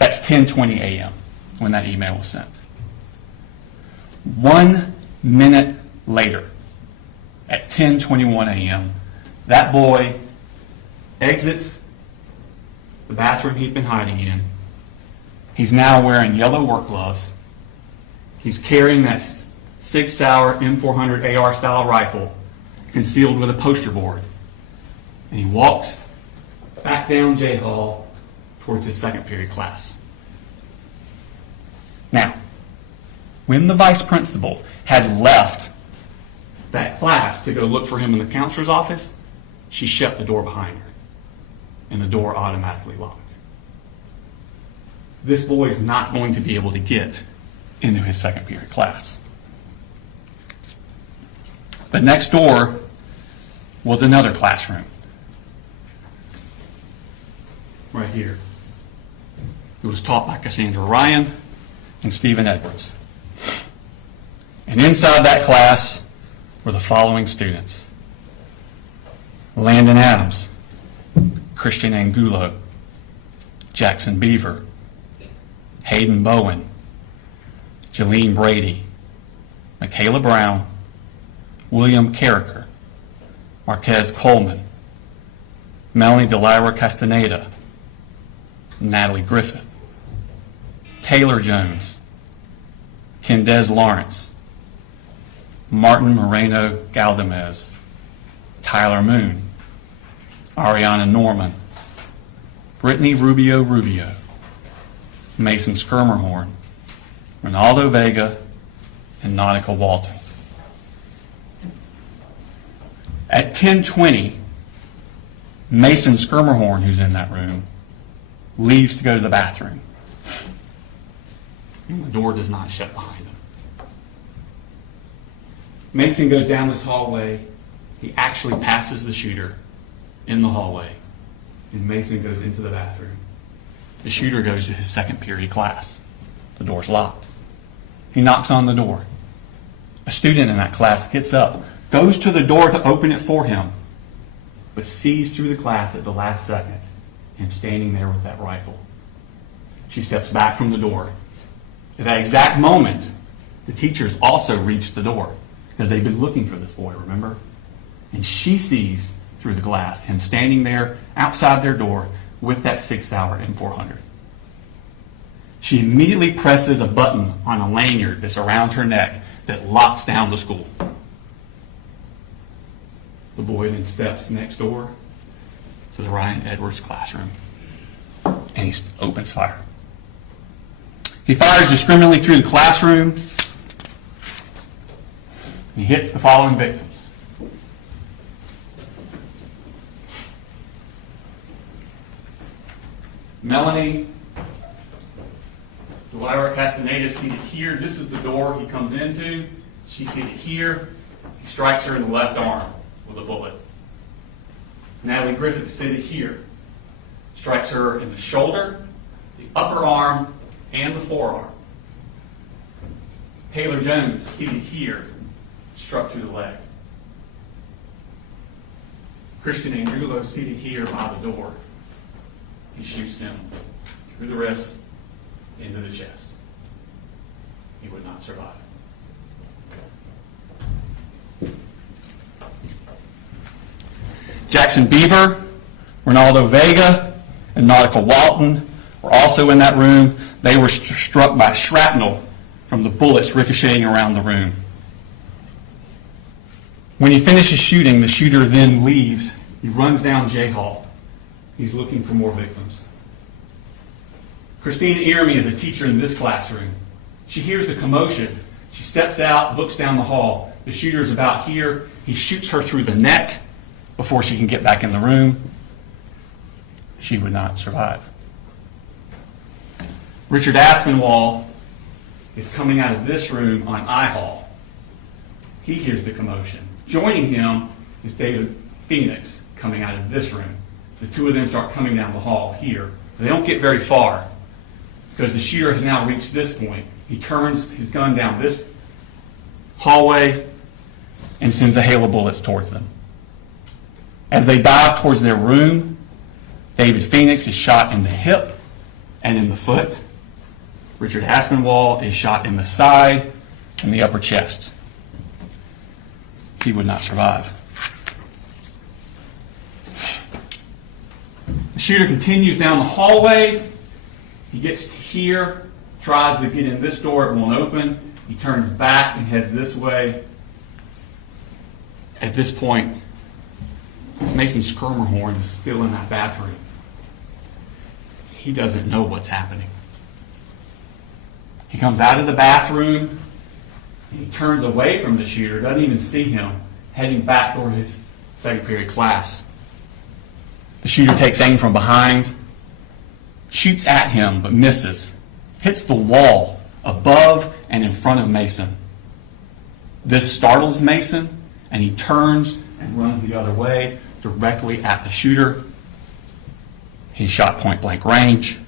That's 10:20 a.m. when that email was sent. 1 minute later, at 10:21 a.m., that boy exits the bathroom he's been hiding in. He's now wearing yellow work gloves. He's carrying that Sig Sauer M400 AR style rifle concealed with a poster board. And he walks back down J Hall towards his second period class. Now, when the vice principal had left that class to go look for him in the counselor's office, she shut the door behind her, and the door automatically locked. This boy is not going to be able to get into his second period class. But next door was another classroom, right here. It was taught by Cassandra Ryan and Stephen Edwards. And inside that class were the following students: Landon Adams, Christian Angulo, Jackson Beaver, Hayden Bowen, Jalene Brady, Michaela Brown, William Carricker, Marquez Coleman, Melanie Delira Castaneda, Natalie Griffith, Taylor Jones, Kendez Lawrence, Martin Moreno Galdamez, Tyler Moon, Ariana Norman, Brittany Rubio, Mason Skirmerhorn, Ronaldo Vega, and Nautica Walton. At 10:20, Mason Skirmerhorn, who's in that room, leaves to go to the bathroom. And the door does not shut behind him. Mason goes down this hallway. He actually passes the shooter in the hallway, and Mason goes into the bathroom. The shooter goes to his second period class. The door's locked. He knocks on the door. A student in that class gets up, goes to the door to open it for him, but sees through the glass at the last second him standing there with that rifle. She steps back from the door. At that exact moment, the teachers also reach the door because they've been looking for this boy, remember? And she sees through the glass him standing there outside their door with that Sig Sauer M400. She immediately presses a button on a lanyard that's around her neck that locks down the school. The boy then steps next door to the Ryan Edwards classroom, and he opens fire. He fires discriminately through the classroom. He hits the following victims: Melanie Delira Castaneda, seated here. This is the door he comes into. She's seated here. He strikes her in the left arm with a bullet. Natalie Griffith is seated here. Strikes her in the shoulder, the upper arm, and the forearm. Taylor Jones, seated here, struck through the leg. Christian Angulo, seated here by the door. He shoots him through the wrist, into the chest. He would not survive. Jackson Beaver, Ronaldo Vega, and Nautica Walton were also in that room. They were struck by shrapnel from the bullets ricocheting around the room. When he finishes shooting, the shooter then leaves. He runs down J Hall. He's looking for more victims. Christina Iermy is a teacher in this classroom. She hears the commotion. She steps out, looks down the hall. The shooter's about here. He shoots her through the neck before she can get back in the room. She would not survive. Richard Aspinwall is coming out of this room on I Hall. He hears the commotion. Joining him is David Phoenix coming out of this room. The two of them start coming down the hall here. They don't get very far because the shooter has now reached this point. He turns his gun down this hallway and sends a hail of bullets towards them. As they dive towards their room, David Phoenix is shot in the hip and in the foot. Richard Aspinwall is shot in the side and the upper chest. He would not survive. The shooter continues down the hallway. He gets to here, tries to get in this door, it won't open. He turns back and heads this way. At this point, Mason Schermerhorn is still in that bathroom. He doesn't know what's happening. He comes out of the bathroom, and he turns away from the shooter, doesn't even see him, heading back toward his second period class. The shooter takes aim from behind, shoots at him, but misses, hits the wall above and in front of Mason. This startles Mason, and he turns and runs the other way, directly at the shooter. He's shot point blank range.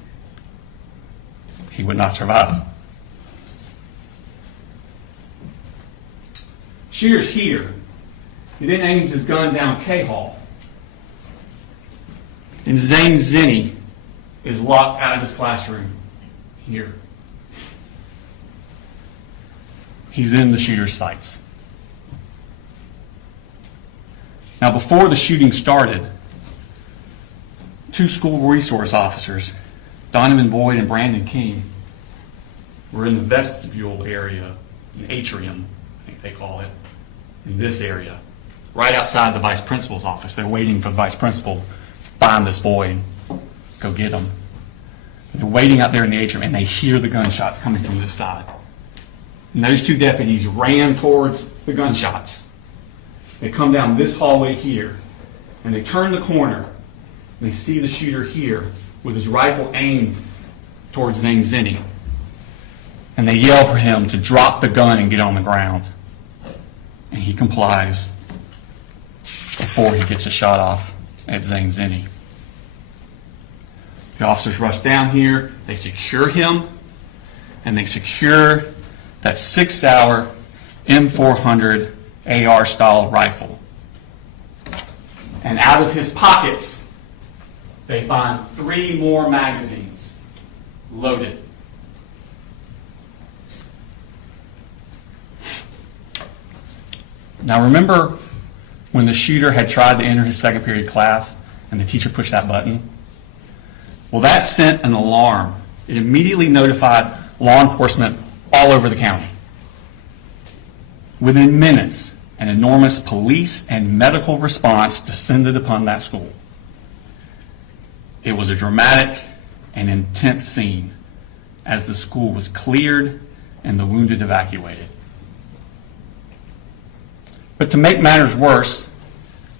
He would not survive. Shooter's here. He then aims his gun down K Hall. And Zane Zinni is locked out of his classroom here. He's in the shooter's sights. Now, before the shooting started, two school resource officers, Donovan Boyd and Brandon King, were in the vestibule area, the atrium, I think they call it, in this area, right outside the vice principal's office. They're waiting for the vice principal to find this boy and go get him. They're waiting out there in the atrium, and they hear the gunshots coming from this side. And those two deputies ran towards the gunshots. They come down this hallway here, and they turn the corner, and they see the shooter here with his rifle aimed towards Zane Zinni. And they yell for him to drop the gun and get on the ground. And he complies before he gets a shot off at Zane Zinni. The officers rush down here, they secure him, and they secure that 6-hour M400 AR-style rifle. And out of his pockets, they find 3 more magazines loaded. Now remember when the shooter had tried to enter his second period class and the teacher pushed that button? Well, that sent an alarm. It immediately notified law enforcement all over the county. Within minutes, an enormous police and medical response descended upon that school. It was a dramatic and intense scene as the school was cleared and the wounded evacuated. But to make matters worse,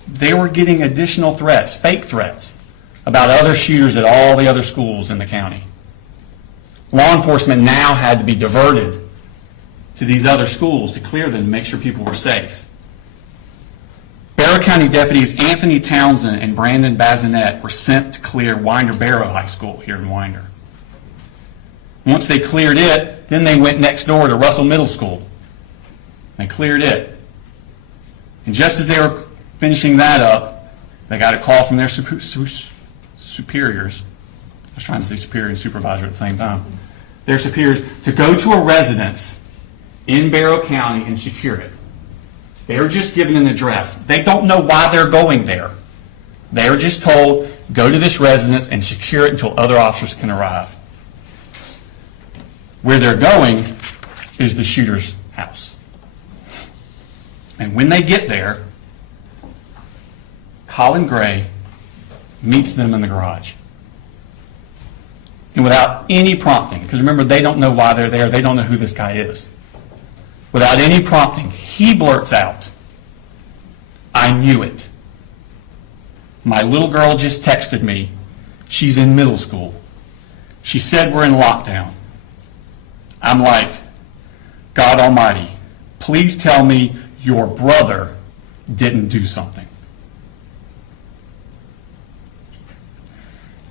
they were getting additional threats, fake threats, about other shooters at all the other schools in the county. Law enforcement now had to be diverted to these other schools to clear them, to make sure people were safe. Barrow County deputies Anthony Townsend and Brandon Bazinet were sent to clear Winder Barrow High School here in Winder. Once they cleared it, then they went next door to Russell Middle School. They cleared it. And just as they were finishing that up, they got a call from their superiors. I was trying to say superior and supervisor at the same time. Their superiors to go to a residence in Barrow County and secure it. They were just given an address. They don't know why they're going there. They were just told, go to this residence and secure it until other officers can arrive. Where they're going is the shooter's house. And when they get there, Colin Gray meets them in the garage. And without any prompting, because remember, they don't know why they're there, they don't know who this guy is. Without any prompting, he blurts out, "I knew it. My little girl just texted me. She's in middle school. She said we're in lockdown." I'm like, God Almighty, please tell me your brother didn't do something.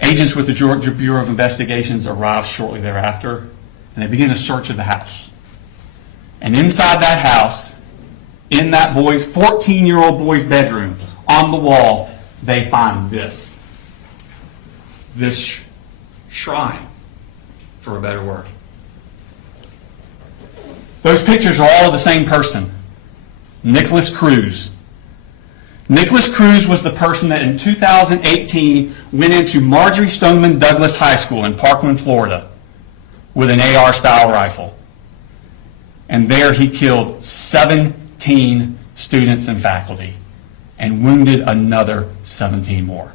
Agents with the Georgia Bureau of Investigations arrive shortly thereafter, and they begin a search of the house. And inside that house, in that 14-year-old boy's bedroom, on the wall, they find this shrine. for a better word. Those pictures are all of the same person, Nicholas Cruz. Nicholas Cruz was the person that in 2018 went into Marjorie Stoneman Douglas High School in Parkland, Florida, with an AR-style rifle. And there he killed 17 students and faculty and wounded another 17 more.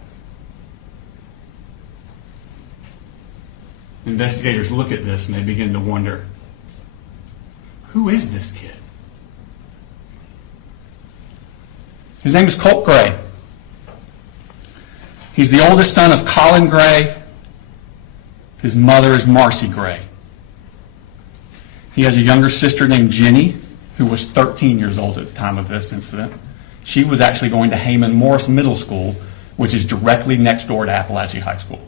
Investigators look at this and they begin to wonder, who is this kid? His name is Colt Gray. He's the oldest son of Colin Gray. His mother is Marcy Gray. He has a younger sister named Jenny, who was 13 years old at the time of this incident. She was actually going to Heyman Morris Middle School, which is directly next door to Appalachian High School.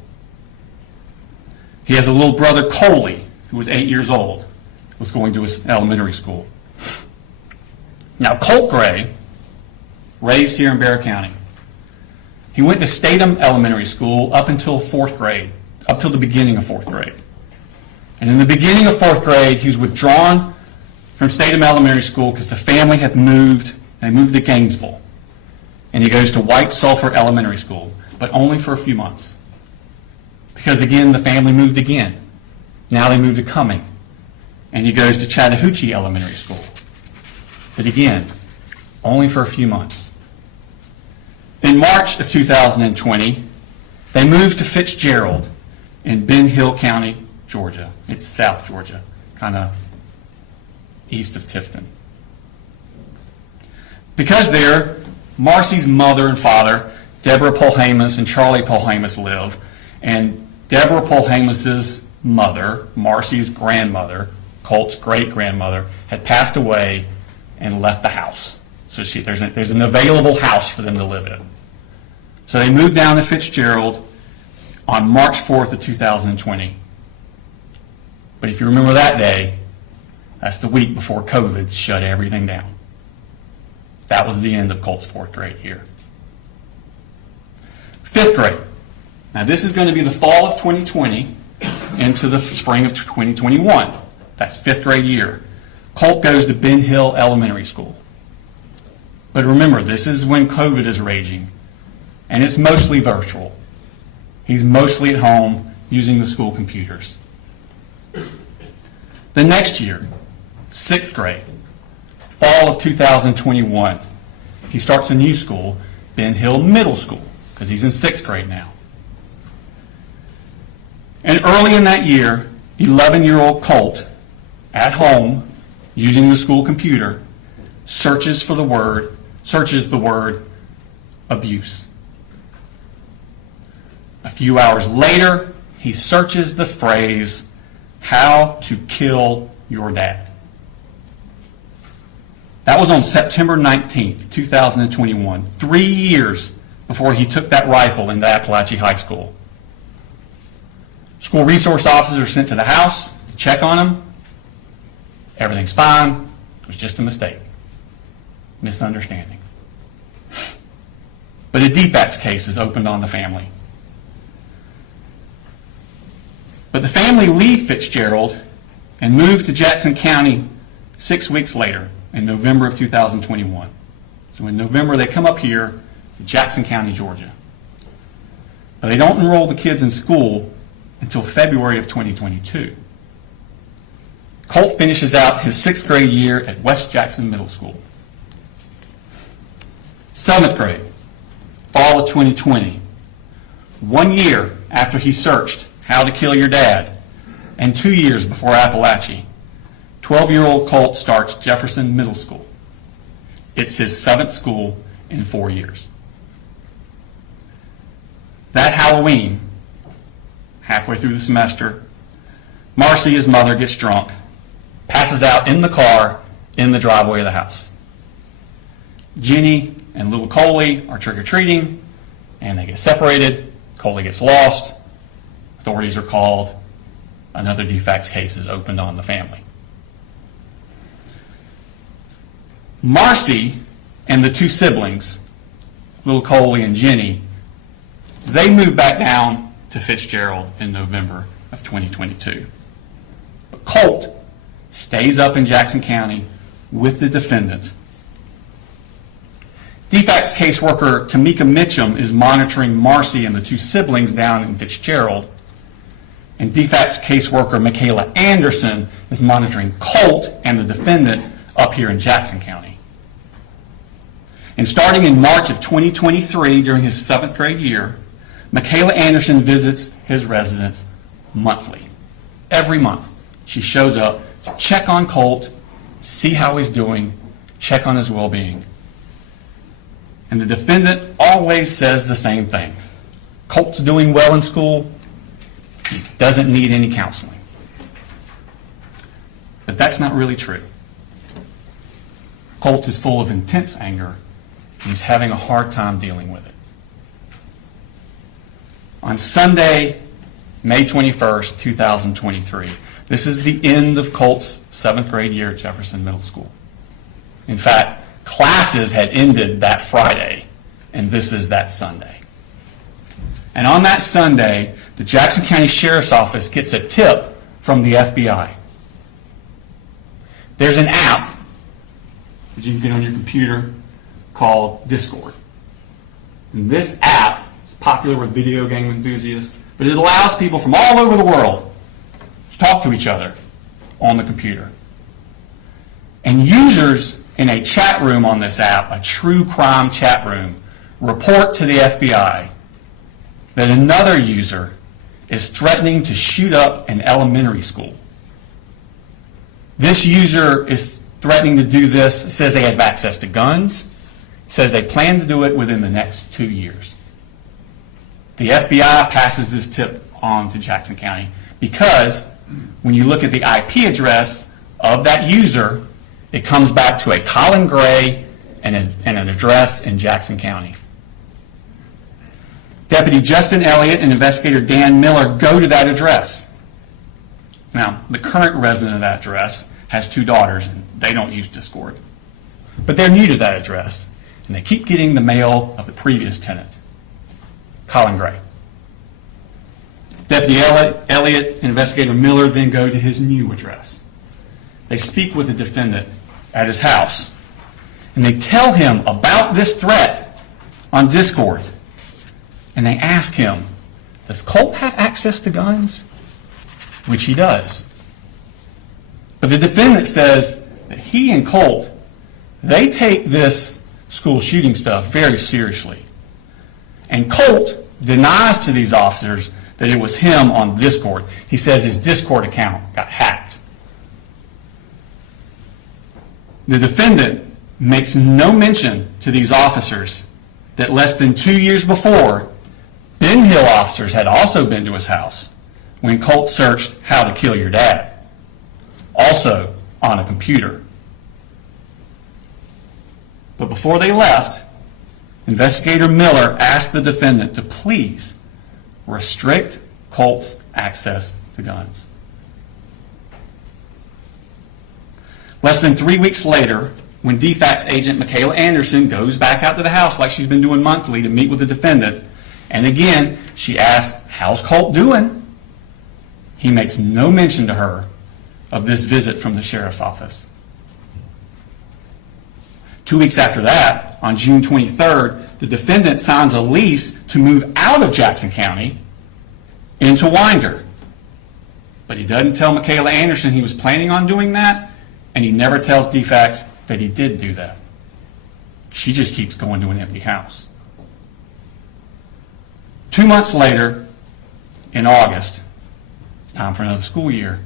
He has a little brother, Coley, who was 8 years old, was going to his elementary school. Now, Colt Gray, raised here in Bexar County, he went to Statham Elementary School up until fourth grade, up till the beginning of fourth grade. And in the beginning of fourth grade, he was withdrawn from Statham Elementary School because the family had moved. They moved to Gainesville. And he goes to White Sulphur Elementary School, but only for a few months. Because again, the family moved again. Now they moved to Cumming. And he goes to Chattahoochee Elementary School. But again, only for a few months. In March of 2020, they moved to Fitzgerald in Ben Hill County, Georgia. It's South Georgia, kind of east of Tifton. Because there, Marcy's mother and father, Deborah Polhamus and Charlie Polhamus, live, and Deborah Polhamus's mother, Marcy's grandmother, Colt's great-grandmother, had passed away and left the house. So there's an available house for them to live in. So they moved down to Fitzgerald on March 4th of 2020. But if you remember that day, that's the week before COVID shut everything down. That was the end of Colt's fourth grade year. Fifth grade. Now this is going to be the fall of 2020 into the spring of 2021. That's fifth grade year. Colt goes to Ben Hill Elementary School. But remember, this is when COVID is raging, and it's mostly virtual. He's mostly at home using the school computers. The next year, sixth grade, fall of 2021, he starts a new school, Ben Hill Middle School, because he's in sixth grade now. And early in that year, 11-year-old Colt, at home, using the school computer, searches the word abuse. A few hours later, he searches the phrase, "How to kill your dad." That was on September 19th, 2021, 3 years before he took that rifle into Appalachian High School. School resource officers are sent to the house to check on him. Everything's fine. It was just a mistake. Misunderstanding. But a defects case is opened on the family. But the family leave Fitzgerald and move to Jackson County 6 weeks later, in November of 2021. So in November, they come up here to Jackson County, Georgia. But they don't enroll the kids in school until February of 2022. Colt finishes out his sixth grade year at West Jackson Middle School. Seventh grade, fall of 2020. 1 year after he searched How to Kill Your Dad, and 2 years before Appalachia, 12-year-old Colt starts Jefferson Middle School. It's his seventh school in 4 years. That Halloween, halfway through the semester, Marcy, his mother, gets drunk, passes out in the car in the driveway of the house. Jenny and little Coley are trick-or-treating, and they get separated. Coley gets lost. Authorities are called. Another defects case is opened on the family. Marcy and the two siblings, little Coley and Jenny, they moved back down to Fitzgerald in November of 2022. But Colt stays up in Jackson County with the defendant. DFAC's caseworker Tamika Mitchum is monitoring Marcy and the two siblings down in Fitzgerald. And DFAC's caseworker Michaela Anderson is monitoring Colt and the defendant up here in Jackson County. And starting in March of 2023, during his 7th grade year, Michaela Anderson visits his residence monthly. Every month, she shows up to check on Colt, see how he's doing, check on his well-being. And the defendant always says the same thing. Colt's doing well in school. He doesn't need any counseling. But that's not really true. Colt is full of intense anger, and he's having a hard time dealing with it. On Sunday, May 21st, 2023, this is the end of Colt's 7th grade year at Jefferson Middle School. In fact, classes had ended that Friday, and this is that Sunday. And on that Sunday, the Jackson County Sheriff's Office gets a tip from the FBI. There's an app that you can get on your computer called Discord. And this app is popular with video game enthusiasts, but it allows people from all over the world to talk to each other on the computer. And users in a chat room on this app, a true crime chat room, report to the FBI that another user is threatening to shoot up an elementary school. This user is threatening to do this. It says they have access to guns. It says they plan to do it within the next 2 years. The FBI passes this tip on to Jackson County because when you look at the IP address of that user, it comes back to a Colin Gray and an address in Jackson County. Deputy Justin Elliott and investigator Dan Miller go to that address. Now, the current resident of that address has 2 daughters, and they don't use Discord. But they're new to that address, and they keep getting the mail of the previous tenant, Colin Gray. Deputy Elliott and investigator Miller then go to his new address. They speak with the defendant at his house, and they tell him about this threat on Discord. And they ask him, does Colt have access to guns? Which he does. But the defendant says that he and Colt, they take this school shooting stuff very seriously. And Colt denies to these officers that it was him on Discord. He says his Discord account got hacked. The defendant makes no mention to these officers that less than 2 years before, Ben Hill officers had also been to his house when Colt searched How to Kill Your Dad, also on a computer. But before they left, investigator Miller asked the defendant to please restrict Colt's access to guns. Less than 3 weeks later, when DFAC's agent Michaela Anderson goes back out to the house like she's been doing monthly to meet with the defendant, and again, she asks, how's Colt doing? He makes no mention to her of this visit from the sheriff's office. 2 weeks after that, on June 23rd, the defendant signs a lease to move out of Jackson County into Winder. But he doesn't tell Michaela Anderson he was planning on doing that, and he never tells DFACS that he did do that. She just keeps going to an empty house. 2 months later, in August, it's time for another school year.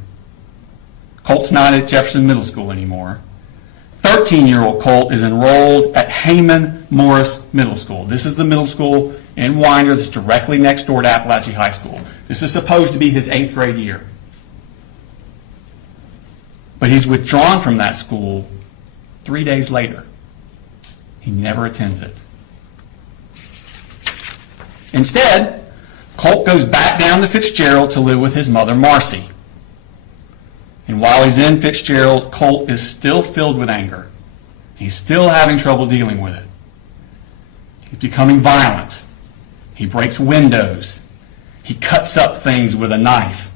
Colt's not at Jefferson Middle School anymore. 13-year-old Colt is enrolled at Heyman Morris Middle School. This is the middle school in Winder that's directly next door to Appalachian High School. This is supposed to be his 8th grade year. But he's withdrawn from that school 3 days later. He never attends it. Instead, Colt goes back down to Fitzgerald to live with his mother, Marcy. And while he's in Fitzgerald, Colt is still filled with anger. He's still having trouble dealing with it. He's becoming violent. He breaks windows. He cuts up things with a knife.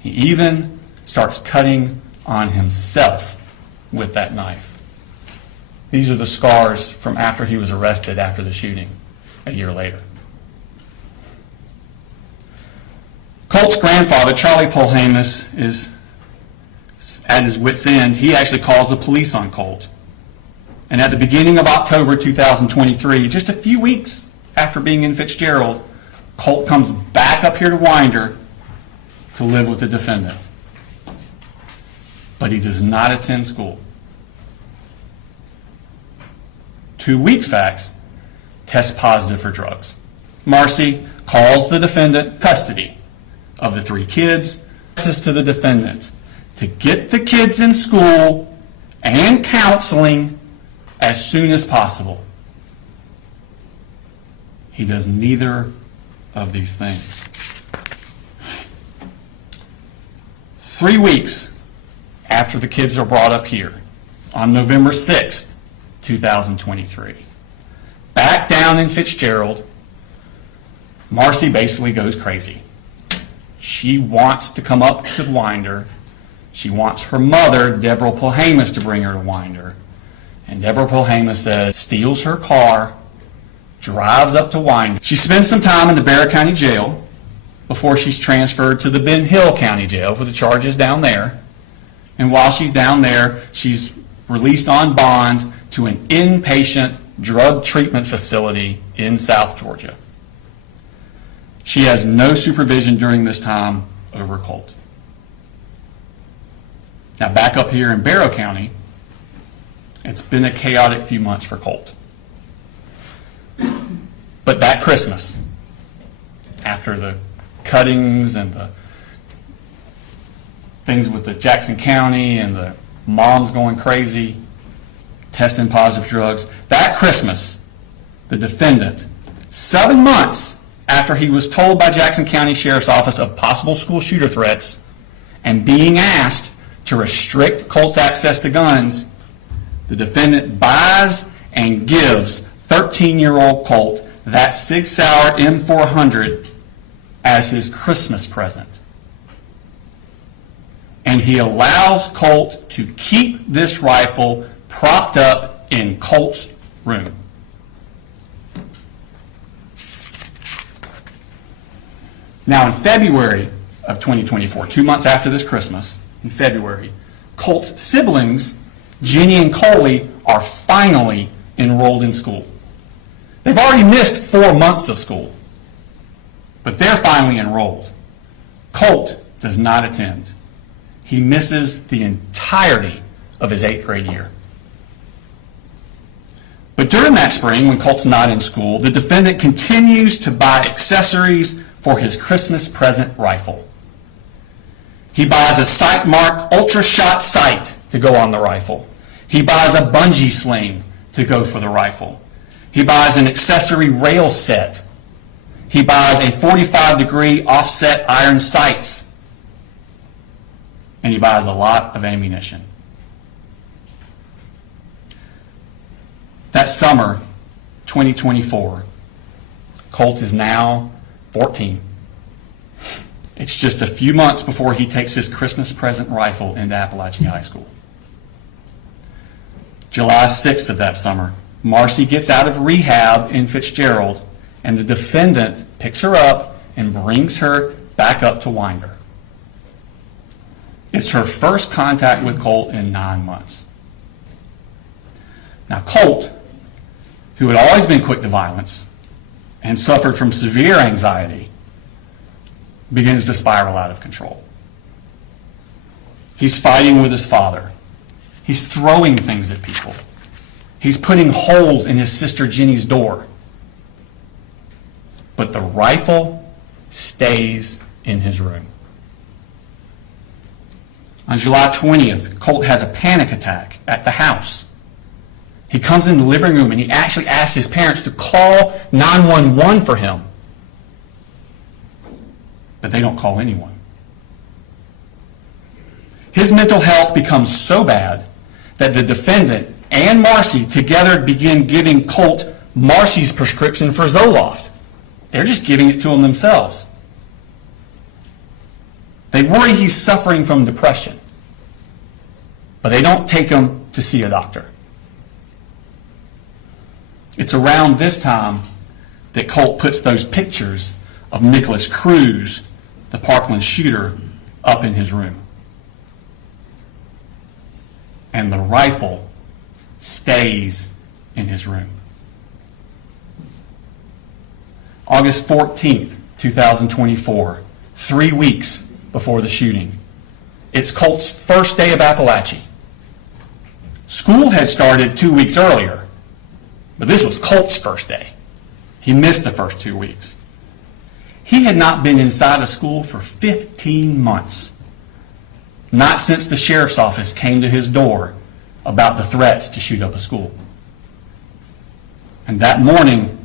He even starts cutting on himself with that knife. These are the scars from after he was arrested after the shooting a year later. Colt's grandfather, Charlie Polhamus, is at his wit's end. He actually calls the police on Colt. And at the beginning of October 2023, just a few weeks after being in Fitzgerald, Colt comes back up here to Winder to live with the defendant. But he does not attend school. 2 weeks facts, test positive for drugs. Marcy calls the defendant custody of the 3 kids, says to the defendant to get the kids in school and counseling as soon as possible. He does neither of these things. 3 weeks after the kids are brought up here, on November 6th, 2023, back down in Fitzgerald, Marcy basically goes crazy. She wants to come up to Winder. She wants her mother, Deborah Polhamus, to bring her to Winder. And Deborah Polhamus says, steals her car, drives up to Winder. She spends some time in the Bexar County Jail before she's transferred to the Ben Hill County Jail for the charges down there. And while she's down there, she's released on bond to an inpatient drug treatment facility in South Georgia. She has no supervision during this time over Colt. Now back up here in Barrow County, it's been a chaotic few months for Colt. But that Christmas, after the cuttings and the things with the Jackson County and the moms going crazy, testing positive drugs, that Christmas, the defendant, 7 months after he was told by Jackson County Sheriff's Office of possible school shooter threats and being asked to restrict Colt's access to guns, the defendant buys and gives 13-year-old Colt that Sig Sauer M400 as his Christmas present. And he allows Colt to keep this rifle propped up in Colt's room. Now in February of 2024, 2 months after this Christmas, in February, Colt's siblings, Jenny and Coley, are finally enrolled in school. They've already missed 4 months of school, but they're finally enrolled. Colt does not attend. He misses the entirety of his 8th grade year. But during that spring, when Colt's not in school, the defendant continues to buy accessories for his Christmas present rifle. He buys a Sightmark Ultra Shot sight to go on the rifle. He buys a bungee sling to go for the rifle. He buys an accessory rail set. He buys a 45-degree offset iron sights. And he buys a lot of ammunition. That summer, 2024, Colt is now 14. It's just a few months before he takes his Christmas present rifle into Appalachian High School. July 6th of that summer, Marcy gets out of rehab in Fitzgerald, and the defendant picks her up and brings her back up to Winder. It's her first contact with Colt in 9 months. Now Colt, who had always been quick to violence and suffered from severe anxiety, begins to spiral out of control. He's fighting with his father. He's throwing things at people. He's putting holes in his sister Jenny's door. But the rifle stays in his room. On July 20th, Colt has a panic attack at the house. He comes in the living room and he actually asks his parents to call 911 for him. But they don't call anyone. His mental health becomes so bad that the defendant and Marcy together begin giving Colt Marcy's prescription for Zoloft. They're just giving it to him themselves. They worry he's suffering from depression, but they don't take him to see a doctor. It's around this time that Colt puts those pictures of Nicholas Cruz, the Parkland shooter, up in his room. And the rifle stays in his room. August 14th, 2024, 3 weeks before the shooting. It's Colt's first day of Appalachia. School had started 2 weeks earlier, but this was Colt's first day. He missed the first 2 weeks. He had not been inside of school for 15 months. Not since the sheriff's office came to his door about the threats to shoot up a school. And that morning,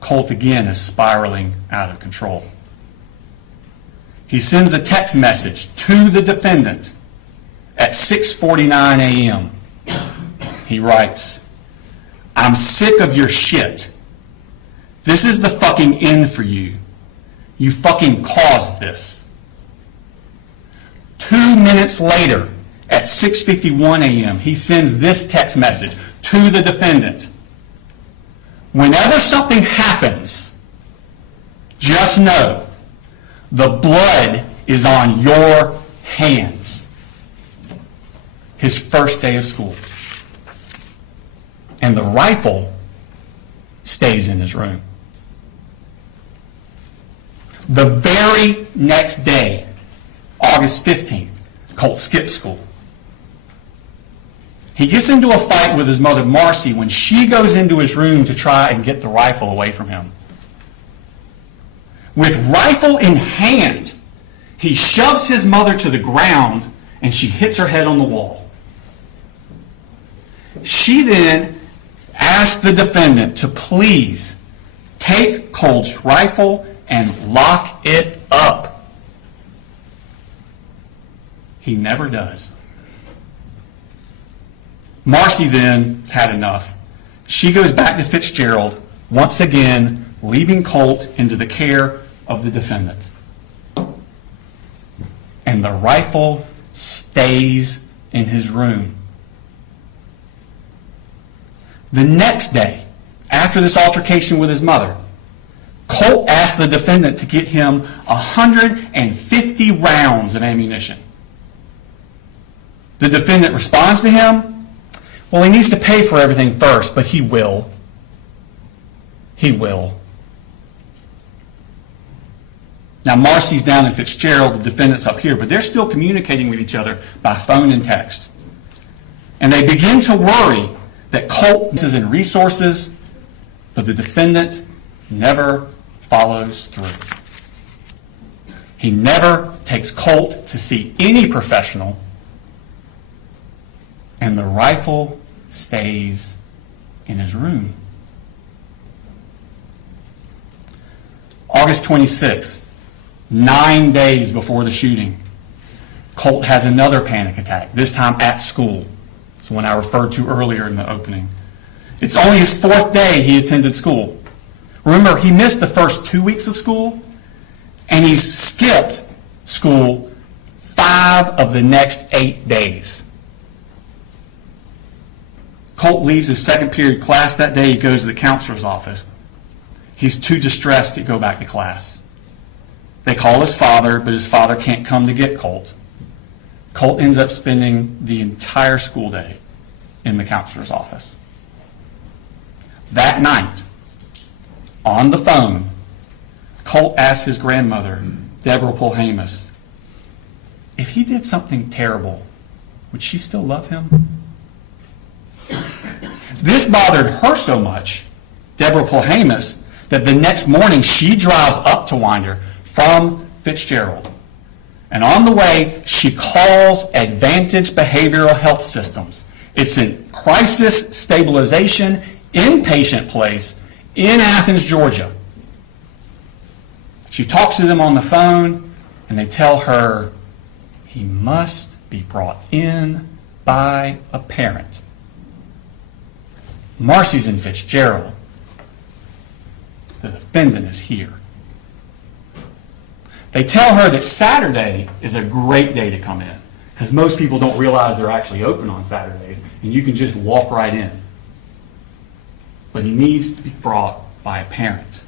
Colt again is spiraling out of control. He sends a text message to the defendant at 6:49 a.m. He writes, "I'm sick of your shit. This is the fucking end for you. You fucking caused this." 2 minutes later, at 6:51 a.m., he sends this text message to the defendant. "Whenever something happens, just know the blood is on your hands." His first day of school. And the rifle stays in his room. The very next day, August 15th, Colt skips school. He gets into a fight with his mother, Marcy, when she goes into his room to try and get the rifle away from him. With rifle in hand, he shoves his mother to the ground and she hits her head on the wall. She then asks the defendant to please take Colt's rifle and lock it up. He never does. Marcy then has had enough. She goes back to Fitzgerald, once again leaving Colt into the care of the defendant. And the rifle stays in his room. The next day, after this altercation with his mother, Colt asked the defendant to get him 150 rounds of ammunition. The defendant responds to him, well, he needs to pay for everything first, but he will. He will. Now, Marcy's down in Fitzgerald, the defendant's up here, but they're still communicating with each other by phone and text. And they begin to worry that Colt is in resources, but the defendant never follows through. He never takes Colt to see any professional, and the rifle stays in his room. August 26th, 9 days before the shooting, Colt has another panic attack, this time at school. It's the one I referred to earlier in the opening. It's only his 4th day he attended school. Remember, he missed the first 2 weeks of school, and he skipped school 5 of the next 8 days. Colt leaves his second period class that day. He goes to the counselor's office. He's too distressed to go back to class. They call his father, but his father can't come to get Colt. Colt ends up spending the entire school day in the counselor's office. That night, on the phone, Colt asks his grandmother, Deborah Polhamus, if he did something terrible, would she still love him? This bothered her so much, Deborah Polhamus, that the next morning she drives up to Winder from Fitzgerald. And on the way, she calls Advantage Behavioral Health Systems. It's a crisis stabilization inpatient place in Athens, Georgia. She talks to them on the phone, and they tell her he must be brought in by a parent. Marcy's in Fitzgerald. The defendant is here. They tell her that Saturday is a great day to come in because most people don't realize they're actually open on Saturdays, and you can just walk right in. But he needs to be brought by a parent.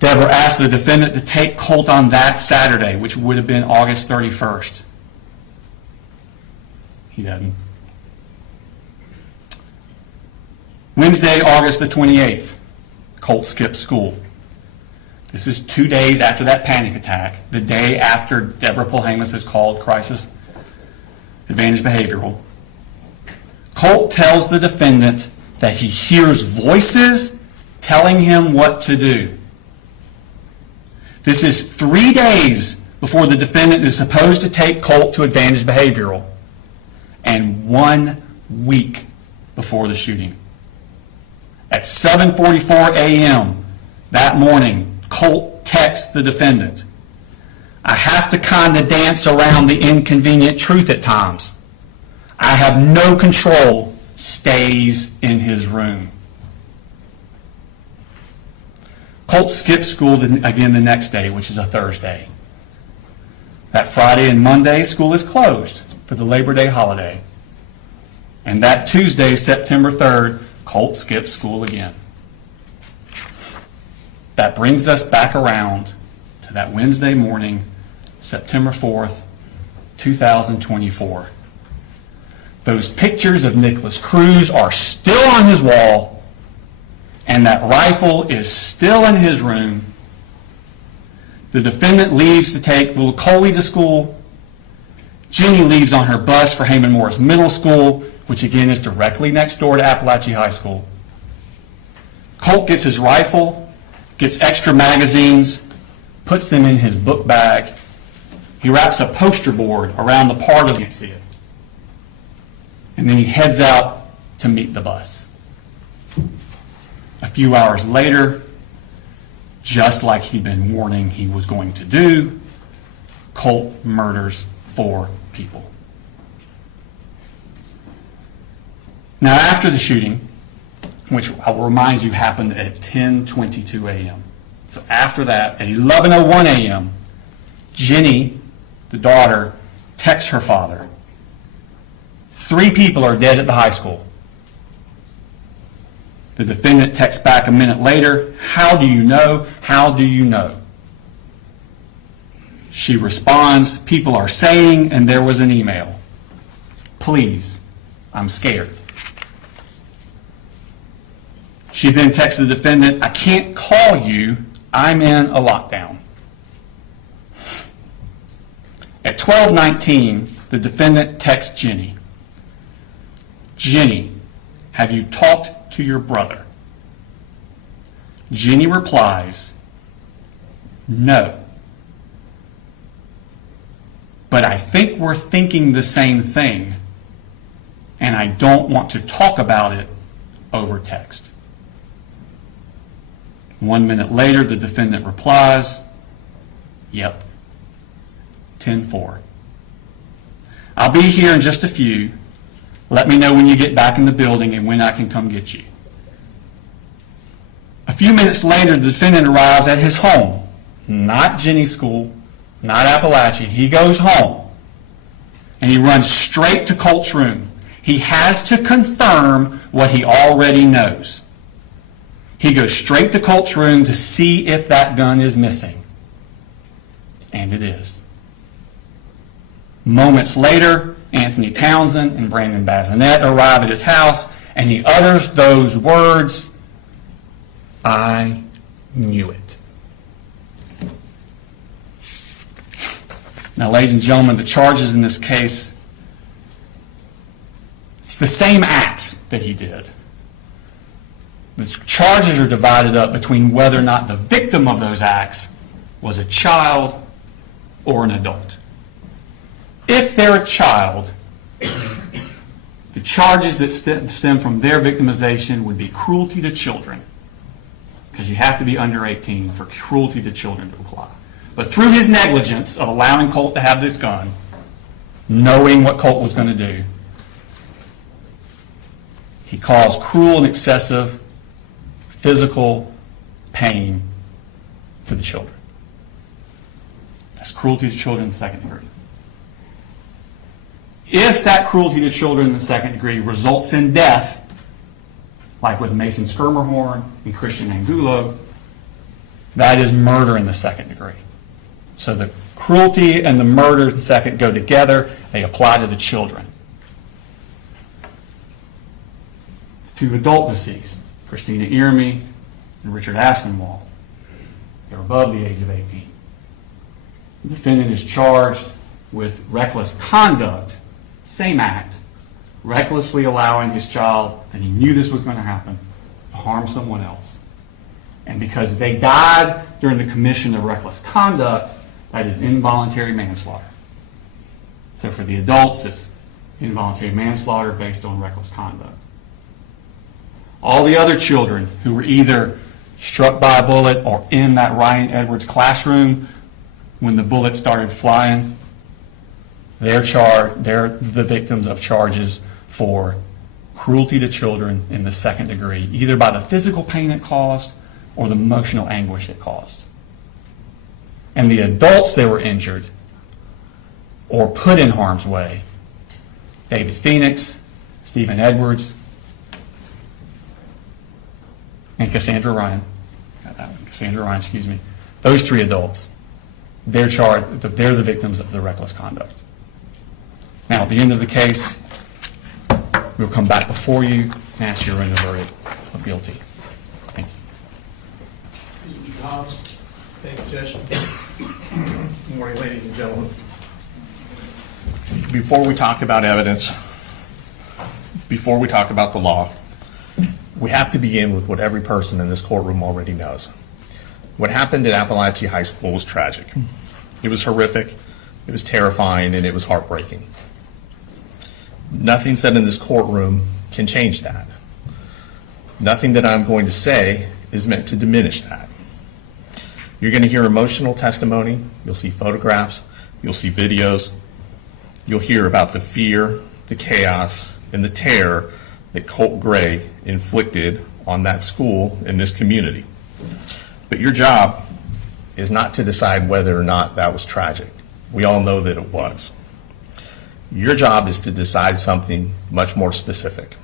Deborah asked the defendant to take Colt on that Saturday, which would have been August 31st. He doesn't. Wednesday, August the 28th, Colt skips school. This is 2 days after that panic attack, the day after Deborah Polhamus is called Crisis Advantage Behavioral. Colt tells the defendant that he hears voices telling him what to do. This is 3 days before the defendant is supposed to take Colt to Advantage Behavioral, and 1 week before the shooting. At 7:44 a.m. that morning, Colt texts the defendant, "I have to kind of dance around the inconvenient truth at times. I have no control," stays in his room. Colt skips school again the next day, which is a Thursday. That Friday and Monday, school is closed for the Labor Day holiday. And that Tuesday, September 3rd, Colt skips school again. That brings us back around to that Wednesday morning, September 4th, 2024. Those pictures of Nicholas Cruz are still on his wall, and that rifle is still in his room. The defendant leaves to take little Coley to school. Jenny leaves on her bus for Heyman Morris Middle School, which again is directly next door to Appalachia High School. Colt gets his rifle, gets extra magazines, puts them in his book bag. He wraps a poster board around the part of, you can't see it. And then he heads out to meet the bus. A few hours later, just like he'd been warning he was going to do, Colt murders 4 people. Now, after the shooting, which I will remind you happened at 10:22 a.m. So after that, at 11:01 a.m., Jenny, the daughter, texts her father, 3 people are dead at the high school. The defendant texts back a minute later, "How do you know? How do you know?" She responds, "People are saying, and there was an email. Please, I'm scared." She then texts the defendant, "I can't call you. I'm in a lockdown." At 12:19, the defendant texts Jenny, "Jenny, have you talked to your brother?" Jenny replies, "No. But I think we're thinking the same thing, and I don't want to talk about it over text." 1 minute later, the defendant replies, "Yep, 10-4. I'll be here in just a few. Let me know when you get back in the building and when I can come get you." A few minutes later, the defendant arrives at his home, not Jenny's school, not Appalachia. He goes home, and he runs straight to Colt's room. He has to confirm what he already knows. He goes straight to Colt's room to see if that gun is missing. And it is. Moments later, Anthony Townsend and Brandon Bazinet arrive at his house, and he utters those words, "I knew it." Now, ladies and gentlemen, the charges in this case, it's the same acts that he did. The charges are divided up between whether or not the victim of those acts was a child or an adult. If they're a child, the charges that stem from their victimization would be cruelty to children, because you have to be under 18 for cruelty to children to apply. But through his negligence of allowing Colt to have this gun, knowing what Colt was going to do, he caused cruel and excessive physical pain to the children. That's cruelty to children in the second degree. If that cruelty to children in the second degree results in death, like with Mason Schermerhorn and Christian Angulo, that is murder in the second degree. So the cruelty and the murder in the second go together. They apply to the children. Two adult deceased, Christina Irmy and Richard Aspinwall. They're above the age of 18. The defendant is charged with reckless conduct, same act, recklessly allowing his child, that he knew this was going to happen, to harm someone else. And because they died during the commission of reckless conduct, that is involuntary manslaughter. So for the adults, it's involuntary manslaughter based on reckless conduct. All the other children who were either struck by a bullet or in that Ryan Edwards classroom when the bullet started flying, they're the victims of charges for cruelty to children in the second degree, either by the physical pain it caused or the emotional anguish it caused. And the adults that were injured or put in harm's way, David Phoenix, Stephen Edwards, and Cassandra Ryan, those three adults, they're the victims of the reckless conduct. Now, at the end of the case, we'll come back before you and ask you to render a verdict of guilty. Thank you. Mr. Hobbs. Thank you, Judge. Good morning, ladies and gentlemen. Before we talk about evidence, before we talk about the law, we have to begin with what every person in this courtroom already knows. What happened at Appalachia High School was tragic. It was horrific, it was terrifying, and it was heartbreaking. Nothing said in this courtroom can change that. Nothing that I'm going to say is meant to diminish that. You're going to hear emotional testimony, you'll see photographs, you'll see videos, you'll hear about the fear, the chaos, and the terror that Colt Gray inflicted on that school and this community. But your job is not to decide whether or not that was tragic. We all know that it was. Your job is to decide something much more specific.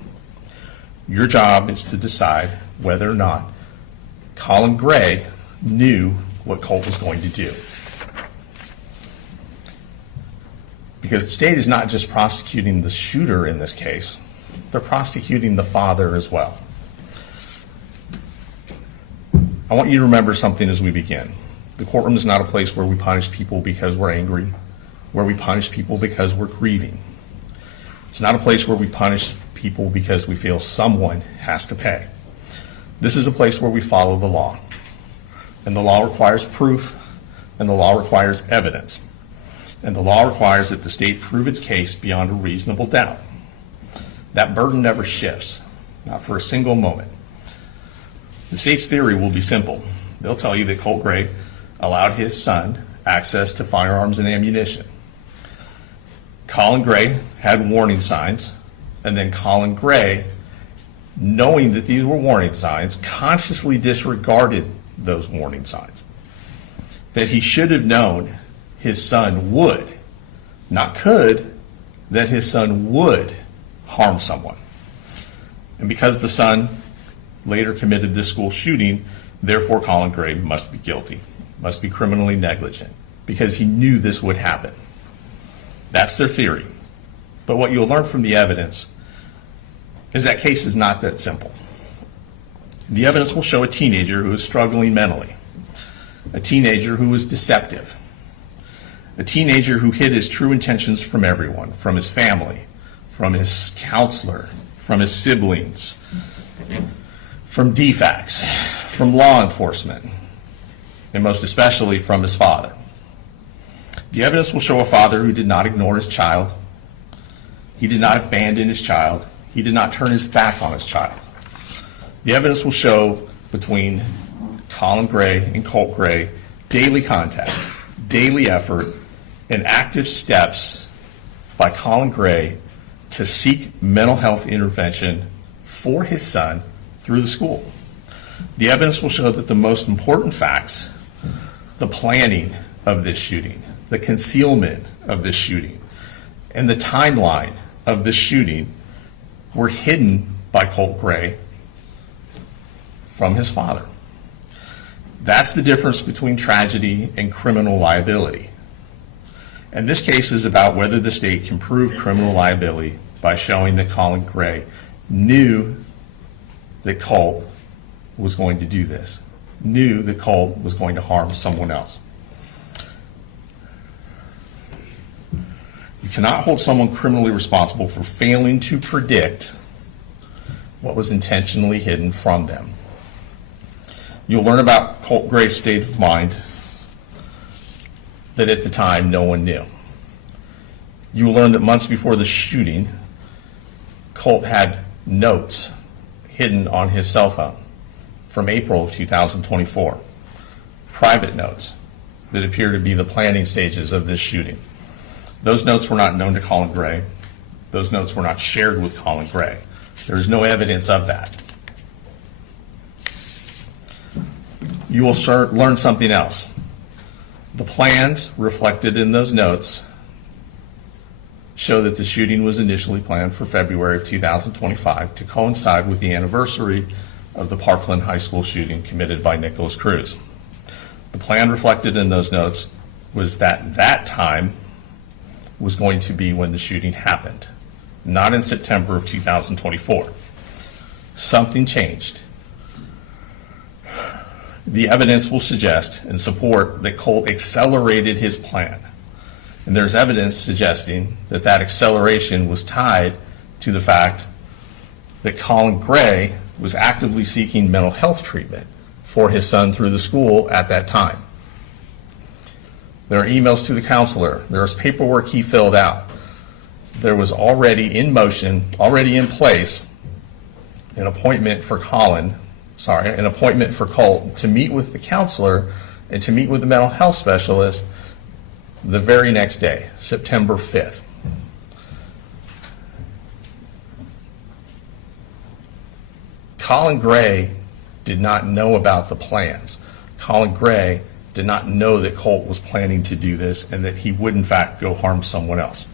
Your job is to decide whether or not Colin Gray knew what Colt was going to do. Because the state is not just prosecuting the shooter in this case, they're prosecuting the father as well. I want you to remember something as we begin. The courtroom is not a place where we punish people because we're angry, where we punish people because we're grieving. It's not a place where we punish people because we feel someone has to pay. This is a place where we follow the law. And the law requires proof, and the law requires evidence. And the law requires that the state prove its case beyond a reasonable doubt. That burden never shifts, not for a single moment. The state's theory will be simple. They'll tell you that Colt Gray allowed his son access to firearms and ammunition. Colin Gray had warning signs, and then Colin Gray, knowing that these were warning signs, consciously disregarded those warning signs. That he should have known his son would, not could, that his son would harm someone. And because the son later committed this school shooting, therefore Colin Gray must be guilty, must be criminally negligent, because he knew this would happen. That's their theory. But what you'll learn from the evidence is that case is not that simple. The evidence will show a teenager who is struggling mentally, a teenager who is deceptive, a teenager who hid his true intentions from everyone, from his family, from his counselor, from his siblings, from DFACS, from law enforcement, and most especially from his father. The evidence will show a father who did not ignore his child. He did not abandon his child. He did not turn his back on his child. The evidence will show between Colin Gray and Colt Gray daily contact, daily effort, and active steps by Colin Gray to seek mental health intervention for his son through the school. The evidence will show that the most important facts the planning of this shooting, the concealment of this shooting, and the timeline of this shooting were hidden by Colt Gray from his father. That's the difference between tragedy and criminal liability. And this case is about whether the state can prove criminal liability by showing that Colin Gray knew that Colt was going to do this, knew that Colt was going to harm someone else. You cannot hold someone criminally responsible for failing to predict what was intentionally hidden from them. You'll learn about Colt Gray's state of mind that at the time no one knew. You will learn that months before the shooting, Colt had notes hidden on his cell phone from April of 2024, private notes that appear to be the planning stages of this shooting. Those notes were not known to Colin Gray. Those notes were not shared with Colin Gray. There is no evidence of that. You will learn something else. The plans reflected in those notes show that the shooting was initially planned for February of 2025 to coincide with the anniversary of the Parkland High School shooting committed by Nicholas Cruz. The plan reflected in those notes was that that time was going to be when the shooting happened, not in September of 2024. Something changed. The evidence will suggest and support that Colt accelerated his plan. And there's evidence suggesting that that acceleration was tied to the fact that Colin Gray was actively seeking mental health treatment for his son through the school at that time. There are emails to the counselor. There was paperwork he filled out. There was already in motion, already in place, an appointment for Colt to meet with the counselor and to meet with the mental health specialist the very next day, September 5th. Colin Gray did not know about the plans. Colin Gray did not know that Colt was planning to do this and that he would in fact go harm someone else.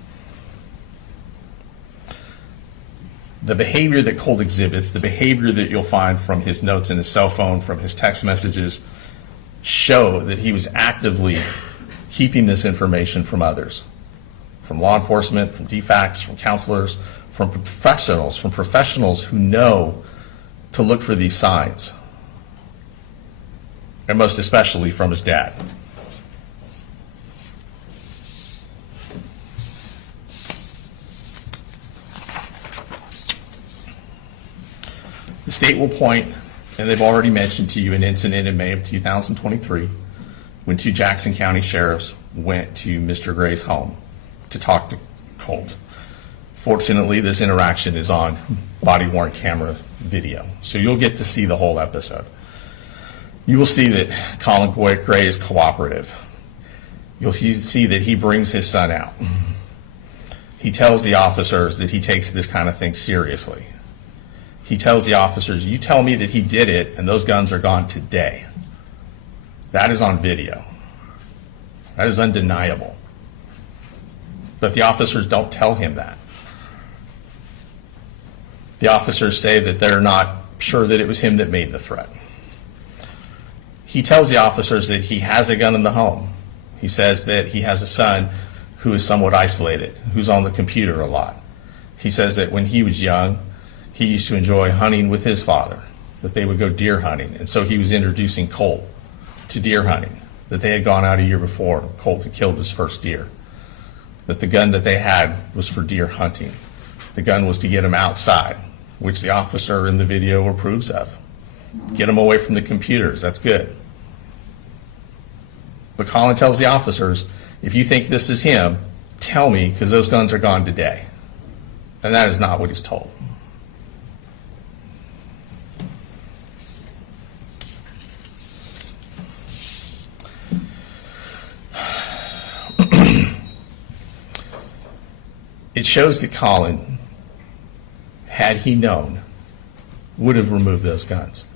The behavior that Colt exhibits, the behavior that you'll find from his notes in his cell phone, from his text messages, show that he was actively keeping this information from others, from law enforcement, from DFACS, from counselors, from professionals who know to look for these signs, and most especially from his dad. The state will point, and they've already mentioned to you, an incident in May of 2023 when two Jackson County sheriffs went to Mr. Gray's home to talk to Colt. Fortunately, this interaction is on body-worn camera video, so you'll get to see the whole episode. You will see that Colin Gray is cooperative. You'll see that he brings his son out. He tells the officers that he takes this kind of thing seriously. He tells the officers, you tell me that he did it and those guns are gone today. That is on video. That is undeniable. But the officers don't tell him that. The officers say that they're not sure that it was him that made the threat. He tells the officers that he has a gun in the home. He says that he has a son who is somewhat isolated, who's on the computer a lot. He says that when he was young, he used to enjoy hunting with his father, that they would go deer hunting. And so he was introducing Colt to deer hunting, that they had gone out a year before. Colt had killed his first deer, that the gun that they had was for deer hunting. The gun was to get him outside, which the officer in the video approves of. Get him away from the computers, that's good. But Colin tells the officers, if you think this is him, tell me, because those guns are gone today. And that is not what he's told. It shows that Colin, had he known, would have removed those guns.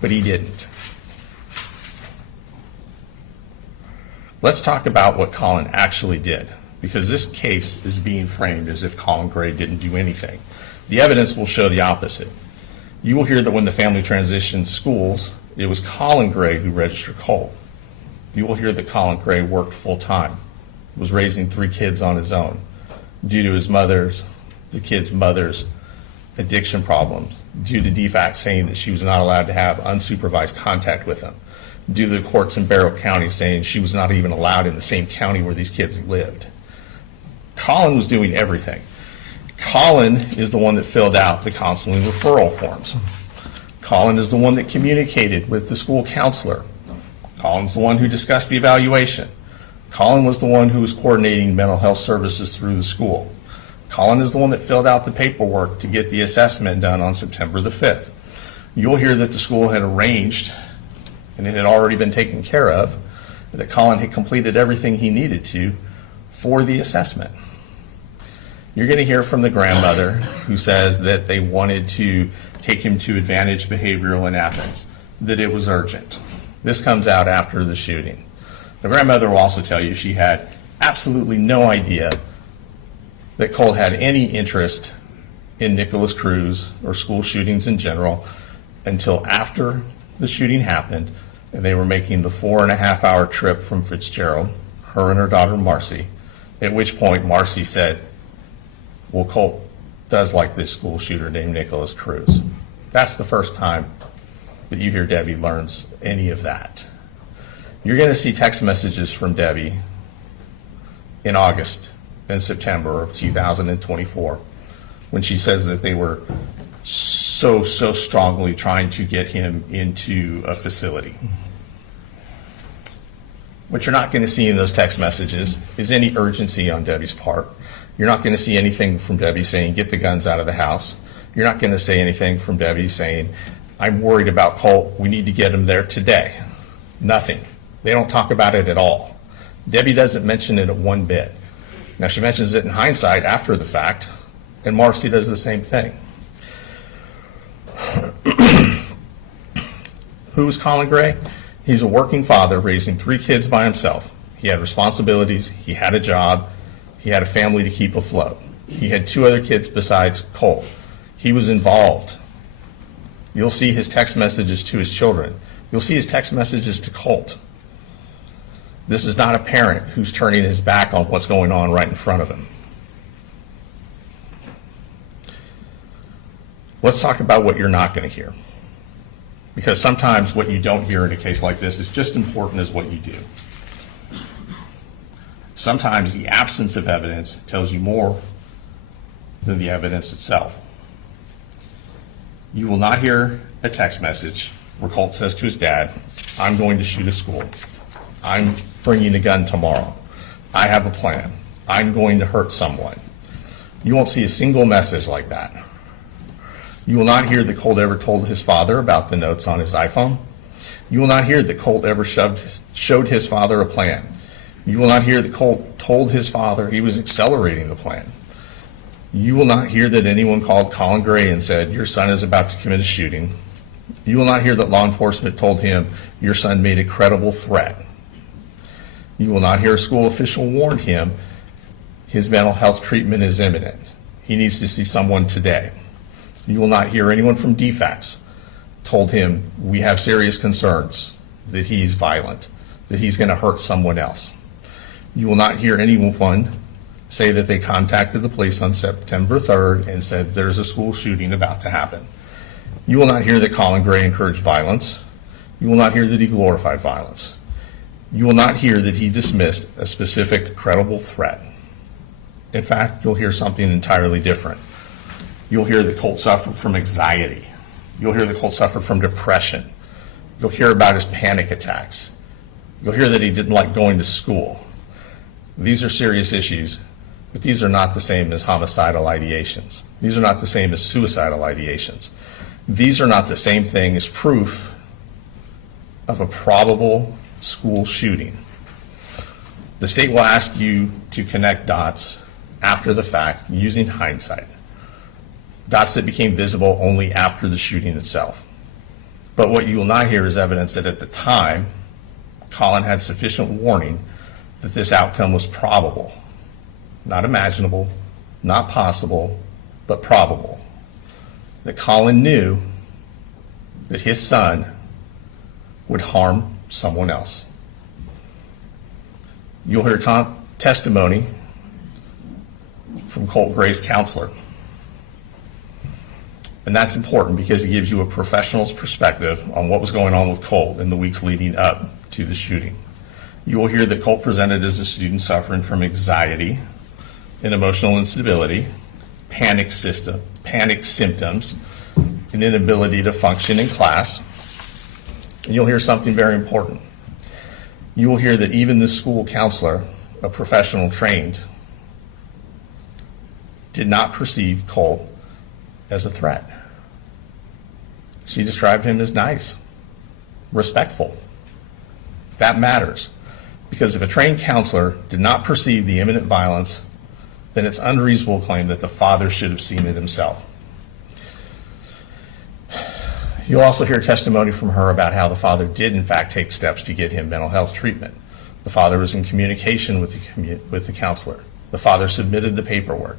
But he didn't. Let's talk about what Colin actually did, because this case is being framed as if Colin Gray didn't do anything. The evidence will show the opposite. You will hear that when the family transitioned schools, it was Colin Gray who registered Colt. You will hear that Colin Gray worked full-time, was raising 3 kids on his own due to the kids' mother's addiction problems, due to DFAC saying that she was not allowed to have unsupervised contact with him, due to the courts in Barrow County saying she was not even allowed in the same county where these kids lived. Colin was doing everything. Colin is the one that filled out the counseling referral forms. Colin is the one that communicated with the school counselor. Colin's the one who discussed the evaluation. Colin was the one who was coordinating mental health services through the school. Colin is the one that filled out the paperwork to get the assessment done on September the 5th. You'll hear that the school had arranged, and it had already been taken care of, that Colin had completed everything he needed to for the assessment. You're going to hear from the grandmother who says that they wanted to take him to Advantage Behavioral in Athens, that it was urgent. This comes out after the shooting. The grandmother will also tell you she had absolutely no idea that Colt had any interest in Nicholas Cruz or school shootings in general until after the shooting happened and they were making the 4.5-hour trip from Fitzgerald, her and her daughter Marcy, at which point Marcy said, well, Colt does like this school shooter named Nicholas Cruz. That's the first time that you hear Debbie learns any of that. You're going to see text messages from Debbie in August and September of 2024 when she says that they were so strongly trying to get him into a facility. What you're not going to see in those text messages is any urgency on Debbie's part. You're not going to see anything from Debbie saying, get the guns out of the house. You're not going to say anything from Debbie saying, I'm worried about Colt, we need to get him there today. Nothing. They don't talk about it at all. Debbie doesn't mention it one bit. Now, she mentions it in hindsight after the fact, and Marcy does the same thing. Who is Colin Gray? He's a working father raising 3 kids by himself. He had responsibilities, he had a job, he had a family to keep afloat. He had 2 other kids besides Colt. He was involved. You'll see his text messages to his children. You'll see his text messages to Colt. This is not a parent who's turning his back on what's going on right in front of him. Let's talk about what you're not going to hear. Because sometimes what you don't hear in a case like this is just important as what you do. Sometimes the absence of evidence tells you more than the evidence itself. You will not hear a text message where Colt says to his dad, I'm going to shoot a school. I'm bringing a gun tomorrow. I have a plan. I'm going to hurt someone. You won't see a single message like that. You will not hear that Colt ever told his father about the notes on his iPhone. You will not hear that Colt ever showed his father a plan. You will not hear that Colt told his father he was accelerating the plan. You will not hear that anyone called Colin Gray and said, your son is about to commit a shooting. You will not hear that law enforcement told him, your son made a credible threat. You will not hear a school official warn him his mental health treatment is imminent. He needs to see someone today. You will not hear anyone from DFACS told him, we have serious concerns that he's violent, that he's going to hurt someone else. You will not hear anyone say that they contacted the police on September 3rd and said there's a school shooting about to happen. You will not hear that Colin Gray encouraged violence. You will not hear that he glorified violence. You will not hear that he dismissed a specific credible threat. In fact, you'll hear something entirely different. You'll hear that Colt suffered from anxiety. You'll hear that Colt suffered from depression. You'll hear about his panic attacks. You'll hear that he didn't like going to school. These are serious issues, but these are not the same as homicidal ideations. These are not the same as suicidal ideations. These are not the same thing as proof of a probable school shooting. The state will ask you to connect dots after the fact using hindsight. Dots that became visible only after the shooting itself. But what you will not hear is evidence that at the time, Colin had sufficient warning that this outcome was probable, not imaginable, not possible, but probable. That Colin knew that his son would harm someone else. You'll hear testimony from Colt Gray's counselor. And that's important because it gives you a professional's perspective on what was going on with Colt in the weeks leading up to the shooting. You will hear that Colt presented as a student suffering from anxiety and emotional instability, panic symptoms, an inability to function in class. And you'll hear something very important. You will hear that even the school counselor, a professional trained, did not perceive Colt as a threat. She described him as nice, respectful. That matters, because if a trained counselor did not perceive the imminent violence, then it's unreasonable to claim that the father should have seen it himself. You'll also hear testimony from her about how the father did in fact take steps to get him mental health treatment. The father was in communication with the counselor. The father submitted the paperwork.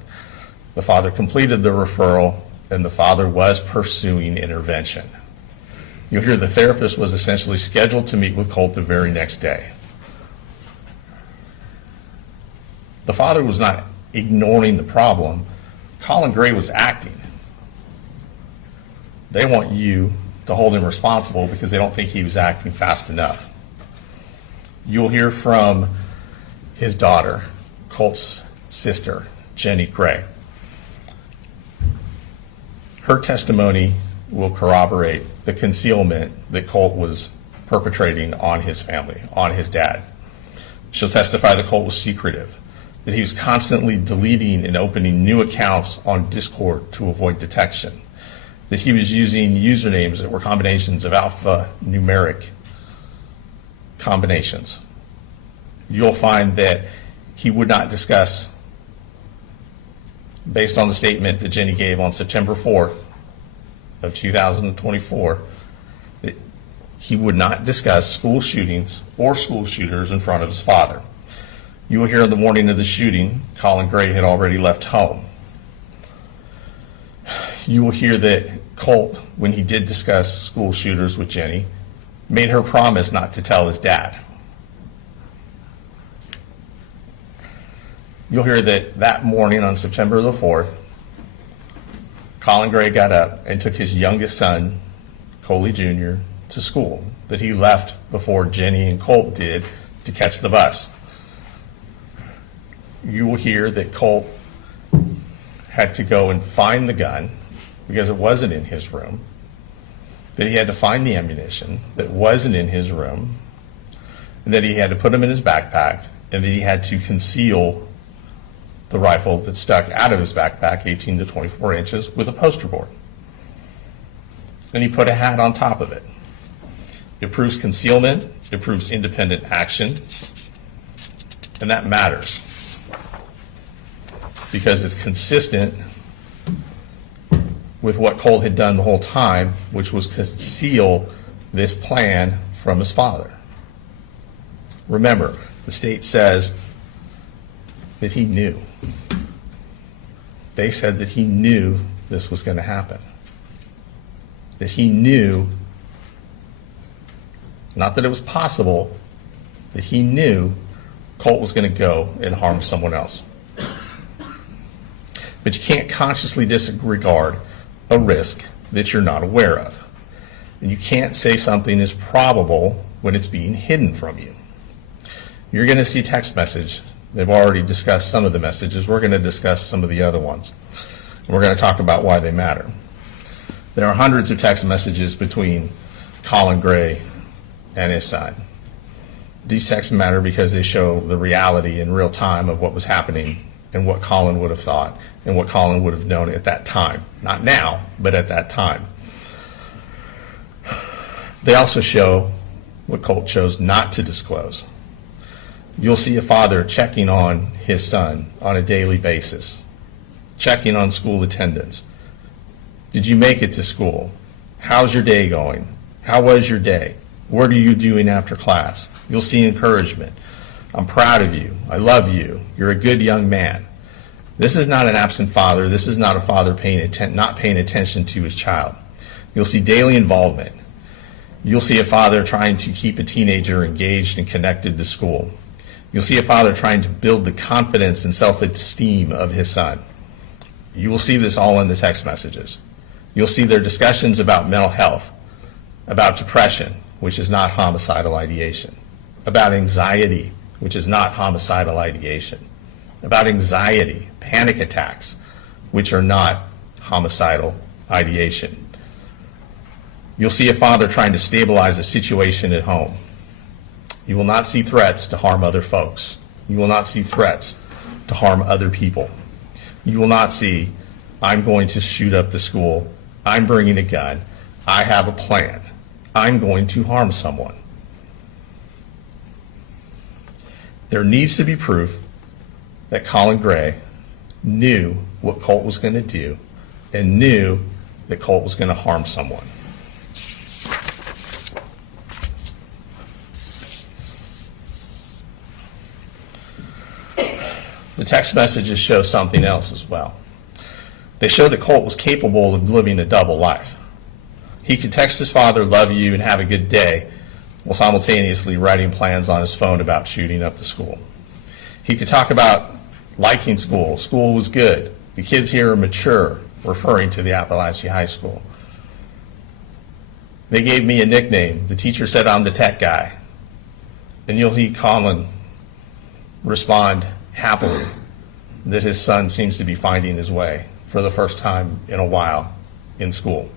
The father completed the referral, and the father was pursuing intervention. You'll hear the therapist was essentially scheduled to meet with Colt the very next day. The father was not ignoring the problem. Colin Gray was acting. They want you to hold him responsible because they don't think he was acting fast enough. You'll hear from his daughter, Colt's sister, Jenny Gray. Her testimony will corroborate the concealment that Colt was perpetrating on his family, on his dad. She'll testify that Colt was secretive, that he was constantly deleting and opening new accounts on Discord to avoid detection, that he was using usernames that were combinations of alphanumeric combinations. You'll find that he would not discuss, based on the statement that Jenny gave on September 4th of 2024, that he would not discuss school shootings or school shooters in front of his father. You will hear on the morning of the shooting, Colin Gray had already left home. You will hear that Colt, when he did discuss school shooters with Jenny, made her promise not to tell his dad. You'll hear that that morning on September the 4th, Colin Gray got up and took his youngest son, Coley Jr., to school, that he left before Jenny and Colt did to catch the bus. You will hear that Colt had to go and find the gun because it wasn't in his room, that he had to find the ammunition that wasn't in his room, and that he had to put them in his backpack, and that he had to conceal the rifle that stuck out of his backpack 18 to 24 inches with a poster board. And he put a hat on top of it. It proves concealment, it proves independent action, and that matters because it's consistent with what Colt had done the whole time, which was conceal this plan from his father. Remember, the state says that he knew. They said that he knew this was going to happen. That he knew, not that it was possible, that he knew Colt was going to go and harm someone else. But you can't consciously disregard a risk that you're not aware of. And you can't say something is probable when it's being hidden from you. You're going to see text message. They've already discussed some of the messages. We're going to discuss some of the other ones. And we're going to talk about why they matter. There are hundreds of text messages between Colin Gray and his son. These texts matter because they show the reality in real time of what was happening and what Colin would have thought and what Colin would have known at that time. Not now, but at that time. They also show what Colt chose not to disclose. You'll see a father checking on his son on a daily basis, checking on school attendance. Did you make it to school? How's your day going? How was your day? What are you doing after class? You'll see encouragement. I'm proud of you. I love you. You're a good young man. This is not an absent father. This is not a father not paying attention to his child. You'll see daily involvement. You'll see a father trying to keep a teenager engaged and connected to school. You'll see a father trying to build the confidence and self-esteem of his son. You will see this all in the text messages. You'll see their discussions about mental health, about depression, which is not homicidal ideation, about anxiety, which is not homicidal ideation, about anxiety, panic attacks, which are not homicidal ideation. You'll see a father trying to stabilize a situation at home. You will not see threats to harm other folks. You will not see threats to harm other people. You will not see, I'm going to shoot up the school, I'm bringing a gun, I have a plan, I'm going to harm someone. There needs to be proof that Colin Gray knew what Colt was going to do and knew that Colt was going to harm someone. The text messages show something else as well. They show that Colt was capable of living a double life. He could text his father, love you, and have a good day, while simultaneously writing plans on his phone about shooting up the school. He could talk about liking school. School was good. The kids here are mature, referring to the Appalachia High School. They gave me a nickname. The teacher said I'm the tech guy. And you'll hear Colin respond happily that his son seems to be finding his way for the first time in a while in school.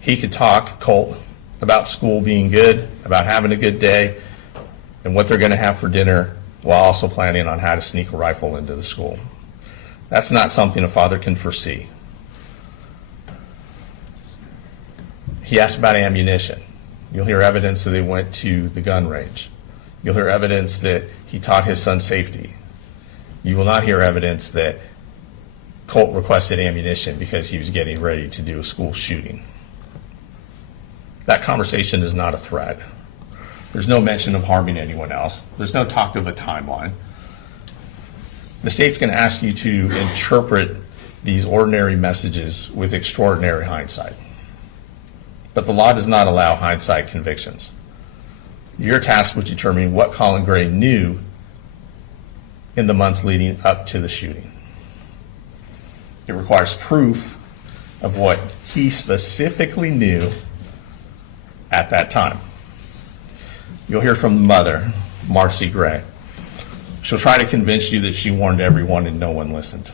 He could talk, Colt, about school being good, about having a good day, and what they're going to have for dinner, while also planning on how to sneak a rifle into the school. That's not something a father can foresee. He asked about ammunition. You'll hear evidence that they went to the gun range. You'll hear evidence that he taught his son safety. You will not hear evidence that Colt requested ammunition because he was getting ready to do a school shooting. That conversation is not a threat. There's no mention of harming anyone else. There's no talk of a timeline. The state's going to ask you to interpret these ordinary messages with extraordinary hindsight. But the law does not allow hindsight convictions. Your task would determine what Colin Gray knew in the months leading up to the shooting. It requires proof of what he specifically knew at that time. You'll hear from the mother, Marcy Gray. She'll try to convince you that she warned everyone and no one listened.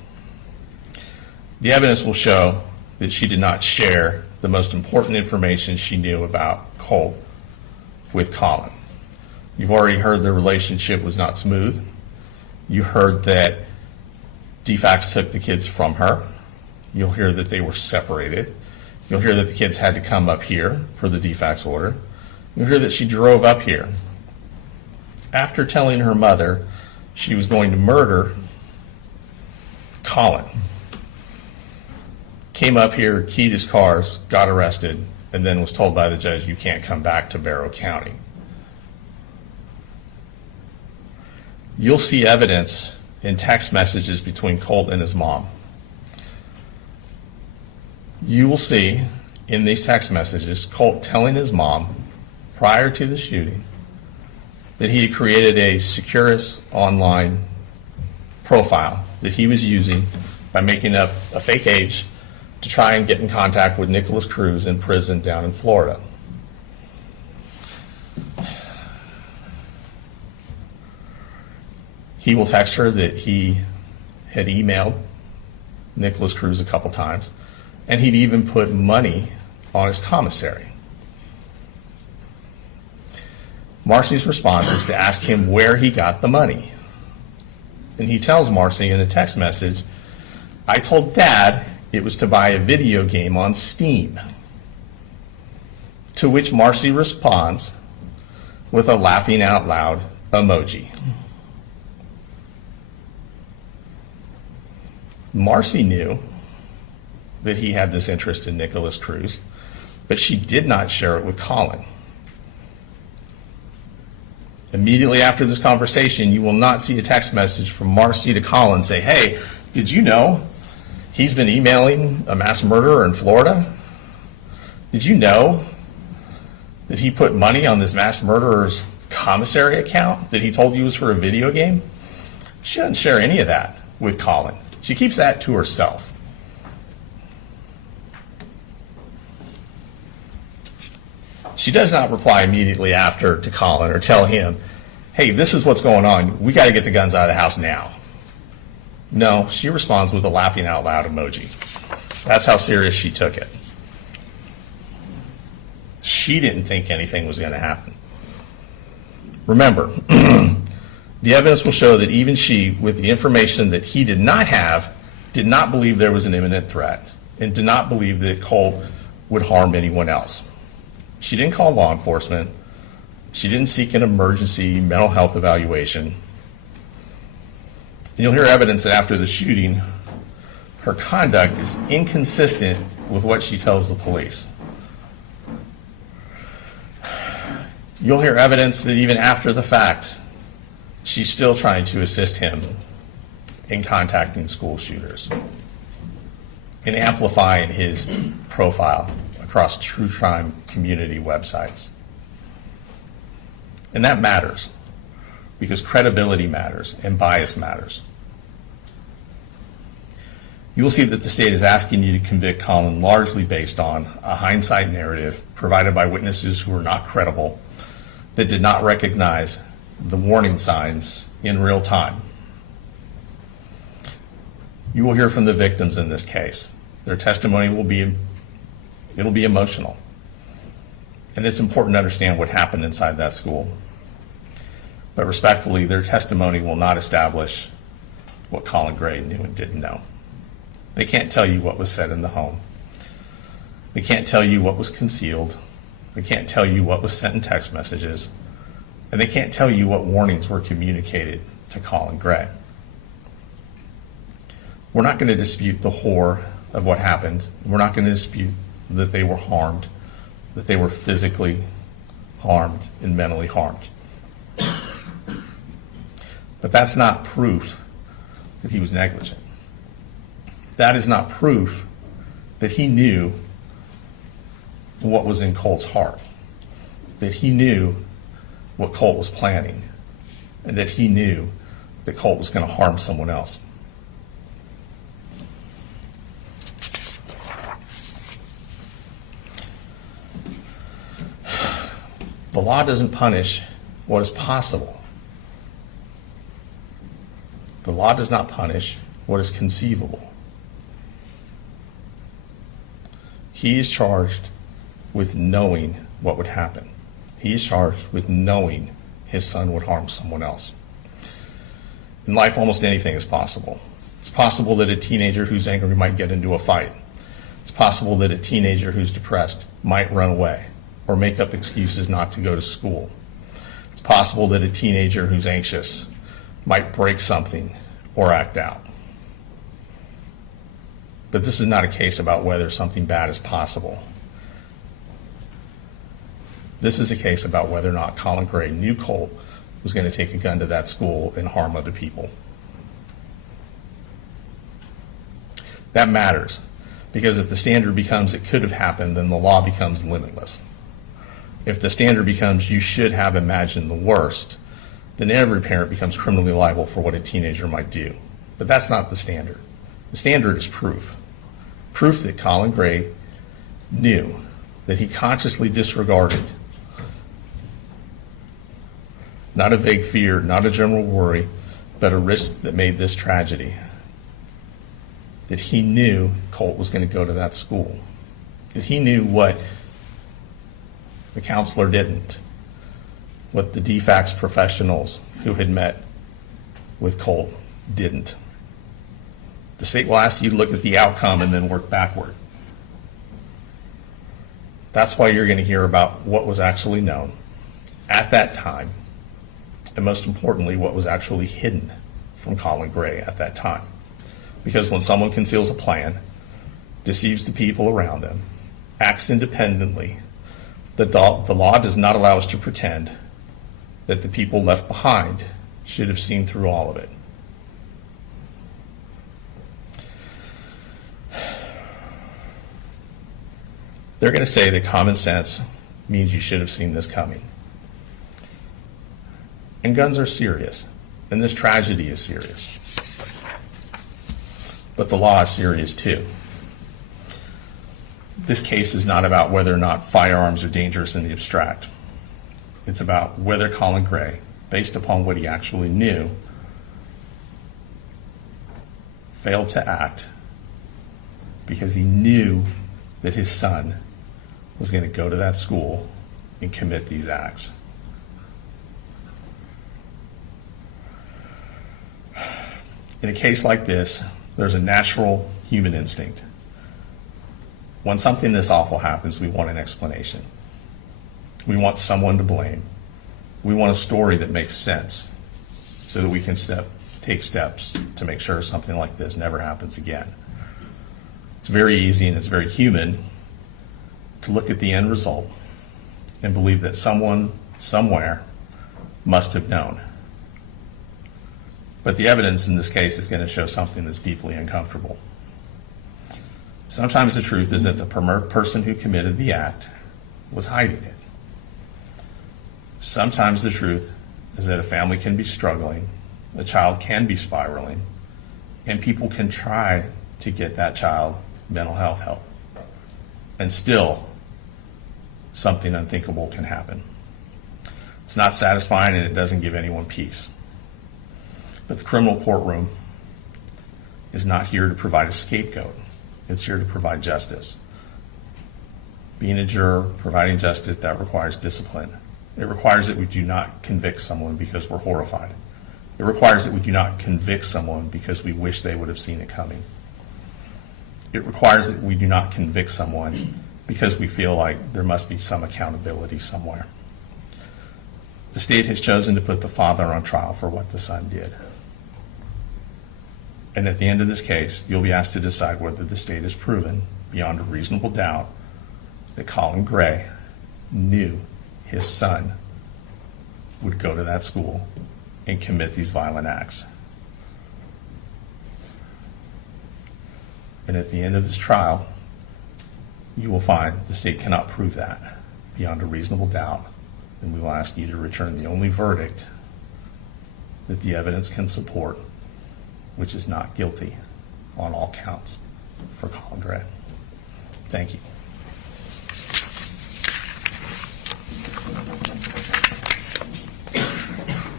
The evidence will show that she did not share the most important information she knew about Colt with Colin. You've already heard the relationship was not smooth. You heard that DFACS took the kids from her. You'll hear that they were separated. You'll hear that the kids had to come up here per the DFACS order. You'll hear that she drove up here after telling her mother she was going to murder Colin. Came up here, keyed his cars, got arrested, and then was told by the judge, you can't come back to Barrow County. You'll see evidence in text messages between Colt and his mom. You will see in these text messages Colt telling his mom prior to the shooting that he had created a Securus online profile that he was using by making up a fake age to try and get in contact with Nikolas Cruz in prison down in Florida. He will text her that he had emailed Nikolas Cruz a couple times, and he'd even put money on his commissary. Marcy's response is to ask him where he got the money. And he tells Marcy in a text message, I told Dad it was to buy a video game on Steam. To which Marcy responds with a laughing out loud emoji. Marcy knew that he had this interest in Nikolas Cruz, but she did not share it with Colin. Immediately after this conversation, you will not see a text message from Marcy to Colin say, hey, did you know he's been emailing a mass murderer in Florida? Did you know that he put money on this mass murderer's commissary account that he told you was for a video game? She doesn't share any of that with Colin. She keeps that to herself. She does not reply immediately after to Colin or tell him, hey, this is what's going on. We got to get the guns out of the house now. No, she responds with a laughing out loud emoji. That's how serious she took it. She didn't think anything was going to happen. Remember, the evidence will show that even she, with the information that he did not have, did not believe there was an imminent threat and did not believe that Colt would harm anyone else. She didn't call law enforcement. She didn't seek an emergency mental health evaluation. And you'll hear evidence that after the shooting, her conduct is inconsistent with what she tells the police. You'll hear evidence that even after the fact, she's still trying to assist him in contacting school shooters and amplifying his profile across true crime community websites. And that matters because credibility matters and bias matters. You will see that the state is asking you to convict Colin largely based on a hindsight narrative provided by witnesses who are not credible, that did not recognize the warning signs in real time. You will hear from the victims in this case. Their testimony will be emotional. And it's important to understand what happened inside that school. But respectfully, their testimony will not establish what Colin Gray knew and didn't know. They can't tell you what was said in the home. They can't tell you what was concealed. They can't tell you what was sent in text messages. And they can't tell you what warnings were communicated to Colin Gray. We're not going to dispute the horror of what happened. We're not going to dispute that they were harmed, that they were physically harmed and mentally harmed. But that's not proof that he was negligent. That is not proof that he knew what was in Colt's heart, that he knew what Colt was planning, and that he knew that Colt was going to harm someone else. The law doesn't punish what is possible. The law does not punish what is conceivable. He is charged with knowing what would happen. He is charged with knowing his son would harm someone else. In life, almost anything is possible. It's possible that a teenager who's angry might get into a fight. It's possible that a teenager who's depressed might run away or make up excuses not to go to school. It's possible that a teenager who's anxious might break something or act out. But this is not a case about whether something bad is possible. This is a case about whether or not Colin Gray knew Colt was going to take a gun to that school and harm other people. That matters, because if the standard becomes it could have happened, then the law becomes limitless. If the standard becomes you should have imagined the worst, then every parent becomes criminally liable for what a teenager might do. But that's not the standard. The standard is proof. Proof that Colin Gray knew, that he consciously disregarded, not a vague fear, not a general worry, but a risk that made this tragedy. That he knew Colt was going to go to that school. That he knew what the counselor didn't, what the DFACS professionals who had met with Colt didn't. The state will ask you to look at the outcome and then work backward. That's why you're going to hear about what was actually known at that time, and most importantly, what was actually hidden from Colin Gray at that time. Because when someone conceals a plan, deceives the people around them, acts independently, the law does not allow us to pretend that the people left behind should have seen through all of it. They're going to say that common sense means you should have seen this coming. And guns are serious, and this tragedy is serious. But the law is serious too. This case is not about whether or not firearms are dangerous in the abstract. It's about whether Colin Gray, based upon what he actually knew, failed to act because he knew that his son was going to go to that school and commit these acts. In a case like this, there's a natural human instinct. When something this awful happens, we want an explanation. We want someone to blame. We want a story that makes sense so that we can take steps to make sure something like this never happens again. It's very easy and it's very human to look at the end result and believe that someone, somewhere, must have known. But the evidence in this case is going to show something that's deeply uncomfortable. Sometimes the truth is that the person who committed the act was hiding it. Sometimes the truth is that a family can be struggling, a child can be spiraling, and people can try to get that child mental health help. And still, something unthinkable can happen. It's not satisfying and it doesn't give anyone peace. But the criminal courtroom is not here to provide a scapegoat. It's here to provide justice. Being a juror, providing justice, that requires discipline. It requires that we do not convict someone because we're horrified. It requires that we do not convict someone because we wish they would have seen it coming. It requires that we do not convict someone because we feel like there must be some accountability somewhere. The state has chosen to put the father on trial for what the son did. And at the end of this case, you'll be asked to decide whether the state has proven, beyond a reasonable doubt, that Colin Gray knew his son would go to that school and commit these violent acts. And at the end of this trial, you will find the state cannot prove that beyond a reasonable doubt, and we will ask you to return the only verdict that the evidence can support, which is not guilty on all counts for Colin Gray. Thank you.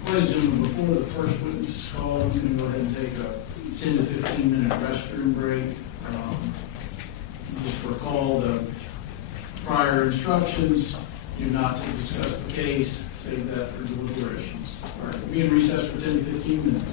Ladies and gentlemen, before the first witness is called, I'm going to go ahead and take a 10 to 15 minute restroom break. Just recall the prior instructions, do not to discuss the case, save that for deliberations. All right, we'll be in recess for 10 to 15 minutes.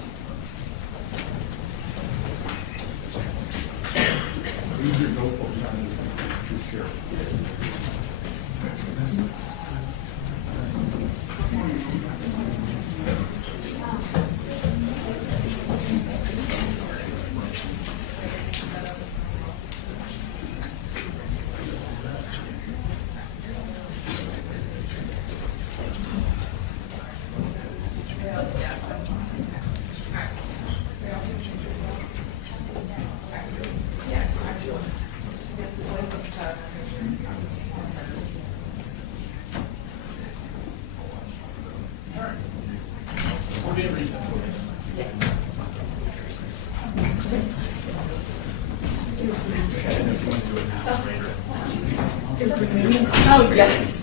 We'll be in recess. Oh, yes.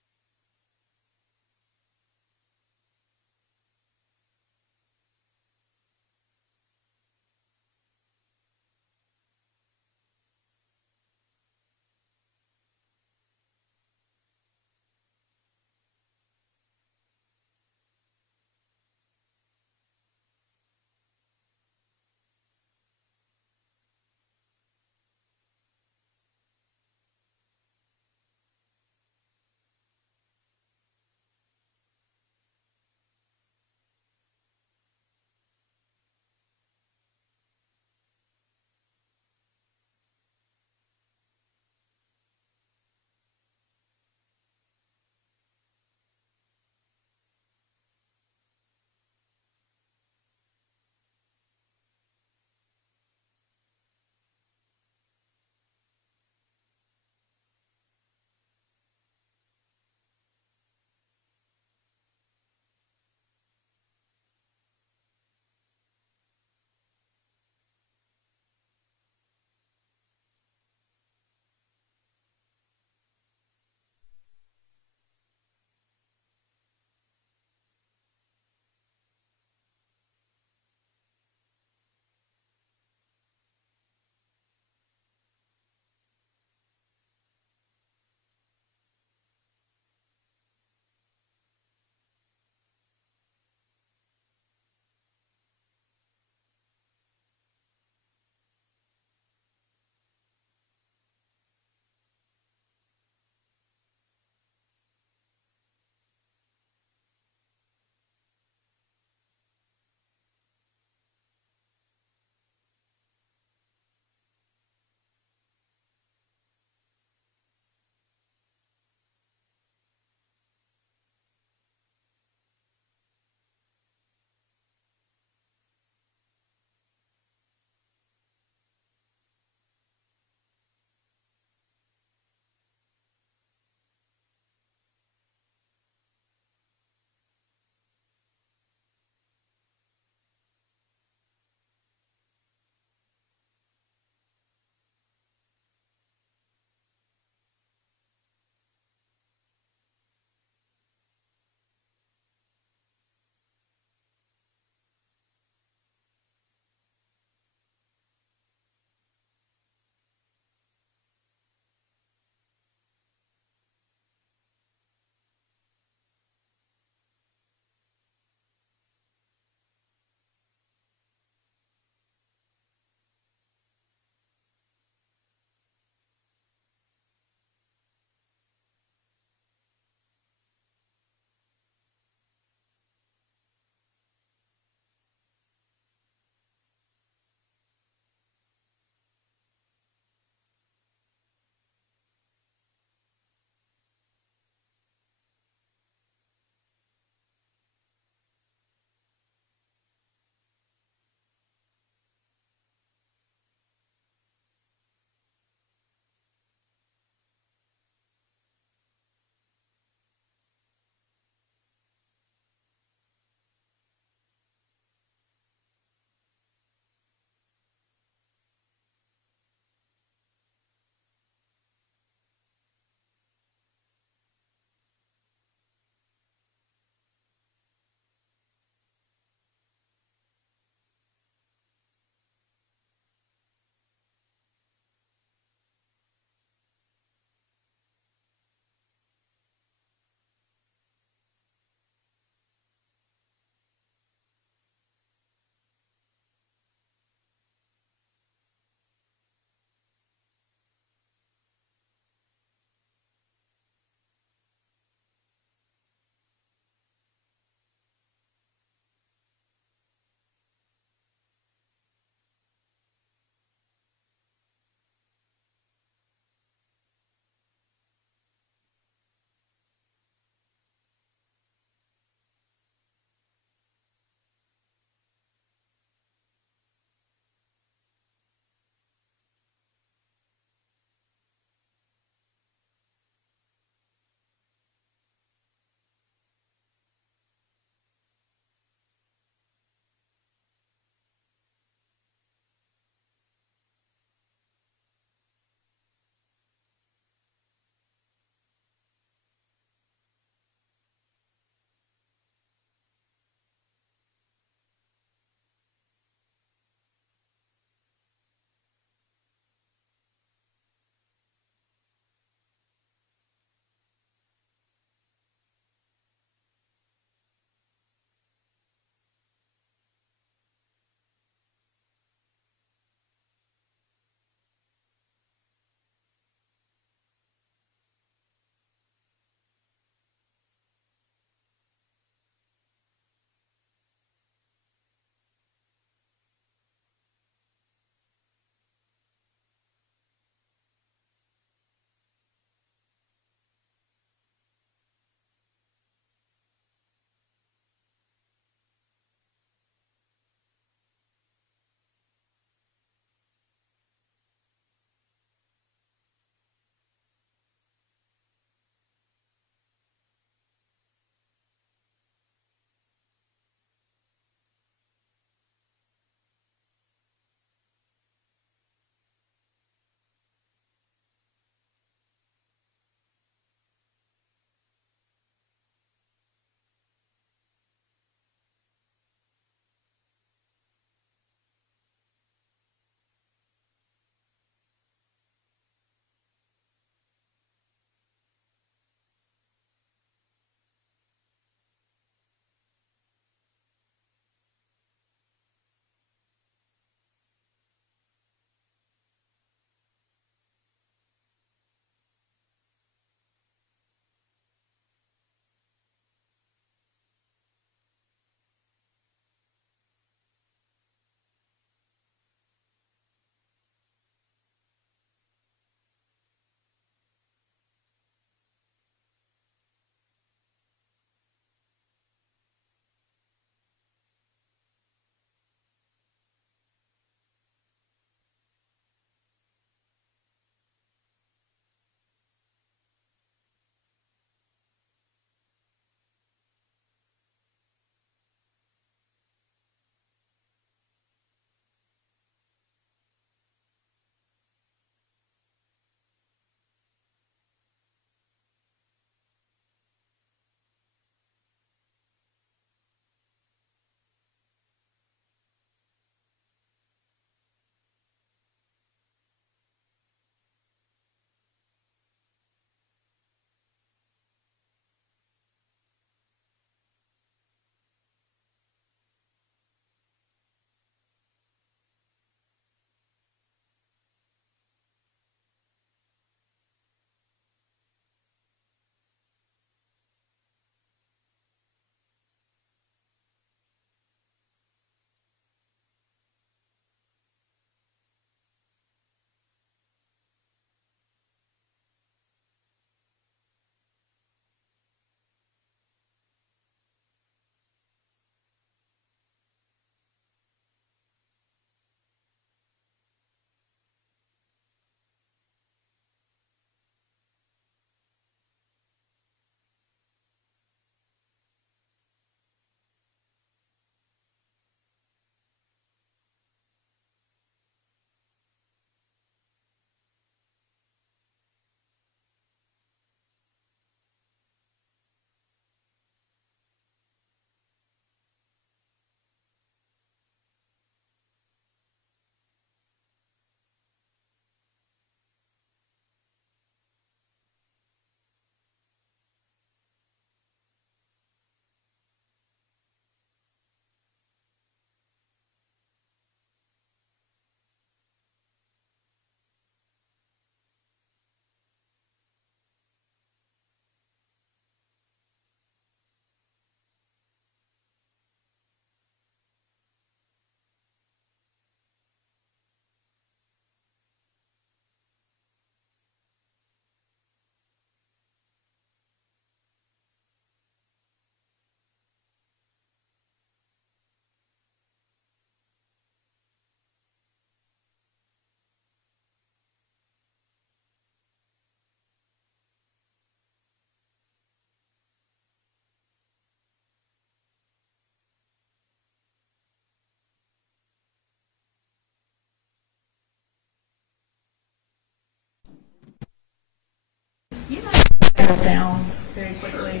settle down very quickly.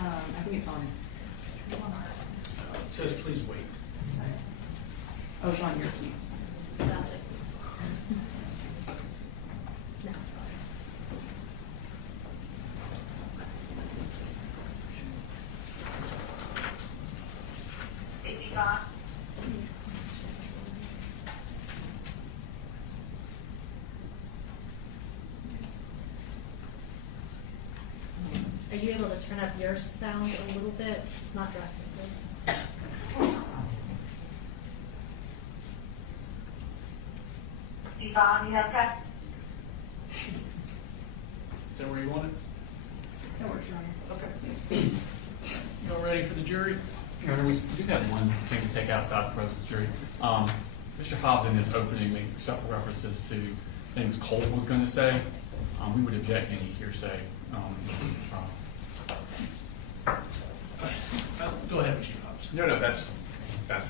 I think it's on. It says please wait. Oh, it's on your team. Are you able to turn up your sound a little bit? Not drastically. Yvonne, you have that? Is that where you want it? That works, Your Honor. Okay. You all ready for the jury? Your Honor, we do have one thing to take outside the presence of the jury. Mr. Hobbs in his opening made several references to things Cole was going to say. We would object any hearsay. Go ahead, Mr. Hobbs. No, that's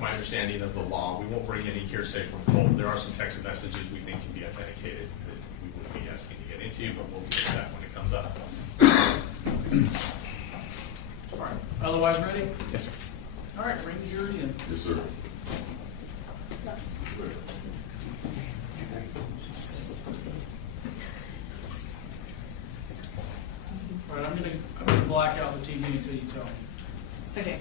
my understanding of the law. We won't bring any hearsay from Cole. There are some text messages we think can be authenticated that we wouldn't be asking to get into, but we'll get to that when it comes up. All right. Otherwise ready? Yes, sir. All right, bring the jury in. Yes, sir. All right, I'm gonna black out the TV until you tell me. Okay.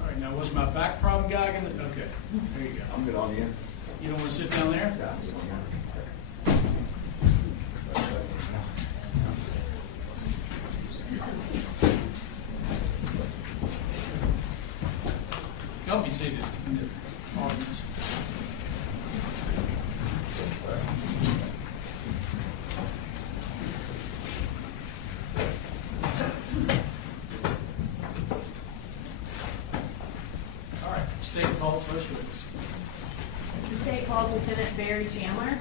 All right, now was my back problem guy gonna, okay, there you go. I'm good on you. You don't wanna sit down there? Y'all be seated in the audience. All right, state calls first witness. The state calls Lieutenant Barry Chandler.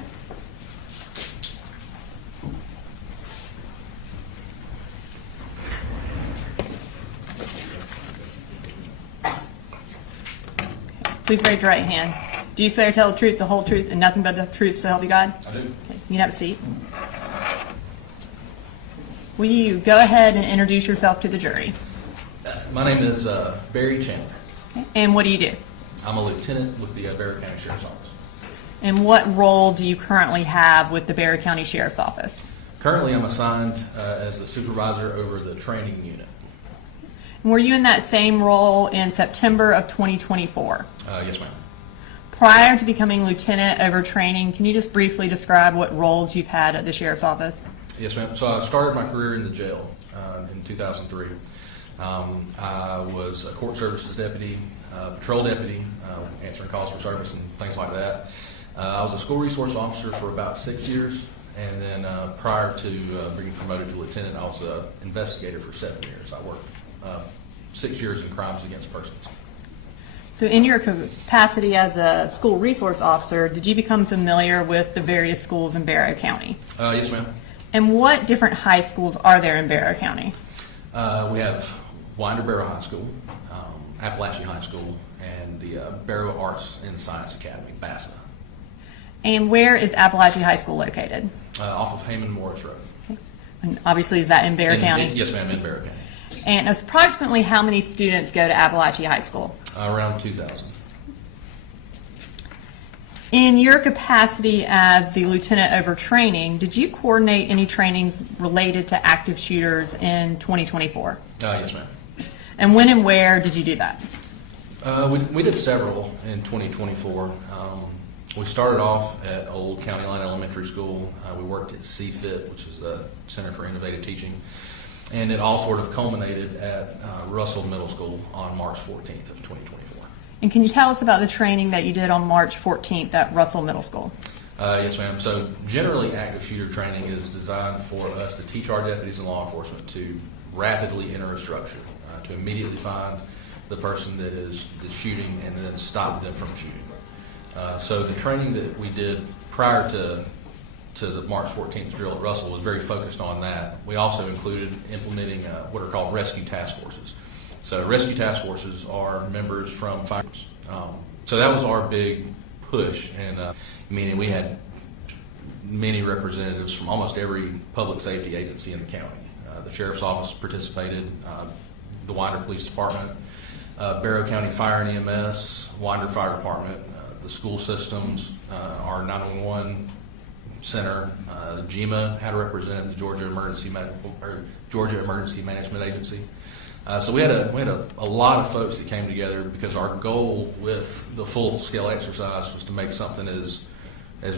Please raise your right hand. Do you swear to tell the truth, the whole truth, and nothing but the truth, so help you God? I do. Okay, you can have a seat. Will you go ahead and introduce yourself to the jury? My name is Barry Chandler. Okay, and what do you do? I'm a lieutenant with the Barrow County Sheriff's Office. And what role do you currently have with the Barrow County Sheriff's Office? Currently, I'm assigned as the supervisor over the training unit. Were you in that same role in September of 2024? Yes, ma'am. Prior to becoming lieutenant over training, can you just briefly describe what roles you've had at the Sheriff's Office? Yes, ma'am. So I started my career in the jail in 2003. I was a court services deputy, patrol deputy, answering calls for service and things like that. I was a school resource officer for about 6 years, and then prior to being promoted to lieutenant, I was an investigator for 7 years. I worked 6 years in crimes against persons. So in your capacity as a school resource officer, did you become familiar with the various schools in Barrow County? Yes, ma'am. And what different high schools are there in Barrow County? We have Winder Barrow High School, Appalachian High School, and the Barrow Arts and Science Academy, BASA. And where is Appalachia High School located? Off of Heyman Morris Road. And obviously, is that in Bear County? Yes, ma'am, in Bear County. And approximately how many students go to Appalachia High School? Around 2,000. In your capacity as the lieutenant over training, did you coordinate any trainings related to active shooters in 2024? Yes, ma'am. And when and where did you do that? We did several in 2024. We started off at Old County Line Elementary School. We worked at CFIT, which is the Center for Innovative Teaching. And it all sort of culminated at Russell Middle School on March 14th of 2024. And can you tell us about the training that you did on March 14th at Russell Middle School? Yes, ma'am. So generally, active shooter training is designed for us to teach our deputies and law enforcement to rapidly enter a structure, to immediately find the person that is shooting and then stop them from shooting. So the training that we did prior to the March 14th drill at Russell was very focused on that. We also included implementing what are called rescue task forces. So rescue task forces are members from fire. So that was our big push, and meaning we had many representatives from almost every public safety agency in the county. The sheriff's office participated, the Winder Police Department, Barrow County Fire and EMS, Winder Fire Department, the school systems, our 911 center, GEMA had a representative, the Georgia Emergency Management Agency. So we had a lot of folks that came together because our goal with the full scale exercise was to make something as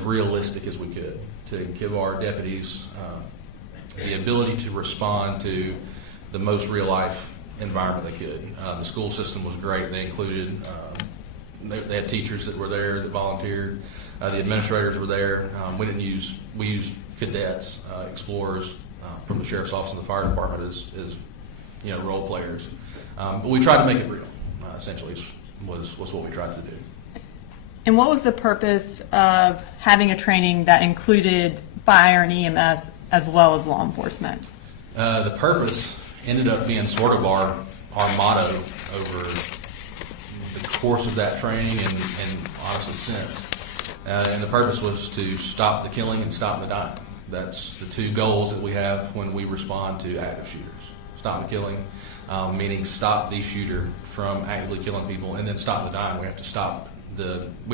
realistic as we could, to give our deputies the ability to respond to the most real life environment they could. The school system was great. They included they had teachers that were there that volunteered. The administrators were there. We used cadets, explorers from the sheriff's office and the fire department as role players. But we tried to make it real. Essentially, was what we tried to do. And what was the purpose of having a training that included fire and EMS as well as law enforcement? The purpose ended up being sort of our motto over the course of that training and honestly since. And the purpose was to stop the killing and stop the dying. That's the two goals that we have when we respond to active shooters. Stop the killing, meaning stop the shooter from actively killing people, and then stop the dying. We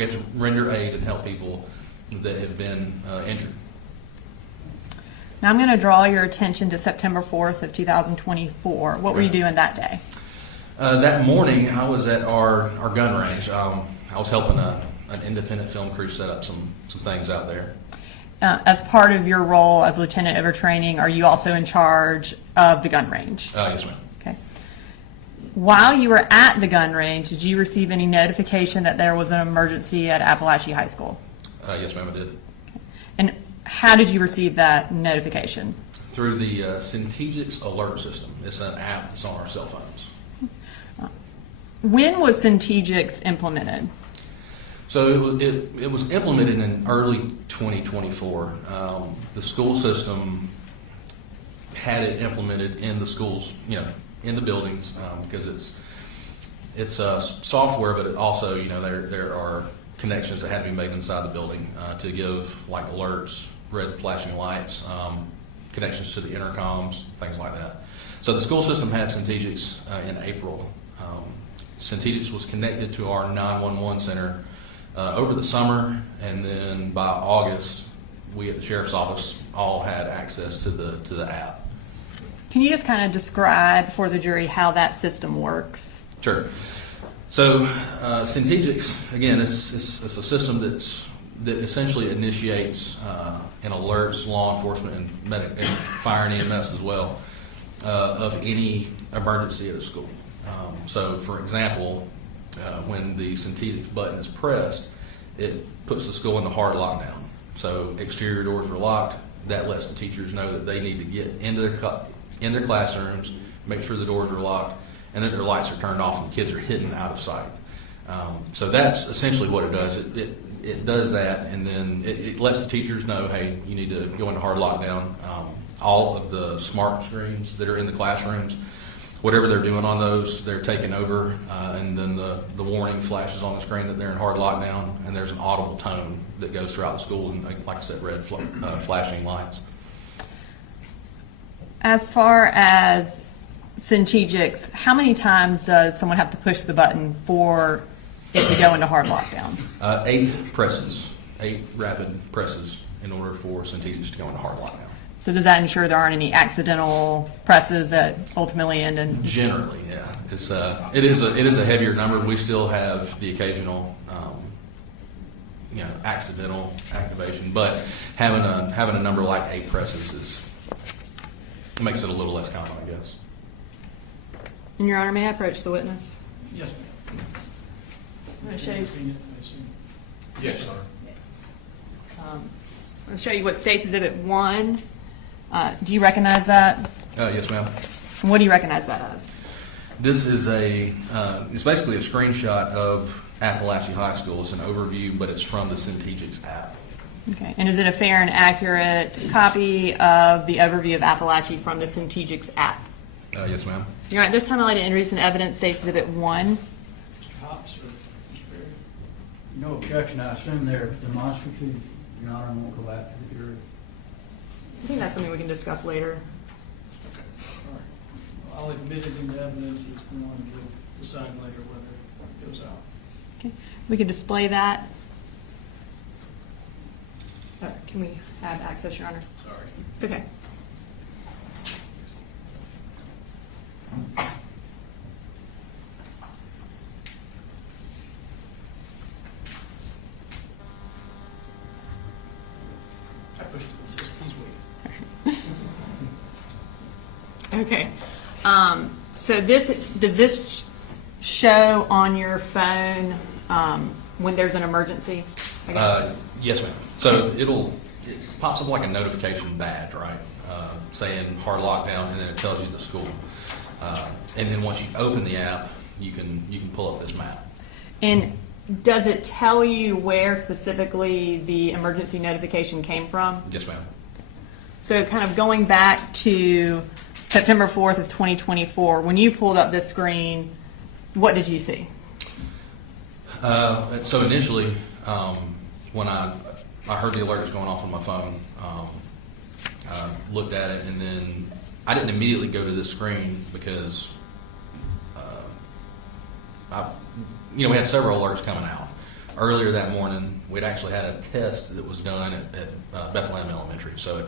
have to render aid and help people that have been injured. Now I'm going to draw your attention to September 4th of 2024. What were you doing that day? That morning, I was at our gun range. I was helping an independent film crew set up some things out there. As part of your role as lieutenant over training, are you also in charge of the gun range? Yes, ma'am. Okay. While you were at the gun range, did you receive any notification that there was an emergency at Appalachia High School? Yes, ma'am, I did. And how did you receive that notification? Through the Centegix alert system. It's an app that's on our cell phones. When was Centegix implemented? So it was implemented in early 2024. The school system had it implemented in the schools, in the buildings, because it's software, but it also, there are connections that had to be made inside the building to give like alerts, red flashing lights, connections to the intercoms, things like that. So the school system had Centegix in April. Centegix was connected to our 911 center over the summer, and then by August, we at the sheriff's office all had access to the app. Can you just kind of describe for the jury how that system works? Sure. So Centegix, again, it's a system that essentially initiates and alerts law enforcement and fire and EMS as well of any emergency at a school. So, for example, when the Centegix button is pressed, it puts the school into hard lockdown. So exterior doors are locked. That lets the teachers know that they need to get into their classrooms, make sure the doors are locked, and that their lights are turned off and the kids are hidden out of sight. So that's essentially what it does. It does that, and then it lets the teachers know, hey, you need to go into hard lockdown. All of the smart screens that are in the classrooms whatever they're doing on those, they're taking over, and then the warning flashes on the screen that they're in hard lockdown, and there's an audible tone that goes throughout the school, and like I said, red flashing lights. As far as Centegix, how many times does someone have to push the button for it to go into hard lockdown? 8 presses, 8 rapid presses in order for Centegix to go into hard lockdown. So does that ensure there aren't any accidental presses that ultimately end in? Generally, yeah. It is a heavier number. We still have the occasional, accidental activation, but having a number like 8 presses makes it a little less common, I guess. And Your Honor, may I approach the witness? Yes, ma'am. I'm going to show you. Seen it, I assume. Yes, sir. I'm going to show you what State's Exhibit 1. Do you recognize that? Yes, ma'am. What do you recognize that as? This is it's basically a screenshot of Appalachian High School. It's an overview, but it's from the Centegix app. Okay. And is it a fair and accurate copy of the overview of Appalachia from the Centegix app? Yes, ma'am. You're right. This time I'd like to introduce an evidence State's Exhibit 1. Mr. Hops or Mr. Berry? No objection, I assume they're demonstrative, Your Honor, and won't go back to the jury. I think that's something we can discuss later. All right. I'll admit it into evidence as one, and we'll decide later whether it goes out. Okay. We can display that. Can we have access, Your Honor? Sorry. It's okay. I pushed it, it says he's waiting. Okay. So does this show on your phone when there's an emergency? I guess? Yes, ma'am. So it pops up like a notification badge, right? Saying hard lockdown, and then it tells you the school. And then once you open the app, you can pull up this map. And does it tell you where specifically the emergency notification came from? Yes, ma'am. So kind of going back to September 4th of 2024, when you pulled up this screen, what did you see? So initially, when I heard the alert was going off on my phone, I looked at it, and then I didn't immediately go to this screen because we had several alerts coming out. Earlier that morning, we'd actually had a test that was done at Bethlehem Elementary. So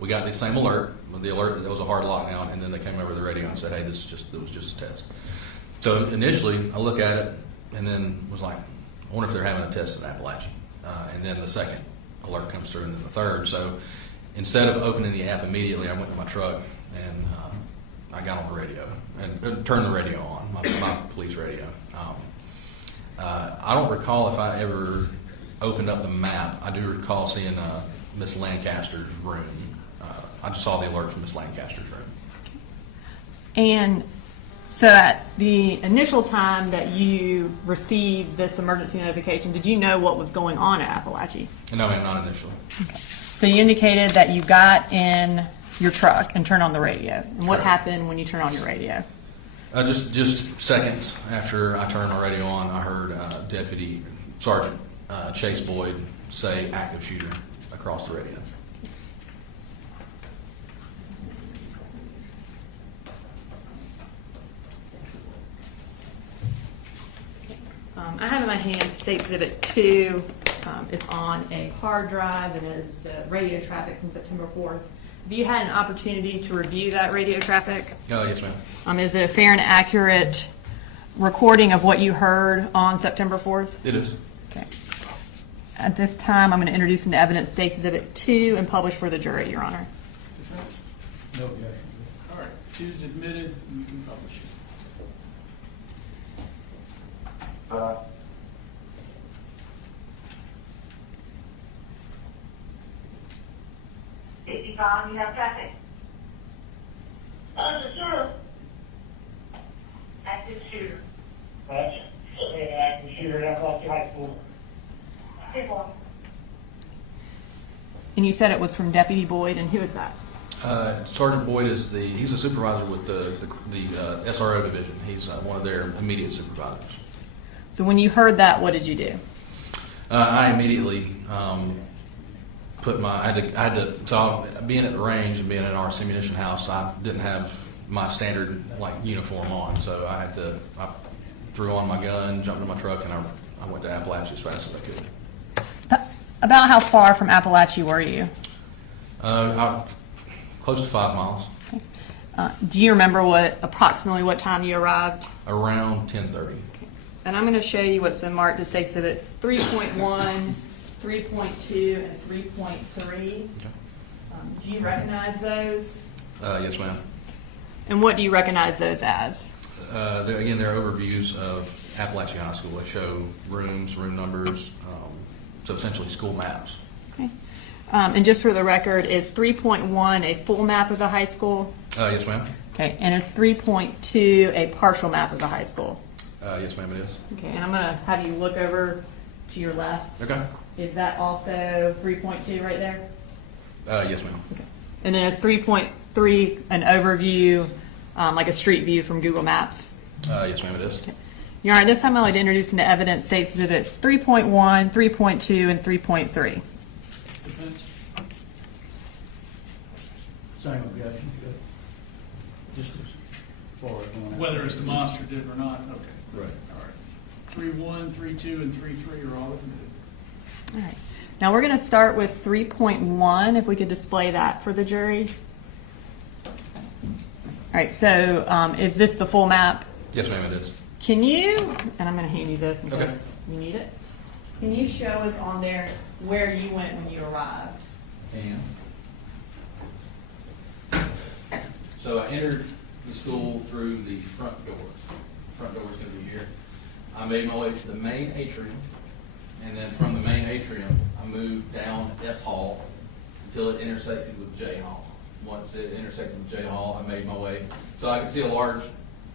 we got the same alert. The alert that was a hard lockdown, and then they came over the radio and said, "Hey, it was just a test." So initially, I look at it and then was like, "I wonder if they're having a test in Appalachia." And then the second alert comes through, and then the third. So instead of opening the app immediately, I went to my truck and I got on the radio and turned the radio on, my police radio. I don't recall if I ever opened up the map. I do recall seeing Miss Lancaster's room. I just saw the alert from Miss Lancaster's room. And so at the initial time that you received this emergency notification, did you know what was going on at Appalachia? No, ma'am, not initially. So you indicated that you got in your truck and turned on the radio. And what Correct. happened when you turned on your radio? Just seconds after I turned my radio on, I heard Deputy Sergeant Chase Boyd say "active shooter" across the radio. I have in my hand State Exhibit 2. It's on a hard drive, and it's the radio traffic from September 4th. Have you had an opportunity to review that radio traffic? Yes, ma'am. Is it a fair and accurate recording of what you heard on September 4th? It is. Okay. At this time, I'm going to introduce into evidence State Exhibit 2 and publish for the jury, Your Honor. Defense? No objection. All right, 2 is admitted, and you can publish it. Safety Bond, you have traffic. Sure. Active shooter. That's an active shooter at Appalachia High School. Hey, boy. And you said it was from Deputy Boyd, and who is that? Sergeant Boyd he's a supervisor with the SRO division. He's one of their immediate supervisors. So when you heard that, what did you do? I immediately I had to, so being at the range and being in our ammunition house, I didn't have my standard like uniform on, so I threw on my gun, jumped in my truck, and I went to Appalachia as fast as I could. About how far from Appalachia were you? Close to 5 miles, Do you remember approximately what time you arrived? around 10:30. And I'm going to show you what's been marked as State Exhibits 3.1, 3.2, and 3.3. Do you recognize those? Yes, ma'am. And what do you recognize those as? They're overviews of Appalachia High School. They show rooms, room numbers, so essentially school maps. Okay. And just for the record, is 3.1 a full map of the high school? Yes, ma'am. Okay. And is 3.2 a partial map of the high school? Yes, ma'am, it is. Okay. And I'm going to have you look over to your left. Okay. Is that also 3.2 right there? Yes, ma'am. And then is 3.3 an overview, like a street view from Google Maps? Yes, ma'am, it is. Your Honor, this time I'd like to introduce into evidence State Exhibits 3.1, 3.2, and 3.3. Defense? Same objection, good. Just as far as going. Whether it's demonstrative or not, okay. Right. All right. 3.1, 3.2, and 3.3 are all looking good. All right. Now we're going to start with 3.1, if we could display that for the jury. All right, so is this the full map? Yes, ma'am, it is. Can you, and I'm going to hand you this in Okay. case you need it. Can you show us on there where you went when you arrived? So I entered the school through the front doors. The front door is going to be here. I made my way to the main atrium, and then from the main atrium, I moved down F Hall until it intersected with J Hall. Once it intersected with J Hall, I made my way. So I could see a large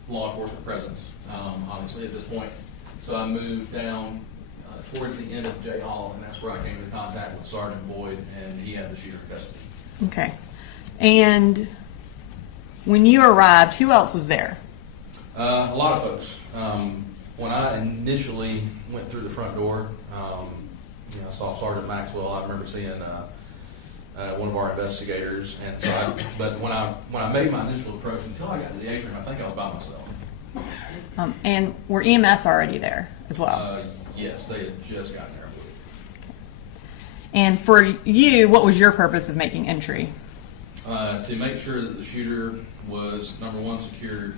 law enforcement presence, obviously, at this point. So I moved down towards the end of J Hall, and that's where I came into contact with Sergeant Boyd, and he had the shooter in custody. Okay. And when you arrived, who else was there? A lot of folks. When I initially went through the front door, I saw Sergeant Maxwell. I remember seeing one of our investigators, and so. But when I made my initial approach, until I got to the atrium, I think I was by myself. And were EMS already there as well? Yes, they had just gotten there. I believe. And for you, what was your purpose of making entry? To make sure that the shooter was, number one, secured,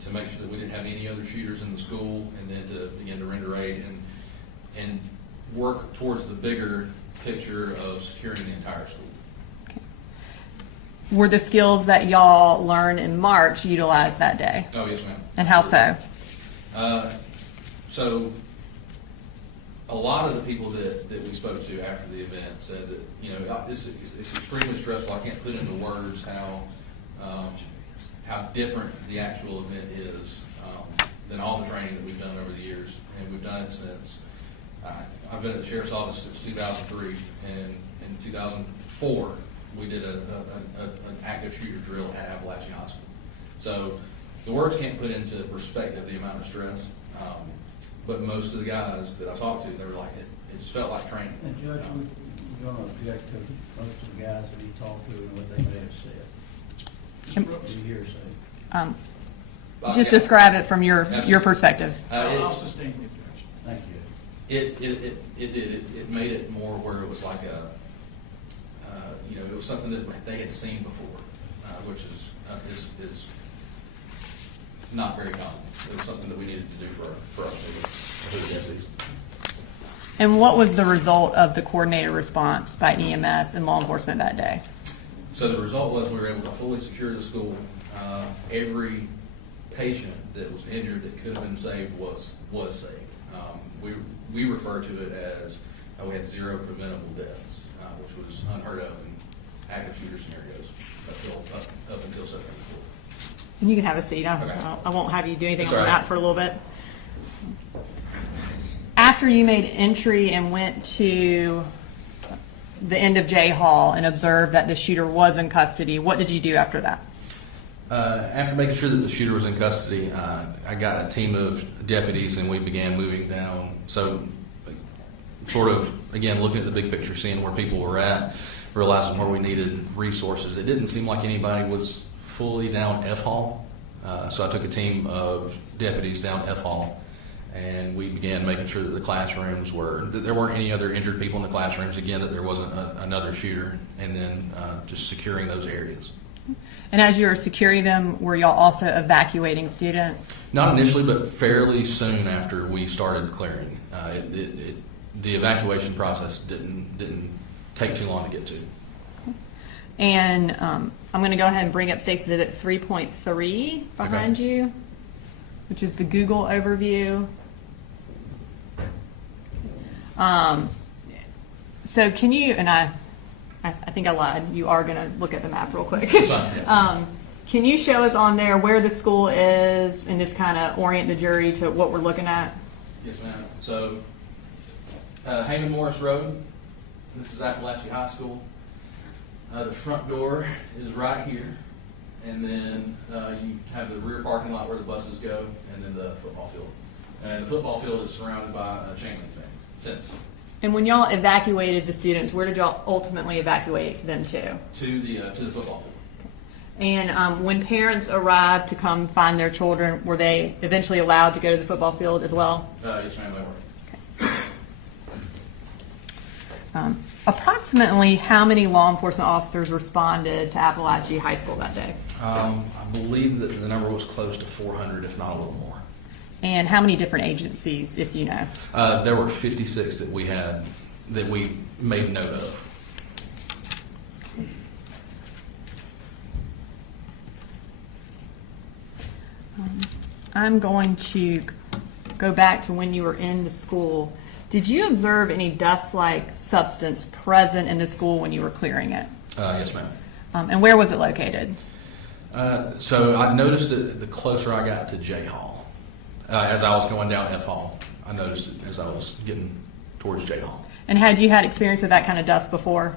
to make sure that we didn't have any other shooters in the school, and then to begin to render aid and work towards the bigger picture of securing the entire school. Were the skills that y'all learned in March utilized that day? Oh, yes, ma'am. And how so? So a lot of the people that we spoke to after the event said that, it's extremely stressful. I can't put into words how different the actual event is than all the training that we've done over the years. And we've done it since, I've been at the Sheriff's Office since 2003, and in 2004, we did an active shooter drill at Appalachia High School. So the words can't put into perspective the amount of stress, but most of the guys that I talked to, they were like, it just felt like training. And Judge, we're going to object to most of the guys that you talked to and what they may have said. Just the hearsay. Just describe it from your perspective. I'll sustain the objection. Thank you. It made it more where it was like it was something that they had seen before, which is not very common. It was something that we needed to do for our deputies. And what was the result of the coordinated response by EMS and law enforcement that day? So the result was we were able to fully secure the school. Every patient that was injured that could have been saved was saved. We refer to it as we had 0 preventable deaths, which was unheard of in active shooter scenarios up until September 4th. And you can have a seat. Okay. I won't have you do anything That's on all that right. for a little bit. After you made entry and went to the end of J Hall and observed that the shooter was in custody, what did you do after that? After making sure that the shooter was in custody, I got a team of deputies and we began moving down. So, sort of, again, looking at the big picture, seeing where people were at, realizing where we needed resources. It didn't seem like anybody was fully down F Hall. So I took a team of deputies down F Hall, and we began making sure that the classrooms that there weren't any other injured people in the classrooms, again, that there wasn't another shooter, and then just securing those areas. And as you were securing them, were y'all also evacuating students? Not initially, but fairly soon after we started clearing. The evacuation process didn't take too long to get to. And I'm going to go ahead and bring up State Exhibit 3.3 behind you, which is the Google overview. So can you, and I think I lied, you are going to look at the map real quick. That's fine, yeah. Can you show us on there where the school is and just kind of orient the jury to what we're looking at? Yes, ma'am. So, Heyman Morris Road, this is Appalachia High School. The front door is right here, and then you have the rear parking lot where the buses go, and then the football field. And the football field is surrounded by a chain link fence And when y'all evacuated the students, where did y'all ultimately evacuate them to? to the football field. And when parents arrived to come find their children, were they eventually allowed to go to the football field as well? Yes, ma'am, they were. Approximately how many law enforcement officers responded to Appalachia High School that day? I believe that the number was close to 400, if not a little more. And how many different agencies, if you know? There were 56 that we made note of. I'm going to go back to when you were in the school. Did you observe any dust-like substance present in the school when you were clearing it? Yes, ma'am. And where was it located? So I noticed it the closer I got to J Hall. As I was going down F Hall, I noticed it as I was getting towards J Hall. And had you had experience with that kind of dust before?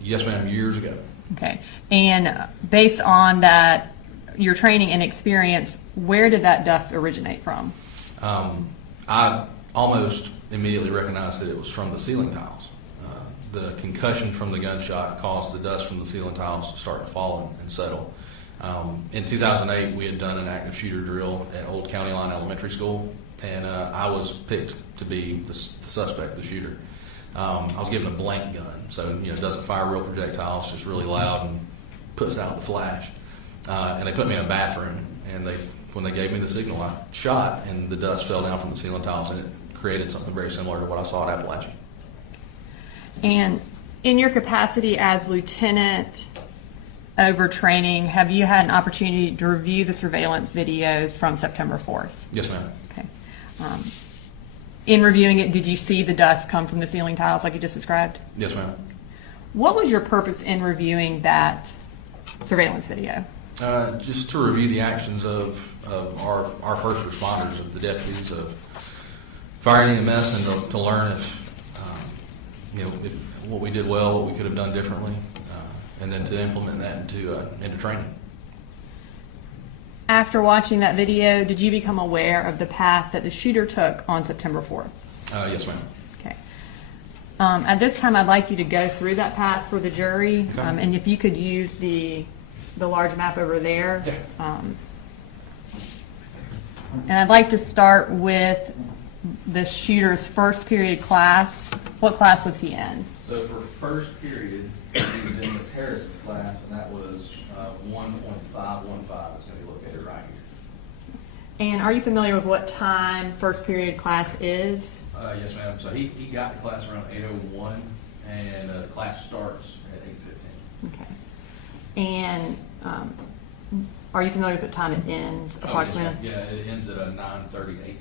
Yes, ma'am, years ago. Okay. And based on that, your training and experience, where did that dust originate from? I almost immediately recognized that it was from the ceiling tiles. The concussion from the gunshot caused the dust from the ceiling tiles to start to fall and settle. In 2008, we had done an active shooter drill at Old County Line Elementary School, and I was picked to be the suspect, the shooter. I was given a blank gun, so it doesn't fire real projectiles, just really loud and puts out the flash. And they put me in a bathroom, and when they gave me the signal, I shot, and the dust fell down from the ceiling tiles, and it created something very similar to what I saw at Appalachia. And in your capacity as lieutenant over training, have you had an opportunity to review the surveillance videos from September 4th? Yes, ma'am. Okay. In reviewing it, did you see the dust come from the ceiling tiles like you just described? Yes, ma'am. What was your purpose in reviewing that surveillance video? Just to review the actions of our first responders, of the deputies, of fire EMS, and to learn if what we did well, what we could have done differently, and then to implement that into training. After watching that video, did you become aware of the path that the shooter took on September 4th? Yes, ma'am. Okay. At this time, I'd like you to go through that path for the jury, Okay. and if you could use the large map over there. And I'd like to start with the shooter's first period class. What class was he in? So for first period, he was in Ms. Harris's class, and that was 1.515. It's going to be located right here. And are you familiar with what time first period class is? Yes, ma'am. So he got to class around 8:01, and the class starts at 8:15. Okay. And are you familiar with what time it ends approximately? Yeah, it ends at 9:38.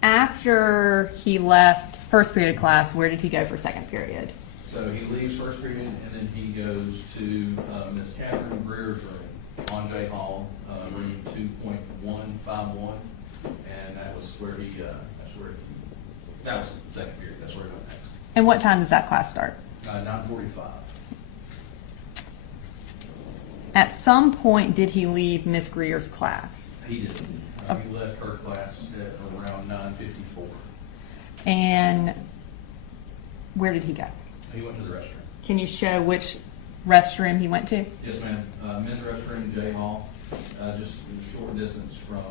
After he left first period class, where did he go for second period? So he leaves first period, and then he goes to Miss Catherine Greer's room on J Hall, room 2.151, and that was where that was second period. That's where he went next. And what time does that class start? 9:45. At some point, did he leave Miss Greer's class? He did. He left her class at around 9:54. And where did he go? He went to the restroom. Can you show which restroom he went to? Yes, ma'am. Men's restroom, J Hall, just a short distance from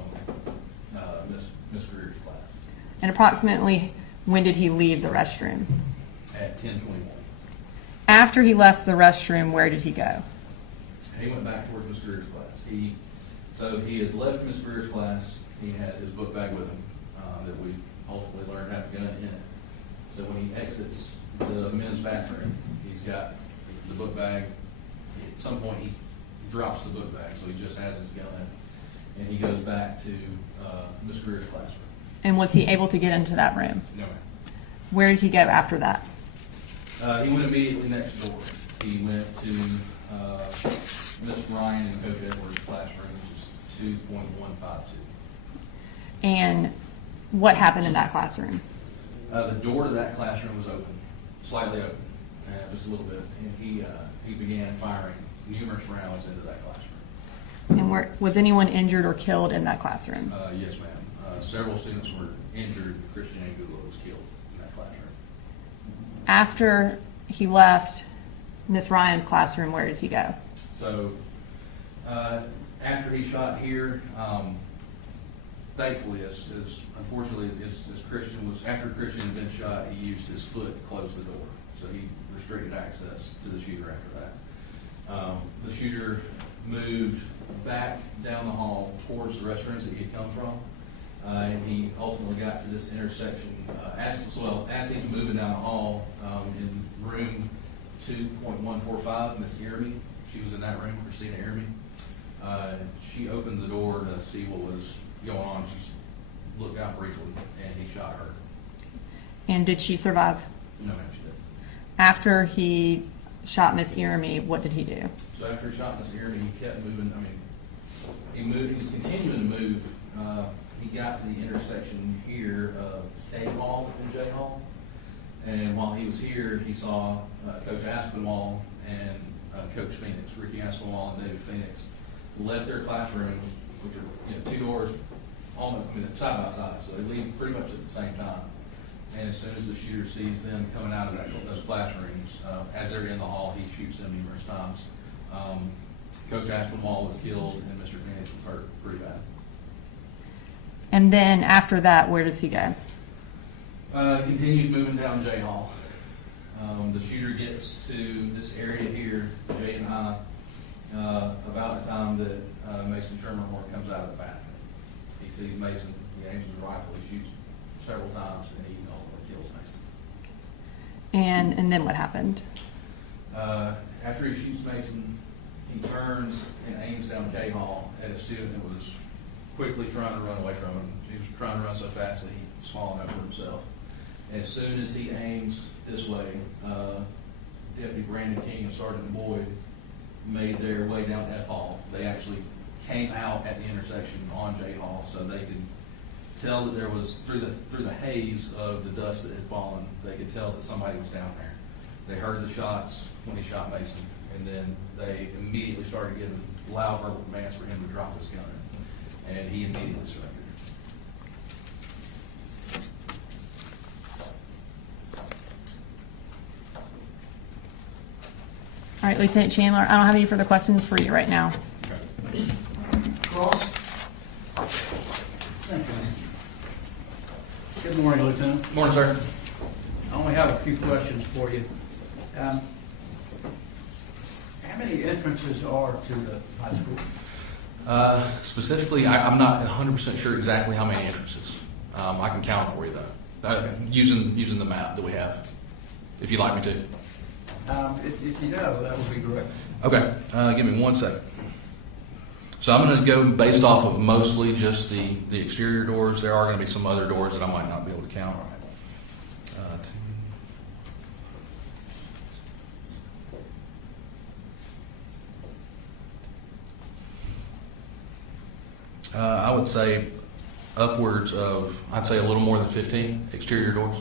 Miss Greer's class And approximately when did he leave the restroom? at 10:21. After he left the restroom, where did he go? He went back towards Miss Greer's class. So he had left Miss Greer's class. He had his book bag with him that we ultimately learned had a gun in it. So when he exits the men's bathroom, he's got the book bag. At some point, he drops the book bag, so he just has his gun, and he goes back to Miss Greer's classroom. And was he able to get into that room? No, ma'am. Where did he go after that? He went immediately next door. He went to Miss Ryan and Coach Edwards' classroom, which is 2.152. And what happened in that classroom? The door to that classroom was open, slightly open, just a little bit, and he began firing numerous rounds into that classroom. And was anyone injured or killed in that classroom? Yes, ma'am. Several students were injured. Christian Angulo was killed in that classroom. After he left Miss Ryan's classroom, where did he go? So after he shot here, thankfully, as unfortunately as Christian was, after Christian had been shot, he used his foot to close the door. So he restricted access to the shooter after that. The shooter moved back down the hall towards the restrooms that he had come from. And he ultimately got to this intersection. As he's moving down the hall, in room 2.145, Miss Irmy, she was in that room, Christina Irmy. She opened the door to see what was going on. She looked out briefly, and he shot her. And did she survive? No, ma'am, she didn't. After he shot Miss Irmy, what did he do? So after he shot Miss Irmy, he kept moving. He moved. He was continuing to move. He got to the intersection here of K Hall and J Hall, and while he was here, he saw Coach Aspinwall and Coach Phoenix, Ricky Aspinwall and David Phoenix, left their classrooms, which are two doors, almost side by side, so they leave pretty much at the same time. And as soon as the shooter sees them coming out of those classrooms, as they're in the hall, he shoots them numerous times. Coach Aspinwall was killed, and Mr. Phoenix was hurt pretty bad. And then after that, where does he go? Continues moving down J Hall. The shooter gets to this area here, Jay and I, about the time that Mason Shermerhorn comes out of the bathroom. He sees Mason, he aims his rifle, he shoots several times, and he ultimately kills Mason. And then what happened? After he shoots Mason, he turns and aims down J Hall at a student that was quickly trying to run away from him. He was trying to run so fast that he was falling over himself. As soon as he aims this way, Deputy Brandon King and Sergeant Boyd made their way down F Hall. They actually came out at the intersection on J Hall, so they could tell that there was, through the haze of the dust that had fallen, they could tell that somebody was down there. They heard the shots when he shot Mason, and then they immediately started giving loud verbal commands for him to drop his gun, and he immediately surrendered. All right, Lieutenant Chandler, I don't have any further questions for you right now. Cross? Thank you. Good morning, Lieutenant. Morning, sir. I only have a few questions for you. How many entrances are to the high school? Specifically, I'm not 100% sure exactly how many entrances. I can count them for you, though, using the map that we have, if you'd like me to. If you know, that would be great. Okay, give me 1 second. So I'm going to go based off of mostly just the exterior doors. There are going to be some other doors that I might not be able to count. I would say upwards of, I'd say a little more than 15 exterior doors.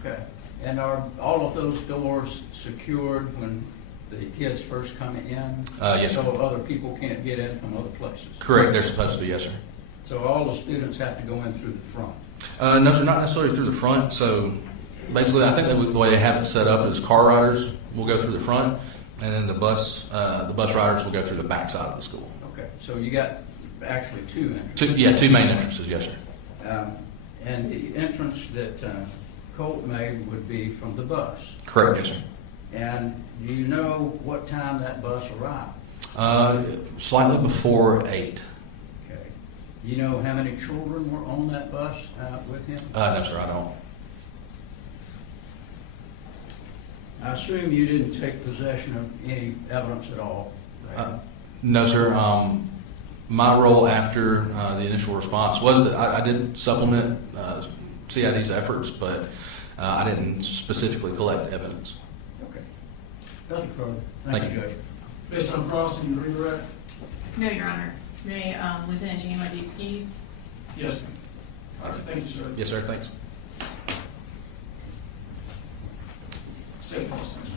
Okay. And are all of those doors secured when the kids first come in? Yes, sir. So other people can't get in from other places? Correct, they're supposed to be, yes, sir. So all the students have to go in through the front? No, sir, not necessarily through the front. So basically, I think that the way they have it set up is car riders will go through the front, and then the bus riders will go through the back side of the school. Okay, so you got actually two entrances? Two main entrances, yes, sir. And the entrance that Colt made would be from the bus? Correct, yes, sir. And do you know what time that bus arrived? Slightly before 8. Okay. You know how many children were on that bus with him? No, sir, I don't. I assume you didn't take possession of any evidence at all, right? No, sir. My role after the initial response was that I did supplement CID's efforts, but I didn't specifically collect evidence. Okay. Nothing further. Thank Thank you, you. Judge. Based on crossing, you redirect? No, Your Honor. May Lieutenant Jan Waditsky. Yes, ma'am. All right, thank you, sir. Yes, sir. Thanks. State cross next,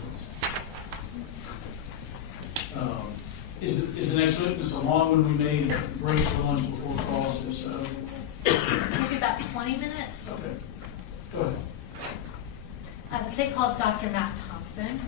please. Is the next witness along when we made break for lunch before cross? If so, I think it's about 20 minutes. okay. Go ahead. The state calls Dr. Matt Thompson.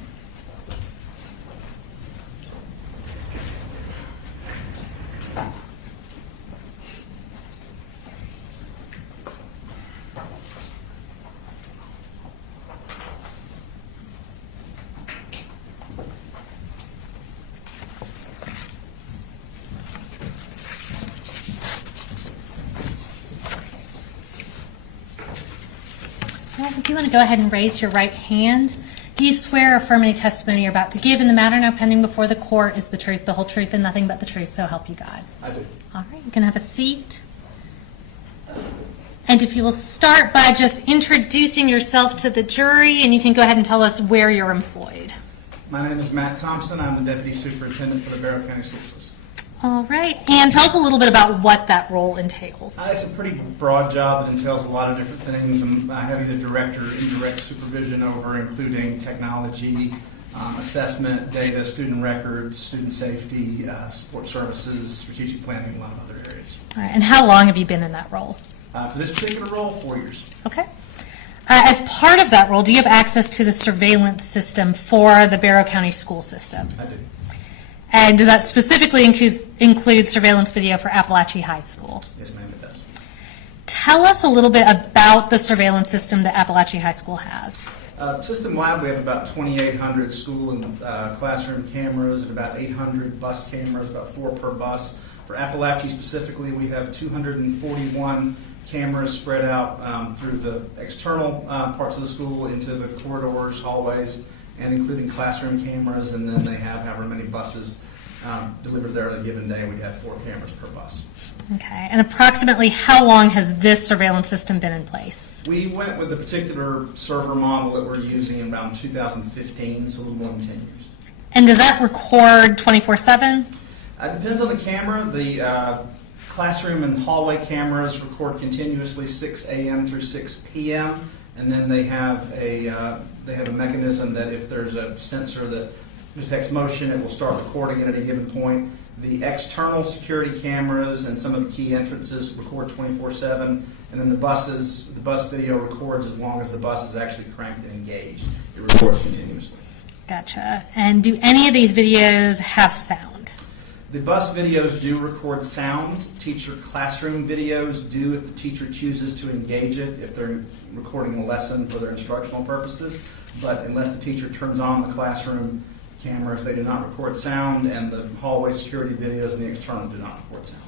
Well, if you want to go ahead and raise your right hand, do you swear or affirm any testimony you're about to give in the matter now pending before the court is the truth, the whole truth, and nothing but the truth, so help you God? I do. All right, you can have a seat. And if you will start by just introducing yourself to the jury, and you can go ahead and tell us where you're employed. My name is Matt Thompson. I'm the Deputy Superintendent for the Barrow County School System. All right, and tell us a little bit about what that role entails. It's a pretty broad job that entails a lot of different things. I have either direct or indirect supervision over, including technology, assessment, data, student records, student safety, support services, strategic planning, and a lot of other areas. All right, and how long have you been in that role? For this particular role, 4 years. Okay. As part of that role, do you have access to the surveillance system for the Barrow County school system? I do. And does that specifically include surveillance video for Appalachia High School? Yes, ma'am, it does. Tell us a little bit about the surveillance system that Appalachia High School has. System-wide, we have about 2,800 school and classroom cameras and about 800 bus cameras, about 4 per bus. For Appalachia specifically, we have 241 cameras spread out through the external parts of the school into the corridors, hallways, and including classroom cameras, and then they have however many buses delivered there on a given day. We have 4 cameras per bus. Okay, and approximately how long has this surveillance system been in place? We went with the particular server model that we're using around 2015, so a little more than 10 years. And does that record 24/7? It depends on the camera. The classroom and hallway cameras record continuously 6 a.m. through 6 p.m., and then they have a mechanism that if there's a sensor that detects motion, it will start recording it at a given point. The external security cameras and some of the key entrances record 24/7, and then the bus video records as long as the bus is actually cranked and engaged. It records continuously. Gotcha. And do any of these videos have sound? The bus videos do record sound. Teacher classroom videos do if the teacher chooses to engage it, if they're recording a lesson for their instructional purposes. But unless the teacher turns on the classroom cameras, they do not record sound, and the hallway security videos and the external do not record sound.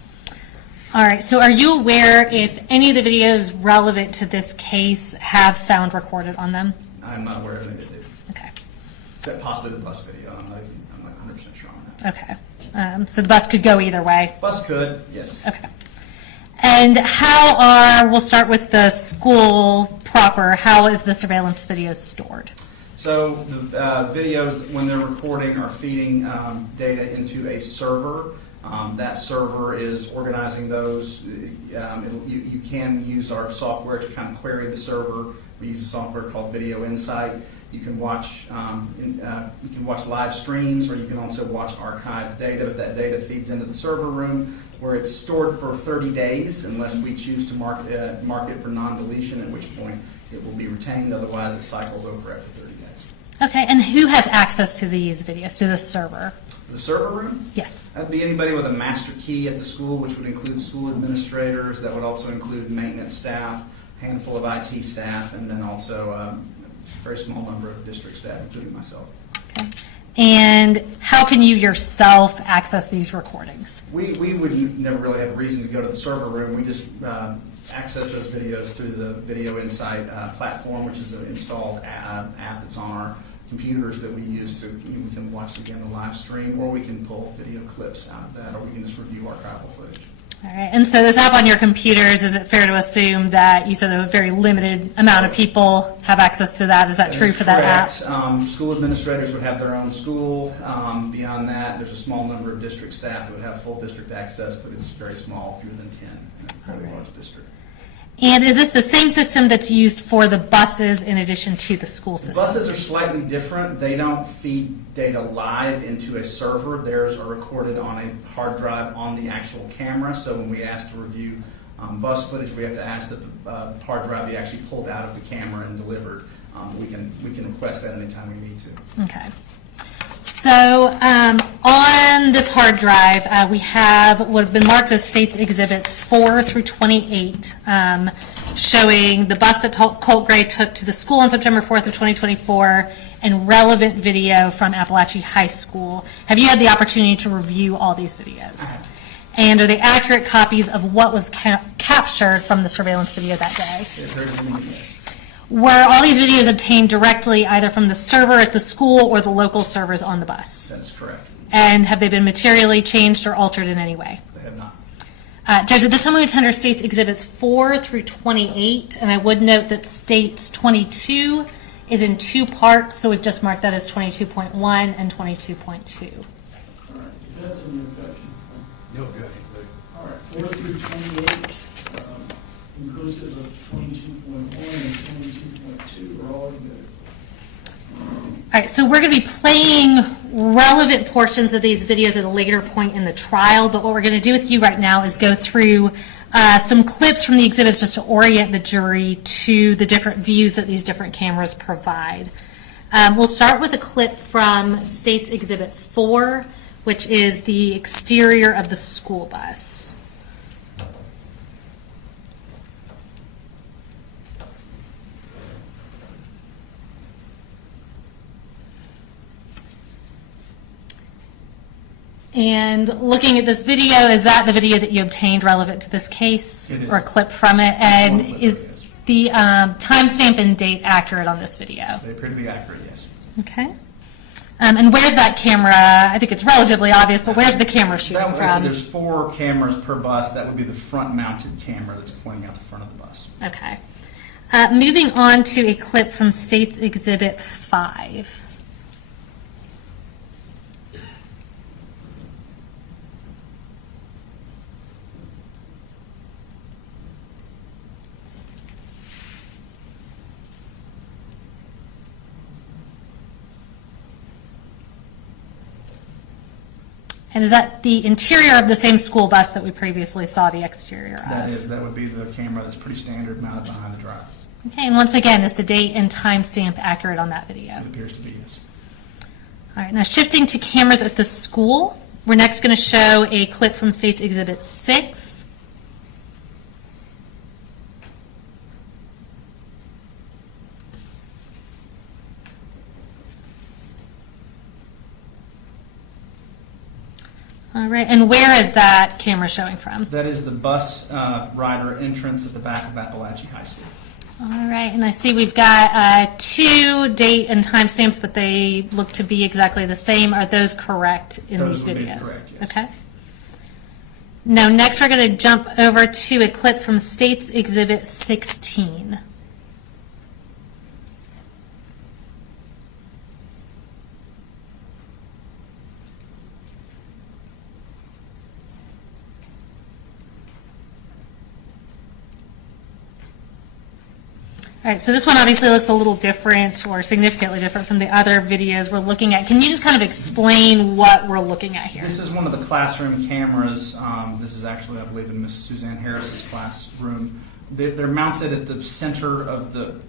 All right, so are you aware if any of the videos relevant to this case have sound recorded on them? I'm not aware of any that do, Okay. except possibly the bus video. I'm not 100% sure on that. Okay. So the bus could go either way? Bus could, yes. Okay. And we'll start with the school proper, how is the surveillance video stored? So the videos, when they're recording, are feeding data into a server. That server is organizing those. You can use our software to kind of query the server We use a software called Video Insight. You can watch live streams, or you can also watch archived data, but that data feeds into the server room where it's stored for 30 days unless we choose to mark it for non-deletion, at which point it will be retained. Otherwise, it cycles over after 30 days. Okay, and who has access to these videos, to this server? The server room? Yes. That'd be anybody with a master key at the school, which would include school administrators. That would also include maintenance staff, a handful of IT staff, and then also a very small number of district staff, including myself. Okay. And how can you yourself access these recordings? We would never really have a reason to go to the server room. We just access those videos through the Video Insight platform, which is an installed app that's on our computers that we use to, we can watch again the live stream, or we can pull video clips out of that, or we can just review archival footage. All right, and so this app on your computers, is it fair to assume that you said a very limited amount of people have access to that? Is that true for that app? School administrators would have their own school. Beyond that, there's a small number of district staff that would have full district access, but it's very small, fewer than 10 in a fairly large district. And is this the same system that's used for the buses in addition to the school system? Buses are slightly different. They don't feed data live into a server. Theirs are recorded on a hard drive on the actual camera. So when we ask to review bus footage, we have to ask that the hard drive be actually pulled out of the camera and delivered. We can request that anytime we need to. Okay. So on this hard drive, we have what have been marked as States Exhibits 4 through 28, showing the bus that Colt Gray took to the school on September 4th of 2024 and relevant video from Appalachian High School. Have you had the opportunity to review all these videos? And are they accurate copies of what was captured from the surveillance video that day? Yes. Were all these videos obtained directly either from the server at the school or the local servers on the bus? That's correct. And have they been materially changed or altered in any way? They have not. Judge, at this time we would tender States Exhibits 4 through 28, and I would note that States 22 is in 2 parts, so we've just marked that as 22.1 and 22.2. All right, if that's any objection. No, go ahead. All right, 4 through 28, inclusive of 22.1 and 22.2 are all good. All right, so we're going to be playing relevant portions of these videos at a later point in the trial, but what we're going to do with you right now is go through some clips from the exhibits just to orient the jury to the different views that these different cameras provide. We'll start with a clip from States Exhibit 4, which is the exterior of the school bus. And looking at this video, is that the video that you obtained relevant to this case? It is. Or a clip from it? And One clip, is yes. the timestamp and date accurate on this video? They appear to be accurate, yes. Okay. And where's that camera? I think it's relatively obvious, but where's the camera shooting So from? there's 4 cameras per bus. That would be the front-mounted camera that's pointing out the front of the bus. Okay. Moving on to a clip from States Exhibit 5. And is that the interior of the same school bus that we previously saw the exterior of? That would be the camera that's pretty standard mounted behind the drive. Okay, and once again, is the date and timestamp accurate on that video? It appears to be, yes. All right, now shifting to cameras at the school, we're next going to show a clip from States Exhibit 6. All right, and where is that camera showing from? That is the bus rider entrance at the back of Appalachian High School. All right, and I see we've got 2 date and timestamps, but they look to be exactly the same. Are those correct in Those these would be videos? correct, yes. Okay. Now, next we're going to jump over to a clip from States Exhibit 16. All right, so this one obviously looks a little different or significantly different from the other videos we're looking at. Can you just kind of explain what we're looking at here? This is one of the classroom cameras. This is actually, I believe, in Miss Suzanne Harris's classroom. They're mounted at the center of the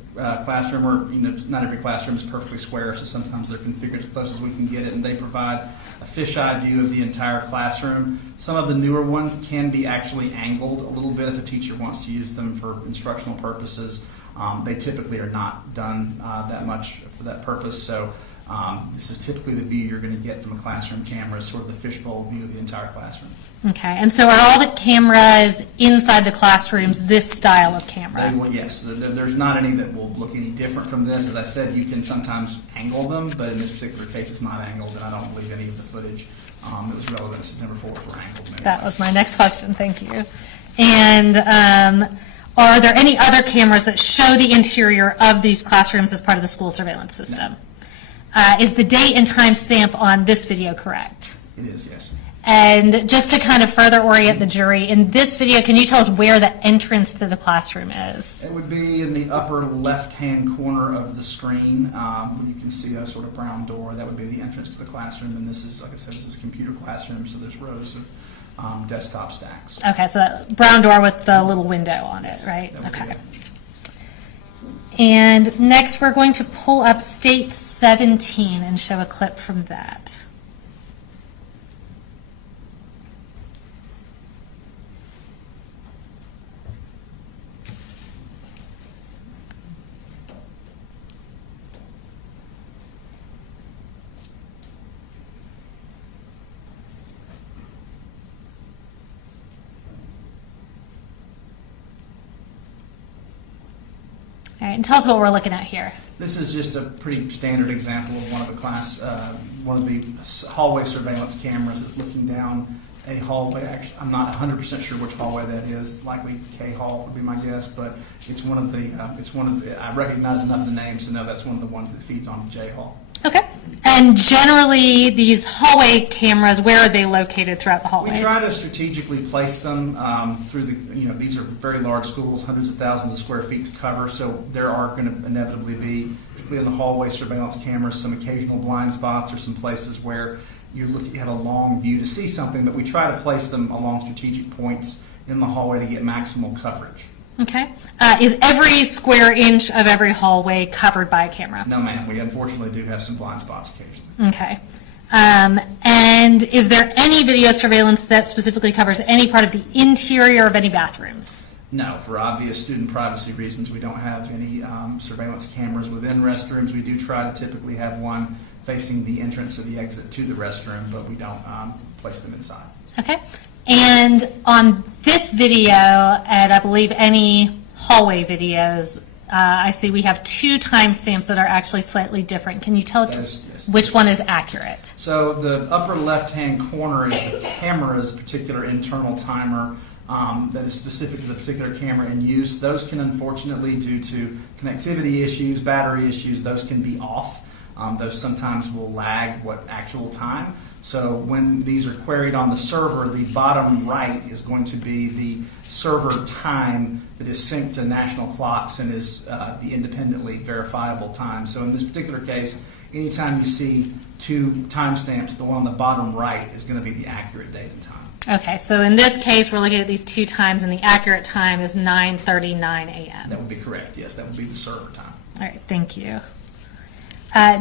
classroom, or not every classroom is perfectly square, so sometimes they're configured as close as we can get it, and they provide a fisheye view of the entire classroom. Some of the newer ones can be actually angled a little bit if a teacher wants to use them for instructional purposes. They typically are not done that much for that purpose, so this is typically the view you're going to get from a classroom camera, sort of the fishbowl view of the entire classroom. Okay, and so are all the cameras inside the classrooms this style of camera? They will, yes. There's not any that will look any different from this. As I said, you can sometimes angle them, but in this particular case, it's not angled, and I don't believe any of the footage that was relevant September 4th were angled. That was my next question, thank you. And are there any other cameras that show the interior of these classrooms as part of the school surveillance system? Is the date and time stamp on this video correct? It is, yes. And just to kind of further orient the jury, in this video, can you tell us where the entrance to the classroom is? It would be in the upper left-hand corner of the screen. You can see a sort of brown door. That would be the entrance to the classroom. And this is, like I said, this is a computer classroom, so there's rows of desktop stacks. Okay, so that brown door with the little window on it, right? That would be Okay. it. And next, we're going to pull up State 17 and show a clip from that. All right, and tell us what we're looking at here. This is just a pretty standard example of one of the hallway surveillance cameras that's looking down a hallway. Actually, I'm not 100% sure which hallway that is. Likely K Hall would be my guess, but it's one of the. I recognize enough of the names to know that's one of the ones that feeds onto J Hall. Okay. And generally, these hallway cameras, where are they located throughout the hallways? We try to strategically place them through the, these are very large schools, hundreds of thousands of square feet to cover, so there are going to inevitably be, particularly in the hallway surveillance cameras, some occasional blind spots or some places where you're looking at a long view to see something, but we try to place them along strategic points in the hallway to get maximal coverage. Okay. Is every square inch of every hallway covered by a camera? No, ma'am. We unfortunately do have some blind spots occasionally. Okay. And is there any video surveillance that specifically covers any part of the interior of any bathrooms? No, for obvious student privacy reasons, we don't have any surveillance cameras within restrooms. We do try to typically have one facing the entrance or the exit to the restroom, but we don't place them inside. Okay. And on this video, and I believe any hallway videos, I see we have two timestamps that are actually slightly different. Can you tell Yes. which one is accurate? So the upper left-hand corner is the camera's particular internal timer that is specific to the particular camera in use. Those can unfortunately, due to connectivity issues, battery issues, those can be off. Those sometimes will lag what actual time. So when these are queried on the server, the bottom right is going to be the server time that is synced to national clocks and is the independently verifiable time. So in this particular case, anytime you see two timestamps, the one on the bottom right is going to be the accurate date and time. Okay, so in this case, we're looking at these two times, and the accurate time is 9:39 a.m. That would be correct, yes. That would be the server time. All right, thank you.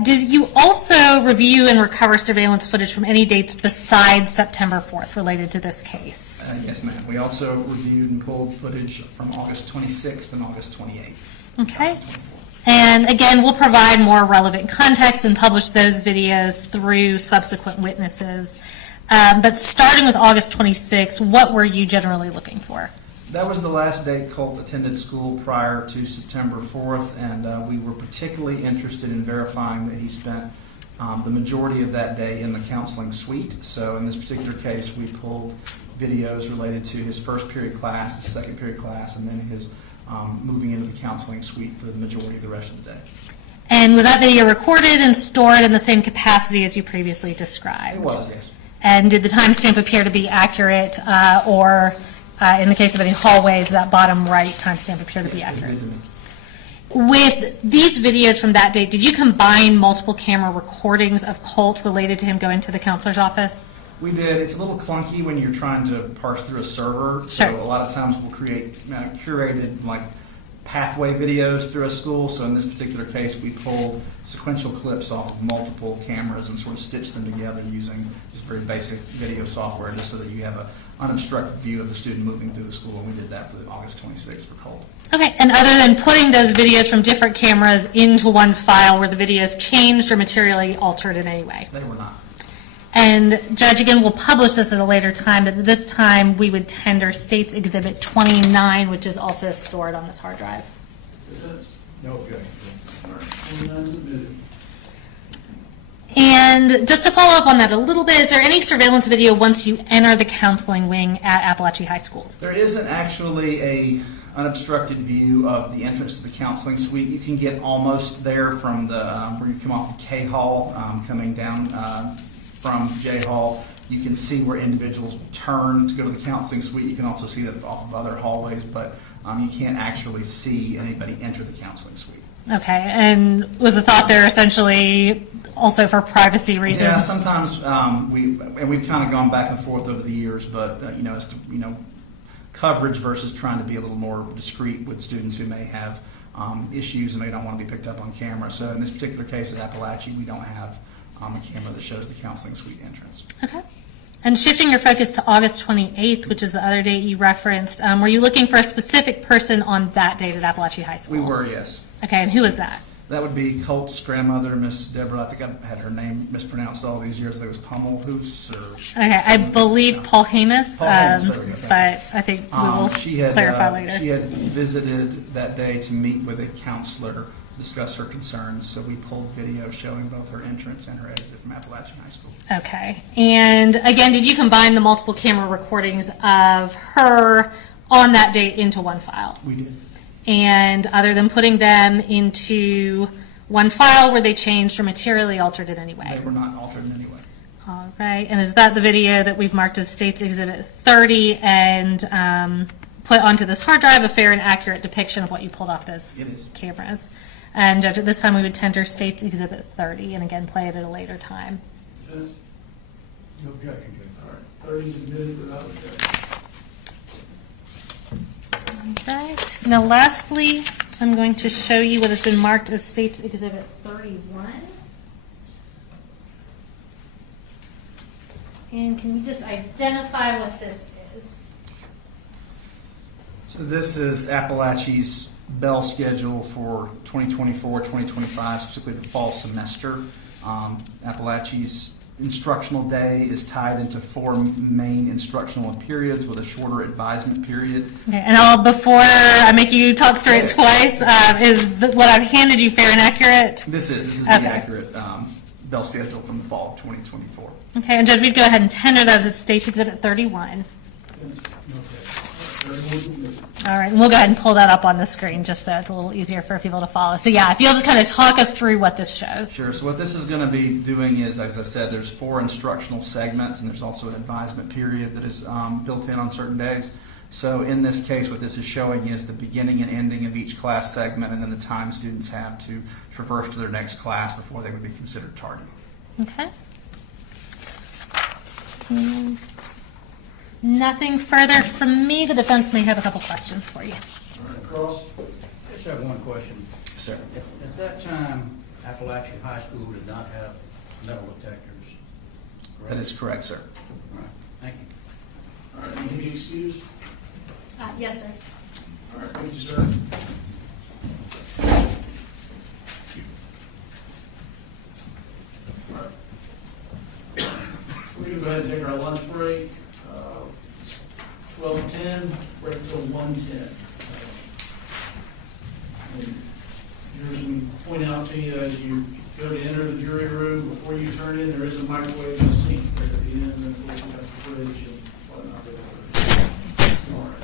Did you also review and recover surveillance footage from any dates besides September 4th related to this case? Yes, ma'am. We also reviewed and pulled footage from August 26th and August 28th. Okay. 2024. And again, we'll provide more relevant context and publish those videos through subsequent witnesses. But starting with August 26th, what were you generally looking for? That was the last date Colt attended school prior to September 4th, and we were particularly interested in verifying that he spent the majority of that day in the counseling suite. So in this particular case, we pulled videos related to his first period class, his second period class, and then his moving into the counseling suite for the majority of the rest of the day. And was that video recorded and stored in the same capacity as you previously described? It was, yes. And did the timestamp appear to be accurate, or in the case of any hallways, that bottom right timestamp appear to be Yes, it accurate? did to me. With these videos from that date, did you combine multiple camera recordings of Colt related to him going to the counselor's office? We did. It's a little clunky when you're trying to parse through a server. So Sure. a lot of times we'll create curated like pathway videos through a school. So in this particular case, we pulled sequential clips off of multiple cameras and sort of stitched them together using just very basic video software, just so that you have an unobstructed view of the student moving through the school. And we did that for the August 26th for Colt. Okay, and other than putting those videos from different cameras into one file, were the videos changed or materially altered in any way? They were not. And Judge, again, we'll publish this at a later time, but at this time, we would tender State's Exhibit 29, which is also stored on this hard drive. No objection. All right, 29 submitted. And just to follow up on that a little bit, is there any surveillance video once you enter the counseling wing at Appalachia High School? There isn't actually a unobstructed view of the entrance to the counseling suite. You can get almost there from the where you come off of K Hall, coming down from J Hall. You can see where individuals will turn to go to the counseling suite. You can also see that off of other hallways, but you can't actually see anybody enter the counseling suite. Okay, and was the thought there essentially also for privacy reasons? Yeah, sometimes we've kind of gone back and forth over the years, but as to coverage versus trying to be a little more discreet with students who may have issues and may not want to be picked up on camera. So in this particular case at Appalachia, we don't have a camera that shows the counseling suite entrance. Okay. And shifting your focus to August 28th, which is the other date you referenced, were you looking for a specific person on that date at Appalachia High School? We were, yes. Okay, and who was that? That would be Colt's grandmother, Miss Deborah. I think I've had her name mispronounced all these years. I think it was Pummelhoose or. Okay, I believe Paul Hamus, Paul Hamus, there we go. but I think we will clarify later. She had visited that day to meet with a counselor, discuss her concerns. So we pulled video showing both her entrance and her exit from Appalachian High School. Okay, and again, did you combine the multiple camera recordings of her on that date into one file? We did. And other than putting them into one file, were they changed or materially altered in any way? They were not altered in any way. All right, and is that the video that we've marked as State's Exhibit 30 and put onto this hard drive, a fair and accurate depiction of what you pulled off those It is. cameras? And Judge, at this time, we would tender State's Exhibit 30 and again, play it at a later time. Defense? No objection, Judge. All right, 30 submitted without objection. All right, now lastly, I'm going to show you what has been marked as State's Exhibit 31. And can you just identify what this is? So this is Appalachia's bell schedule for 2024, 2025, specifically the fall semester. Appalachia's instructional day is tied into 4 main instructional periods with a shorter advisement period. Okay, and before I make you talk through it twice, what I've handed you fair and accurate? This is Okay. the accurate bell schedule from the fall of 2024. Okay, and Judge, we'd go ahead and tender those as State's Exhibit 31. Defense? No objection. 31 submitted. All right, and we'll go ahead and pull that up on the screen just so it's a little easier for people to follow. So yeah, if you'll just kind of talk us through what this shows. Sure. So what this is going to be doing is, as I said, there's 4 instructional segments, and there's also an advisement period that is built in on certain days. So in this case, what this is showing is the beginning and ending of each class segment, and then the time students have to traverse to their next class before they would be considered tardy. Okay. And nothing further from me. The defense may have a couple questions for you. All right, Cross? I just have one question. Sir. At that time, Appalachian High School did not have metal detectors, correct? That is correct, sir. All right, thank you. All right, need to be excused? Yes, sir. All right, thank you, sir. All right. We're going to go ahead and take our lunch break. 12:10, break until 1:10. Here's some point out to you as you go to enter the jury room, before you turn in, there is a microwave and a sink there at the end, and of course we have the fridge and whatnot there. All right.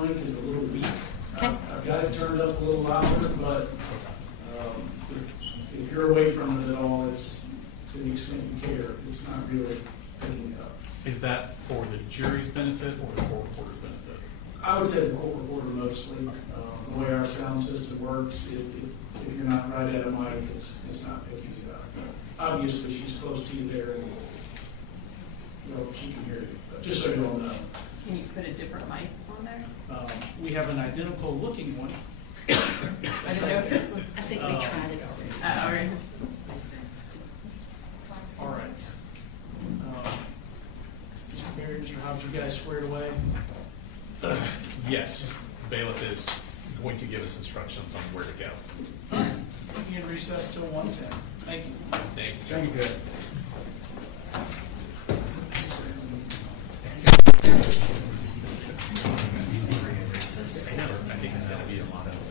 mic is a little weak. Okay. I've got it turned up a little louder, but if you're away from it at all, it's, to the extent you care, it's not really picking it up. Is that for the jury's benefit or the court reporter's benefit? I would say the court reporter mostly. The way our sound system works, if you're not right at a mic, it's not picking it up. Obviously, she's close to you there, and she can hear you. But just so you all know, Can you put a different mic on there? we have an identical looking one. I didn't know if this was. I think we tried it already. All right. All right. Mr. Mayor, Mr. Hobbs, you guys squared away? Yes, bailiff is going to give us instructions on where to go. You can recess till 1:10. Thank you. Thank you. I think it's going to be a lot of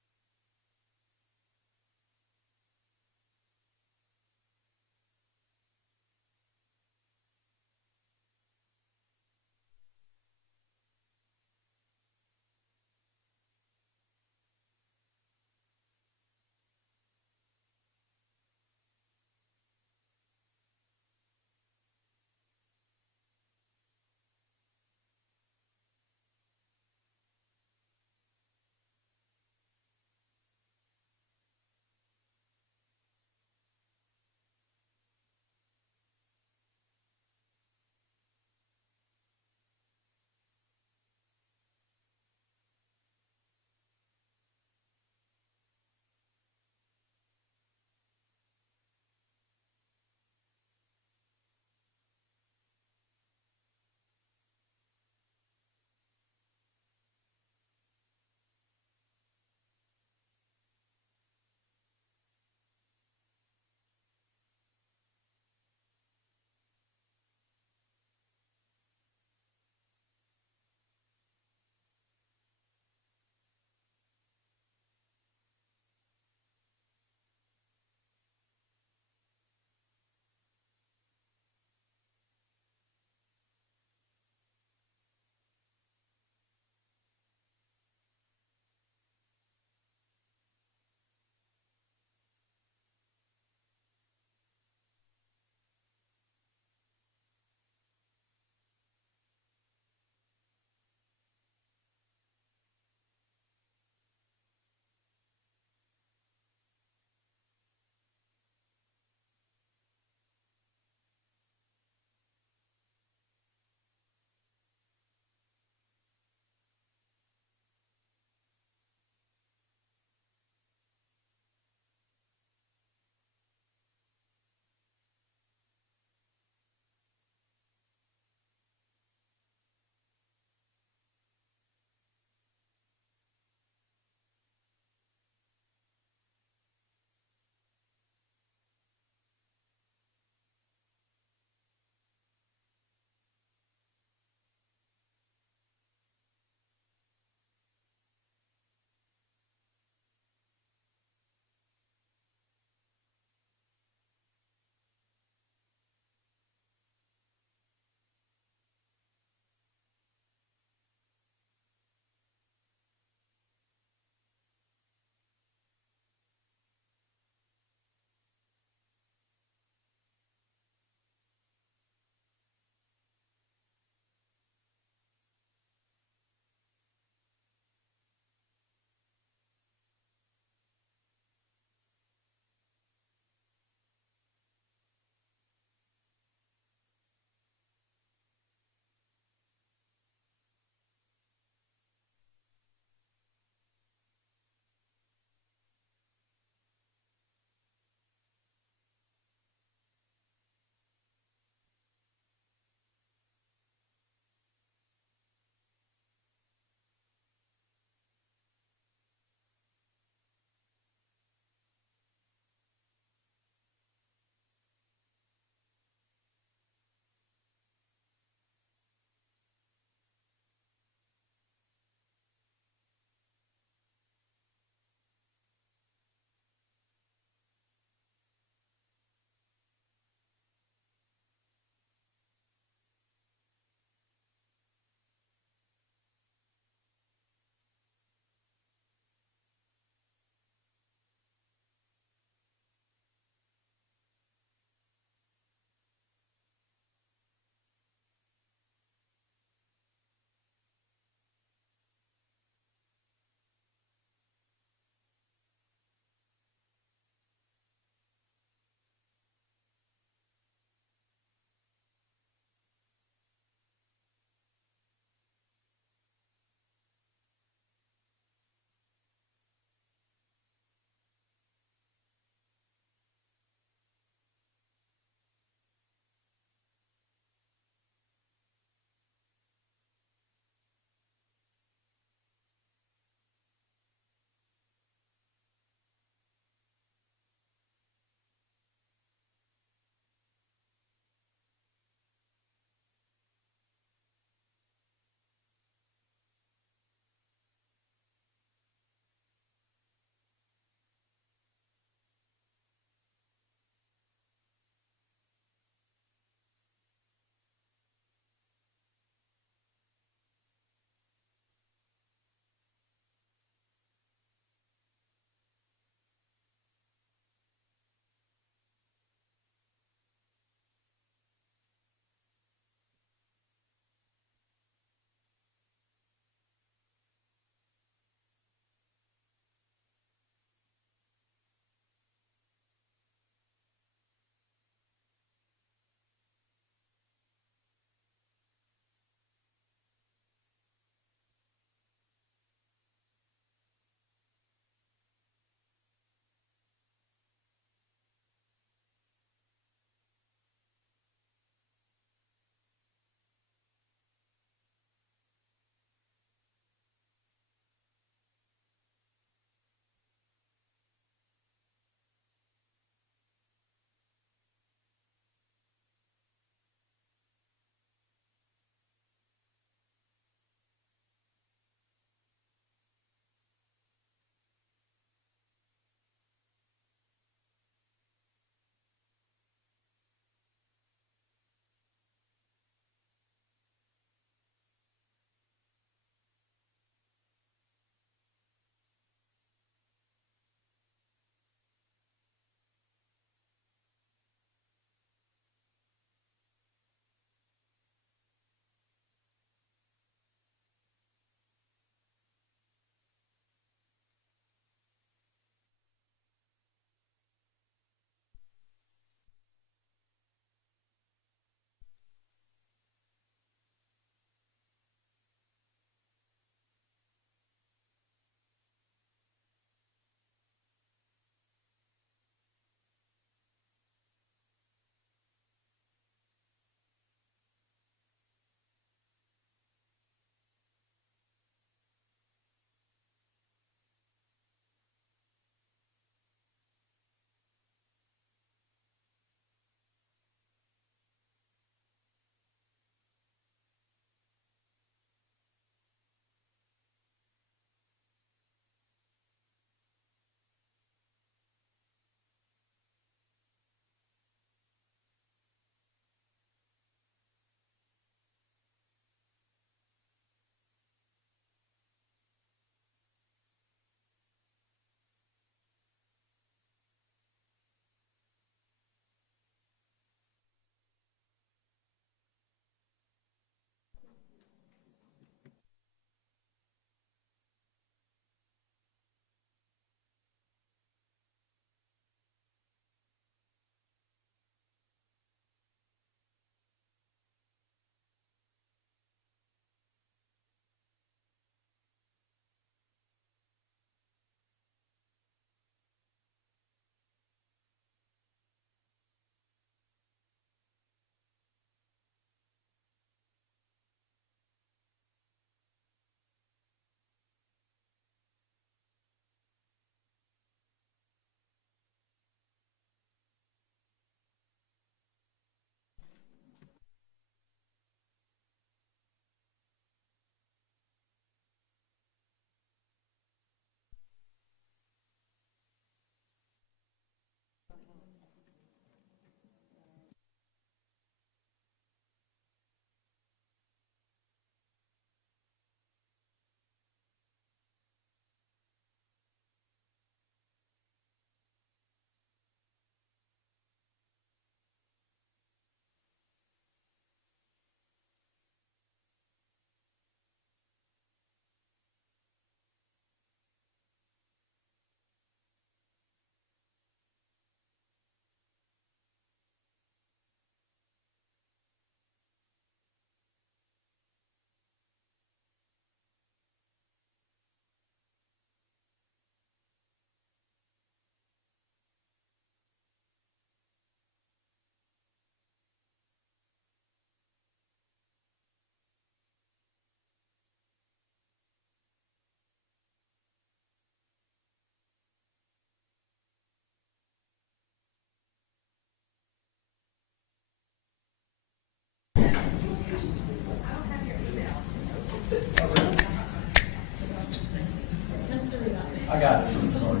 I got it, I'm sorry.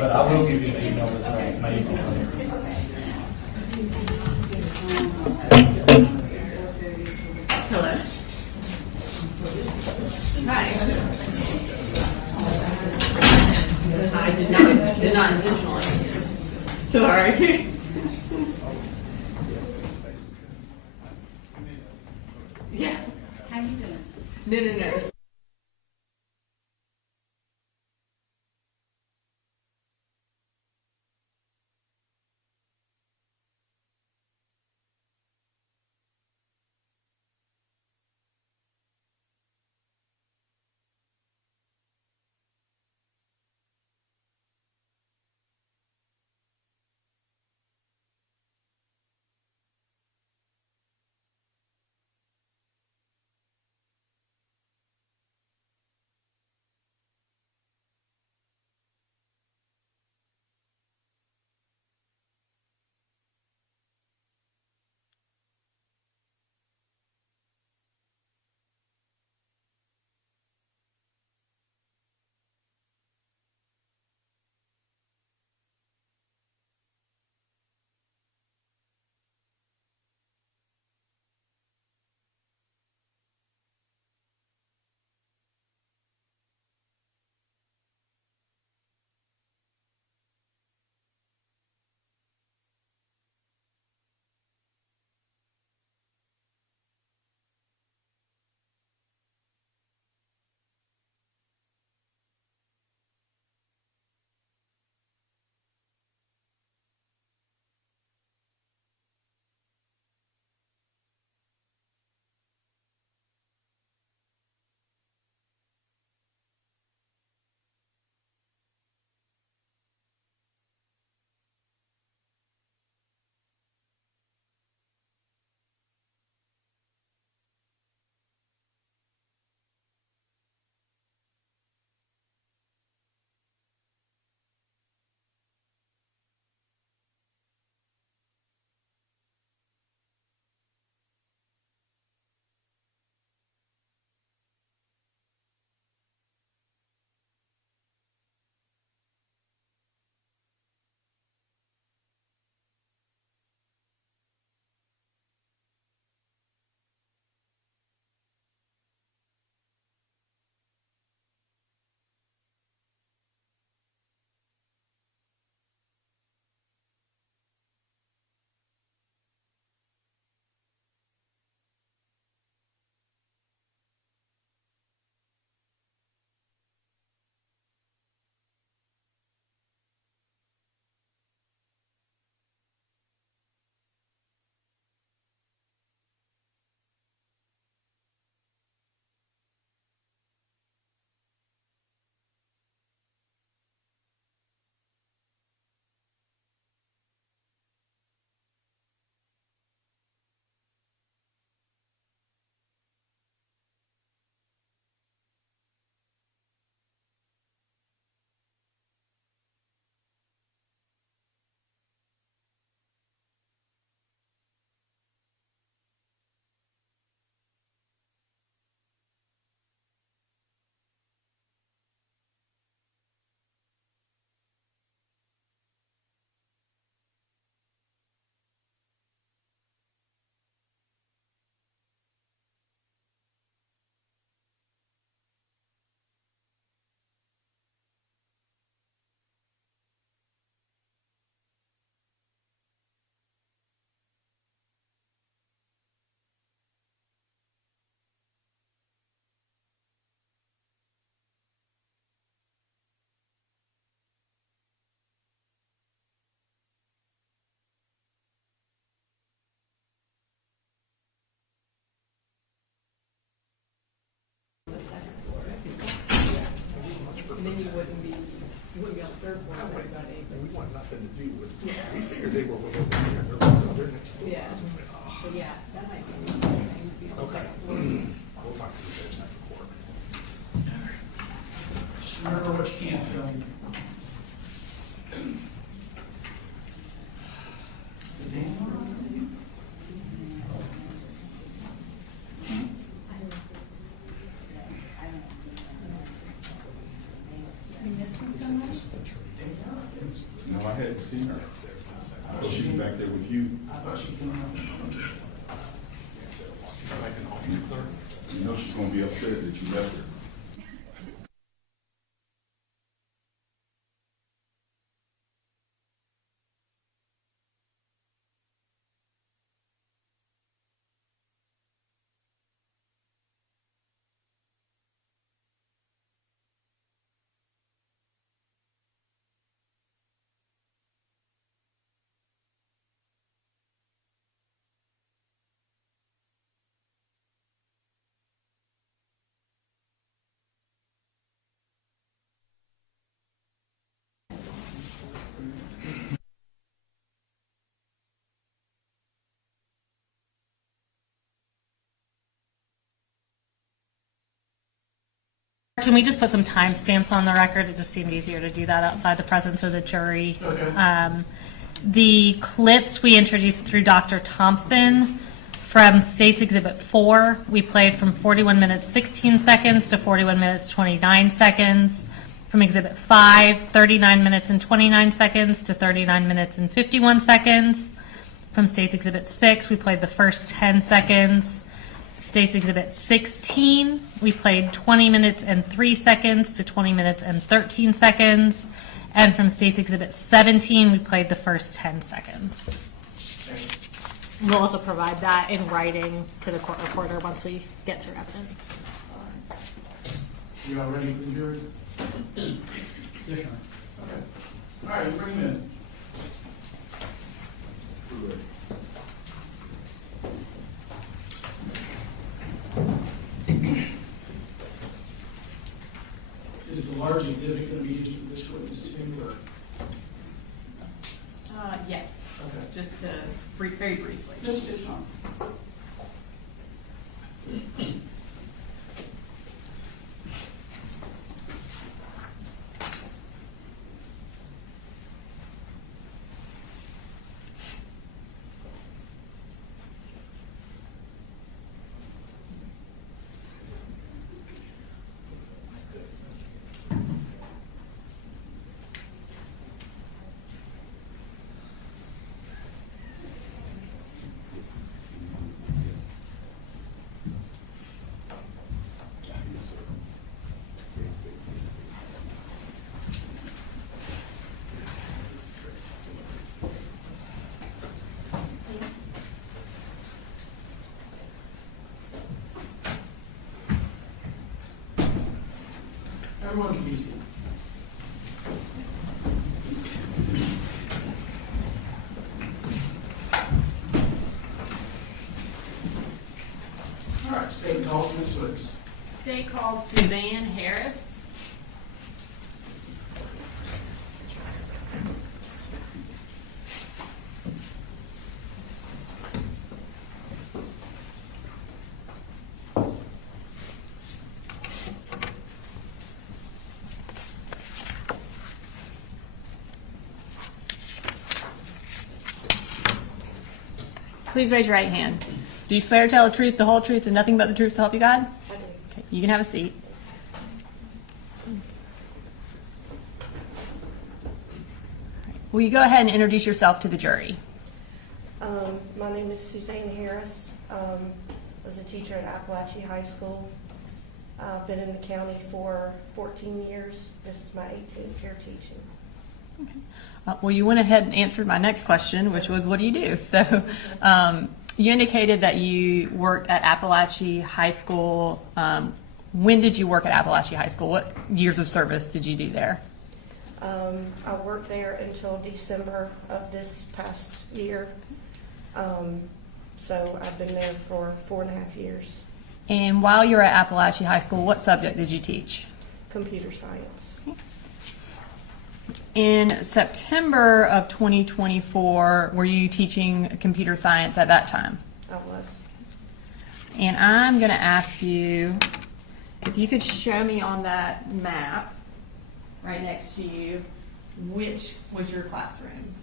But I will give you the email that's made on it. Hello. Hi. I did not intentionally. Sorry. Yeah. How you doing? No, no, no. And then you wouldn't be on the third floor worried about anything. We want nothing to do with, Yeah. we figured they were over here, they're next door. Yeah. So yeah, that might be one thing to be on the Okay. second floor. We'll talk to the judge after court. Just remember what you can't film. No, I hadn't seen her. She was back there with you. I thought she came out. You know she's gonna be upset that you left her. Can we just put some timestamps on the record? It just seemed easier to do that outside the presence of the jury. Okay. The clips we introduced through Dr. Thompson from State's Exhibit 4, we played from 41 minutes 16 seconds to 41 minutes 29 seconds. From Exhibit 5, 39 minutes and 29 seconds to 39 minutes and 51 seconds. From State's Exhibit 6, we played the first 10 seconds. State's Exhibit 16, we played 20 minutes and 3 seconds to 20 minutes and 13 seconds. And from State's Exhibit 17, we played the first 10 seconds. We'll also provide that in writing to the court reporter once we get through evidence. You all ready for the jury? Yes, sir. Okay. All right, bring them in. Is the large exhibit going to be used for this witness too, or? Yes, Okay. just very briefly. Just, it's fine. Everyone can be seated. All right, state calls Ms. Woods. State calls Suzanne Harris. Please raise your right hand. Do you swear to tell the truth, the whole truth, and nothing but the truth to help you God? I do. Okay, you can have a seat. Will you go ahead and introduce yourself to the jury? My name is Suzanne Harris. I was a teacher at Appalachia High School. I've been in the county for 14 years. This is my 18th year teaching. Well, you went ahead and answered my next question, which was, what do you do? So you indicated that you worked at Appalachia High School. When did you work at Appalachia High School? What years of service did you do there? I worked there until December of this past year. So I've been there for 4.5 years. And while you were at Appalachia High School, what subject did you teach? Computer science. In September of 2024, were you teaching computer science at that time? I was. And I'm going to ask you if you could show me on that map right next to you which was your classroom.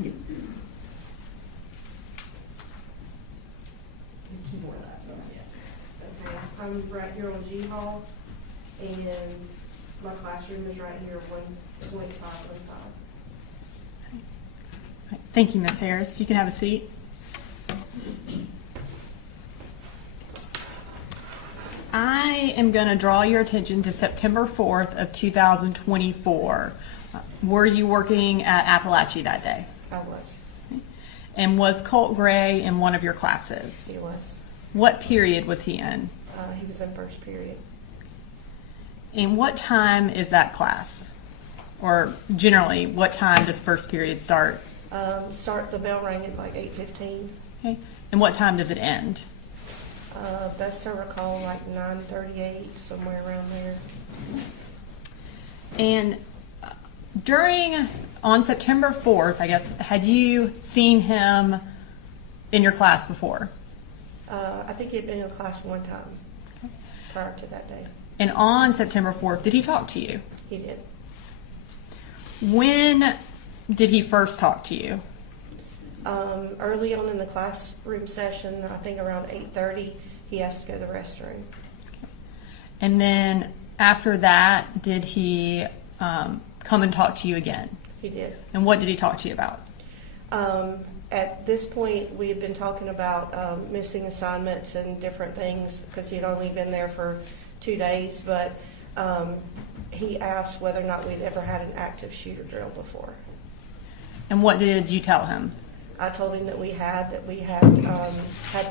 Okay, I'm right here on G Hall, and my classroom is right here, 1.515. Thank you, Ms. Harris. You can have a seat. I am going to draw your attention to September 4th of 2024. Were you working at Appalachia that day? I was. And was Colt Gray in one of your classes? He was. What period was he in? He was in first period. And what time is that class? Or generally, what time does first period start? The bell rang at like 8:15. Okay. And what time does it end? Best I recall, like 9:38, somewhere around there. And on September 4th, I guess, had you seen him in your class before? I think he'd been in class one time prior to that day. And on September 4th, did he talk to you? He did. When did he first talk to you? Early on in the classroom session, I think around 8:30, he asked to go to the restroom. And then after that, did he come and talk to you again? He did. And what did he talk to you about? At this point, we had been talking about missing assignments and different things because he had only been there for 2 days, but he asked whether or not we'd ever had an active shooter drill before. And what did you tell him? I told him that we had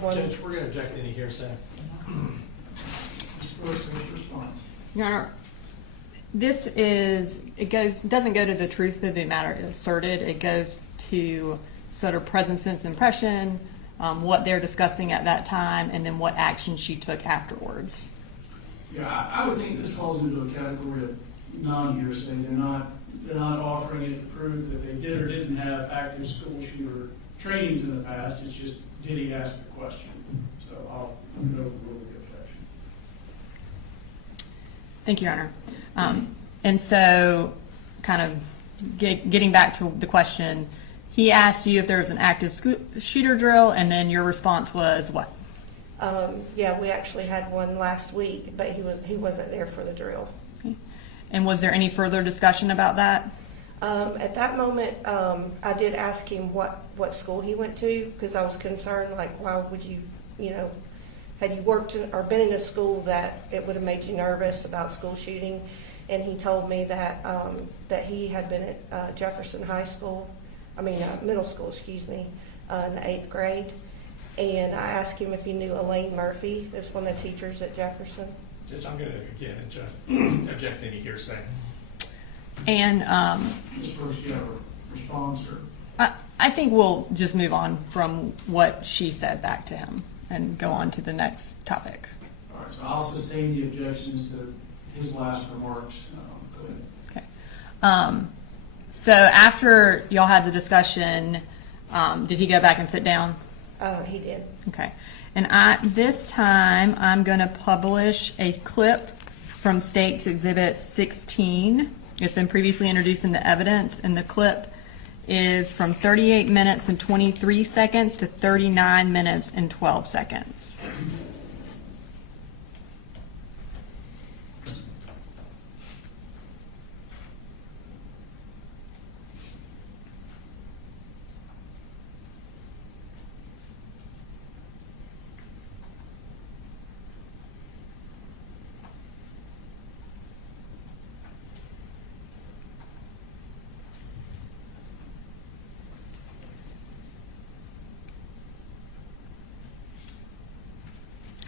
one. Judge, we're going to object any hearsay. Mr. Brooks, what's your response? Your Honor, doesn't go to the truth of the matter asserted. It goes to sort of present sense impression, what they're discussing at that time, and then what action she took afterwards. Yeah, I would think this falls into a category of non-hearsay. They're not offering it to prove that they did or didn't have active school shooter trainings in the past. It's just, did he ask the question? So I'm going to overrule the objection. Thank you, Your Honor. And so, kind of getting back to the question, he asked you if there was an active shooter drill, and then your response was what? Yeah, we actually had one last week, but he wasn't there for the drill. Okay. And was there any further discussion about that? At that moment, I did ask him what school he went to because I was concerned, like, why would you, had you worked or been in a school that it would have made you nervous about school shooting? And he told me that that he had been at Jefferson Middle School, excuse me, in the 8th grade. And I asked him if he knew Elaine Murphy, who's one of the teachers at Jefferson. Judge, I'm going to, again, object any hearsay. And Ms. Brooks, do you have a response? Or? I think we'll just move on from what she said back to him and go on to the next topic. All right, so I'll sustain the objections to his last remarks. Go ahead. Okay. So after y'all had the discussion, did he go back and sit down? He did. Okay. And this time, I'm going to publish a clip from State's Exhibit 16. It's been previously introduced into evidence, and the clip is from 38 minutes and 23 seconds to 39 minutes and 12 seconds.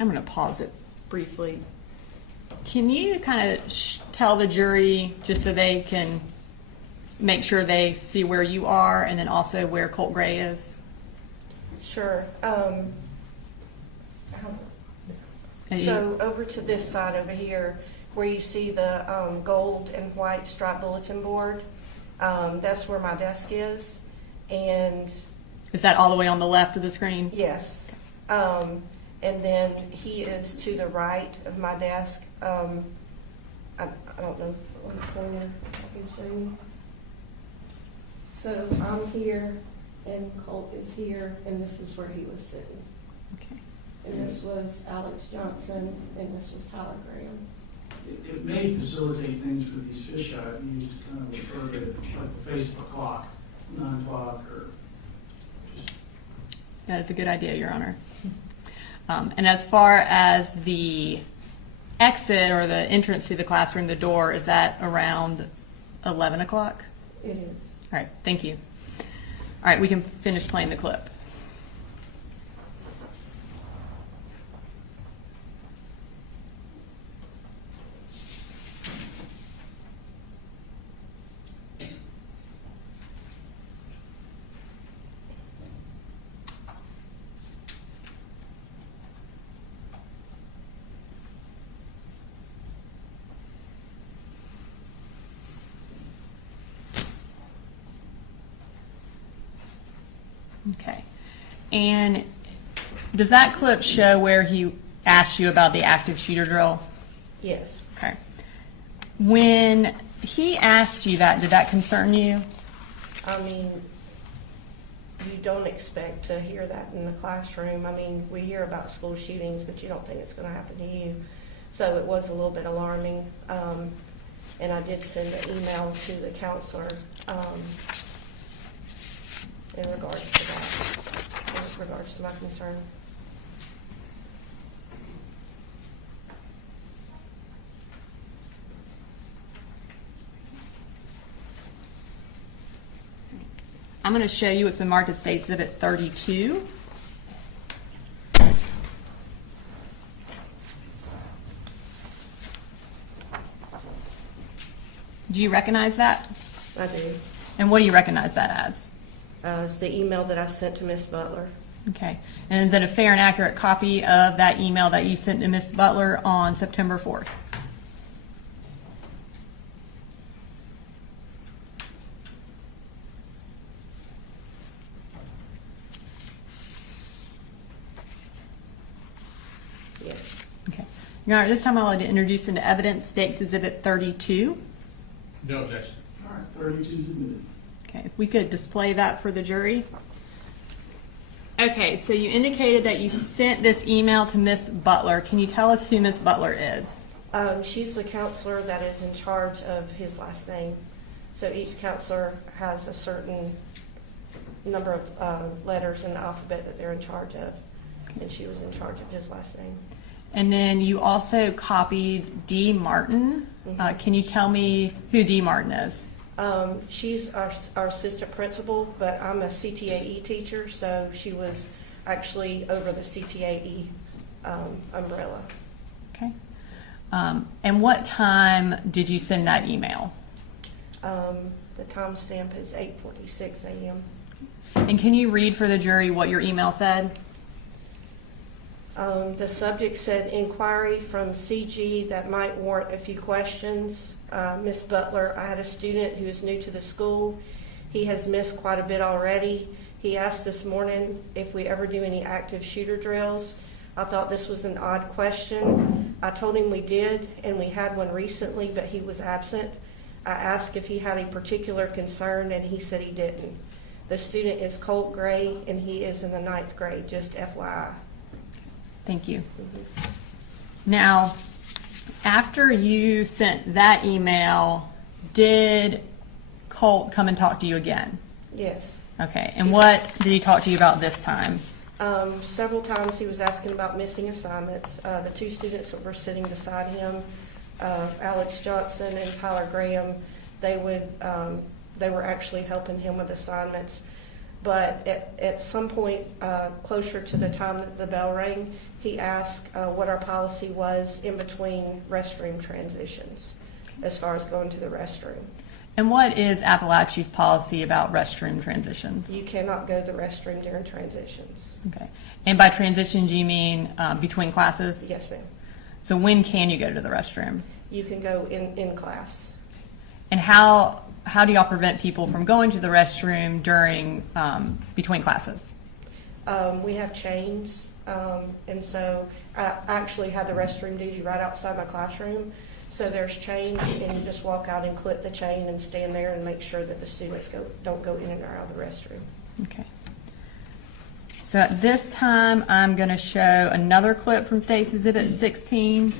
I'm going to pause it briefly. Can you kind of tell the jury, just so they can make sure they see where you are and then also where Colt Gray is? Sure. And So over to this side over here, where you see the gold and white striped bulletin board, that's where my desk is. And is that all the way on the left of the screen? yes, and then he is to the right of my desk. I don't know what pointer I can show you. So I'm here, and Colt is here, and this is where he was sitting. Okay. And this was Alex Johnson, and this was Tyler Graham. It may facilitate things for these fisheye views to kind of refer to like the face of a clock, 9 o'clock, or just That's a good idea, Your Honor. And as far as the exit or the entrance to the classroom, the door, is that around 11 o'clock? It is. All right, thank you. All right, we can finish playing the clip. Okay. And does that clip show where he asked you about the active shooter drill? Yes. Okay. When he asked you that, did that concern you? I mean, you don't expect to hear that in the classroom. I mean, we hear about school shootings, but you don't think it's going to happen to you. So it was a little bit alarming. And I did send an email to the counselor in regards to that, in regards to my concern. I'm going to show you what's been marked as State Exhibit 32. Do you recognize that? I do. And what do you recognize that as? It's the email that I sent to Miss Butler. Okay. And is it a fair and accurate copy of that email that you sent to Ms. Butler on September 4th? Yes. Okay. Your Honor, this time I'd like to introduce into evidence State Exhibit 32. No objection. all right, 32 is admitted. Okay, if we could display that for the jury. Okay, so you indicated that you sent this email to Miss Butler. Can you tell us who Miss Butler is? She's the counselor that is in charge of his last name. So each counselor has a certain number of letters in the alphabet that they're in charge of. And she was in charge of his last name. And then you also copied Dee Martin. Can you tell me who Dee Martin is? She's our assistant principal, but I'm a CTAE teacher, so she was actually over the CTAE umbrella. Okay. And what time did you send that email? The timestamp is 8:46 a.m. And can you read for the jury what your email said? The subject said inquiry from CG that might warrant a few questions. Miss Butler, I had a student who is new to the school. He has missed quite a bit already. He asked this morning if we ever do any active shooter drills. I thought this was an odd question. I told him we did, and we had one recently, but he was absent. I asked if he had a particular concern, and he said he didn't. The student is Colt Gray, and he is in the 9th grade, just FYI. Thank you. Now, after you sent that email, did Colt come and talk to you again? Yes. Okay. And what did he talk to you about this time? Several times he was asking about missing assignments. The two students that were sitting beside him, Alex Johnson and Tyler Graham, they were actually helping him with assignments. But at some point closer to the time that the bell rang, he asked what our policy was in between restroom transitions as far as going to the restroom. And what is Appalachia's policy about restroom transitions? You cannot go to the restroom during transitions. Okay. And by transition, do you mean between classes? Yes, ma'am. So when can you go to the restroom? You can go in class. And how do y'all prevent people from going to the restroom during between classes? We have chains, and so I actually had the restroom duty right outside my classroom. So there's chains, and you just walk out and clip the chain and stand there and make sure that the students don't go in and out of the restroom. Okay. So at this time, I'm going to show another clip from State's Exhibit 16,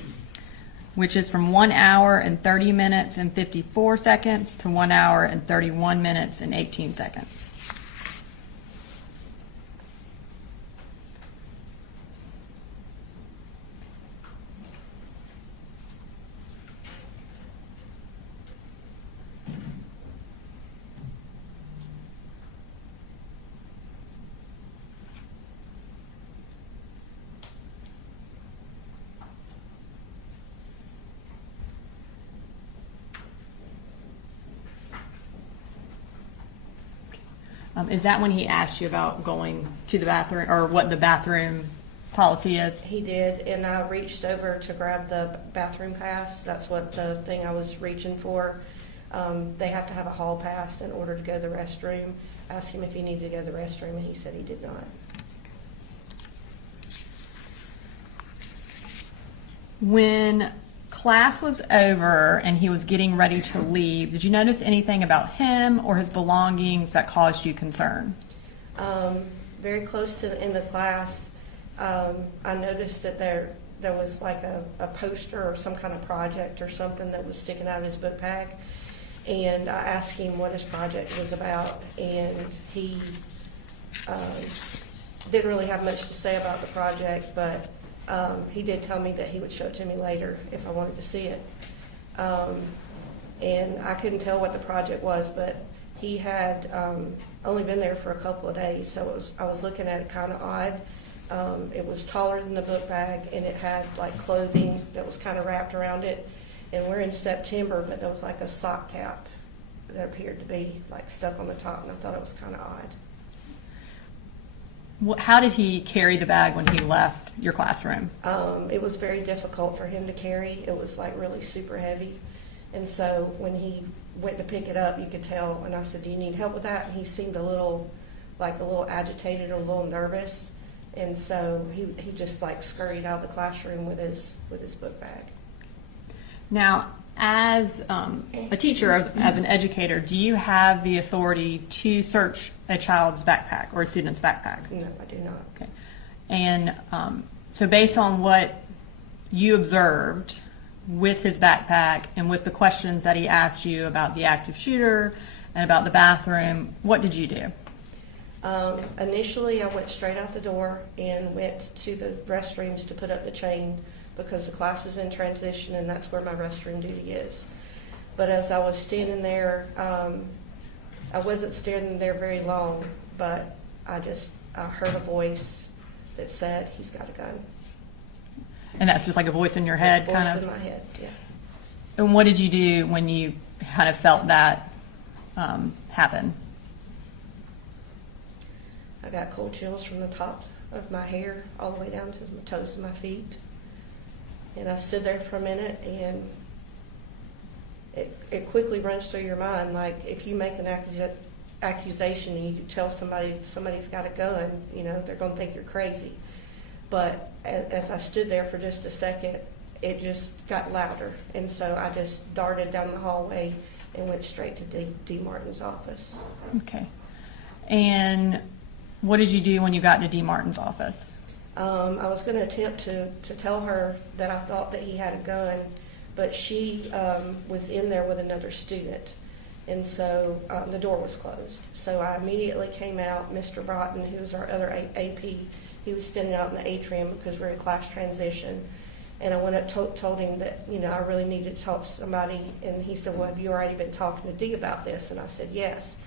which is from 1 hour and 30 minutes and 54 seconds to 1 hour and 31 minutes and 18 seconds. Is that when he asked you about going to the bathroom, or what the bathroom policy is? He did, and I reached over to grab the bathroom pass. That's what the thing I was reaching for. They have to have a hall pass in order to go to the restroom. I asked him if he needed to go to the restroom, and he said he did not. When class was over and he was getting ready to leave, did you notice anything about him or his belongings that caused you concern? Very close to in the class, I noticed that there was like a poster or some kind of project or something that was sticking out of his book bag. And I asked him what his project was about, and he didn't really have much to say about the project, but he did tell me that he would show it to me later if I wanted to see it. And I couldn't tell what the project was, but he had only been there for a couple of days, so I was looking at it kind of odd. It was taller than the book bag, and it had like clothing that was kind of wrapped around it. And we're in September, but there was like a sock cap that appeared to be like stuck on the top, and I thought it was kind of odd. How did he carry the bag when he left your classroom? It was very difficult for him to carry. It was like really super heavy. And so when he went to pick it up, you could tell, and I said, "Do you need help with that?" And he seemed a little agitated or a little nervous. And so he just like scurried out of the classroom with his book bag. Now, as a teacher, as an educator, do you have the authority to search a child's backpack or a student's backpack? No, I do not. Okay. And so based on what you observed with his backpack and with the questions that he asked you about the active shooter and about the bathroom, what did you do? Initially, I went straight out the door and went to the restrooms to put up the chain because the class was in transition, and that's where my restroom duty is. But as I was standing there, I wasn't standing there very long, but I heard a voice that said, "He's got a gun." And that's just like a voice in your head, Voice kind of? in my head, yeah. And what did you do when you kind of felt that happen? I got cold chills from the top of my hair all the way down to the toes of my feet. And I stood there for a minute, and it quickly runs through your mind, like if you make an accusation and you tell somebody's got a gun, they're going to think you're crazy. But as I stood there for just a second, it just got louder. And so I just darted down the hallway and went straight to D. Martin's office. Okay. And what did you do when you got to D. Martin's office? I was going to attempt to tell her that I thought that he had a gun, but she was in there with another student, and so the door was closed. So I immediately came out. Mr. Broughton, who was our other AP, he was standing out in the atrium because we're in class transition, and I went up told him that I really needed to talk to somebody, and he said, "Well, have you already been talking to Dee about this?" And I said, "Yes."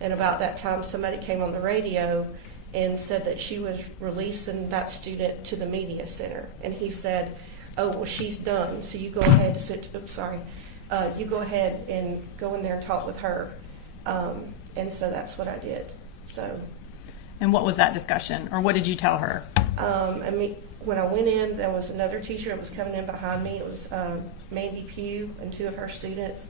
And about that time, somebody came on the radio and said that she was releasing that student to the media center. And he said, "Oh, well, she's done, so you go ahead and you go ahead and go in there and talk with her. And so that's what I did. So, And what was that discussion, or what did you tell her? I mean, when I went in, there was another teacher that was coming in behind me. It was Mandy Pugh and 2 of her students.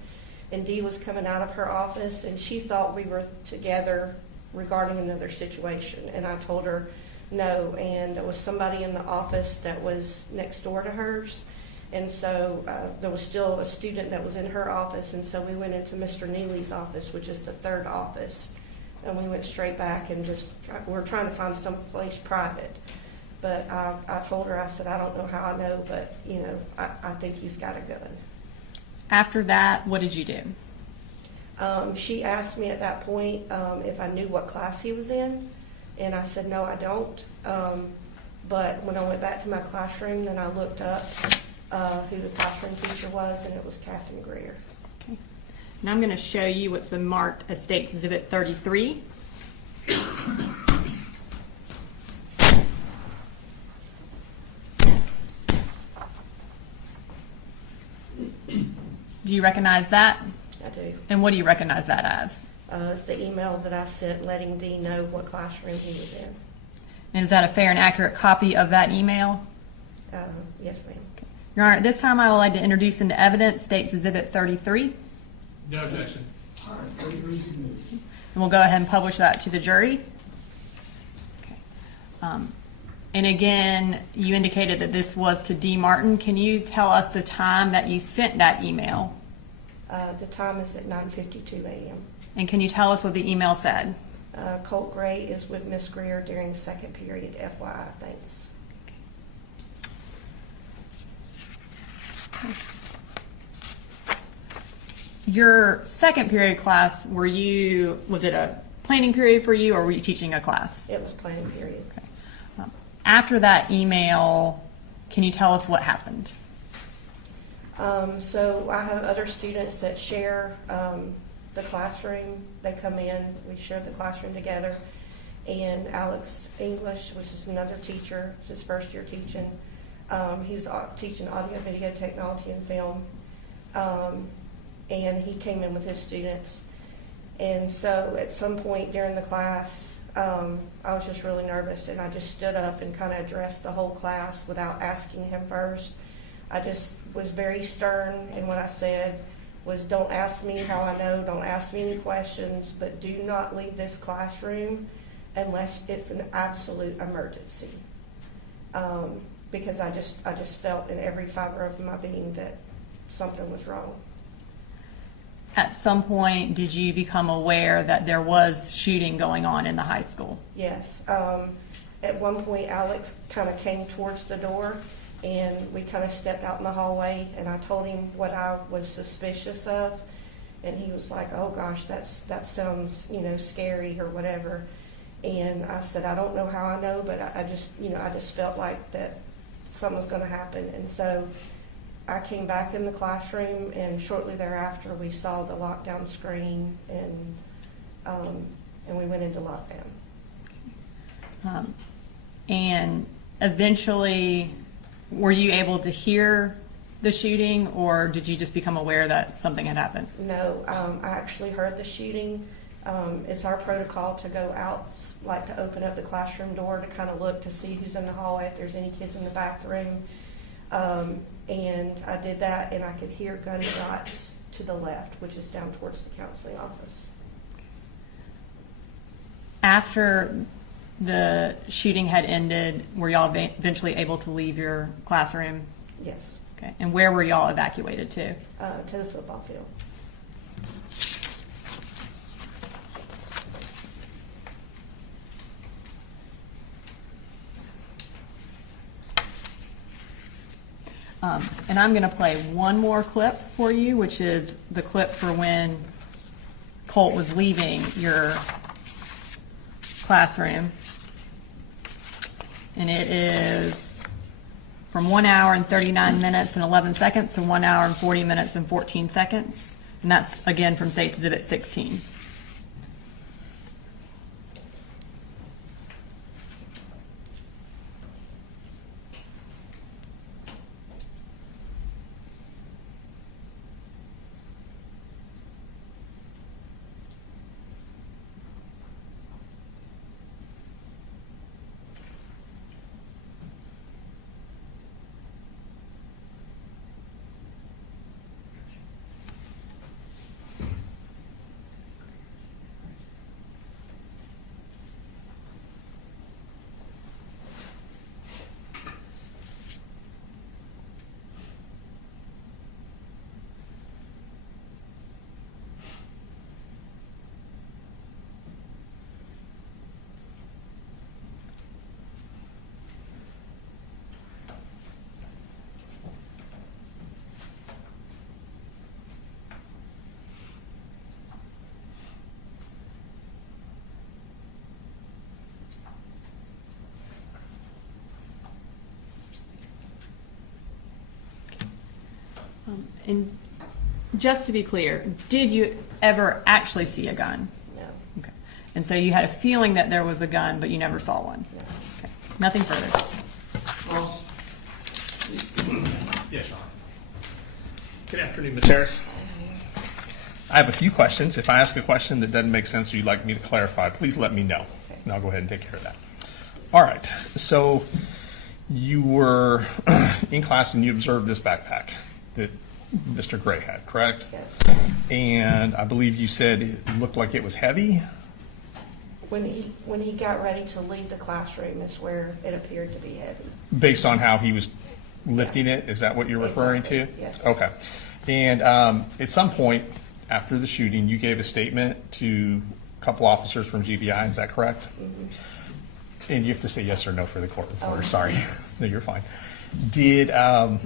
And Dee was coming out of her office, and she thought we were together regarding another situation. And I told her no, and there was somebody in the office that was next door to hers. And so there was still a student that was in her office, and so we went into Mr. Neely's office, which is the 3rd office. And we went straight back and just, we were trying to find some place private. But I told her, I said, I don't know how I know, but, you know, I think he's got a gun. After that, what did you do? She asked me at that point if I knew what class he was in, and I said, no, I don't. But when I went back to my classroom, then I looked up who the classroom teacher was, and it was Captain Greer. Okay. And I'm going to show you what's been marked as State's Exhibit 33. Do you recognize that? I do. And what do you recognize that as? It's the email that I sent letting Dee know what classroom he was in. And is that a fair and accurate copy of that email? Yes, ma'am. Your Honor, at this time I would like to introduce into evidence State's Exhibit 33. No objection. All right, 33 is moved. And we'll go ahead and publish that to the jury. Okay. And again, you indicated that this was to Dee Martin. Can you tell us the time that you sent that email? The time is at 9:52 a.m. And can you tell us what the email said? Colt Gray is with Miss Greer during the 2nd period, FYI, thanks. Your 2nd period class, was it a planning period for you, or were you teaching a class? It was planning period. After that email, can you tell us what happened? So I have other students that share the classroom. They come in, we share the classroom together. And Alex English, which is another teacher, it's his 1st year teaching. He was teaching audio, video technology, and film. And he came in with his students. And so at some point during the class, I was just really nervous, and I just stood up and kind of addressed the whole class without asking him first. I just was very stern, and what I said was, don't ask me how I know, don't ask me any questions, but do not leave this classroom unless it's an absolute emergency. Because I just felt in every fiber of my being that something was wrong. At some point, did you become aware that there was shooting going on in the high school? Yes. At one point, Alex kind of came towards the door, and we kind of stepped out in the hallway, and I told him what I was suspicious of, and he was like, oh gosh, that sounds, scary or whatever. And I said, I don't know how I know, but I just felt like that something was going to happen. And so I came back in the classroom, and shortly thereafter we saw the lockdown screen, and we went into lockdown. And eventually, were you able to hear the shooting, or did you just become aware that something had happened? No, I actually heard the shooting. It's our protocol to go out, like to open up the classroom door to kind of look to see who's in the hallway, if there's any kids in the bathroom. And I did that, and I could hear gunshots to the left, which is down towards the counseling office. After the shooting had ended, were y'all eventually able to leave your classroom? Yes, Okay. And where were y'all evacuated to? to the football field. And I'm going to play one more clip for you, which is the clip for when Colt was leaving your classroom. And it is from 1 hour and 39 minutes and 11 seconds to 1 hour and 40 minutes and 14 seconds. And that's, again, from State's Exhibit 16. And just to be clear, did you ever actually see a gun? No, Okay. And so you had a feeling that there was a gun, but you never saw one? no. Okay. Nothing further. Ross? Yes, Sean. Good afternoon, Ms. Harris. I have a few questions. If I ask a question that doesn't make sense or you'd like me to clarify, please let me know, and I'll go ahead and take care of that. All right, so you were in class and you observed this backpack that Mr. Gray had, correct? Yes. And I believe you said it looked like it was heavy? When he got ready to leave the classroom is where it appeared to be heavy. Based on how he was lifting it, is that what you're referring to? Exactly, yes. Okay. And at some point after the shooting, you gave a statement to a couple officers from GBI, is that correct? Mm-hmm. And you have to say yes or no for the court reporter, Oh. sorry. No, you're fine. Did, do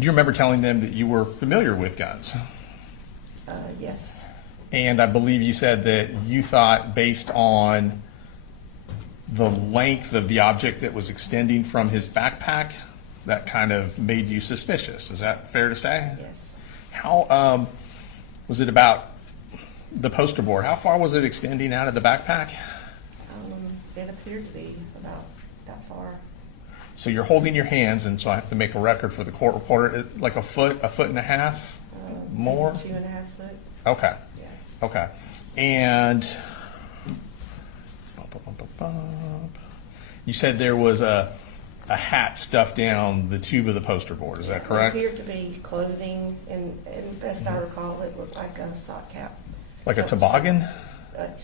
you remember telling them that you were familiar with guns? Yes, And I believe you said that you thought based on the length of the object that was extending from his backpack, that kind of made you suspicious. Is that fair to say? yes. How, was it about the poster board? How far was it extending out of the backpack? It appeared to be about that far. So you're holding your hands, and so I have to make a record for the court reporter, like a foot and a half more? 2.5 foot, Okay. yeah. Okay. And you said there was a hat stuffed down the tube of the poster board. Is that correct? It appeared to be clothing, and best I recall, it looked like a sock cap. Like a toboggan?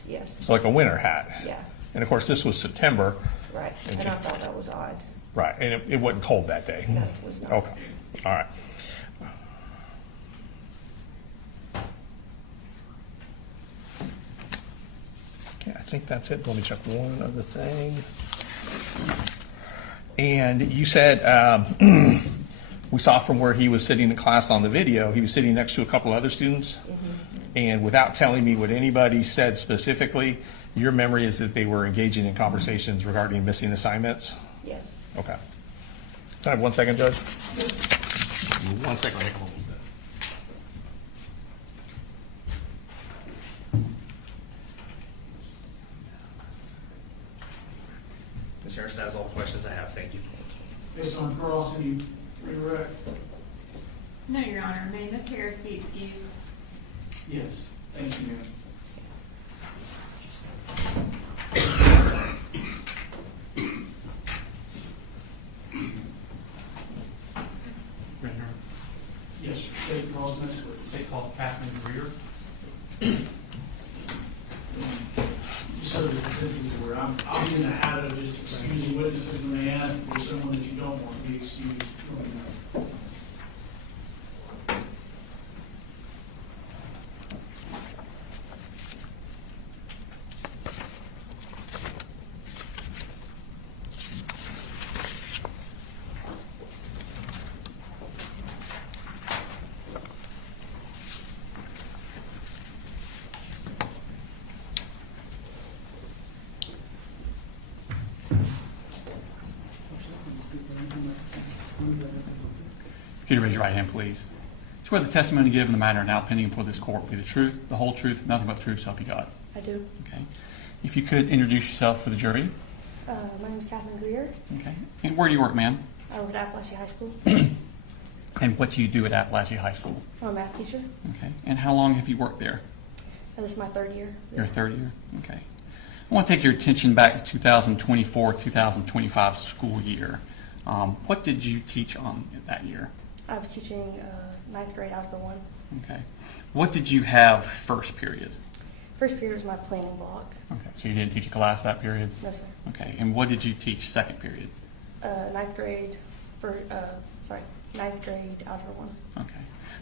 Yes, So like a winter hat? yeah, And of course, this was September, right. And I thought that was odd. right? And it wasn't cold that day? No, it was not. Okay. All right. Okay, I think that's it. Let me check one other thing. And you said, we saw from where he was sitting in class on the video, he was sitting next to a couple other students. And without telling me what anybody said specifically, your memory is that they were engaging in conversations regarding missing assignments? Yes. Okay. Can I have 1 second, Judge? 1 second. I'll make a moment. Ms. Harris, that is all the questions I have. Thank you. Based on Cross, any redirect? No, Your Honor. May Ms. Harris be excused? Yes. Thank you, ma'am. Right here. Yes, sir. State Cross next week. They call Catherine Greer. So the defenses where I'll be in the habit of just excusing witnesses when they ask for someone that you don't want to be excused. Could you raise your right hand, please? Swear the testimony given in the matter now pending before this court will be the truth, the whole truth, nothing but the truth, so help you God. I do. Okay. If you could introduce yourself for the jury. My name is Catherine Greer. Okay. And where do you work, ma'am? I work at Appalachia High School. And what do you do at Appalachia High School? I'm a math teacher. Okay. And how long have you worked there? This is my third year. Your third year? Okay. I want to take your attention back to 2024-2025 school year. What did you teach on that year? I was teaching ninth grade Algebra 1. Okay. What did you have first period? First period was my planning block. Okay. So you didn't teach a class that period? No, sir. Okay. And what did you teach second period? Ninth grade Algebra 1. Okay.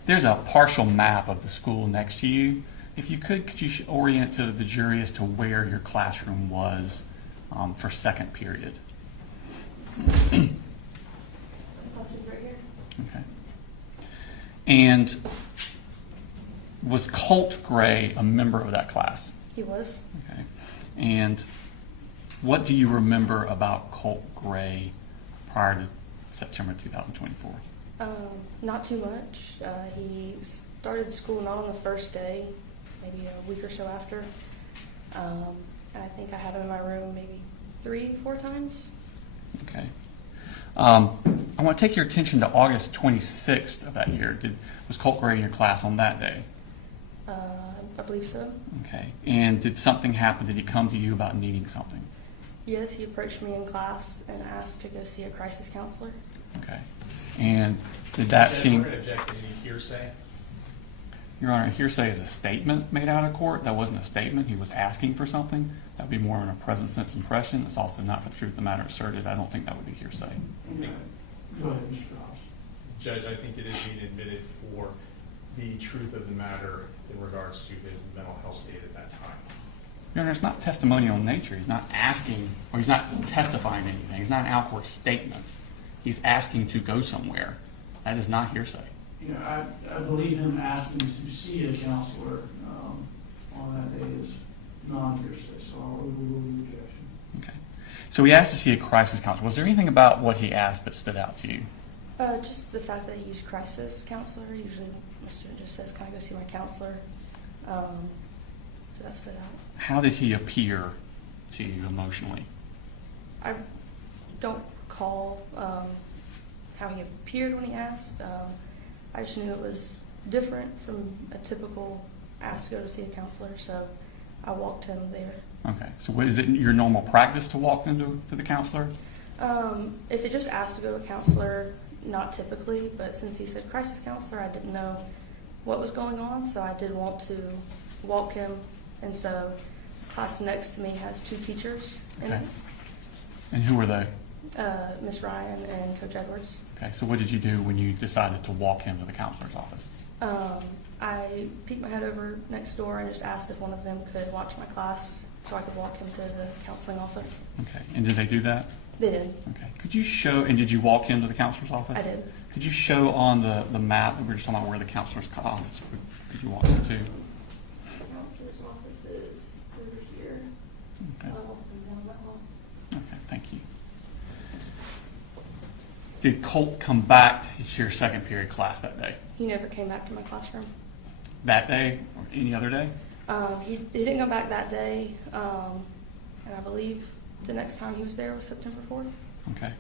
There's a partial map of the school next to you. If you could you orient to the jury as to where your classroom was for second period? Right here. Okay. And was Colt Gray a member of that class? He was. Okay. And what do you remember about Colt Gray prior to September 2024? Not too much. He started school not on the first day, maybe a week or so after. And I think I had him in my room maybe 3-4 times. Okay. I want to take your attention to August 26th of that year. Was Colt Gray in your class on that day? I believe so. Okay. And did something happen? Did he come to you about needing something? Yes, he approached me in class and asked to go see a crisis counselor. Okay. And did that seem... We're going to object to any hearsay. Your Honor, hearsay is a statement made out of court. That wasn't a statement. He was asking for something. That would be more of a present sense impression. It's also not for the truth of the matter asserted. I don't think that would be hearsay. Go ahead, Mr. Hobbs. Judge, I think it is being admitted for the truth of the matter in regards to his mental health state at that time. Your Honor, it's not testimonial in nature. He's not asking, or he's not testifying anything. It's not an out-court statement. He's asking to go somewhere. That is not hearsay. You know, I believe him asking to see a counselor on that day is non-hearsay, so I'll overrule the objection. Okay. So he asked to see a crisis counselor. Was there anything about what he asked that stood out to you? Just the fact that he used crisis counselor. Usually my student just says, "Can I go see my counselor?" So that stood out. How did he appear to you emotionally? I don't recall how he appeared when he asked. I just knew it was different from a typical ask to go to see a counselor, so I walked him there. Okay. So is it your normal practice to walk them to the counselor? If they just asked to go to a counselor, not typically, but since he said crisis counselor, I didn't know what was going on, so I did want to walk him. And so class next to me has 2 teachers in Okay. it, And who were they? Miss Ryan and Coach Edwards. Okay. So what did you do when you decided to walk him to the counselor's office? I peeked my head over next door and just asked if one of them could watch my class so I could walk him to the counseling office. Okay. And did they do that? They did. Okay. Could you show, and did you walk him to the counselor's office? I did. Could you show on the map, we were just talking about where the counselor's office, did you walk him to? The counselor's office is over here. Okay. I'll walk him down that hall. Okay, thank you. Did Colt come back to your second period class that day? He never came back to my classroom. That day or any other day? He didn't come back that day, and I believe the next time he was there was September 4th. Okay.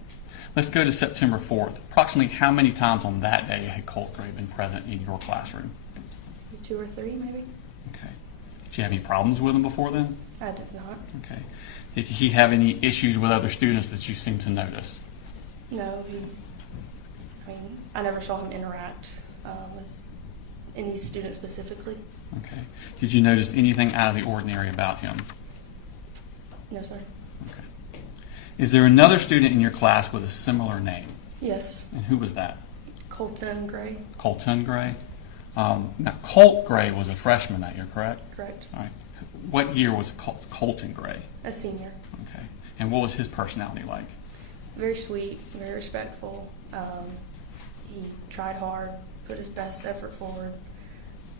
Let's go to September 4th. Approximately how many times on that day had Colt Gray been present in your classroom? 2 or 3, maybe. Okay. Did you have any problems with him before then? I did not. Okay. Did he have any issues with other students that you seem to notice? No, I never saw him interact with any student specifically. Okay. Did you notice anything out of the ordinary about him? No, sir. Okay. Is there another student in your class with a similar name? Yes, And who was that? Colton Gray. Colton Gray? Now, Colt Gray was a freshman that year, correct? Correct. All right. What year was Colton Gray? A senior. Okay. And what was his personality like? Very sweet, very respectful. He tried hard, put his best effort forward.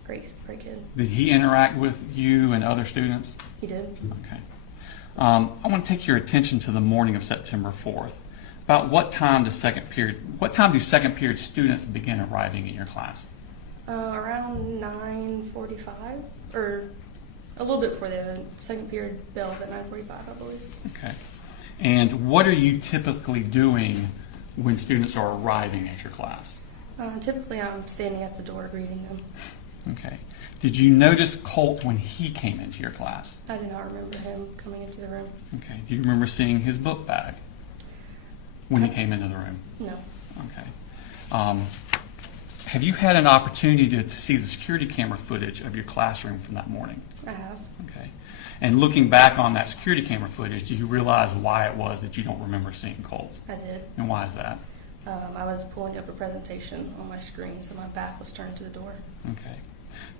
Great kid. Did he interact with you and other students? He did. Okay. I want to take your attention to the morning of September 4th. About what time do second period students begin arriving in your class? Around 9:45, or a little bit before the second period bells at 9:45, I believe. Okay. And what are you typically doing when students are arriving at your class? Typically, I'm standing at the door greeting them. Okay. Did you notice Colt when he came into your class? I do not remember him coming into the room. Okay. Do you remember seeing his book bag when he came into the room? No. Okay. Have you had an opportunity to see the security camera footage of your classroom from that morning? I have. Okay. And looking back on that security camera footage, do you realize why it was that you don't remember seeing Colt? I did. And why is that? I was pulling up a presentation on my screen, so my back was turned to the door. Okay.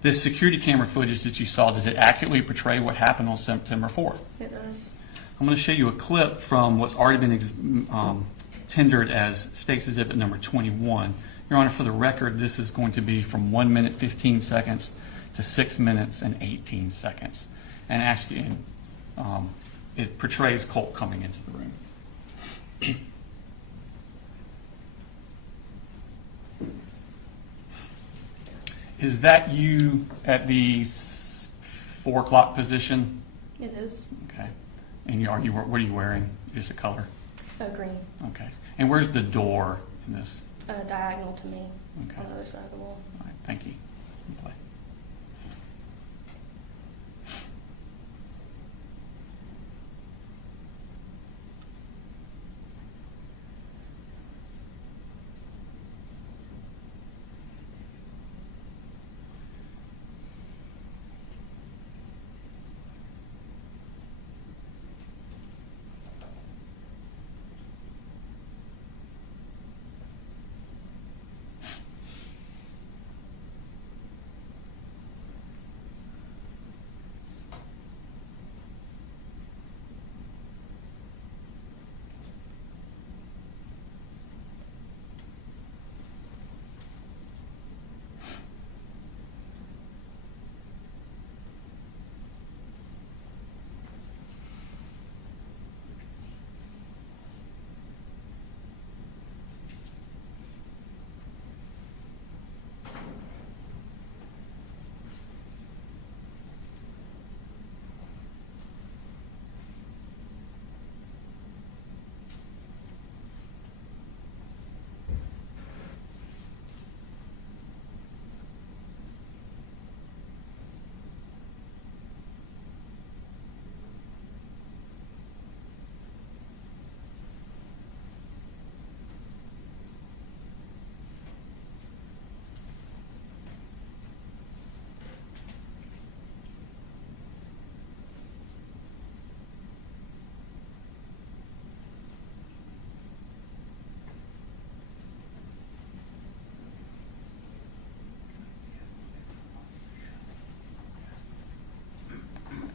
This security camera footage that you saw, does it accurately portray what happened on September 4th? It does. I'm going to show you a clip from what's already been tendered as State's Exhibit number 21. Your Honor, for the record, this is going to be from 1 minute 15 seconds to 6 minutes and 18 seconds. And it portrays Colt coming into the room. Is that you at the 4 o'clock position? It is Okay. And what are you wearing? Just a color? green, Okay. And where's the door in this? diagonal to me Okay. on the other side of the wall. All right, thank you. Play.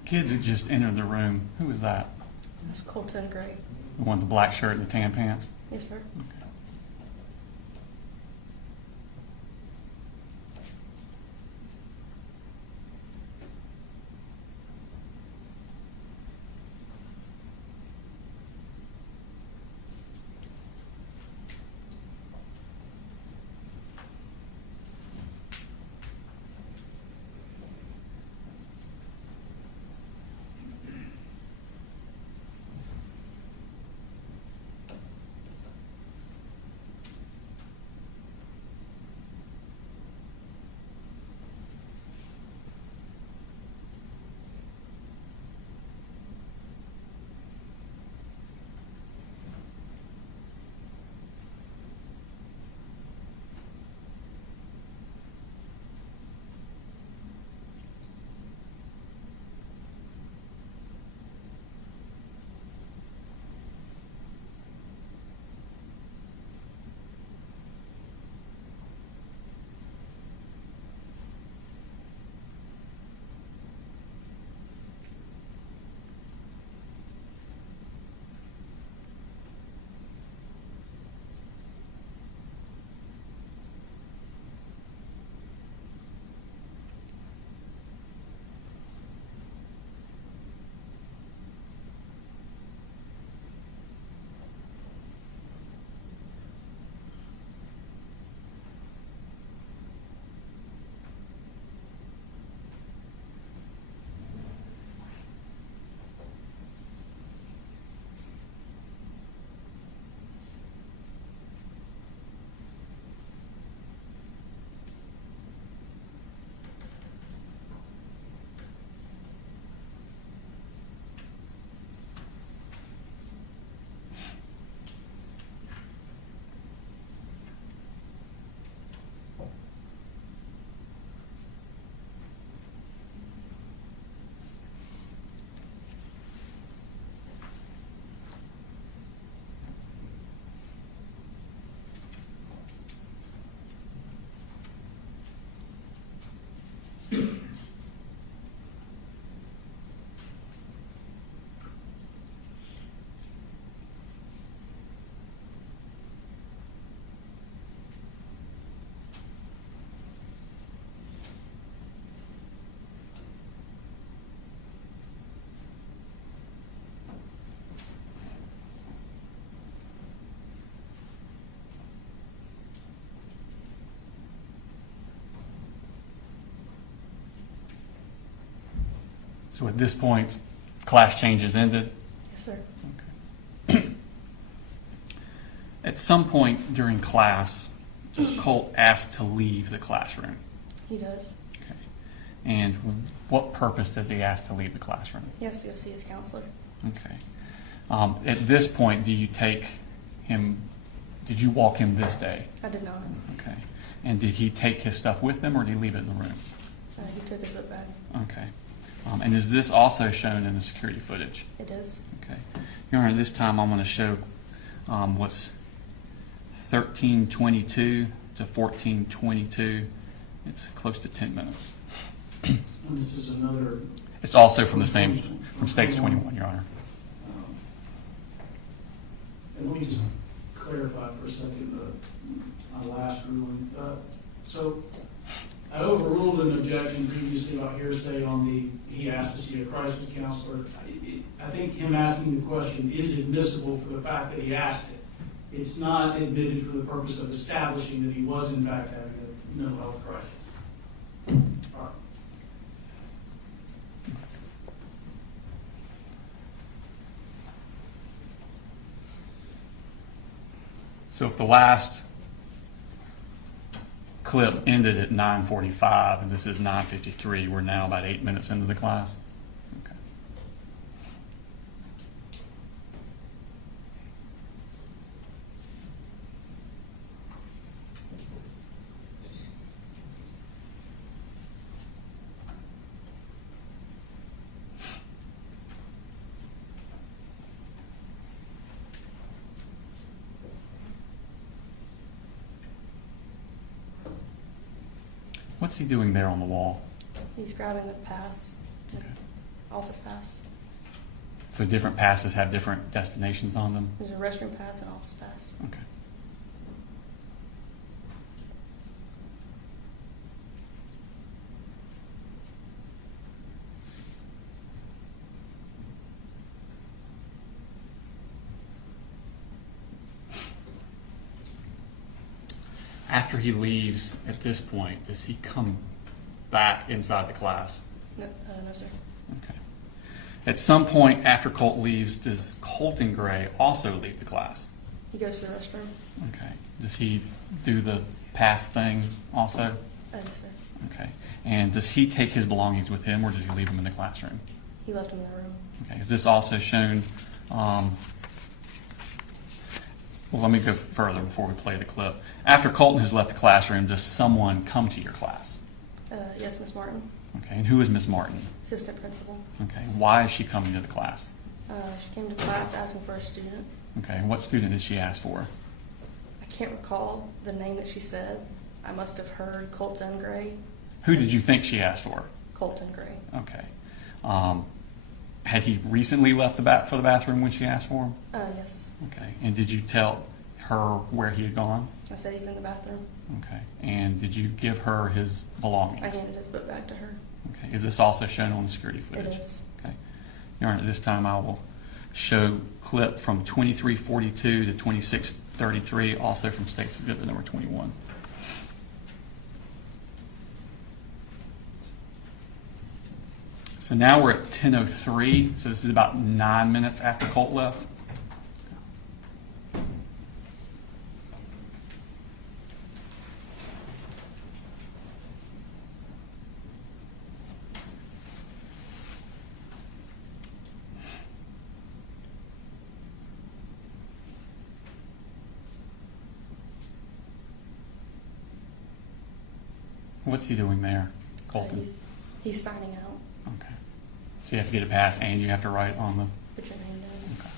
Kid that just entered the room, who was that? It's Colton Gray. The one with the black shirt and the tan pants? Yes, sir. Okay. So at this point, class changes ended. Yes, sir. At some point during class, does Colt ask to leave the classroom? He does. Okay. And what purpose does he ask to leave the classroom? He has to go see his counselor. Okay. At this point, do you take him, did you walk him this day? I did not. Okay. And did he take his stuff with him, or did he leave it in the room? He took his book bag. Okay. And is this also shown in the security footage? It is. Okay. Your Honor, this time I'm going to show what's 13:22 to 14:22. It's close to 10 minutes. And this is another. It's also from the same, from States 21, Your Honor. And let me just clarify for a second my last ruling. So I overruled an objection previously about hearsay on he asked to see a crisis counselor. I think him asking the question is admissible for the fact that he asked it. It's not admitted for the purpose of establishing that he was in fact having a mental health crisis. All right. So if the last clip ended at 9:45 and this is 9:53, we're now about 8 minutes into the class? Okay. What's he doing there on the wall? He's grabbing the pass, the Okay. office pass. So different passes have different destinations on them? There's a restroom pass and office pass. Okay. After he leaves at this point, does he come back inside the class? No, no, sir. Okay. At some point after Colt leaves, does Colton Gray also leave the class? He goes to the restroom. Okay. Does he do the pass thing also? Yes, sir. Okay. And does he take his belongings with him, or does he leave them in the classroom? He left him in the room. Okay. Is this also shown? Well, let me go further before we play the clip. After Colton has left the classroom, does someone come to your class? Yes, Miss Martin, Okay. And who is Miss Martin? assistant principal. Okay. Why is she coming to the class? She came to class asking for a student. Okay. And what student did she ask for? I can't recall the name that she said. I must have heard Colton Gray. Who did you think she asked for? Colton Gray. Okay. Had he recently left for the bathroom when she asked for him? Yes. Okay. And did you tell her where he had gone? I said he's in the bathroom. Okay. And did you give her his belongings? I handed his book back to her. Okay. Is this also shown on the security footage? It is. Okay. Your Honor, this time I will show clip from 2342 to 2633, also from State's Exhibit number 21. So now we're at 10:03, so this is about 9 minutes after Colt left. What's he doing there, Colton? He's signing out. Okay. So you have to get a pass and you have to write on the... Put your name down. Okay.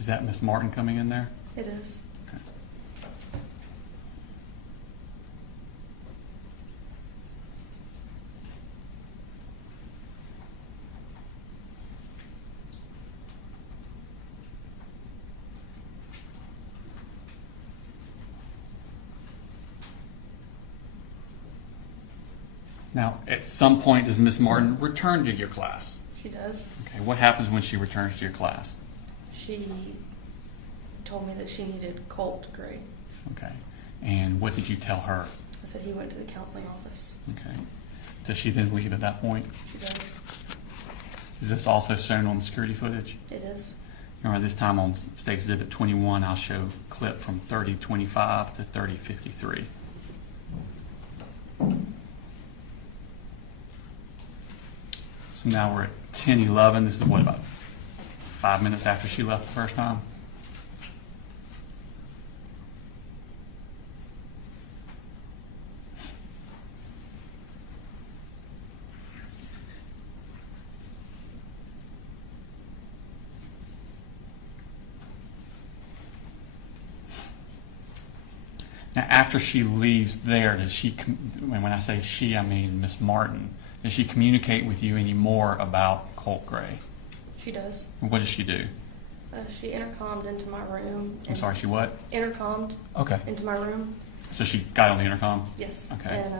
Is that Miss Martin coming in there? It is. Okay. Now, at some point, does Miss Martin return to your class? She does. Okay, what happens when she returns to your class? She told me that she needed Colt Gray. Okay, and what did you tell her? I said he went to the counseling office. Okay, does she then leave at that point? She does. Is this also shown on the security footage? It is. All right, this time on State Exhibit 21, I'll show clip from 30:25 to 30:53. So now we're at 10:11. This is what, about 5 minutes after she left the first time? Now, after she leaves there, does she, when I say she, I mean Miss Martin, does she communicate with you any more about Colt Gray? She does. What does she do? She intercommed into my room. I'm sorry, she what? Intercommed Okay. into my room. So she got on the intercom? Yes. Okay. And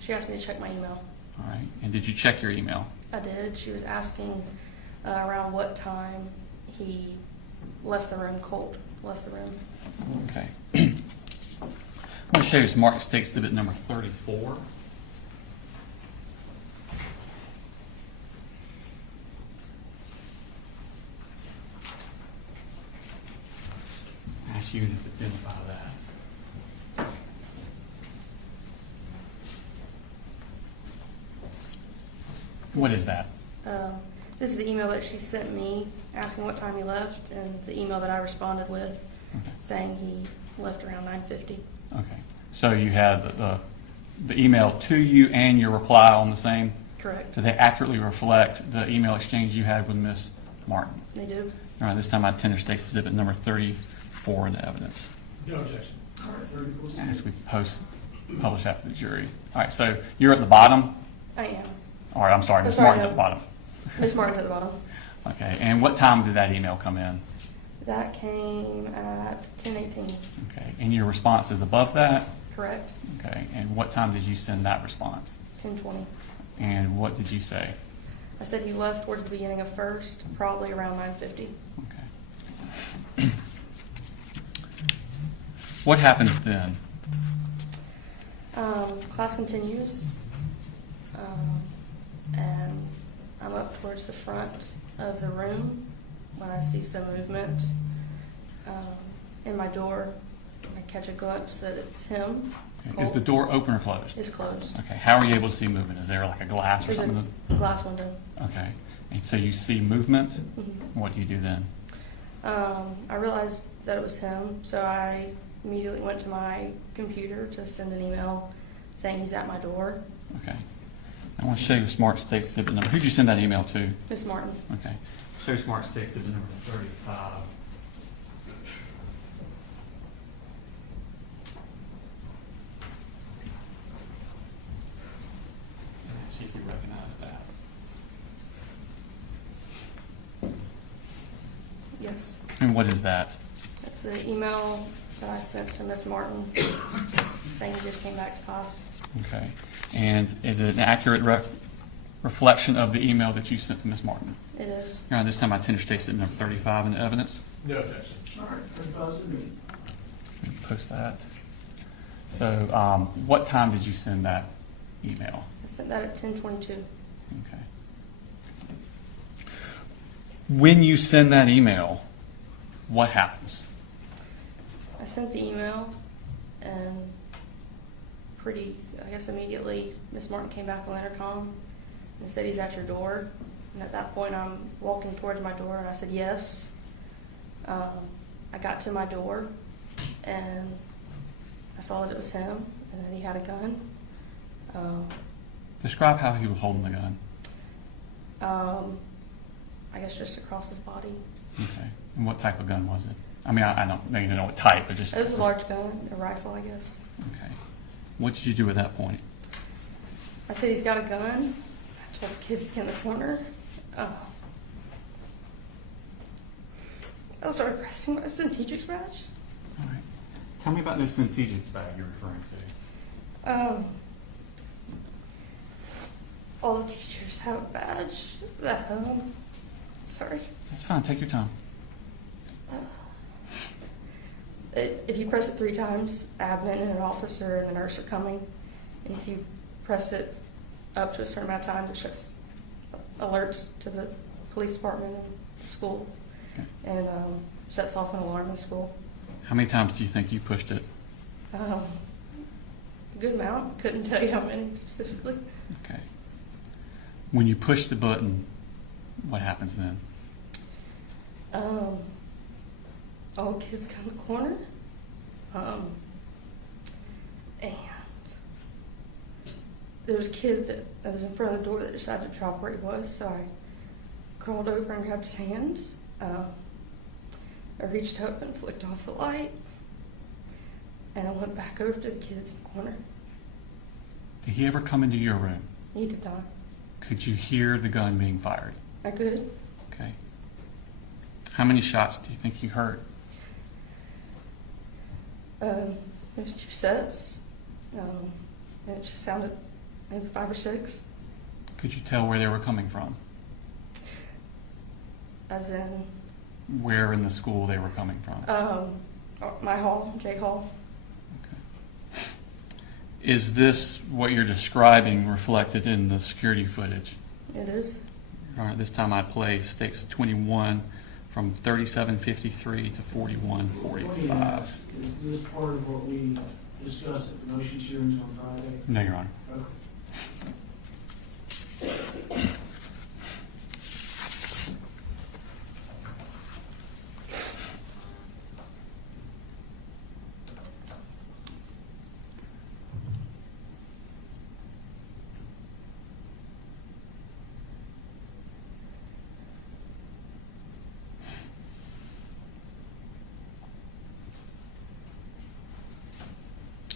she asked me to check my email. All right. And did you check your email? I did. She was asking around what time he left the room. Colt left the room. Okay. I'm going to show you Smart State Exhibit number 34. Ask you to identify that. What is that? This is the email that she sent me asking what time he left, and the email that I responded with saying he left around 9:50. Okay. So you had the email to you and your reply on the same? Correct. Do they accurately reflect the email exchange you had with Miss Martin? They do. All right, this time I tender State Exhibit number 34 in the evidence. No objection. All right, very good. As we publish after the jury. All right, so you're at the bottom? I am. All right, I'm sorry, I'm Miss sorry, Martin's no. at the bottom. Miss Martin's at the bottom. Okay, and what time did that email come in? That came at 10:18. Okay, and your response is above that? Correct. Okay, and what time did you send that response? 10:20. And what did you say? I said he left towards the beginning of first, probably around 9:50. Okay. What happens then? Class continues, and I'm up towards the front of the room when I see some movement in my door. I catch a glimpse that it's him. Okay, is the door open or closed? It's closed. Okay, how are you able to see movement? Is there like a glass or There's something? a glass window. Okay, and so you see movement? Mhm. What do you do then? I realized that it was him, so I immediately went to my computer to send an email saying he's at my door. Okay. I want to show you Smart State Exhibit number. Who'd you send that email to? Miss Martin. Okay. Show Smart State Exhibit number 35. And see if you recognize that. Yes. And what is that? That's the email that I sent to Miss Martin saying he just came back to class. Okay. And is it an accurate reflection of the email that you sent to Ms. Martin? It is. All right, this time I tender State Exhibit number 35 in the evidence. No objection. All right, 35 to me. Post that. So what time did you send that email? I sent that at 10:22. Okay. When you send that email, what happens? I sent the email, and I guess immediately, Miss Martin came back on the intercom and said he's at your door. And at that point, I'm walking towards my door, and I said yes. I got to my door, and I saw that it was him, and that he had a gun. Describe how he was holding the gun. I I guess just across his body. Okay. And what type of gun was it? I mean, I don't know, you know what type, but just. It was a large gun, a rifle, I guess. Okay. What did you do at that point? I said he's got a gun. I told the kids to get in the corner. I started pressing my Centegix badge. All right. Tell me about this Centegix bag you're referring to. All the teachers have a badge that, sorry. That's fine. Take your time. If you press it 3 times, admin and an officer and the nurse are coming. And if you press it up to a certain amount of times, it shuts alerts to the police department and the school, Okay. and sets off an alarm in the school. How many times do you think you pushed it? Good amount. Couldn't tell you how many specifically. Okay. When you push the button, what happens then? All the kids come to the corner, and there was a kid that was in front of the door that decided to drop where he was, so I crawled over and grabbed his hand. I reached up and flicked off the light, and I went back over to the kids in the corner. Did he ever come into your room? He did not. Could you hear the gun being fired? I could. Okay. How many shots do you think you heard? It was 2 sets, and it just sounded maybe 5 or 6. Could you tell where they were coming from? As in, Where in the school they were coming from? my hall, J Hall. Okay. Is this what you're describing reflected in the security footage? It is. All right, this time I play stakes 21 from 37:53 to 41:45. Is this part of what we discussed at the motions hearings on Friday? No, Your Honor. Okay.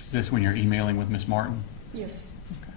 Is this when you're emailing with Miss Martin? Yes. Okay.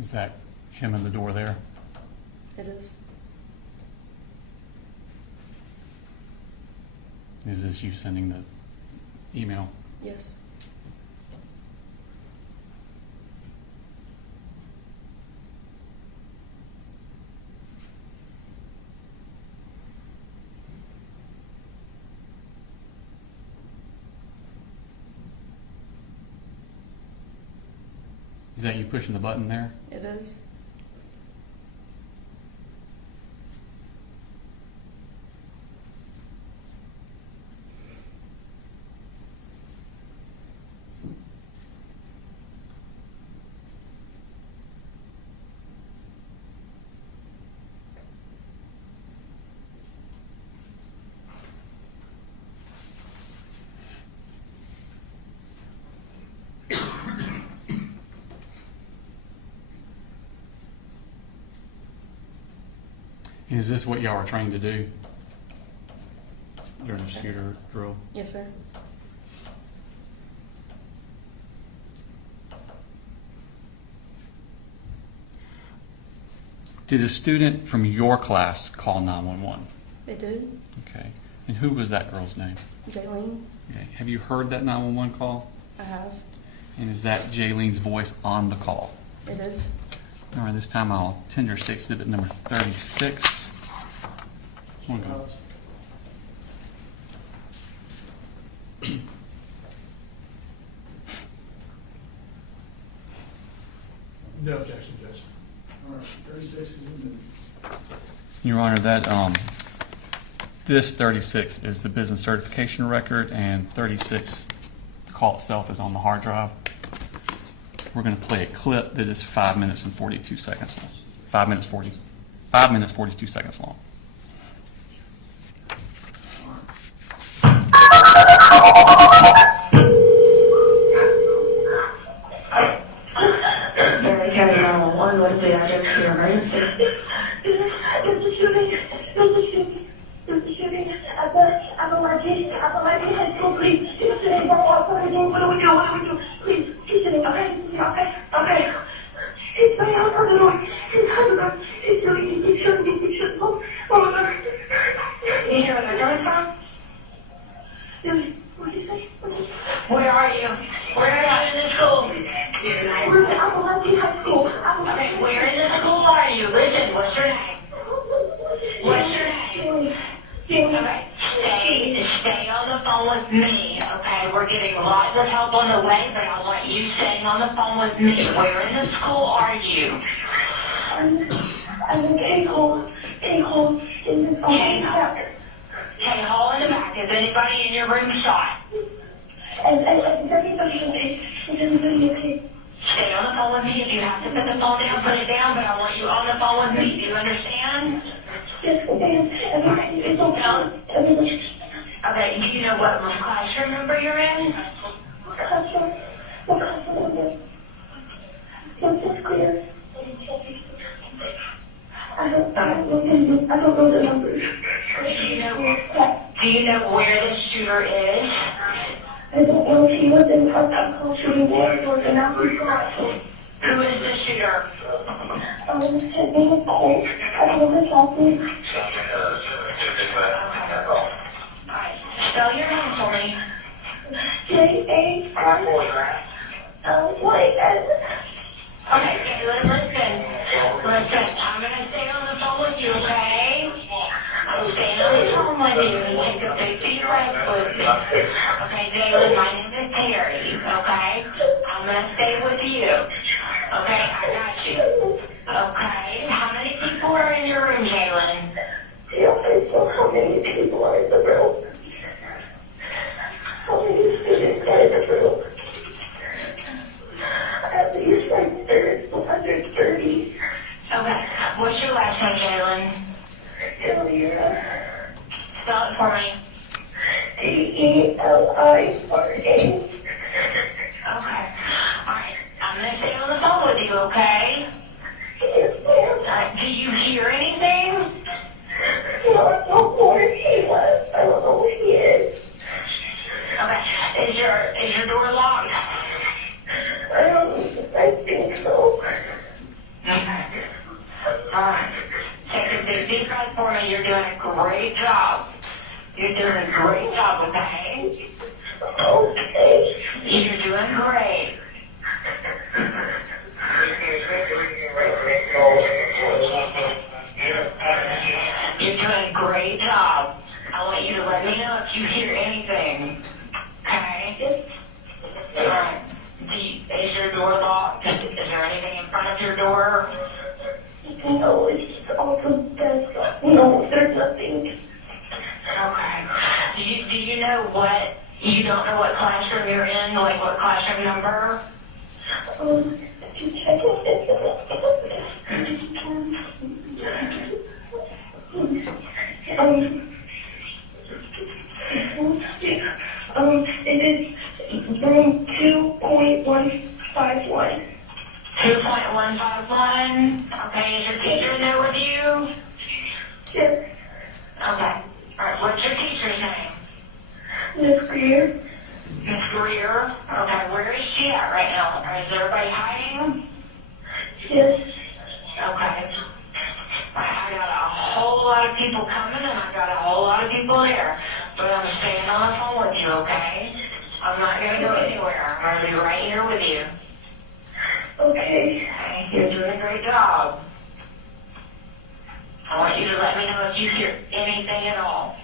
Is that him in the door there? It is. Is this you sending the email? Yes. Is that you pushing the button there? It is. Is this what y'all are trained to do during the shooter drill? Yes, sir. Did a student from your class call 911? They did. Okay. And who was that girl's name? Jaylene, Okay. Have you heard that 911 call? I have. And is that Jaylene's voice on the call? It is. All right, this time I'll tender state exhibit number 36. Wanna go? No objection, Judge. All right, 36 is in Your Honor, that this 36 is the business certification record, and 36, the call itself is on the hard drive. We're going to play a clip that is 5 minutes and 42 seconds long. 5 minutes 42 seconds long. Mary County 911, what's the address to your emergency? There's a shooting. There's a shooting. There's a shooting at the Largate High School, please. It's sitting. What do we do? What do we do? What do we do? Please, he's sitting. Okay. He's right outside the door. He's outside the door. He's shooting. He's shooting. Oh my God. You hear where they're coming from? What did you say? Where are you? Where are you in the school? We're at Appalachian High School. Okay, where in the school are you? Listen, what's your name? What's your name? Okay, stay on the phone with me, okay? We're getting lots of help on the way, but I want you staying on the phone with me. Where in the school are you? I'm in K-Hole in the back. K-Hole in the back. Is anybody in your room shot? And everybody's okay. Is everybody okay? Stay on the phone with me. If you have to put the phone down, put it down, but I want you on the phone with me. Do you understand? Yes, ma'am. Everybody is okay. Everybody. Okay, do you know what classroom number you're in? What classroom number? Yes, it's clear. I don't know the numbers. Do you know where the shooter is? I don't know if he was in our shooting board or the numbers. Who is the shooter? His name is Cole. I don't know his last name. Alright, spell your name for me. J-A-R-Y-N. Okay, listen. I'm gonna stay on the phone with you, okay? I'm staying on the phone with you and take a big deep breath with me. Okay, Jalen, my name is Terry, okay? I'm gonna stay with you. Okay, I got you. Okay, how many people are in your room, Jalen? How many people are in the room? How many students are in the room? At least like 130. Okay, what's your last name, Jalen? Elira. Spell it for me. D-E-L-I-R-A. Okay, alright, I'm gonna stay on the phone with you, okay? Yes, ma'am. Do you hear anything? No, I don't know where he was. I don't know where he is. Okay, is your door locked? I think so. Okay. Alright. Take a big deep breath for me. You're doing a great job. You're doing a great job, okay? Okay. You're doing great. You're doing a great job. I want you to let me know if you hear anything. Okay? Alright. Is your door locked? Is there anything in front of your door? No, it's off the desk. No, there's nothing. Okay. Do you know what, you don't know what classroom you're in, like what classroom number? It is room 2.151. 2.151? Okay, is your teacher in there with you? Yes. Okay. Alright, what's your teacher's name? Miss Greer. Miss Greer? Okay, where is she at right now? Is everybody hiding? Yes. Okay. I got a whole lot of people coming and I got a whole lot of people there. But I'm staying on the phone with you, okay? I'm not going to go anywhere. I'm going to be right here with you. Okay. You're doing a great job. I want you to let me know if you hear anything at all.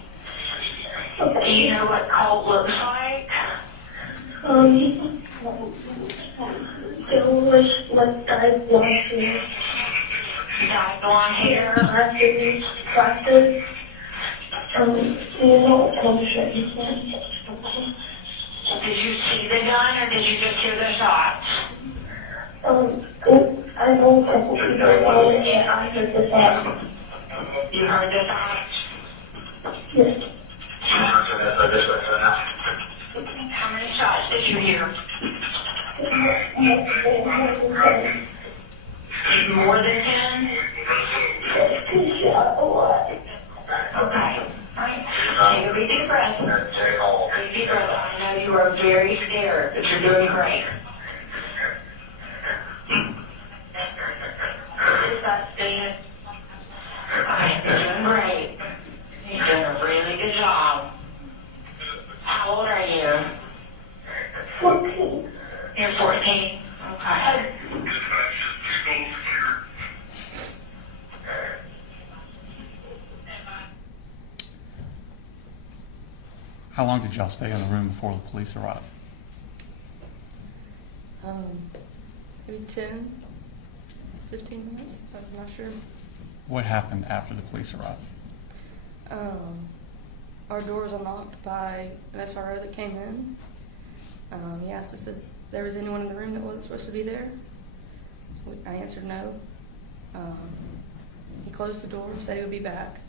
Okay. Do you know what Colt looks like? There was like dyed blonde hair. Dyed blonde hair? Glasses. Did you see the gun or did you just hear the shots? I don't think very well, and I heard the shots. You heard the shots? Yes. How many shots did you hear? More than 10? Okay. Alright. Take a big deep breath. Big deep breath. I know you are very scared, but you're doing great. Alright, you're doing great. You're doing a really good job. How old are you? 14. You're 14? Okay. How long did y'all stay in the room before the police arrived? Maybe 10, 15 minutes, I'm not sure. What happened after the police arrived? Our door was unlocked by an SRO that came in. He asked us if there was anyone in the room that wasn't supposed to be there. I answered no. He closed the door, said he would be back.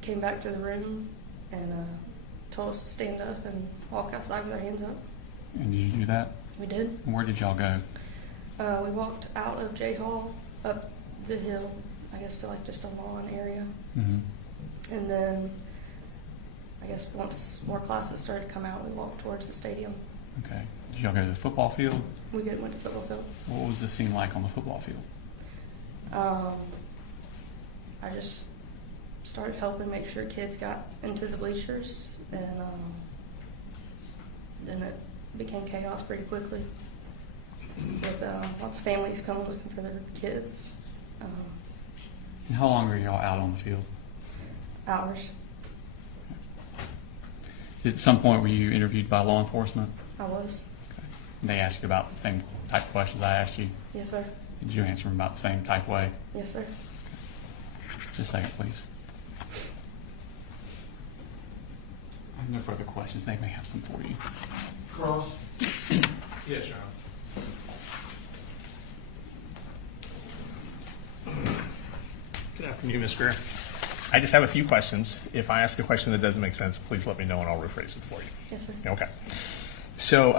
He came back to the room and told us to stand up and walk outside with our hands up. And did you do that? We did. And where did y'all go? We walked out of J Hall up the hill, I guess to like just a lawn area. Mm-hmm. And then I guess once more classes started to come out, we walked towards the stadium. Okay. Did y'all go to the football field? We went to the football field. What was the scene like on the football field? I just started helping make sure kids got into the bleachers, and then it became chaos pretty quickly with lots of families coming looking for their kids. And how long were y'all out on the field? Hours. At some point, were you interviewed by law enforcement? I was. Okay. And they asked you about the same type of questions I asked you? Yes, sir. Did you answer them about the same type way? Yes, sir. Just a second, please. I have no further questions. They may have some for you. Cross? Yes, Your Honor. Good afternoon, Ms. Greer. I just have a few questions. If I ask a question that doesn't make sense, please let me know and I'll rephrase it for you. Yes, sir. Okay. So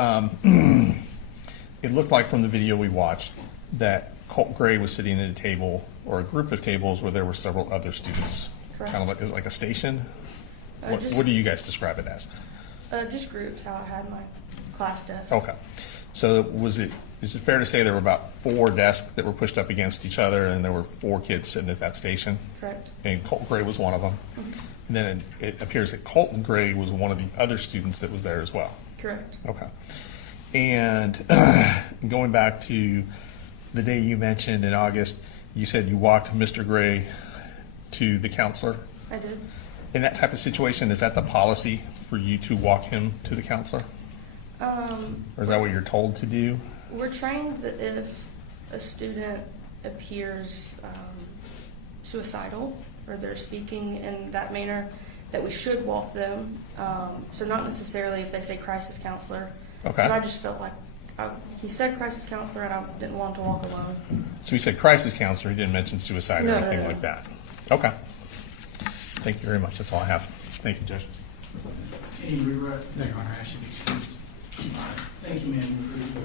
it looked like from the video we watched that Colt Gray was sitting at a table or a group of tables where there were several other students. Correct. Kind of like, is it like a station? Just- What do you guys describe it as? Just groups, how I had my class desk. Okay. So is it fair to say there were about 4 desks that were pushed up against each other, and there were 4 kids sitting at that station? Correct. And Colton Gray was one of them. And then it appears that Colton Gray was one of the other students that was there as well. Correct. Okay. And going back to the day you mentioned in August, you said you walked Mr. Gray to the counselor. I did. In that type of situation, is that the policy for you to walk him to the counselor? Or is that what you're told to do? We're trained that if a student appears suicidal or they're speaking in that manner, that we should walk them. So not necessarily if they say crisis counselor. Okay. But I just felt like he said crisis counselor and I didn't want to walk alone. So he said crisis counselor, he didn't mention suicide or No, anything no. like that. Okay. Thank you very much. That's all I have. Thank you, Judge. Any rewrite? No, Your Honor, I should be excused. All right. Thank you, ma'am. You approved it.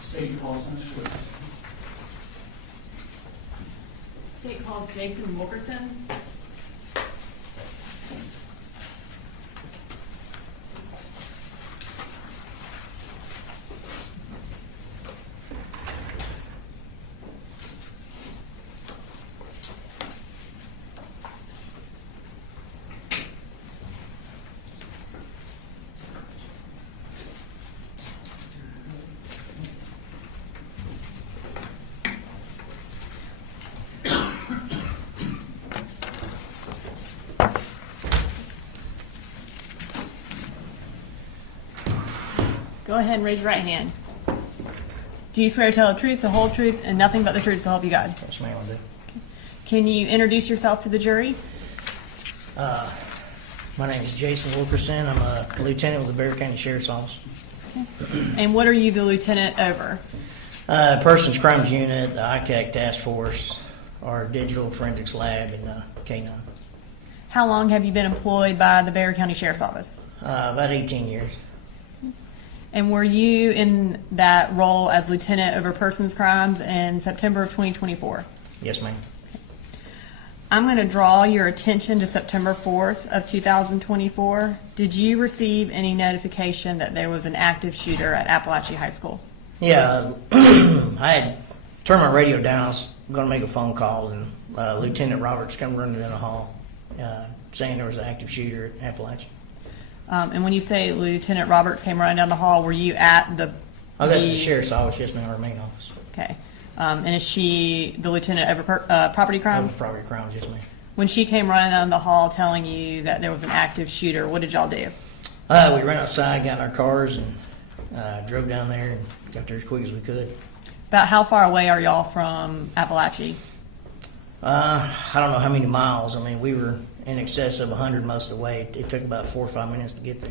State Paulson's for State calls Jason Wilkerson. Go ahead and raise your right hand. Do you swear to tell the truth, the whole truth, and nothing but the truth to help you God? Yes, ma'am, I do. Can you introduce yourself to the jury? My name is Jason Wilkerson. I'm a lieutenant with the Bexar County Sheriff's Office. And what are you the lieutenant over? Persons Crimes Unit, the ICAC Task Force, our Digital Forensics Lab, and K9. How long have you been employed by the Bexar County Sheriff's Office? About 18 years. And were you in that role as lieutenant over persons crimes in September of 2024? Yes, ma'am. I'm going to draw your attention to September 4th of 2024. Did you receive any notification that there was an active shooter at Appalachia High School? Yeah, I had turned my radio down. I was going to make a phone call, and Lieutenant Roberts come running in the hall saying there was an active shooter at Appalachia. And when you say Lieutenant Roberts came running down the hall, were you at the... I was at the Sheriff's Office, yes, ma'am, our main office. Okay. And is she the lieutenant over property crimes? Over property crimes, yes, ma'am. When she came running down the hall telling you that there was an active shooter, what did y'all do? We ran outside, got in our cars, and drove down there and got there as quick as we could. About how far away are y'all from Appalachia? I don't know how many miles. I mean, we were in excess of 100 most of the way. It took about 4 or 5 minutes to get there.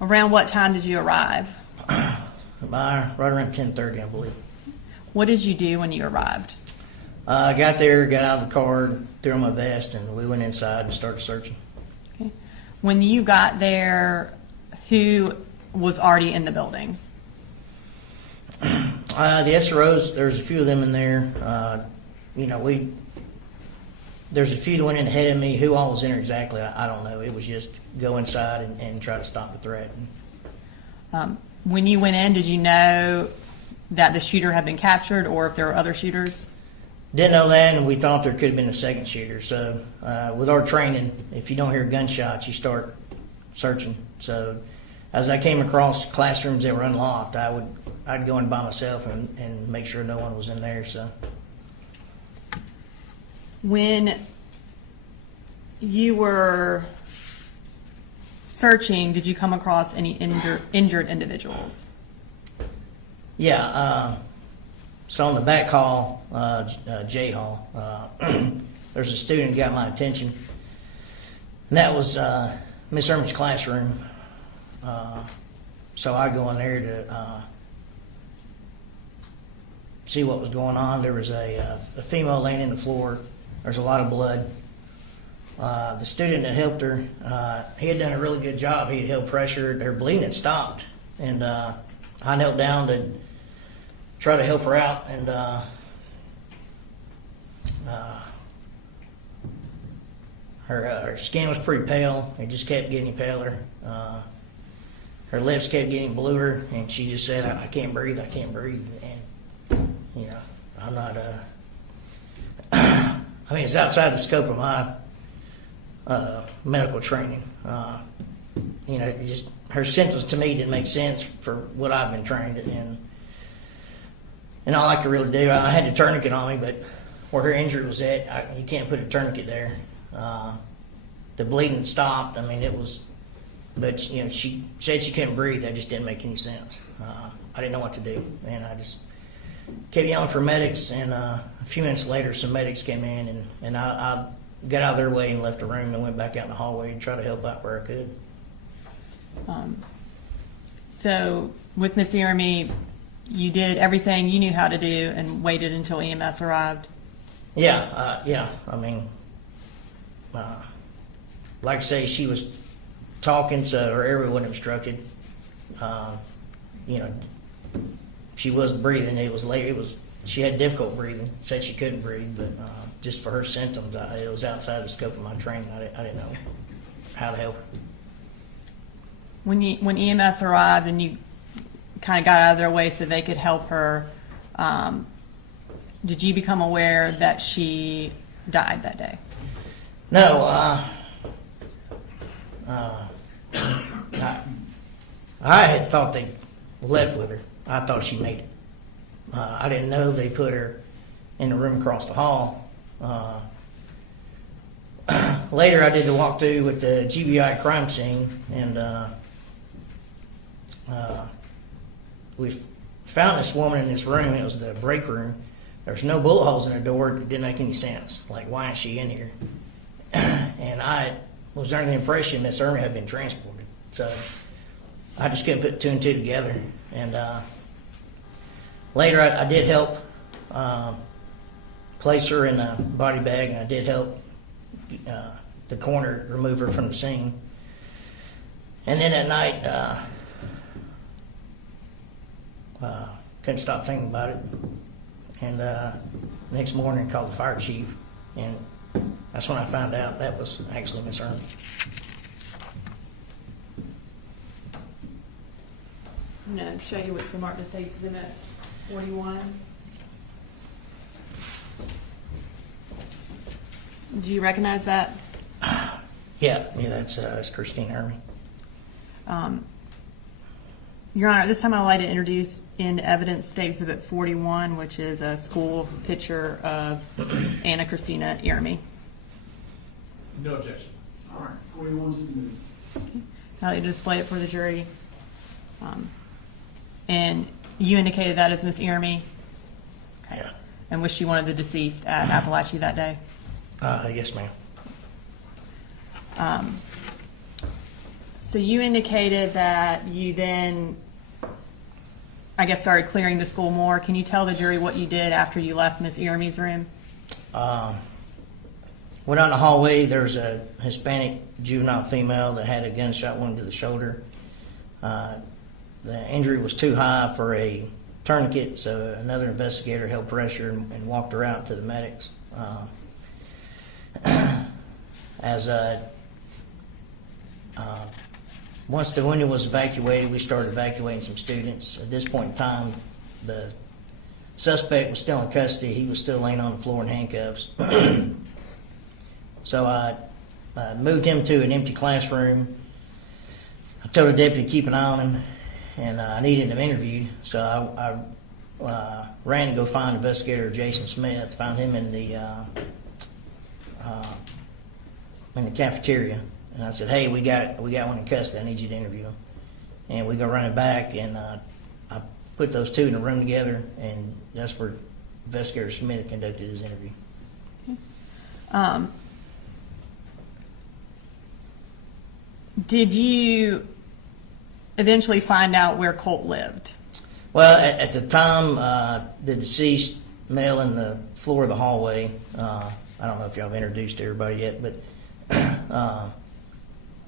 Around what time did you arrive? Right around 10:30, I believe. What did you do when you arrived? I got there, got out of the car, threw on my vest, and we went inside and started searching. Okay. When you got there, who was already in the building? The SROs, there's a few of them in there. There's a few that went in ahead of me. Who all was in there exactly, I don't know. It was just go inside and try to stop the threat. When you went in, did you know that the shooter had been captured or if there were other shooters? Didn't know that, and we thought there could have been a second shooter. So with our training, if you don't hear gunshots, you start searching. So as I came across classrooms that were unlocked, I'd go in by myself and make sure no one was in there. So When you were searching, did you come across any injured individuals? yeah, so on the back hall, J hall, there's a student got my attention, and that was Miss Irma's classroom. So I go in there to see what was going on. There was a female laying in the floor. There's a lot of blood. The student that helped her, he had done a really good job. He had held pressure. Her bleeding had stopped. And I knelt down to try to help her out. And Her skin was pretty pale. It just kept getting paler. Her lips kept getting bluer, and she just said, I can't breathe, I can't breathe. And, you know, I'm not, I mean, it's outside the scope of my medical training. You know, it just her symptoms to me didn't make sense for what I've been trained in. And all I could really do, I had the tourniquet on me, but where her injury was at, you can't put a tourniquet there. The bleeding stopped. I mean, it was, but you know, she said she couldn't breathe. That just didn't make any sense. I didn't know what to do, and I just kept yelling for medics. And a few minutes later, some medics came in, and I got out of their way and left the room and went back out in the hallway and tried to help out where I could. So with Miss Ieremy, you did everything you knew how to do and waited until EMS arrived? Yeah. I mean, like I say, she was talking, so her airway wasn't obstructed. You know, she was breathing. It was late. She had difficult breathing. Said she couldn't breathe, but just for her symptoms, it was outside the scope of my training. I didn't know how to help her. When EMS arrived and you kind of got out of their way so they could help her, did you become aware that she died that day? No, I had thought they left with her. I thought she made it. I didn't know they put her in the room across the hall. Later, I did the walkthrough with the GBI crime scene, and we found this woman in this room. It was the break room. There's no bullet holes in the door. It didn't make any sense. Like, why is she in here? And I was under the impression Miss Ieremy had been transported. So I just couldn't put two and two together. And later I did help place her in a body bag, and I did help the coroner remove her from the scene. And then at night, couldn't stop thinking about it. And next morning, I called the fire chief, and that's when I found out that was actually Miss Ieremy. I'm going to show you what's marked as Exhibit 41. Do you recognize that? Yeah, that's Christine Ieremy. Your Honor, this time I'd like to introduce into evidence State Exhibit 41, which is a school picture of Anna Christina Ieremy. No objection. All right, 41's in the move. I'd like to display it for the jury. And you indicated that as Miss Ieremy? Yeah. And was she one of the deceased at Appalachia that day? Yes, ma'am. So you indicated that you then, I guess, started clearing the school more. Can you tell the jury what you did after you left Miss Ieremy's room? Went out in the hallway. There was a Hispanic juvenile female that had a gunshot wound to the shoulder. The injury was too high for a tourniquet, so another investigator held pressure and walked her out to the medics. Once the wounded was evacuated, we started evacuating some students. At this point in time, the suspect was still in custody. He was still laying on the floor in handcuffs. So I moved him to an empty classroom. I told the deputy to keep an eye on him, and I needed him interviewed. So I ran to go find investigator Jason Smith, found him in the cafeteria. And I said, hey, we got one in custody. I need you to interview him. And we go running back, and I put those two in a room together, and that's where investigator Smith conducted his interview. Did you eventually find out where Colt lived? Well, at the time, the deceased male in the floor of the hallway, I don't know if y'all have introduced everybody yet, but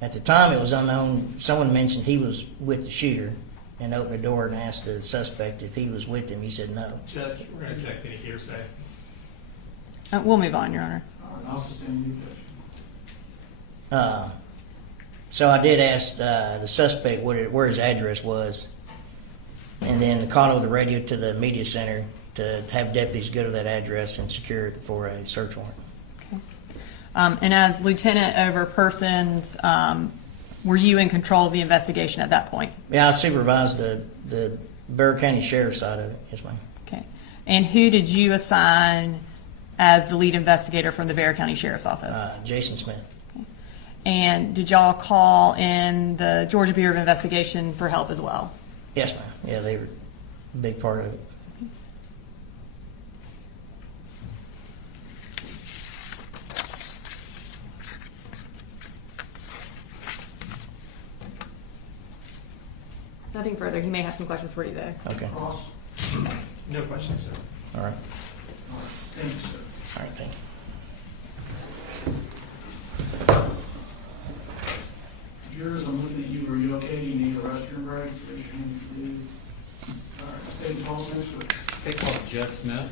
at the time it was unknown. Someone mentioned he was with the shooter and opened the door and asked the suspect if he was with him. He said no. Judge, we're going to check any hearsay. We'll move on, Your Honor. All right, I'll sustain the objection. So I did ask the suspect where his address was, and then called over the radio to the media center to have deputies go to that address and secure it for a search warrant. And as lieutenant over persons, were you in control of the investigation at that point? Yeah, I supervised the Bexar County Sheriff's side of it. Yes, ma'am. Okay. And who did you assign as the lead investigator from the Bexar County Sheriff's Office? Jason Smith. And did y'all call in the Georgia Bureau of Investigation for help as well? Yes, ma'am. Yeah, they were a big part of it. Nothing further. He may have some questions for you, though. Okay. Ross? No questions, sir. All right. All right, thank you, sir. All right, thank you. Jurors, I'm looking at you. Are you okay? You need a restroom break? Raise your hand if you do. All right, state false names, please. They call Jeff Smith.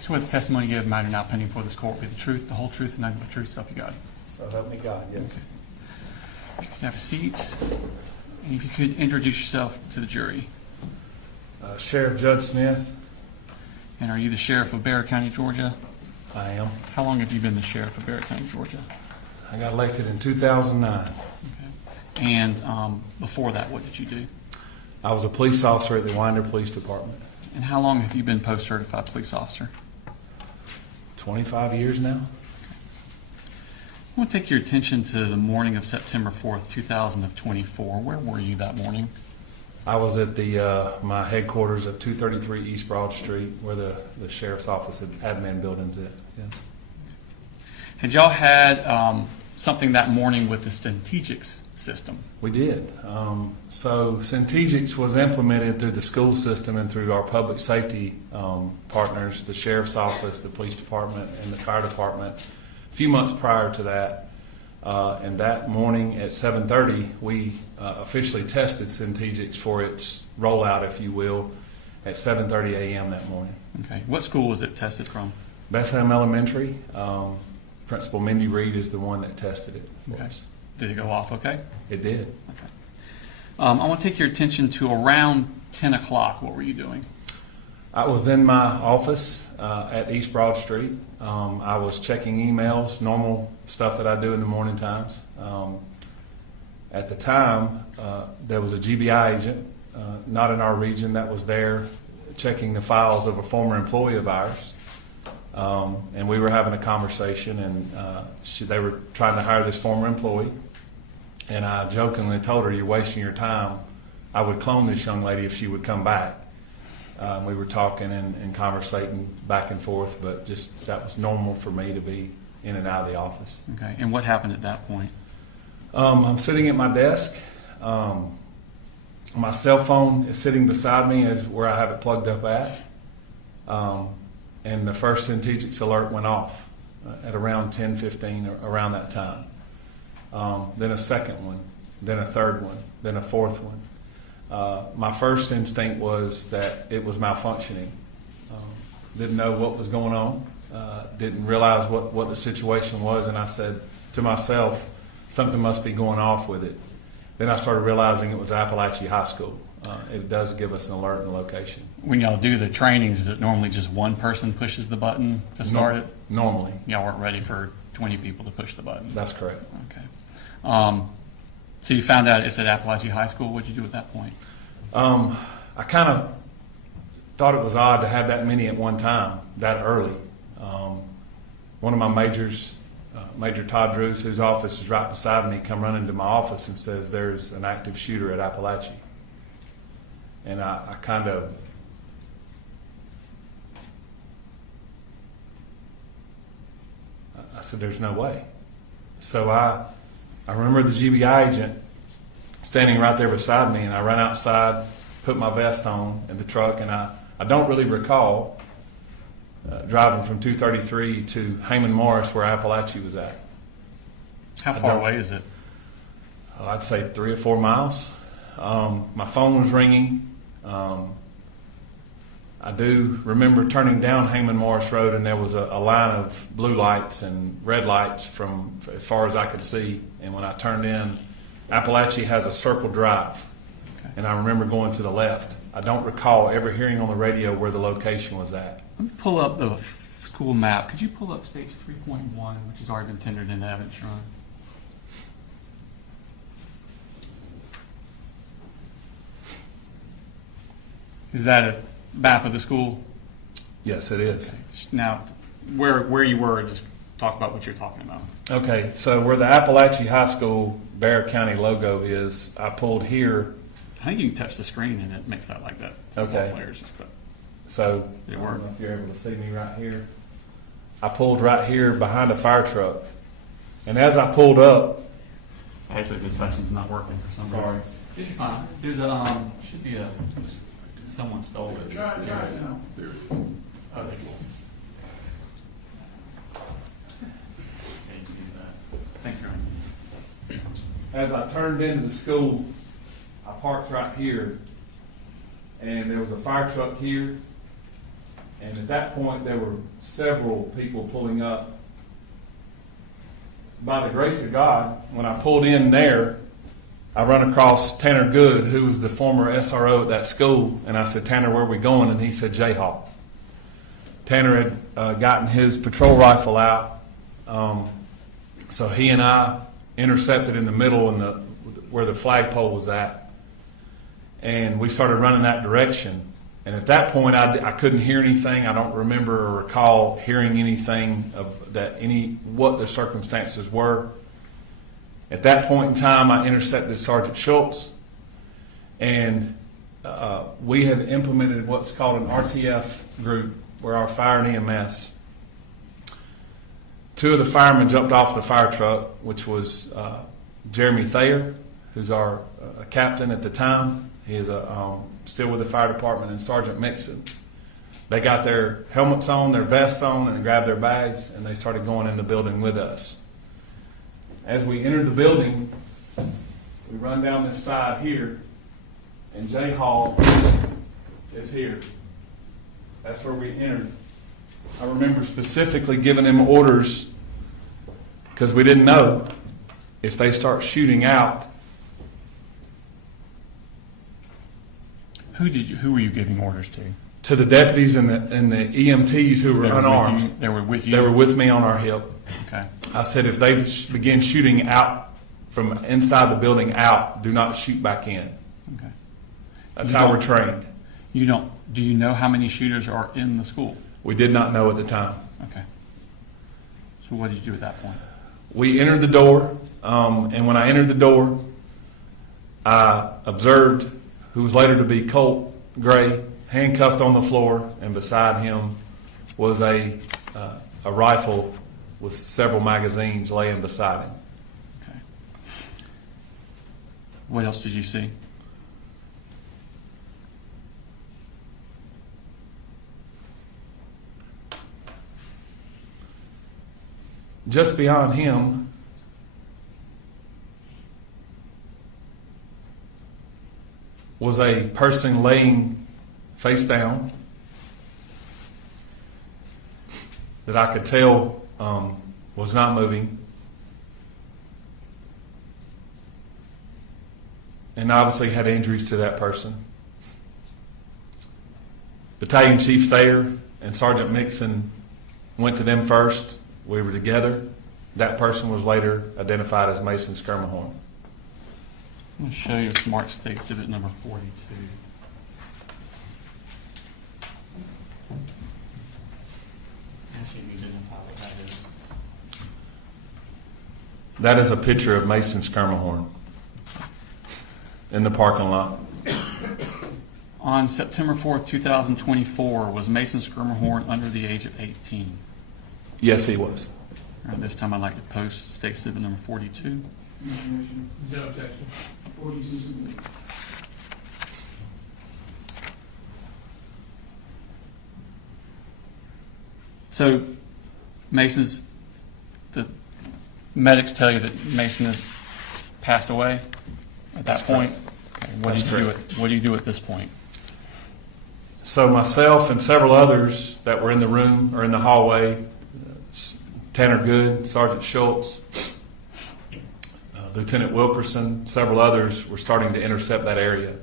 Swear the testimony you give matter now pending before this court will be the truth, the whole truth, and nothing but the truth, so help you God. So help me God, yes. If you could have a seat, and if you could introduce yourself to the jury. Sheriff Judd Smith. And are you the sheriff of Bexar County, Georgia? I am. How long have you been the sheriff of Bexar County, Georgia? I got elected in 2009. Okay. And before that, what did you do? I was a police officer at the Winder Police Department. And how long have you been post-certified police officer? 25 years now. I want to take your attention to the morning of September 4th, 2024. Where were you that morning? I was at my headquarters at 233 East Broad Street, where the sheriff's office and admin building's at. Yes. Had y'all had something that morning with the Centegix system? We did. So Centegix was implemented through the school system and through our public safety partners, the sheriff's office, the police department, and the fire department, a few months prior to that. And that morning at 7:30, we officially tested Centegix for its rollout, if you will, at 7:30 a.m. that morning. Okay. What school was it tested from? Bethlehem Elementary. Principal Mindy Reed is the one that tested it for Okay. us. Did it go off okay? It did. Okay. I want to take your attention to around 10 o'clock. What were you doing? I was in my office at East Broad Street. I was checking emails, normal stuff that I do in the morning times. At the time, there was a GBI agent, not in our region, that was there checking the files of a former employee of ours. And we were having a conversation, and they were trying to hire this former employee. And I jokingly told her, "You're wasting your time. I would clone this young lady if she would come back." We were talking and conversating back and forth, but just that was normal for me to be in and out of the office. Okay. And what happened at that point? I'm sitting at my desk. My cell phone is sitting beside me as where I have it plugged up at. And the first Centegix alert went off at around 10:15, around that time. Then a second one, then a third one, then a fourth one. My first instinct was that it was malfunctioning. Didn't know what was going on, didn't realize what the situation was, and I said to myself, something must be going off with it. Then I started realizing it was Appalachia High School. It does give us an alert and location. When y'all do the trainings, is it normally just one person pushes the button to start it? Normally. Y'all weren't ready for 20 people to push the button? That's correct. Okay. So you found out it's at Appalachia High School. What'd you do at that point? I kind of thought it was odd to have that many at one time, that early. One of my majors, Major Todd Drews, whose office is right beside me, come running to my office and says there's an active shooter at Appalachia. And I kind of, I said, there's no way. So I remember the GBI agent standing right there beside me, and I ran outside, put my vest on in the truck, and I don't really recall driving from 233 to Heyman Morris, where Appalachia was at. How far away is it? I'd say 3 or 4 miles. My phone was ringing. I do remember turning down Heyman Morris Road, and there was a line of blue lights and red lights from as far as I could see. And when I turned in, Appalachia has a circle drive, and I remember going to the left. I don't recall ever hearing on the radio where the location was at. Let me pull up the school map. Could you pull up States 3.1, which has already been tendered into evidence, Ron? Is that a map of the school? Yes, it is. Now, where you were, just talk about what you're talking about. Okay, so where the Appalachia High School Bear County logo is, I pulled here. I think you can touch the screen and it makes that like that. Football Okay. Players and stuff. So Did it I work? don't know if you're able to see me right here. I pulled right here behind a fire truck, and as I pulled up, Actually, the touching's not working for some reason. Sorry. It's fine. There's a should be a someone stole it. Try it now. Oh, they will. Okay, you can use that. Thank you. as I turned into the school, I parked right here, and there was a fire truck here, and at that point there were several people pulling up. By the grace of God, when I pulled in there, I run across Tanner Good, who was the former SRO at that school, and I said, "Tanner, where are we going?" And he said, "Jayhawk." Tanner had gotten his patrol rifle out, so he and I intercepted in the middle in where the flagpole was at, and we started running that direction. And at that point, I couldn't hear anything. I don't remember or recall hearing anything of that, what the circumstances were. At that point in time, I intercepted Sergeant Schultz, and we had implemented what's called an RTF group, where our fire and EMS. Two of the firemen jumped off the fire truck, which was Jeremy Thayer, who's our captain at the time. He is still with the fire department, and Sergeant Mixon. They got their helmets on, their vests on, and they grabbed their bags, and they started going in the building with us. As we entered the building, we run down this side here, and Jay Hall is here. That's where we entered. I remember specifically giving them orders, because we didn't know if they start shooting out. Who were you giving orders to? To the deputies and the EMTs who were unarmed. They were with you? They were with me on our hip. Okay. I said, if they begin shooting out from inside the building out, do not shoot back in. Okay. That's You how don't- we're trained. Do you know how many shooters are in the school? We did not know at the time. Okay. So what did you do at that point? We entered the door, and when I entered the door, I observed who was later to be Colt Gray, handcuffed on the floor, and beside him was a rifle with several magazines laying beside him. Okay. What else did you see? Just beyond him was a person laying face down that I could tell was not moving. And obviously had injuries to that person. Battalion Chief Thayer and Sergeant Mixon went to them first. We were together. That person was later identified as Mason Skirmahorn. I'm going to show you Smart State Exhibit number 42. identify what that is? That is a picture of Mason Skirmahorn in the parking lot. On September 4th, 2024, was Mason Skirmahorn under the age of 18? Yes, he was. All right, this time I'd like to post state exhibit number 42. No objection. 42 is submitted. So Mason's, the medics tell you that Mason has passed away at that That's point? correct. Okay, what do you do at this point? So myself and several others that were in the room or in the hallway, Tanner Good, Sergeant Schultz, Lieutenant Wilkerson, several others were starting to intercept that area.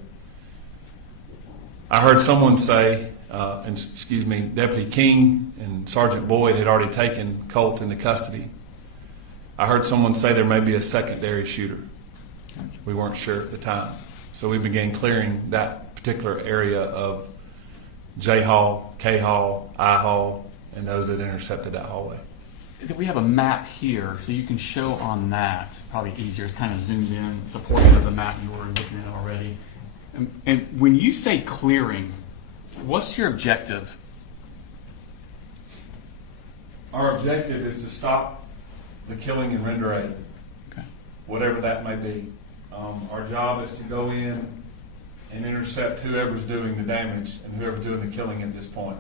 I heard someone say, Deputy King and Sergeant Boyd had already taken Colt into custody. I heard someone say there may be a secondary shooter. We weren't sure at the time. So we began clearing that particular area of J Hall, K Hall, I Hall, and those that intercepted that hallway. We have a map here, so you can show on that, probably easier, it's kind of zoomed in, it's a portion of the map you were looking at already. And when you say clearing, what's your objective? Our objective is to stop the killing and render aid, Okay. whatever that may be. Our job is to go in and intercept whoever's doing the damage and whoever's doing the killing at this point.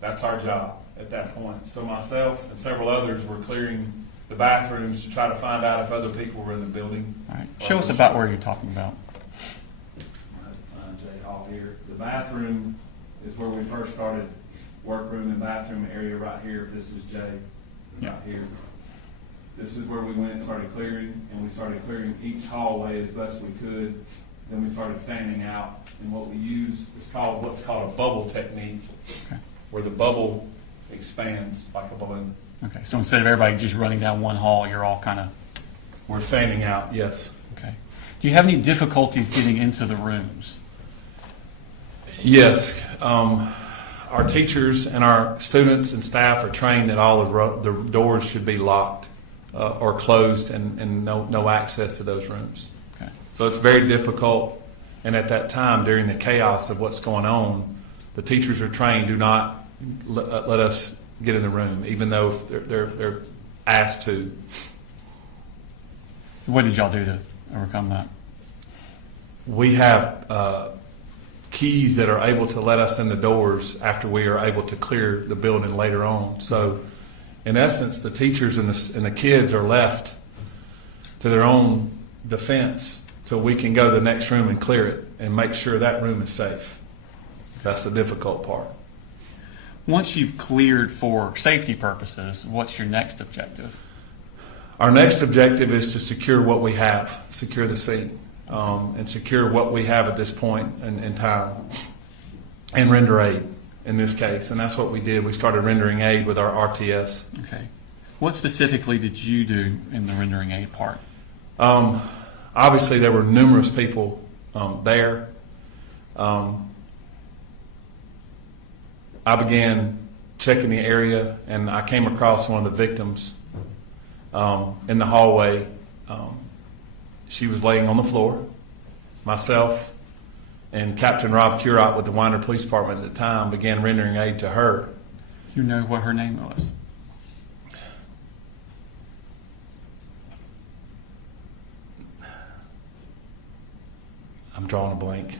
That's our job at that point. So myself and several others were clearing the bathrooms to try to find out if other people were in the building. All right. Show us about where you're talking about. J Hall here. The bathroom is where we first started, workroom and bathroom area right here. This is J, Yeah. right here. This is where we went and started clearing, and we started clearing each hallway as best we could. Then we started fanning out, and what we use is what's called a bubble technique, Okay. where the bubble expands like a balloon. Okay, so instead of everybody just running down one hall, you're all kind of, We're fanning out, yes. okay. Do you have any difficulties getting into the rooms? Yes. Our teachers and our students and staff are trained that all the doors should be locked or closed and no access to those rooms. Okay. So it's very difficult. And at that time, during the chaos of what's going on, the teachers are trained, do not let us get in the room, even though they're asked to. What did y'all do to overcome that? We have keys that are able to let us in the doors after we are able to clear the building later on. So, in essence, the teachers and the kids are left to their own defense till we can go to the next room and clear it and make sure that room is safe. That's the difficult part. Once you've cleared for safety purposes, what's your next objective? Our next objective is to secure what we have, secure the scene, and secure what we have at this point in time, and render aid in this case. And that's what we did. We started rendering aid with our RTFs. Okay. What specifically did you do in the rendering aid part? Obviously, there were numerous people there. I began checking the area, and I came across one of the victims in the hallway. She was laying on the floor. Myself and Captain Rob Curott with the Winder Police Department at the time began rendering aid to her. You know what her name was? I'm drawing a blank.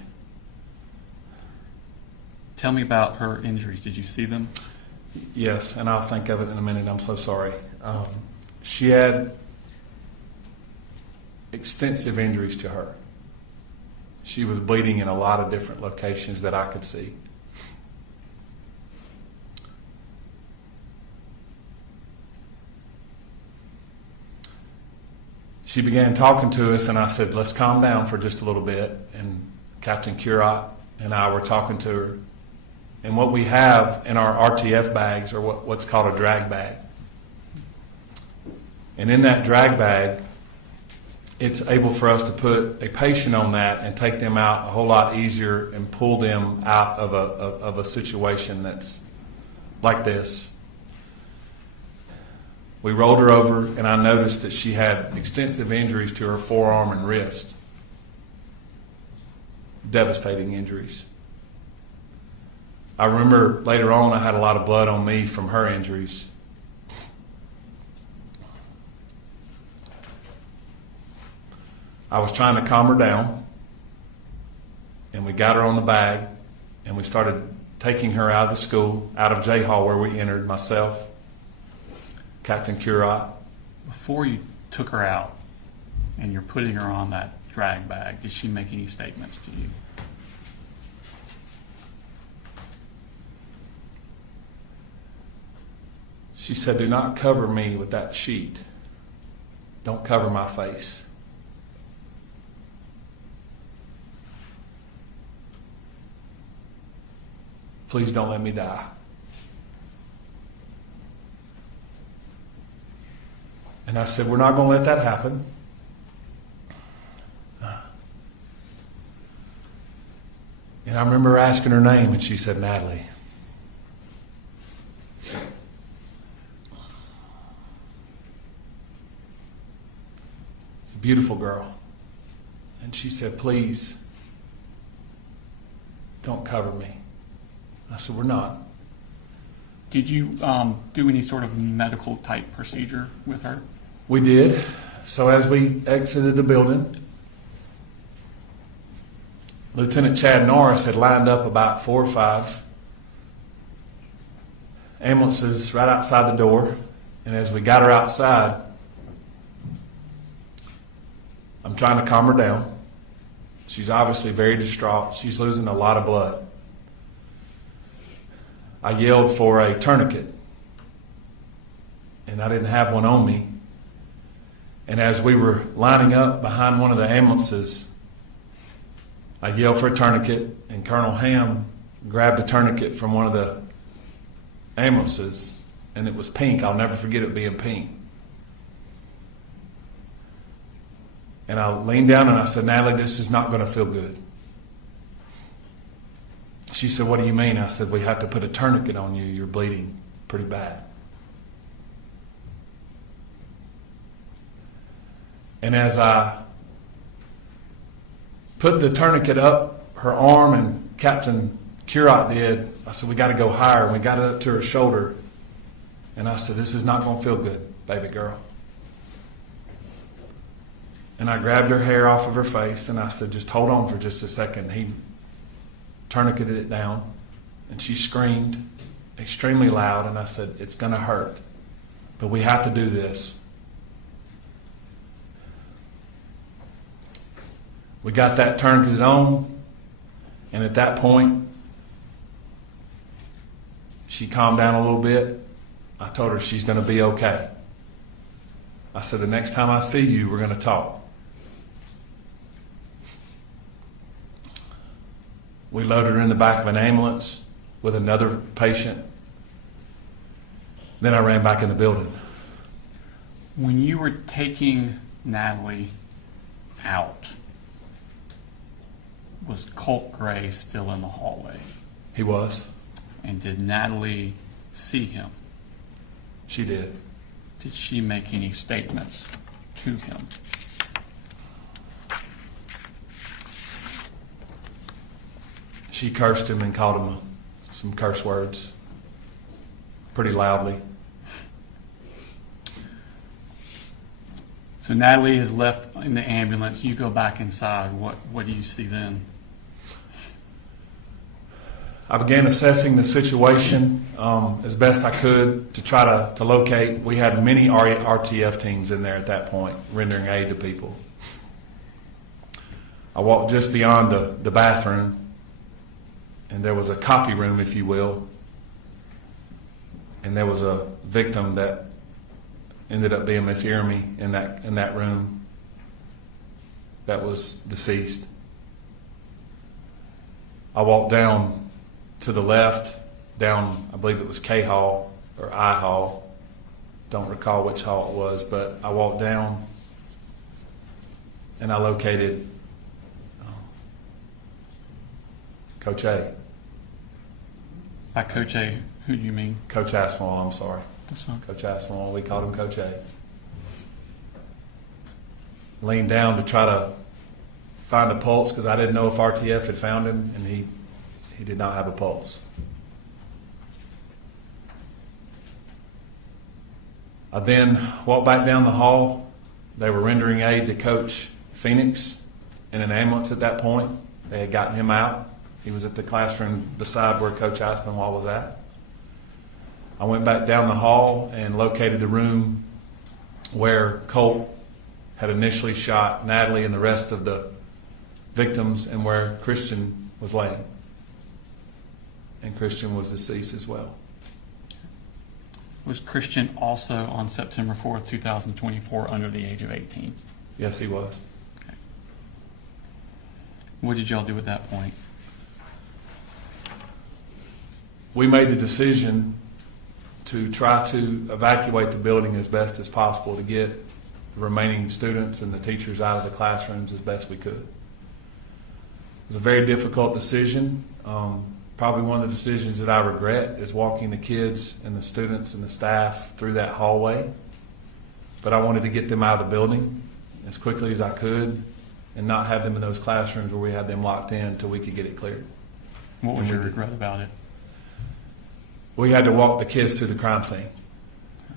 Tell me about her injuries. Did you see them? Yes, and I'll think of it in a minute. I'm so sorry. She had extensive injuries to her. She was bleeding in a lot of different locations that I could see. She began talking to us, and I said, let's calm down for just a little bit. And Captain Curott and I were talking to her. And what we have in our RTF bags are what's called a drag bag. And in that drag bag, it's able for us to put a patient on that and take them out a whole lot easier and pull them out of a situation that's like this. We rolled her over, and I noticed that she had extensive injuries to her forearm and wrist. Devastating injuries. I remember later on I had a lot of blood on me from her injuries. I was trying to calm her down, and we got her on the bag, and we started taking her out of the school, out of J Hall where we entered, myself, Captain Curat. Before you took her out and you're putting her on that drag bag, did she make any statements to you? She said, "Do not cover me with that sheet. Don't cover my face." Please don't let me die. And I said, "We're not going to let that happen." And I remember asking her name, and she said, "Natalie." It's a beautiful girl. And she said, "Please, don't cover me." I said, "We're not." Did you do any sort of medical type procedure with her? We did. So as we exited the building, Lieutenant Chad Norris had lined up about 4 or 5 ambulances right outside the door. And as we got her outside, I'm trying to calm her down. She's obviously very distraught. She's losing a lot of blood. I yelled for a tourniquet, and I didn't have one on me. And as we were lining up behind one of the ambulances, I yelled for a tourniquet, and Colonel Ham grabbed a tourniquet from one of the ambulances, and it was pink. I'll never forget it being pink. And I leaned down and I said, "Natalie, this is not going to feel good." She said, "What do you mean?" I said, "We have to put a tourniquet on you. You're bleeding pretty bad." And as I put the tourniquet up her arm, and Captain Curat did, I said, "We got to go higher." And we got it up to her shoulder. And I said, "This is not going to feel good, baby girl." And I grabbed her hair off of her face, and I said, "Just hold on for just a second." He tourniqueted it down, and she screamed extremely loud, and I said, "It's going to hurt, but we have to do this." We got that tourniqueted on, and at that point, she calmed down a little bit. I told her she's going to be okay. I said, "The next time I see you, we're going to talk." We loaded her in the back of an ambulance with another patient. Then I ran back in the building. When you were taking Natalie out, was Colt Gray still in the hallway? He was. And did Natalie see him? She did. Did she make any statements to him? She cursed him and called him some curse words pretty loudly. So Natalie is left in the ambulance. You go back inside. What do you see then? I began assessing the situation as best I could to try to locate. We had many RTF teams in there at that point, rendering aid to people. I walked just beyond the bathroom, and there was a copy room, if you will, and there was a victim that ended up being Miss Irmy in that room that was deceased. I walked down to the left, down, I believe it was K Hall or I Hall. Don't recall which hall it was, but I walked down and I located Coach A. By Coach A, who do you mean? Coach Aspinwall, I'm sorry. That's fine. Coach Aspinwall, we called him Coach A. Leaned down to try to find a pulse because I didn't know if RTF had found him, and he did not have a pulse. I then walked back down the hall. They were rendering aid to Coach Phoenix in an ambulance at that point. They had gotten him out. He was at the classroom beside where Coach Aspinwall was at. I went back down the hall and located the room where Colt had initially shot Natalie and the rest of the victims, and where Christian was laying. And Christian was deceased as well. Was Christian also on September 4th, 2024 under the age of 18? Yes, he was. Okay. What did y'all do at that point? We made the decision to try to evacuate the building as best as possible to get the remaining students and the teachers out of the classrooms as best we could. It was a very difficult decision. Probably one of the decisions that I regret is walking the kids and the students and the staff through that hallway. But I wanted to get them out of the building as quickly as I could and not have them in those classrooms where we had them locked in until we could get it cleared. What was your regret about it? We had to walk the kids to the crime scene.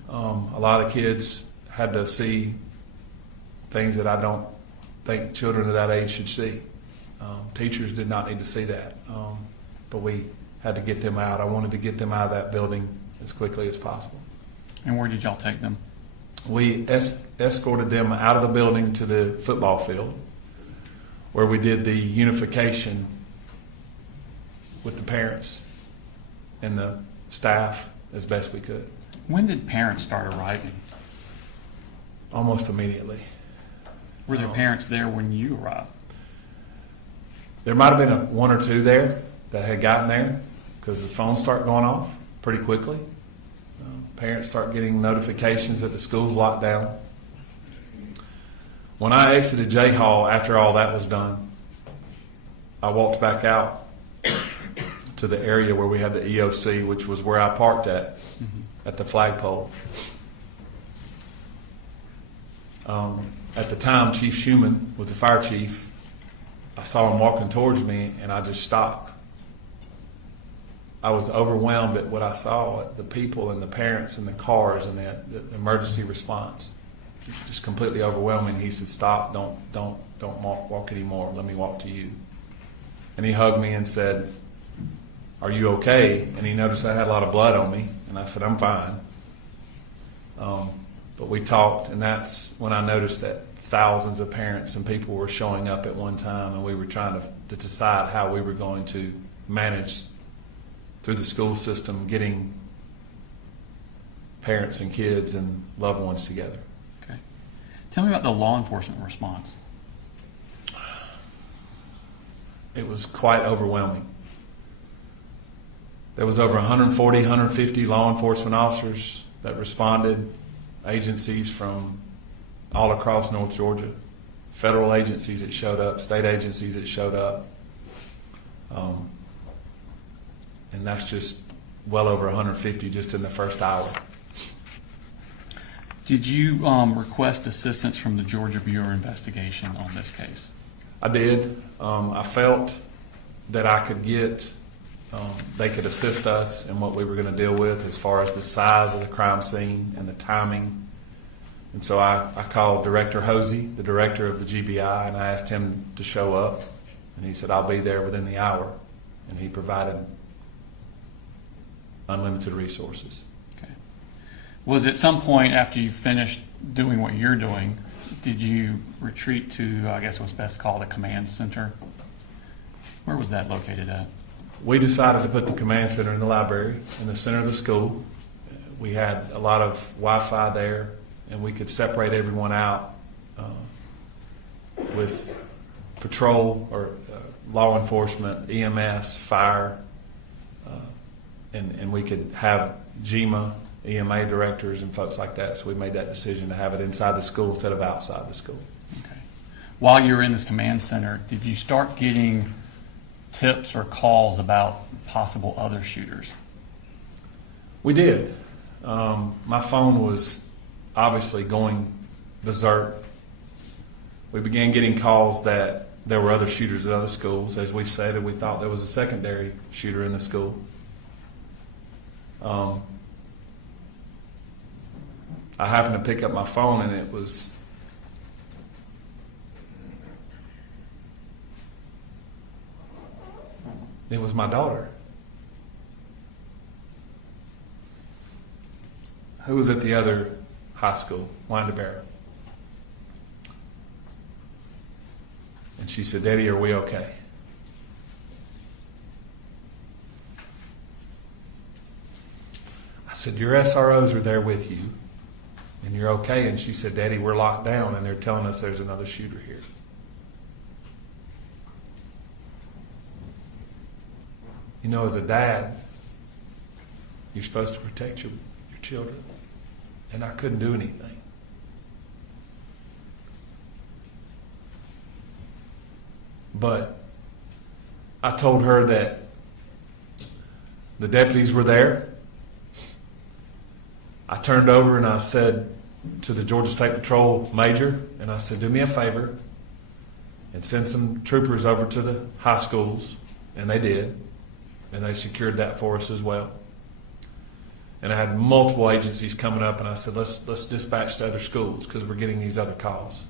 A lot of kids had to see things that I don't think children of that age should see. Teachers did not need to see that. But we had to get them out. I wanted to get them out of that building as quickly as possible. And where did y'all take them? We escorted them out of the building to the football field, where we did the unification with the parents and the staff as best we could. When did parents start arriving? Almost immediately. Were there parents there when you arrived? There might have been one or two there that had gotten there because the phones start going off pretty quickly. Parents start getting notifications that the school's locked down. When I exited J Hall after all that was done, I walked back out to the area where we had the EOC, which was where I parked at the flagpole. At the time, Chief Schumann was the fire chief. I saw him walking towards me, and I just stopped. I was overwhelmed at what I saw, at the people and the parents and the cars and the emergency response. Just completely overwhelming. He said, "Stop! Don't walk anymore. Let me walk to you." And he hugged me and said, "Are you okay?" And he noticed I had a lot of blood on me, and I said, "I'm fine." But we talked, and that's when I noticed that thousands of parents and people were showing up at one time, and we were trying to decide how we were going to manage through the school system getting parents and kids and loved ones together. Okay. Tell me about the law enforcement response. It was quite overwhelming. There was over 140, 150 law enforcement officers that responded, agencies from all across North Georgia, federal agencies that showed up, state agencies that showed up. And that's just well over 150 just in the first hour. Did you request assistance from the Georgia Bureau of Investigation on this case? I did. I felt that I could get, they could assist us in what we were going to deal with as far as the size of the crime scene and the timing. And so I called Director Hosey, the director of the GBI, and I asked him to show up. And he said, "I'll be there within the hour." And he provided unlimited resources. Okay. Was at some point after you finished doing what you're doing, did you retreat to, I guess what's best called a command center? Where was that located at? We decided to put the command center in the library, in the center of the school. We had a lot of Wi-Fi there, and we could separate everyone out with patrol or law enforcement, EMS, fire, and we could have GEMA, EMA directors and folks like that. So we made that decision to have it inside the school instead of outside the school. Okay. While you were in this command center, did you start getting tips or calls about possible other shooters? We did. My phone was obviously going berserk. We began getting calls that there were other shooters at other schools. As we stated, we thought there was a secondary shooter in the school. I happened to pick up my phone, and it was my daughter, who was at the other high school, Windabarrow. And she said, "Daddy, are we okay?" I said, "Your SROs are there with you, and you're okay." And she said, "Daddy, we're locked down, and they're telling us there's another shooter here." You know, as a dad, you're supposed to protect your children, and I couldn't do anything. But I told her that the deputies were there. I turned over and I said to the Georgia State Patrol major, and I said, "Do me a favor and send some troopers over to the high schools." And they did. And they secured that for us as well. And I had multiple agencies coming up, and I said, let's dispatch to other schools because we're getting these other calls.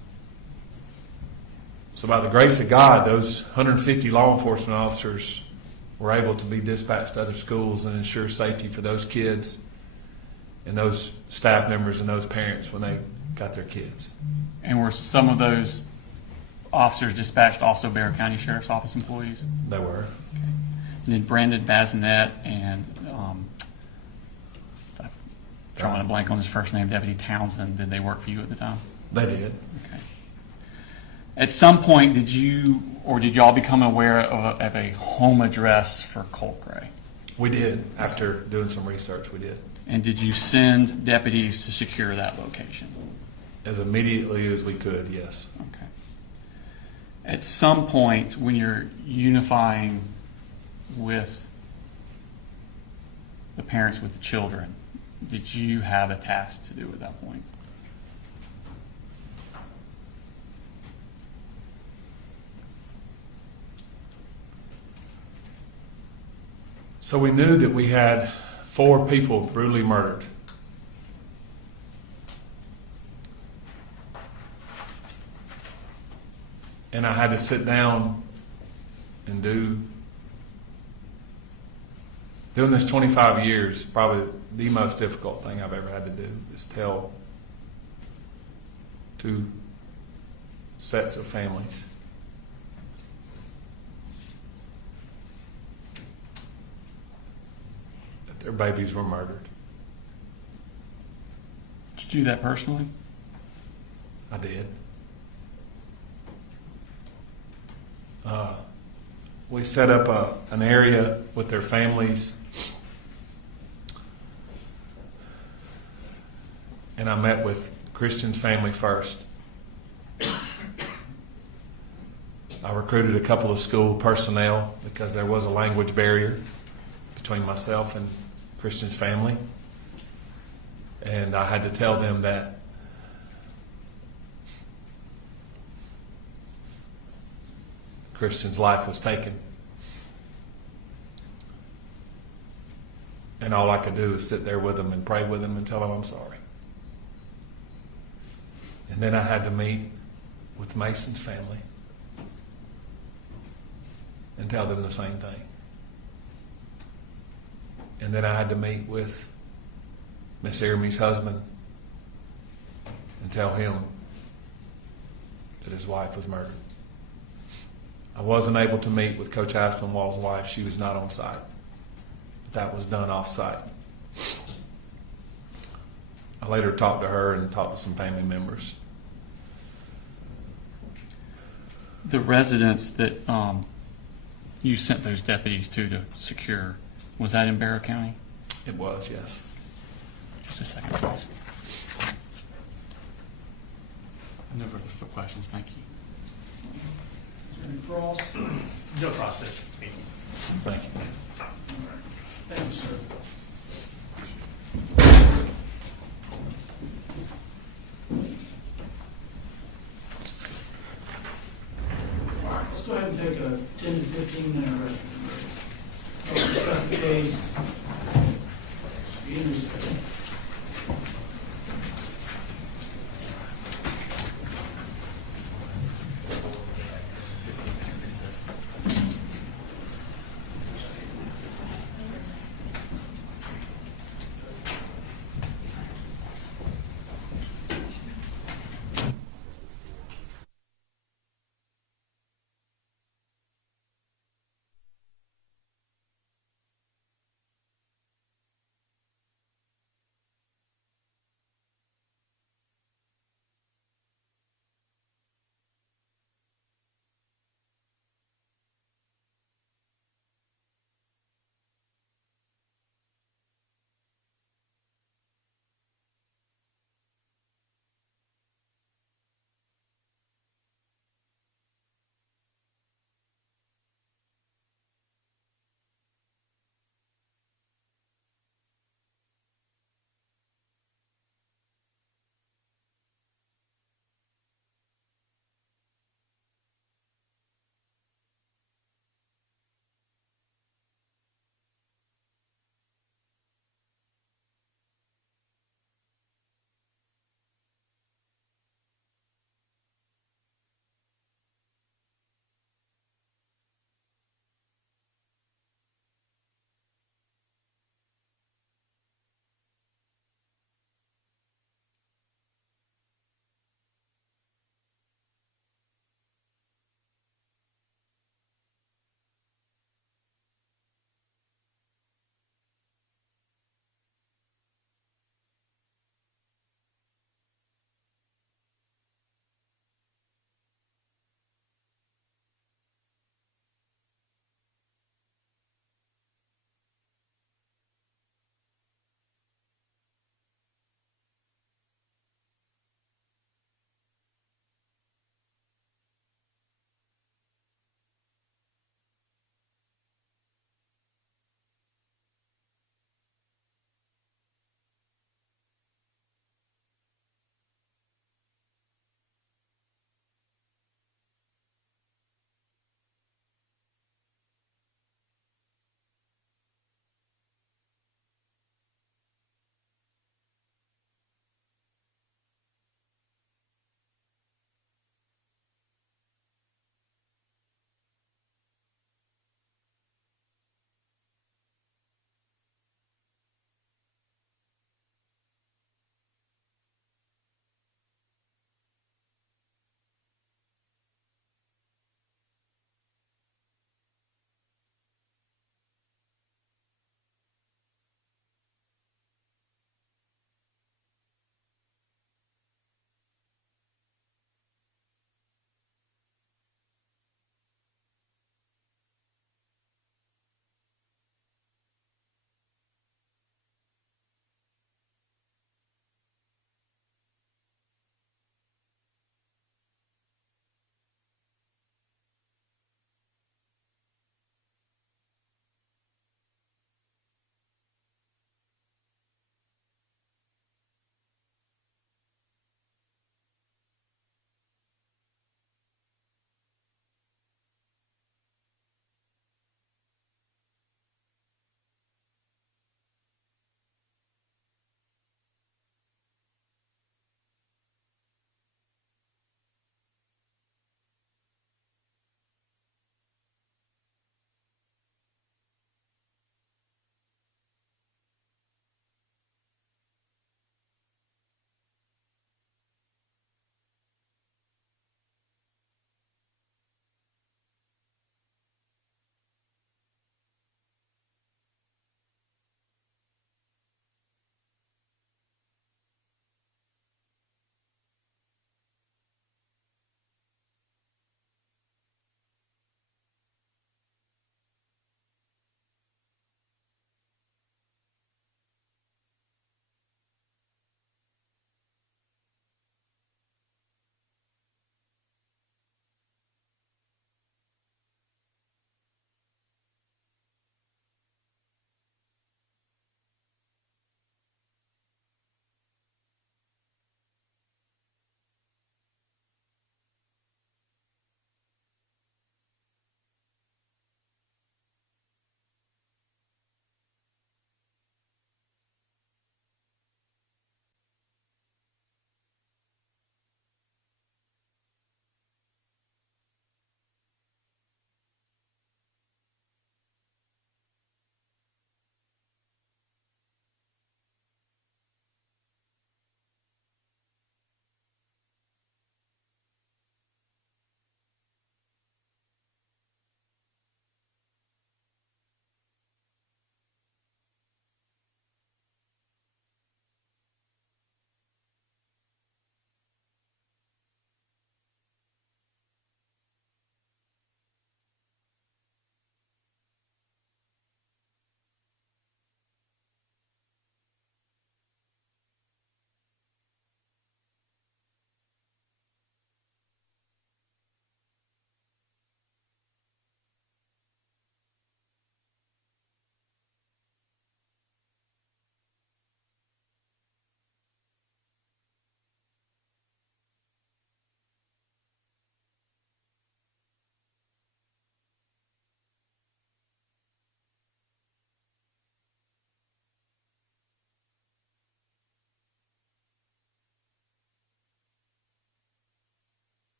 So by the grace of God, those 150 law enforcement officers were able to be dispatched to other schools and ensure safety for those kids and those staff members and those parents when they got their kids. And were some of those officers dispatched also Bexar County Sheriff's Office employees? They were. Okay. And then Brandon Bazinet and I'm drawing a blank on his first name, Deputy Townsend, did they work for you at the time? They did. Okay. At some point, did y'all become aware of a home address for Colt Gray? We did. After doing some research, we did. And did you send deputies to secure that location? As immediately as we could, yes. Okay. At some point, when you're unifying with the parents with the children, did you have a task to do at that point? So we knew that we had 4 people brutally murdered. And I had to sit down and doing this 25 years, probably the most difficult thing I've ever had to do is tell 2 sets of families that their babies were murdered. Did you do that personally? I did. We set up an area with their families, and I met with Christian's family first. I recruited a couple of school personnel because there was a language barrier between myself and Christian's family, and I had to tell them that Christian's life was taken. And all I could do is sit there with him and pray with him and tell him I'm sorry. And then I had to meet with Mason's family and tell them the same thing. And then I had to meet with Miss Aramie's husband and tell him that his wife was murdered. I wasn't able to meet with Coach Aspinwall's wife. She was not on site. But that was done off site. I later talked to her and talked to some family members. The residence that you sent those deputies to secure, was that in Bexar County? It was, yes. Just a second, please. No further questions, thank you. Is there any cross? No cross, thank you. Thank you. Thank you, sir. take a 10 to 15-minute break. We'll discuss the case. Be in recess.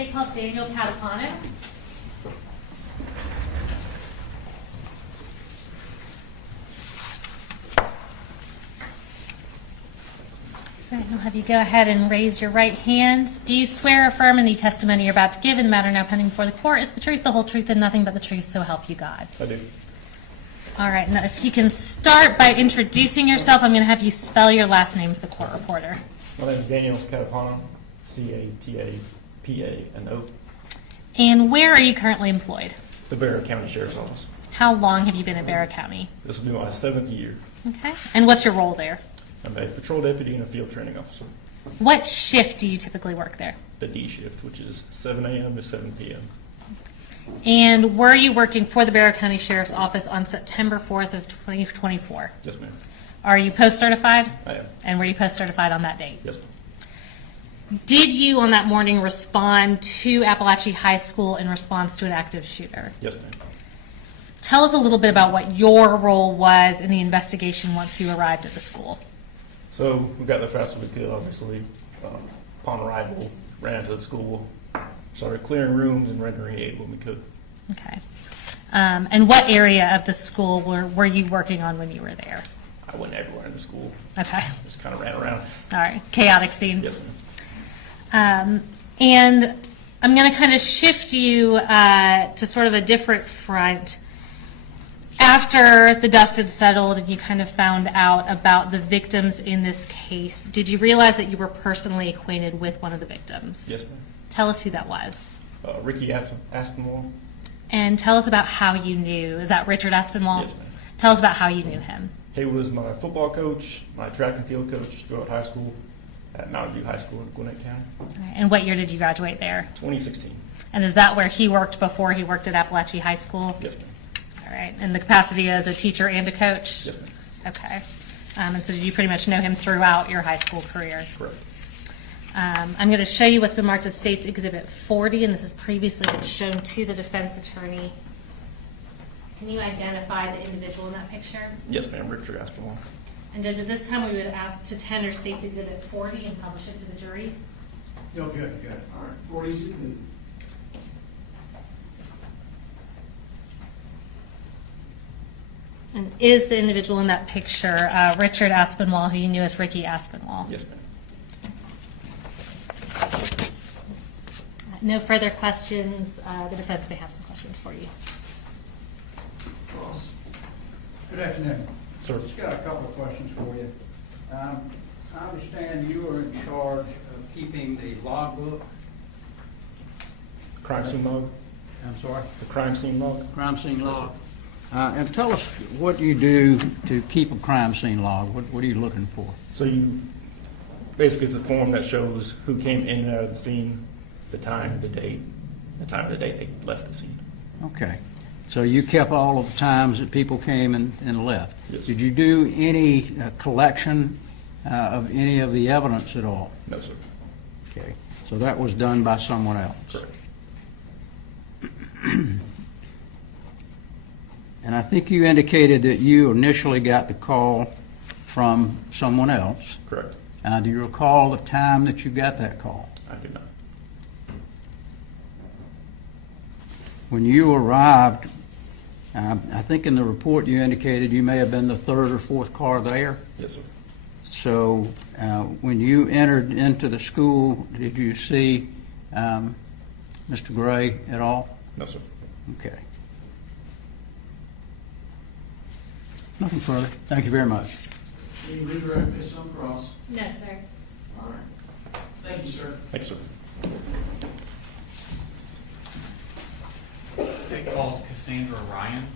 state called Daniel Catapano. All right, I'll have you go ahead and raise your right hand. Do you swear or affirm any testimony you're about to give in the matter now pending before the court is the truth, the whole truth, and nothing but the truth, so help you God? I do. All right, now if you can start by introducing yourself, I'm going to have you spell your last name for the court reporter. My name is Daniel Catapano, C-A-T-A-P-A-N-O, And where are you currently employed? the Barrow County Sheriff's Office. How long have you been at Barrow County? This will be my 7th year. Okay. And what's your role there? I'm a patrol deputy and a field training officer. What shift do you typically work there? The D shift, which is 7 a.m. to 7 p.m. And were you working for the Barrow County Sheriff's Office on September 4th of 2024? Yes, ma'am. Are you post-certified? I am. And were you post-certified on that date? Yes, ma'am. Did you on that morning respond to Appalachia High School in response to an active shooter? Yes, ma'am. Tell us a little bit about what your role was in the investigation once you arrived at the school. So we got there fast as we could, obviously. Upon arrival, ran to the school, started clearing rooms and rendering aid when we could. Okay. And what area of the school were you working on when you were there? I went everywhere in the school. Okay. Just kind of ran around. All right. Chaotic scene. Yes, ma'am. And I'm going to kind of shift you to sort of a different front. After the dust had settled and you kind of found out about the victims in this case, did you realize that you were personally acquainted with one of the victims? Yes, ma'am. Tell us who that was. Ricky Aspinwall. And tell us about how you knew. Is that Richard Aspinwall? Yes, ma'am. Tell us about how you knew him. He was my football coach, my track and field coach throughout high school at Mountain View High School in Gwinnett County. All right. And what year did you graduate there? 2016. And is that where he worked before he worked at Appalachia High School? Yes, ma'am. All right. And the capacity as a teacher and a coach? Yes, ma'am. Okay. And so did you pretty much know him throughout your high school career? Correct. I'm going to show you what's been marked as State's Exhibit 40, and this has previously been shown to the defense attorney. Can you identify the individual in that picture? Yes, ma'am. Richard Aspinwall. And Judge, at this time, we would ask to tender State's Exhibit 40 and publish it to the jury. Oh, good. All right. 40's And is the individual in that picture Richard Aspinwall, who you knew as Ricky Aspinwall? Yes, ma'am. No further questions. The defense may have some questions for you. Good afternoon. Sir. Just got a couple of questions for you. I understand you are in charge of keeping the logbook. Crime scene log. I'm sorry? The crime scene log. Crime scene Yes, log. And tell us what you do to keep a crime scene log. What are you looking for? So you, basically it's a form that shows who came in and out of the scene, the time, the date, the time of the date they left the scene. Okay. So you kept all of the times that people came and left. Yes. Did you do any collection of any of the evidence at all? No, sir. Okay. So that was done by someone else. Correct. And I think you indicated that you initially got the call from someone else. Correct. Do you recall the time that you got that call? I do not. When you arrived, I think in the report you indicated you may have been the third or fourth car there. Yes, sir. So when you entered into the school, did you see Mr. Gray at all? No, sir. Okay. Nothing further. Thank you very much. Can you redirect me some cross? No, sir. All right. Thank you, sir. Thank you, sir. State calls Cassandra Ryan.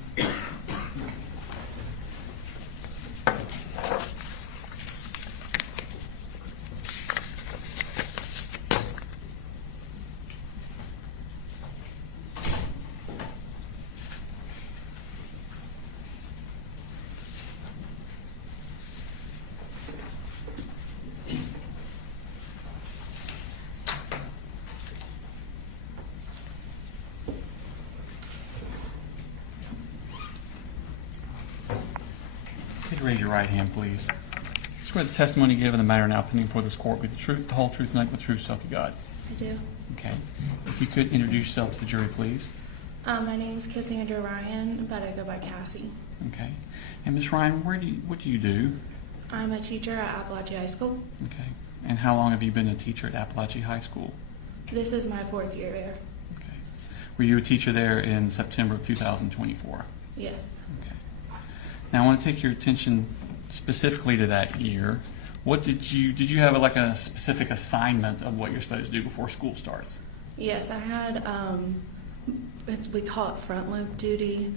Could you raise your right hand, please? Swear the testimony you give in the matter now pending before this court be the truth, the whole truth, and nothing but the truth, so help you God. I do. Okay. If you could introduce yourself to the jury, please. My name is Cassandra Ryan, but I go by Cassie. Okay. And Ms. Ryan, what do you do? I'm a teacher at Appalachia High School. Okay. And how long have you been a teacher at Appalachia High School? This is my 4th year there. Okay. Were you a teacher there in September of 2024? Yes. Okay. Now I want to take your attention specifically to that year. What did you have like a specific assignment of what you're supposed to do before school starts? Yes, I had, we call it front loop duty,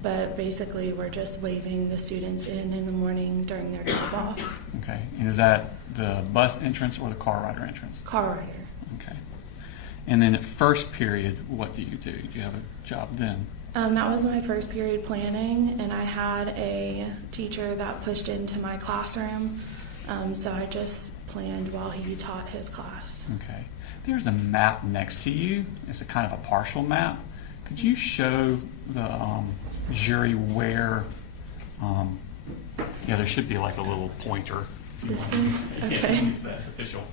but basically we're just waving the students in the morning during their drop off. Okay. And is that the bus entrance or the car rider entrance? Car rider. Okay. And then at first period, what do you do? Do you have a job then? That was my first period planning, and I had a teacher that pushed into my classroom, so I just planned while he taught his class. Okay. There's a map next to you. It's a kind of a partial map. Could you show the jury where, there should be like a little pointer. This is? Okay. Yeah, use that. It's official.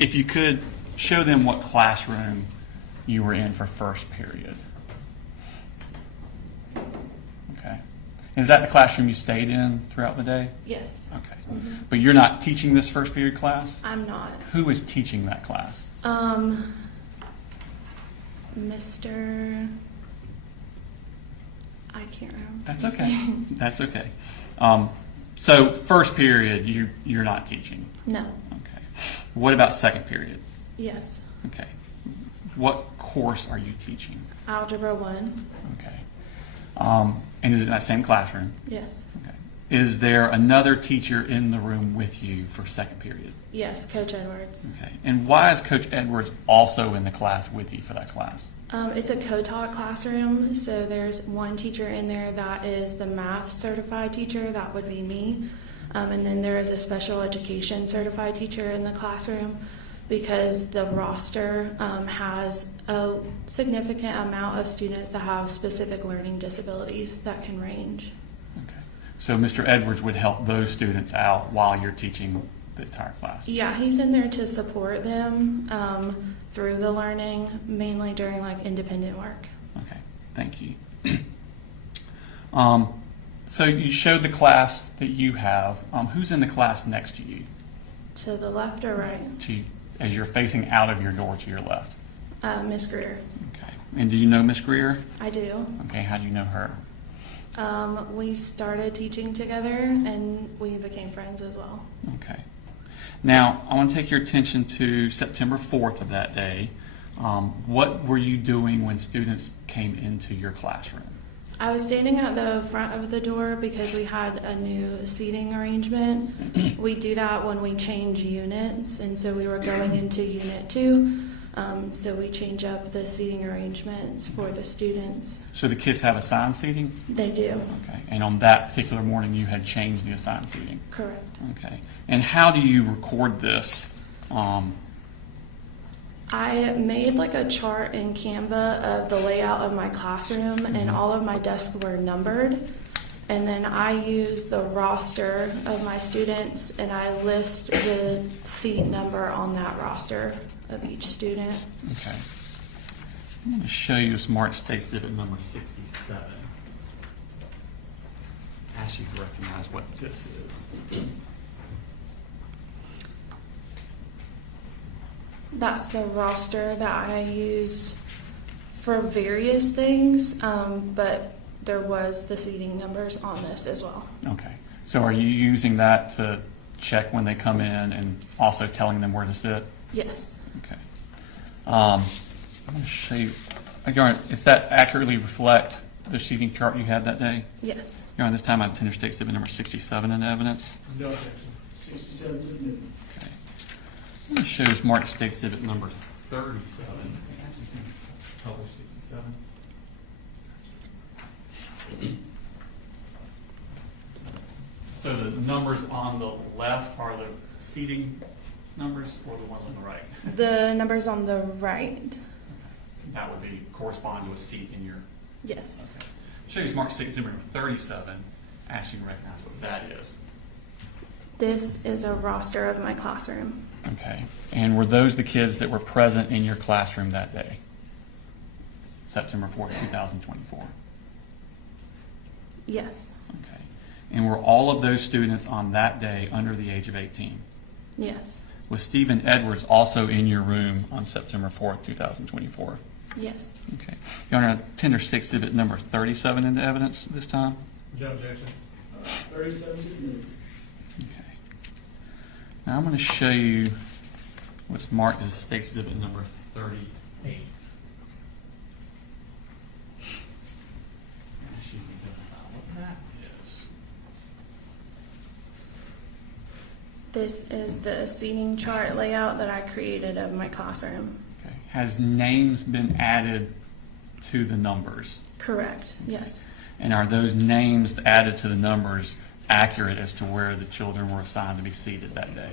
If you could show them what classroom you were in for first period. Okay. Is that the classroom you stayed in throughout the day? Yes. Okay. But you're not teaching this first period class? I'm not. Who is teaching that class? Mr. I can't remember. That's his okay. name. That's okay. So first period, you're not teaching. No. Okay. What about second period? Yes. Okay. What course are you teaching? Algebra 1. Okay. And is it in that same classroom? Yes. Okay. Is there another teacher in the room with you for second period? Yes, Coach Edwards. Okay. And why is Coach Edwards also in the class with you for that class? It's a co-taught classroom, so there's one teacher in there that is the math certified teacher, that would be me, and then there is a special education certified teacher in the classroom because the roster has a significant amount of students that have specific learning disabilities that can range. Okay. So Mr. Edwards would help those students out while you're teaching the entire class? Yeah, he's in there to support them through the learning, mainly during like independent work. Okay, thank you. So you showed the class that you have. Who's in the class next to you? To the left or right? As you're facing out of your door to your left? Miss Greer. Okay. And do you know Miss Greer? I do. Okay, how do you know her? We started teaching together and we became friends as well. Okay. Now, I want to take your attention to September 4th of that day. What were you doing when students came into your classroom? I was standing at the front of the door because we had a new seating arrangement. We do that when we change units, and so we were going into Unit 2, so we change up the seating arrangements for the students. So the kids have assigned seating? They do. Okay. And on that particular morning, you had changed the assigned seating? Correct. Okay. And how do you record this? I made like a chart in Canva of the layout of my classroom, and all of my desks were numbered. And then I use the roster of my students, and I list the seat number on that roster of each student. Okay. I'm going to show you Smart State Exhibit number 67. Ask you to recognize what this is. That's the roster that I used for various things, but there was the seating numbers on this as well. Okay. So are you using that to check when they come in and also telling them where to sit? Yes. Okay. I'm going to show you. Your Honor, does that accurately reflect the seating chart you had that day? Yes. Your Honor, this time I have Tender State Exhibit number 67 in evidence. No objection. 67 is admitted. Okay. I'm going to show you Smart State Exhibit number 37. Published 67. So the numbers on the left are the seating numbers, or the ones on the right? The numbers on the right. That would be correspond to a seat in your. Yes. Okay. I'll show you Smart State Exhibit number 37. Ask you to recognize what that is. This is a roster of my classroom. Okay. And were those the kids that were present in your classroom that day? September 4th, 2024? Yes. Okay. And were all of those students on that day under the age of 18? Yes. Was Stephen Edwards also in your room on September 4th, 2024? Yes. Okay. Your Honor, I tender State Exhibit number 37 into evidence this time. No objection. 37 is moved. Okay. Now I'm going to show you what's marked as State Exhibit number 38. Actually, identify what that is. This is the seating chart layout that I created of my classroom. Okay. Has names been added to the numbers? Correct. Yes. And are those names added to the numbers accurate as to where the children were assigned to be seated that day?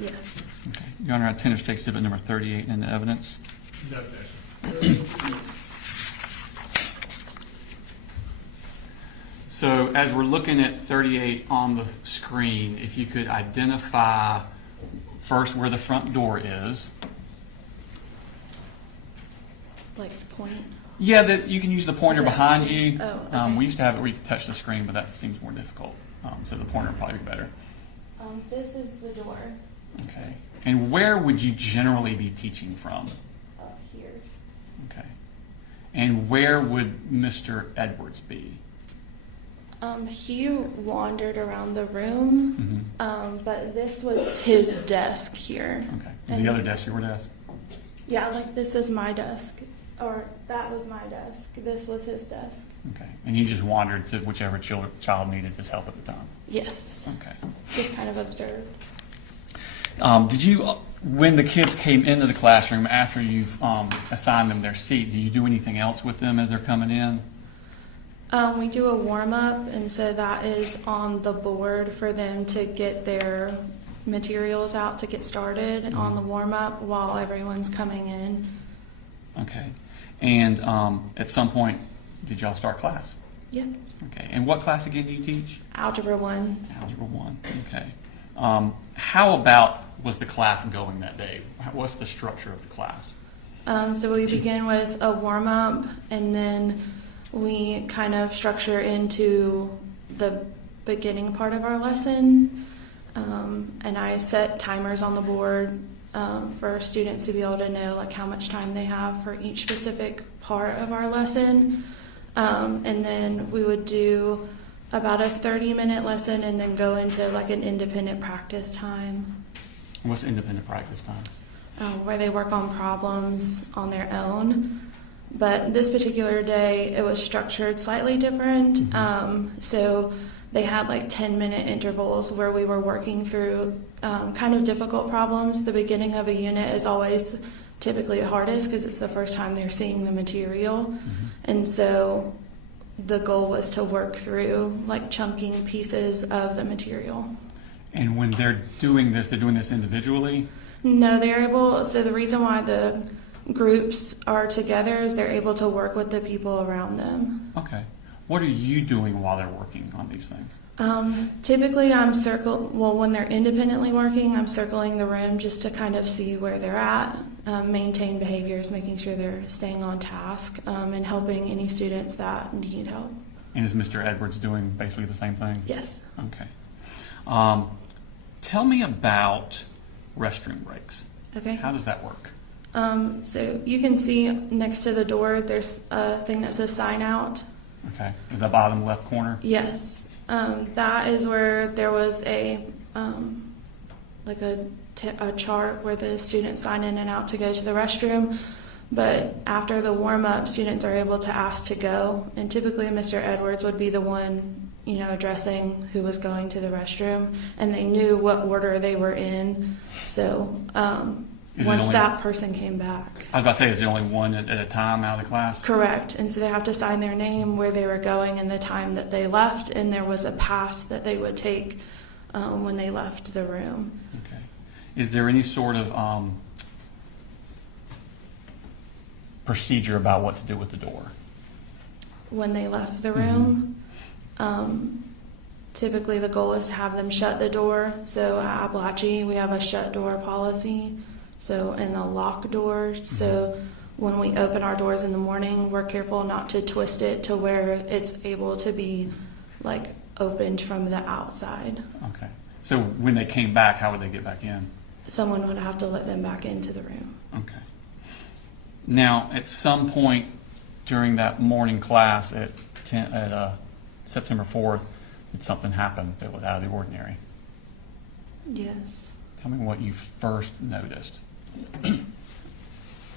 Yes. Okay. Your Honor, I tender State Exhibit number 38 into evidence. No objection. So as we're looking at 38 on the screen, if you could identify first where the front door is. Like the point. Yeah, that you can use the pointer Is that- behind you. Oh, okay. We used to have it where you could touch the screen, but that seems more difficult. So the pointer would probably be better. This is the door Okay. And where would you generally be teaching from? up here. Okay. And where would Mr. Edwards be? He wandered around the room, but this was his desk here. Okay. Is the other desk your desk? Yeah, like this is my desk, or that was my desk. This was his desk. Okay. And he just wandered to whichever child needed his help at the time? Yes. Okay. Just kind of observed. Did you, when the kids came into the classroom after you've assigned them their seat, do you do anything else with them as they're coming in? We do a warm up, and so that is on the board for them to get their materials out to get started on the warm up while everyone's coming in. Okay. And at some point, did y'all start class? Yeah. Okay. And what class again do you teach? Algebra 1. Algebra 1. Okay. How about was the class going that day? What's the structure of the class? So we begin with a warm up, and then we kind of structure into the beginning part of our lesson. And I set timers on the board for students to be able to know like how much time they have for each specific part of our lesson. And then we would do about a 30-minute lesson and then go into like an independent practice time. What's independent practice time? Where they work on problems on their own. But this particular day, it was structured slightly different. So they had like 10-minute intervals where we were working through kind of difficult problems. The beginning of a unit is always typically the hardest because it's the first time they're seeing the material. And so the goal was to work through like chunking pieces of the material. And when they're doing this individually? No, they're able, so the reason why the groups are together is they're able to work with the people around them. Okay. What are you doing while they're working on these things? Typically when they're independently working, I'm circling the room just to kind of see where they're at, maintain behaviors, making sure they're staying on task, and helping any students that need help. And is Mr. Edwards doing basically the same thing? Yes. Okay. Tell me about restroom breaks. Okay. How does that work? So you can see next to the door, there's a thing that says sign out. Okay. In the bottom left corner? Yes. That is where there was a chart where the students sign in and out to go to the restroom. But after the warm-up, students are able to ask to go. And typically Mr. Edwards would be the one, addressing who was going to the restroom. And they knew what order they were in. So once that person came back. I was about to say, is there only one at a time out of the class? Correct. And so they have to sign their name, where they were going, and the time that they left. And there was a pass that they would take when they left the room. Okay. Is there any sort of procedure about what to do with the door? when they left the room. Typically, the goal is to have them shut the door. So at Appalachia, we have a shut door policy, and a lock door. So when we open our doors in the morning, we're careful not to twist it to where it's able to be like opened from the outside. Okay. So when they came back, how would they get back in? Someone would have to let them back into the room. Okay. Now, at some point during that morning class at September 4th, did something happen that was out of the ordinary? Yes. Tell me what you first noticed.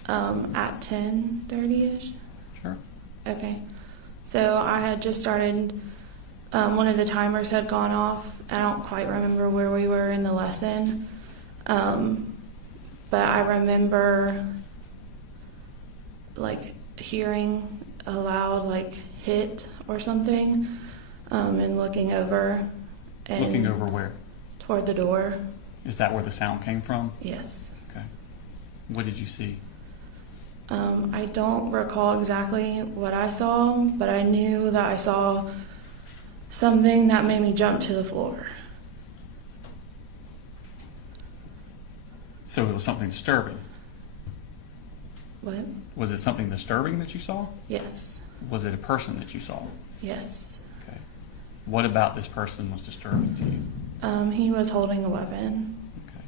At 10:30ish. Sure. Okay. So I had just started, one of the timers had gone off. I don't quite remember where we were in the lesson. But I remember like hearing a loud like hit or something, and looking over. And Looking over where? toward the door. Is that where the sound came from? Yes. Okay. What did you see? I don't recall exactly what I saw, but I knew that I saw something that made me jump to the floor. So it was something disturbing. What? Was it something disturbing that you saw? Yes. Was it a person that you saw? Yes. Okay. What about this person was disturbing to you? He was holding a weapon. Okay.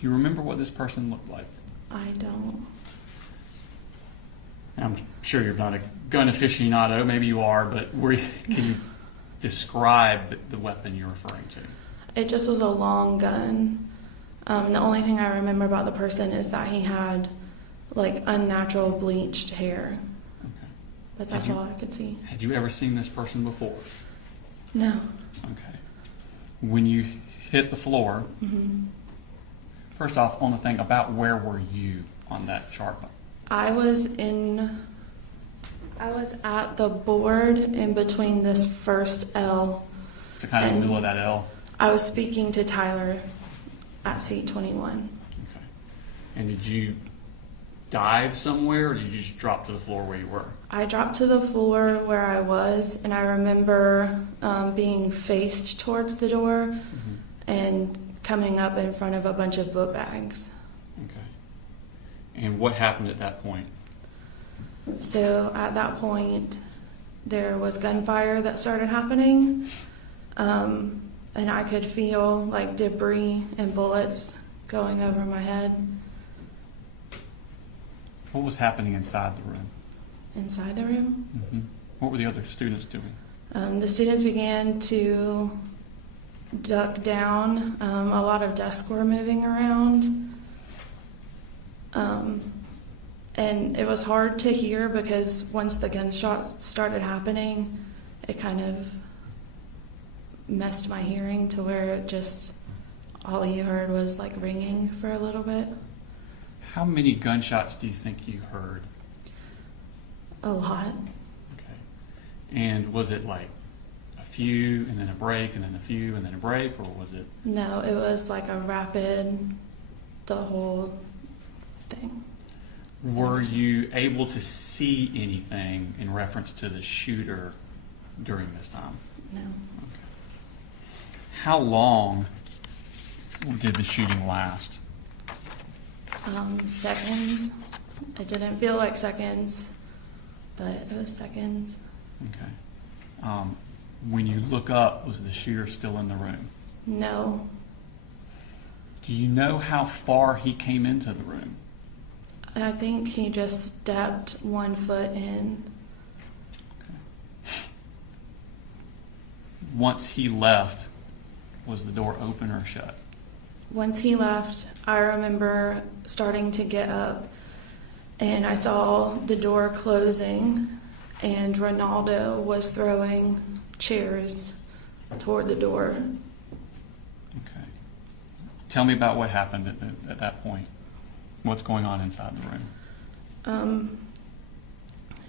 Do you remember what this person looked like? I don't. I'm sure you're not a gun aficionado. Maybe you are, but can you describe the weapon you're referring to? It just was a long gun. The only thing I remember about the person is that he had like unnatural bleached hair. Okay. But that's all I could see. Had you ever seen this person before? No. Okay. When you hit the floor, first off, on the thing about where were you on that chart? I was at the board in between this first L. So kind of in the middle of that L? I was speaking to Tyler at seat 21. Okay. And did you dive somewhere, or did you just drop to the floor where you were? I dropped to the floor where I was, and I remember being faced towards the door and coming up in front of a bunch of book bags. Okay. And what happened at that point? So at that point, there was gunfire that started happening, and I could feel like debris and bullets going over my head. What was happening inside the room? Inside the room, What were the other students doing? the students began to duck down. A lot of desks were moving around. And it was hard to hear because once the gunshots started happening, it kind of messed my hearing to where it just, all you heard was like ringing for a little bit. How many gunshots do you think you heard? A lot. Okay. And was it like a few and then a break and then a few and then a break, or was it? No, it was like a rapid, the whole thing. Were you able to see anything in reference to the shooter during this time? No. Okay. How long did the shooting last? Seconds. It didn't feel like seconds, but it was seconds. Okay. When you look up, was the shooter still in the room? No. Do you know how far he came into the room? I think he just stepped 1 foot in. Okay. Once he left, was the door open or shut? Once he left, I remember starting to get up, and I saw the door closing, and Ronaldo was throwing chairs toward the door. Okay. Tell me about what happened at that point. What's going on inside the room?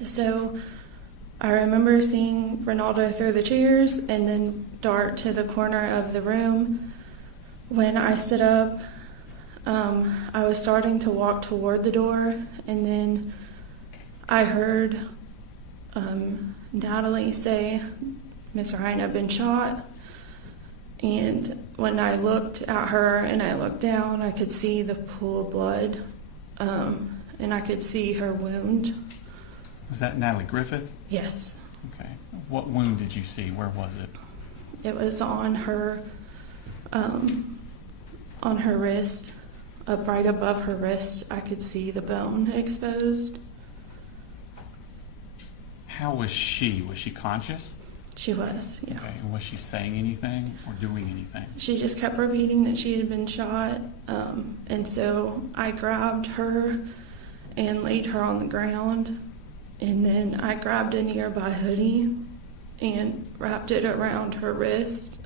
So I remember seeing Ronaldo throw the chairs and then dart to the corner of the room. When I stood up, I was starting to walk toward the door, and then I heard Natalie say Mr. Hine had been shot. And when I looked at her and I looked down, I could see the pool of blood, and I could see her wound. Was that Natalie Griffith? Yes, Okay. What wound did you see? Where was it? it was on her wrist, up right above her wrist. I could see the bone exposed. How was she? Was she conscious? She was, yeah. Okay. And was she saying anything or doing anything? She just kept repeating that she had been shot, and so I grabbed her and laid her on the ground, and then I grabbed a nearby hoodie and wrapped it around her wrist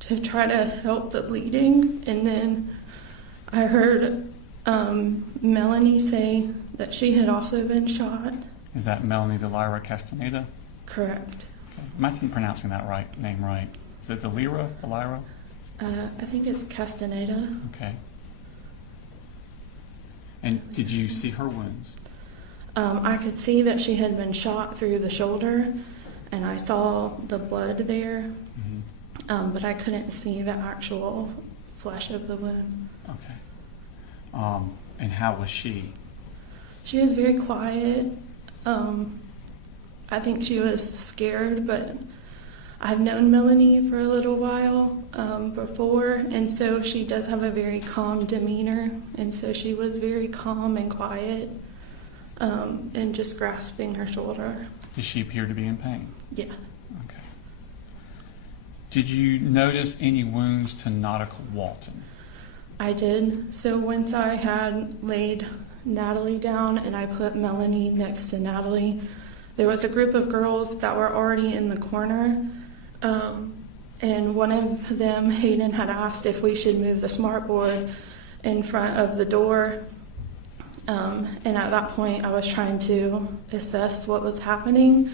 to try to help the bleeding. And then I heard Melanie say that she had also been shot. Is that Melanie Delira Castaneda? Correct. Okay. Am I pronouncing that name right? Is it Delira? I think it's Castaneda. Okay. And did you see her wounds? I could see that she had been shot through the shoulder, and I saw the blood there, but I couldn't see the actual flesh of the wound. Okay. And how was she? She was very quiet. I think she was scared, but I've known Melanie for a little while before, and so she does have a very calm demeanor, and so she was very calm and quiet, and just grasping her shoulder. Did she appear to be in pain? Yeah. Okay. Did you notice any wounds to Nautica Walton? I did. So once I had laid Natalie down and I put Melanie next to Natalie, there was a group of girls that were already in the corner, and one of them, Hayden, had asked if we should move the smartboard in front of the door, and at that point I was trying to assess what was happening,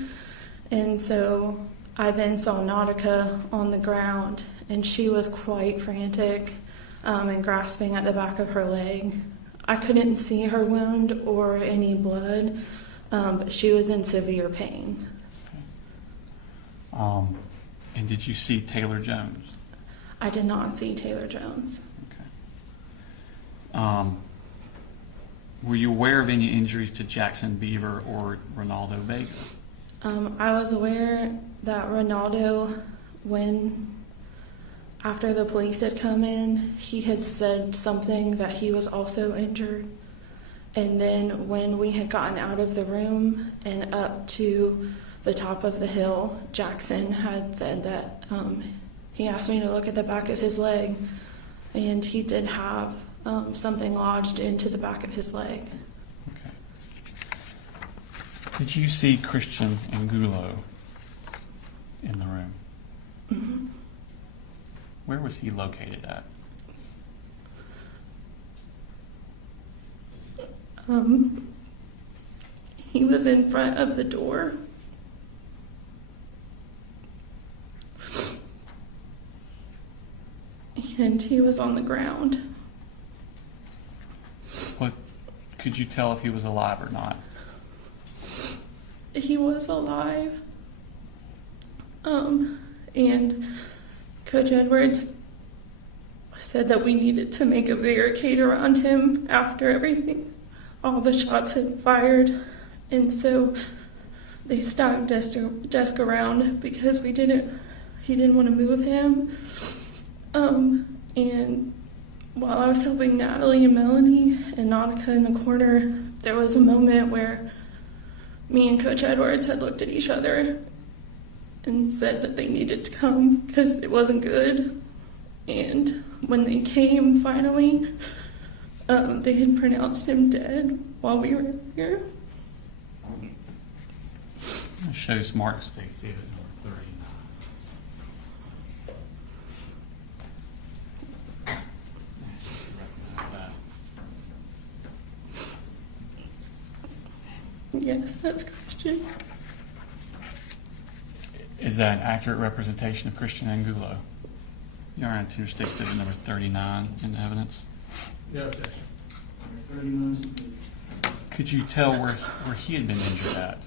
and so I then saw Nautica on the ground, and she was quite frantic and grasping at the back of her leg. I couldn't see her wound or any blood, but she was in severe pain. And did you see Taylor Jones? I did not see Taylor Jones. Okay. Were you aware of any injuries to Jackson Beaver or Ronaldo Vega? I was aware that Ronaldo, after the police had come in, he had said something that he was also injured. And then when we had gotten out of the room and up to the top of the hill, Jackson had said that he asked me to look at the back of his leg, and he did have something lodged into the back of his leg. Okay. Did you see Christian Angulo in the room? Mm-hmm. Where was he located at? He was in front of the door. And he was on the ground. What could you tell if he was alive or not? He was alive. And Coach Edwards said that we needed to make a barricade around him after everything, all the shots had fired. And so they stacked desk around because he didn't want to move him. And while I was helping Natalie and Melanie and Nautica in the corner, there was a moment where me and Coach Edwards had looked at each other and said that they needed to come because it wasn't good. And when they came finally, they had pronounced him dead while we were here. It shows Mark Stacy at number 39. Yes, that's Christian. Is that an accurate representation of Christian Angulo? You are on Interstate Exhibit number 39 in the evidence. Yeah, objection. 39. Could you tell where he had been injured at?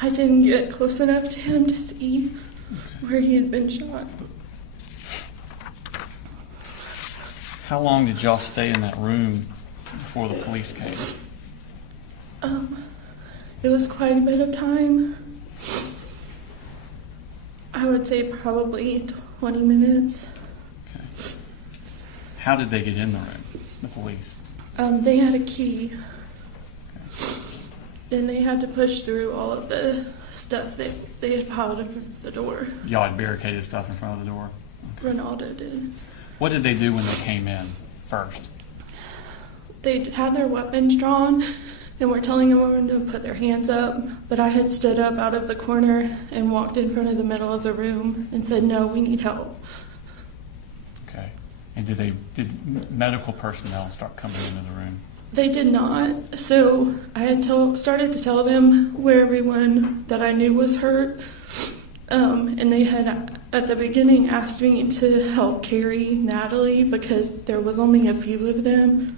I didn't get close enough to him to see where he had been shot. How long did y'all stay in that room before the police came? It was quite a bit of time. I would say probably 20 minutes. Okay. How did they get in the room, the police? They had a key. Then they had to push through all of the stuff that they had piled up at the door. Y'all had barricaded stuff in front of the door? Ronaldo did. What did they do when they came in first? They had their weapons drawn and were telling the woman to put their hands up, but I had stood up out of the corner and walked in front of the middle of the room and said, "No, we need help." Okay. And did medical personnel start coming into the room? They did not. So I had started to tell them where everyone that I knew was hurt. And they had, at the beginning, asked me to help carry Natalie because there was only a few of them.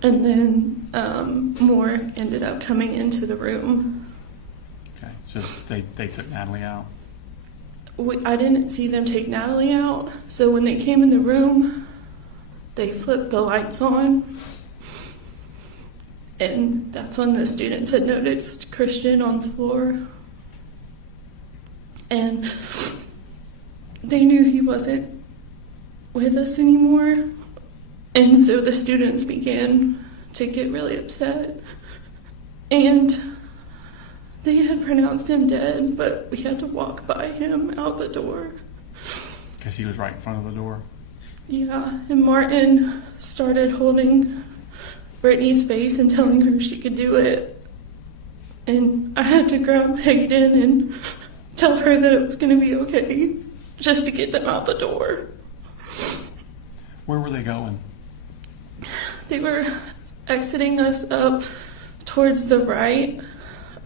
And then more ended up coming into the room. Okay. So they took Natalie out? I didn't see them take Natalie out. So when they came in the room, they flipped the lights on. And that's when the students had noticed Christian on the floor. And they knew he wasn't with us anymore. And so the students began to get really upset. And they had pronounced him dead, but we had to walk by him out the door. Because he was right in front of the door? Yeah, and Martin started holding Brittany's face and telling her she could do it. And I had to grab Hayden and tell her that it was going to be okay, just to get them out the door. Where were they going? They were exiting us up towards the right,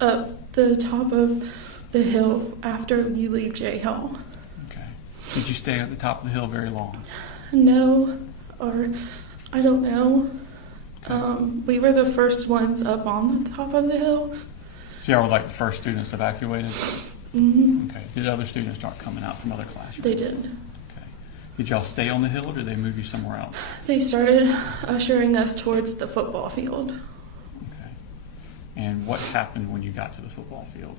up the top of the hill after you leave J Hall. Okay. Did you stay at the top of the hill very long? No, or I don't know. We were the first ones up on the top of the hill. So y'all were like the first students evacuated? Mm-hmm. Okay. Did other students start coming out from other classrooms? They did. Okay. Did y'all stay on the hill or did they move you somewhere else? They started ushering us towards the football field. Okay. And what happened when you got to the football field?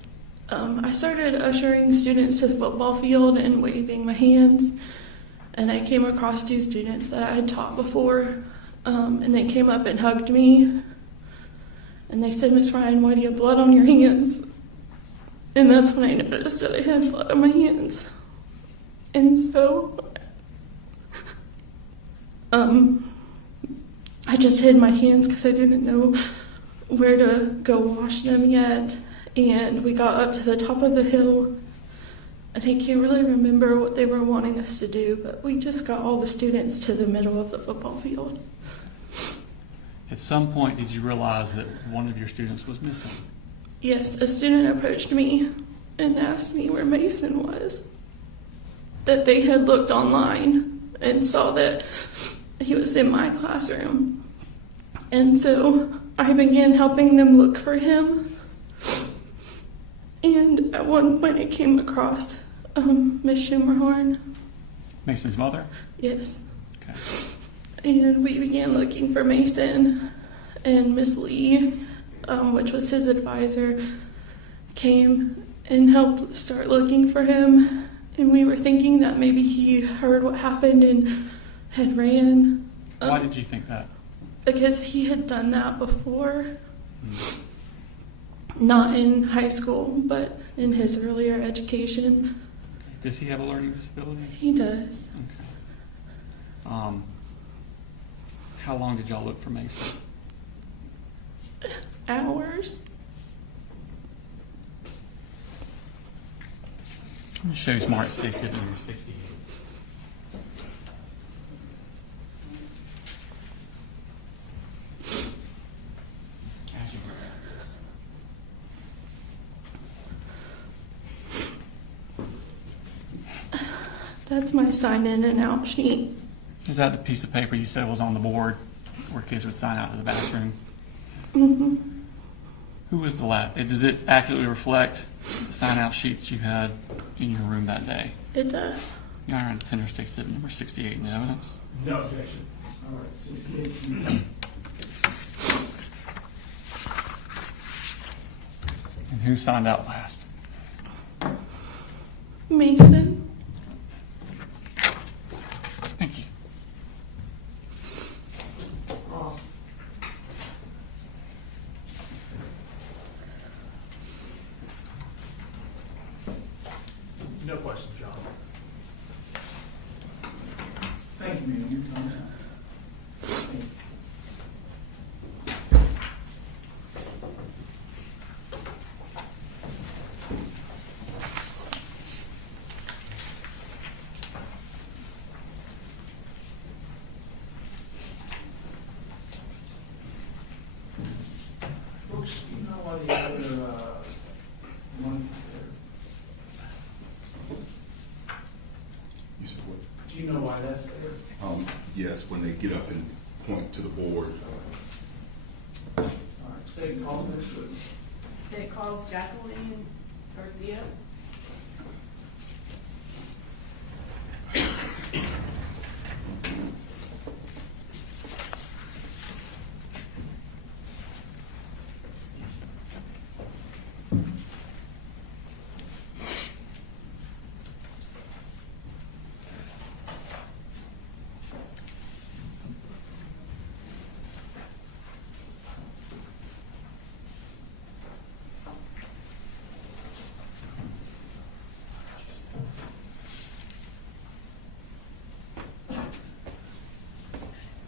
I started ushering students to the football field and waving my hands. And I came across two students that I had taught before. And they came up and hugged me. And they said, "Miss Ryan, why do you have blood on your hands?" And that's when I noticed that I had blood on my hands. And so, I just hid my hands because I didn't know where to go wash them yet. And we got up to the top of the hill. And I can't really remember what they were wanting us to do, but we just got all the students to the middle of the football field. At some point, did you realize that one of your students was missing? Yes, a student approached me and asked me where Mason was. That they had looked online and saw that he was in my classroom. And so I began helping them look for him. And at one point I came across Miss Schumerhorn. Mason's mother? Yes. Okay. And we began looking for Mason, and Miss Lee, which was his advisor, came and helped start looking for him. And we were thinking that maybe he heard what happened and had ran. Why did you think that? Because he had done that before. Not in high school, but in his earlier education. Does he have a learning disability? He does. Okay. How long did y'all look for Mason? Hours. It shows Mark Stay sitting number 68. As you realize this. That's my sign in and out sheet. Is that the piece of paper you said was on the board where kids would sign out to the bathroom? Mm-hmm. Who was the last? Does it accurately reflect the sign-out sheets you had in your room that day? It does. Your Honor, Tender State Exhibit number 68 in the evidence. No objection. All right, 68. And who signed out last? Mason. Thank you. No question, John. Thank you, ma'am. Your comment. Thank you. Folks, do you know why the other one is there? You said what? Do you know why that's there? Yes, when they get up and point to the board. All right, state calls next witness. State calls Jacqueline Garcia.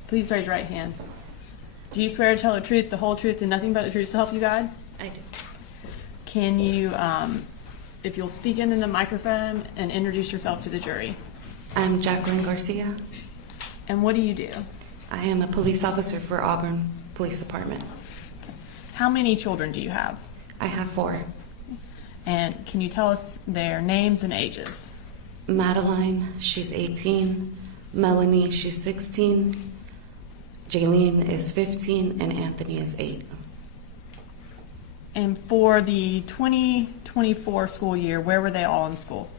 Please raise your right hand. Do you swear to tell the truth, the whole truth, and nothing but the truth to help you God? I do. Can you, if you'll speak into the microphone and introduce yourself to the jury? I'm Jacqueline Garcia. And what do you do? I am a police officer for Auburn Police Department. How many children do you have? I have 4. And can you tell us their names and ages? Madeline, she's 18. Melanie, she's 16. Jaylene is 15, and Anthony is 8. And for the 2024 school year, where were they all in school?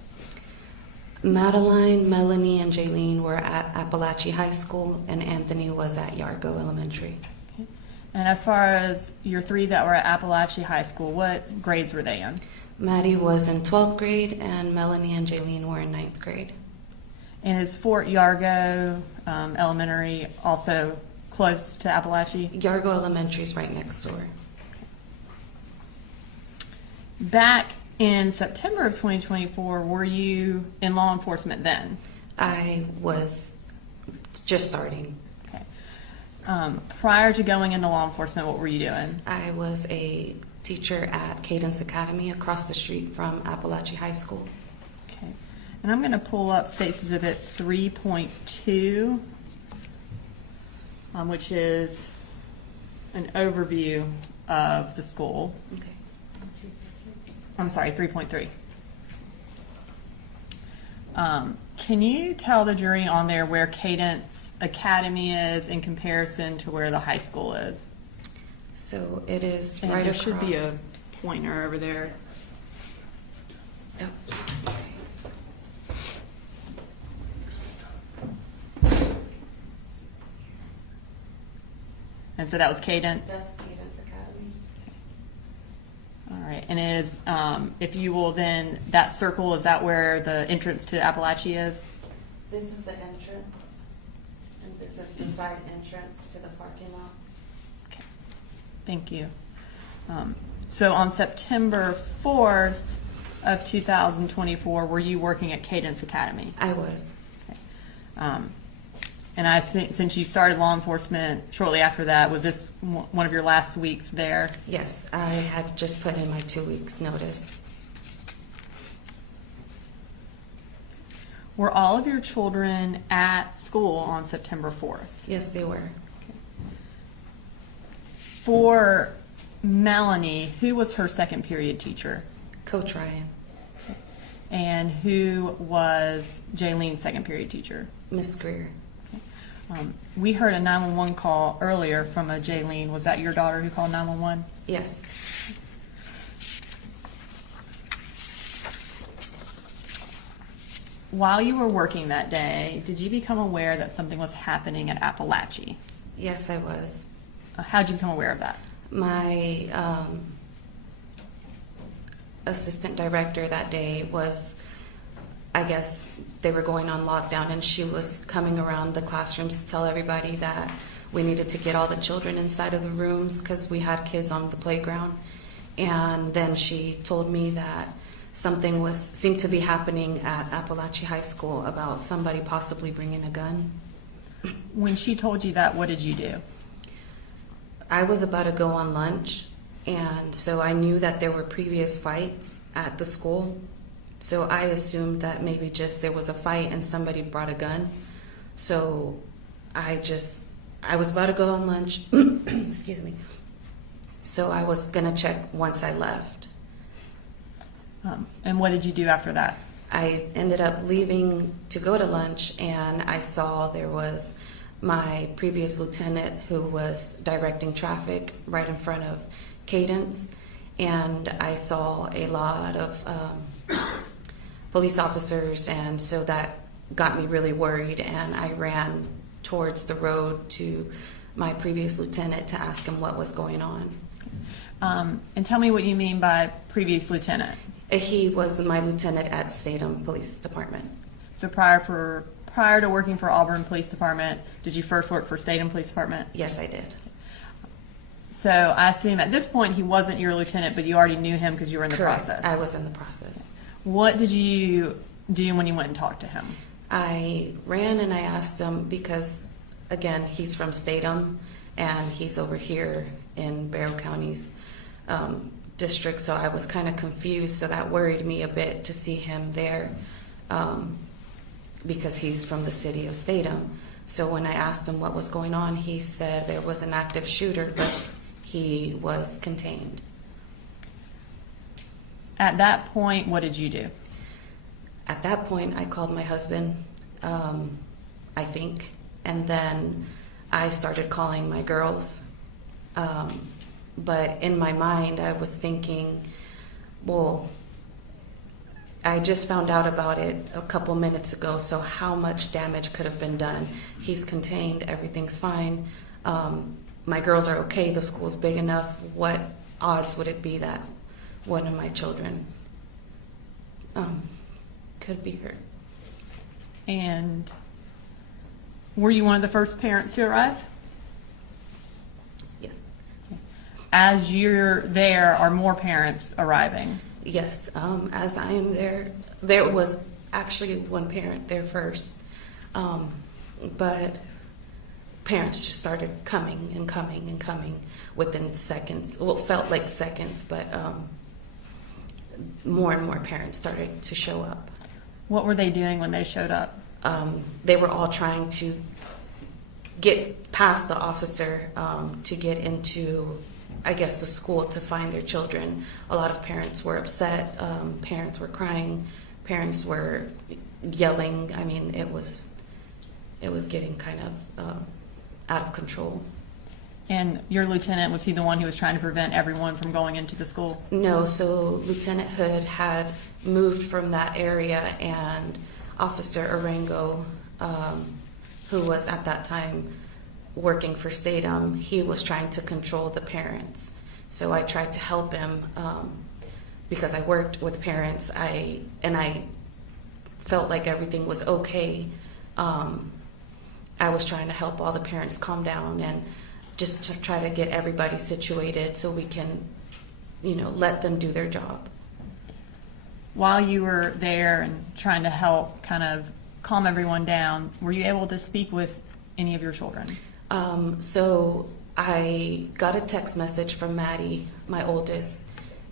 Madeline, Melanie, and Jaylene were at Appalachia High School, and Anthony was at Yargo Elementary. Okay. And as far as your 3 that were at Appalachia High School, what grades were they in? Maddie was in 12th grade, and Melanie and Jaylene were in 9th grade. And is Fort Yargo Elementary also close to Appalachia? Yargo Elementary is right next door. Back in September of 2024, were you in law enforcement then? I was just starting. Okay. Prior to going into law enforcement, what were you doing? I was a teacher at Cadence Academy across the street from Appalachia High School. Okay. And I'm going to pull up State's Exhibit 3.2, which is an overview of the school. Okay. I'm sorry, 3.3. Can you tell the jury on there where Cadence Academy is in comparison to where the high school is? So it is And right there across. should be a pointer over there. Oh, And so that was Cadence? that's Cadence Academy. All right. And is, if you will then, that circle, is that where the entrance to Appalachia is? This is the entrance, and this is the side entrance to the parking lot. Okay. Thank you. So on September 4th of 2024, were you working at Cadence Academy? I was. Okay. And I think since you started law enforcement shortly after that, was this one of your last weeks there? Yes, I had just put in my 2 weeks' notice. Were all of your children at school on September 4th? Yes, they were. For Melanie, who was her second period teacher? Coach Ryan. And who was Jaylene's second period teacher? Miss Greer. We heard a 911 call earlier from a Jaylene. Was that your daughter who called 911? Yes. While you were working that day, did you become aware that something was happening at Appalachia? Yes, I was. How'd you become aware of that? My assistant director that day was, I guess, they were going on lockdown, and she was coming around the classrooms to tell everybody that we needed to get all the children inside of the rooms because we had kids on the playground. And then she told me that something seemed to be happening at Appalachia High School about somebody possibly bringing a gun. When she told you that, what did you do? I was about to go on lunch, and so I knew that there were previous fights at the school. So I assumed that maybe just there was a fight and somebody brought a gun. So I was about to go on lunch, excuse me. So I was gonna check once I left. And what did you do after that? I ended up leaving to go to lunch, and I saw there was my previous lieutenant who was directing traffic right in front of Cadence, and I saw a lot of police officers, and so that got me really worried, and I ran towards the road to my previous lieutenant to ask him what was going on. And tell me what you mean by previous lieutenant. He was my lieutenant at Statham Police Department. So prior to working for Auburn Police Department, did you first work for Statham Police Department? Yes, I did. So I assume at this point he wasn't your lieutenant, but you already knew him because you were in the Correct. process. I was in the process. What did you do when you went and talked to him? I ran and I asked him because, again, he's from Statham and he's over here in Barrow County's district, so I was kind of confused, so that worried me a bit to see him there because he's from the city of Statham. So when I asked him what was going on, he said there was an active shooter, but he was contained. At that point, what did you do? At that point, I called my husband, I think, and then I started calling my girls. But in my mind, I was thinking, well, I just found out about it a couple minutes ago, so how much damage could have been done? He's contained, everything's fine. My girls are okay, the school's big enough. What odds would it be that one of my children could be hurt? And were you one of the first parents to arrive? Yes. As you're there, are more parents arriving? Yes, as I am there was actually one parent there first, but parents just started coming and coming and coming within seconds. Well, it felt like seconds, but more and more parents started to show up. What were they doing when they showed up? They were all trying to get past the officer to get into, I guess, the school to find their children. A lot of parents were upset. Parents were crying. Parents were yelling. I mean, it was getting kind of out of control. And your lieutenant, was he the one who was trying to prevent everyone from going into the school? No, so Lieutenant Hood had moved from that area, and Officer Arango, who was at that time working for Statham, he was trying to control the parents. So I tried to help him because I worked with parents. I felt like everything was okay. I was trying to help all the parents calm down and just to try to get everybody situated so we can, let them do their job. While you were there and trying to help kind of calm everyone down, were you able to speak with any of your children? So I got a text message from Maddie, my oldest,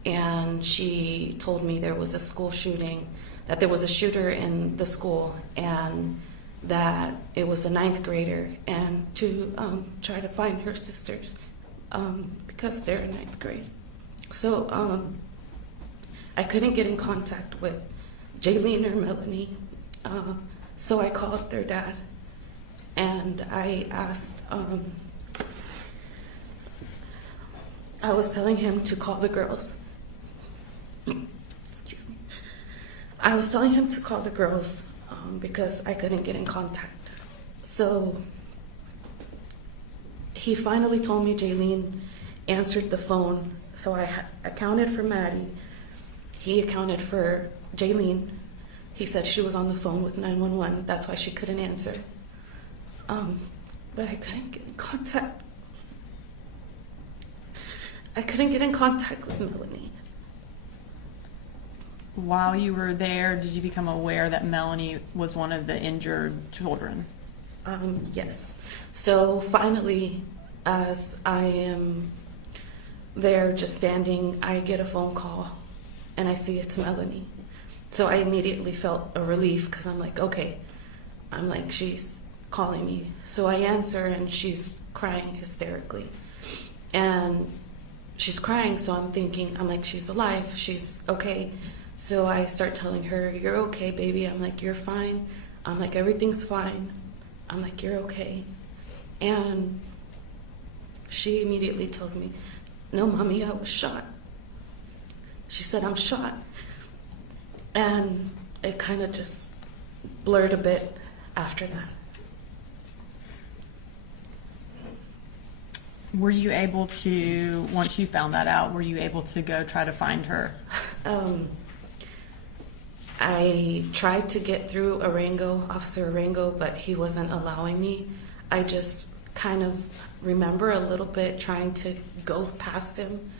and she told me there was a school shooting, that there was a shooter in the school, and that it was a 9th grader, and to try to find her sisters because they're in 9th grade. So I couldn't get in contact with Jaylene or Melanie, so I called their dad, and I asked, I was telling him to call the girls. Excuse me. I was telling him to call the girls because I couldn't get in contact. So he finally told me Jaylene answered the phone. So I accounted for Maddie. He accounted for Jaylene. He said she was on the phone with 911. That's why she couldn't answer. But I couldn't get in contact. I couldn't get in contact with Melanie. While you were there, did you become aware that Melanie was one of the injured children? Yes. So finally, as I am there just standing, I get a phone call and I see it's Melanie. So I immediately felt a relief because I'm like, okay. I'm like, she's calling me. So I answer and she's crying hysterically. And she's crying, so I'm thinking, I'm like, she's alive, she's okay. So I start telling her, you're okay, baby. I'm like, you're fine. I'm like, everything's fine. I'm like, you're okay. And she immediately tells me, no, Mommy, I was shot. She said, I'm shot. And it kind of just blurred a bit after that. Were you able to, once you found that out, were you able to go try to find her? I tried to get through Officer Arango, but he wasn't allowing me. I just kind of remember a little bit trying to go past him,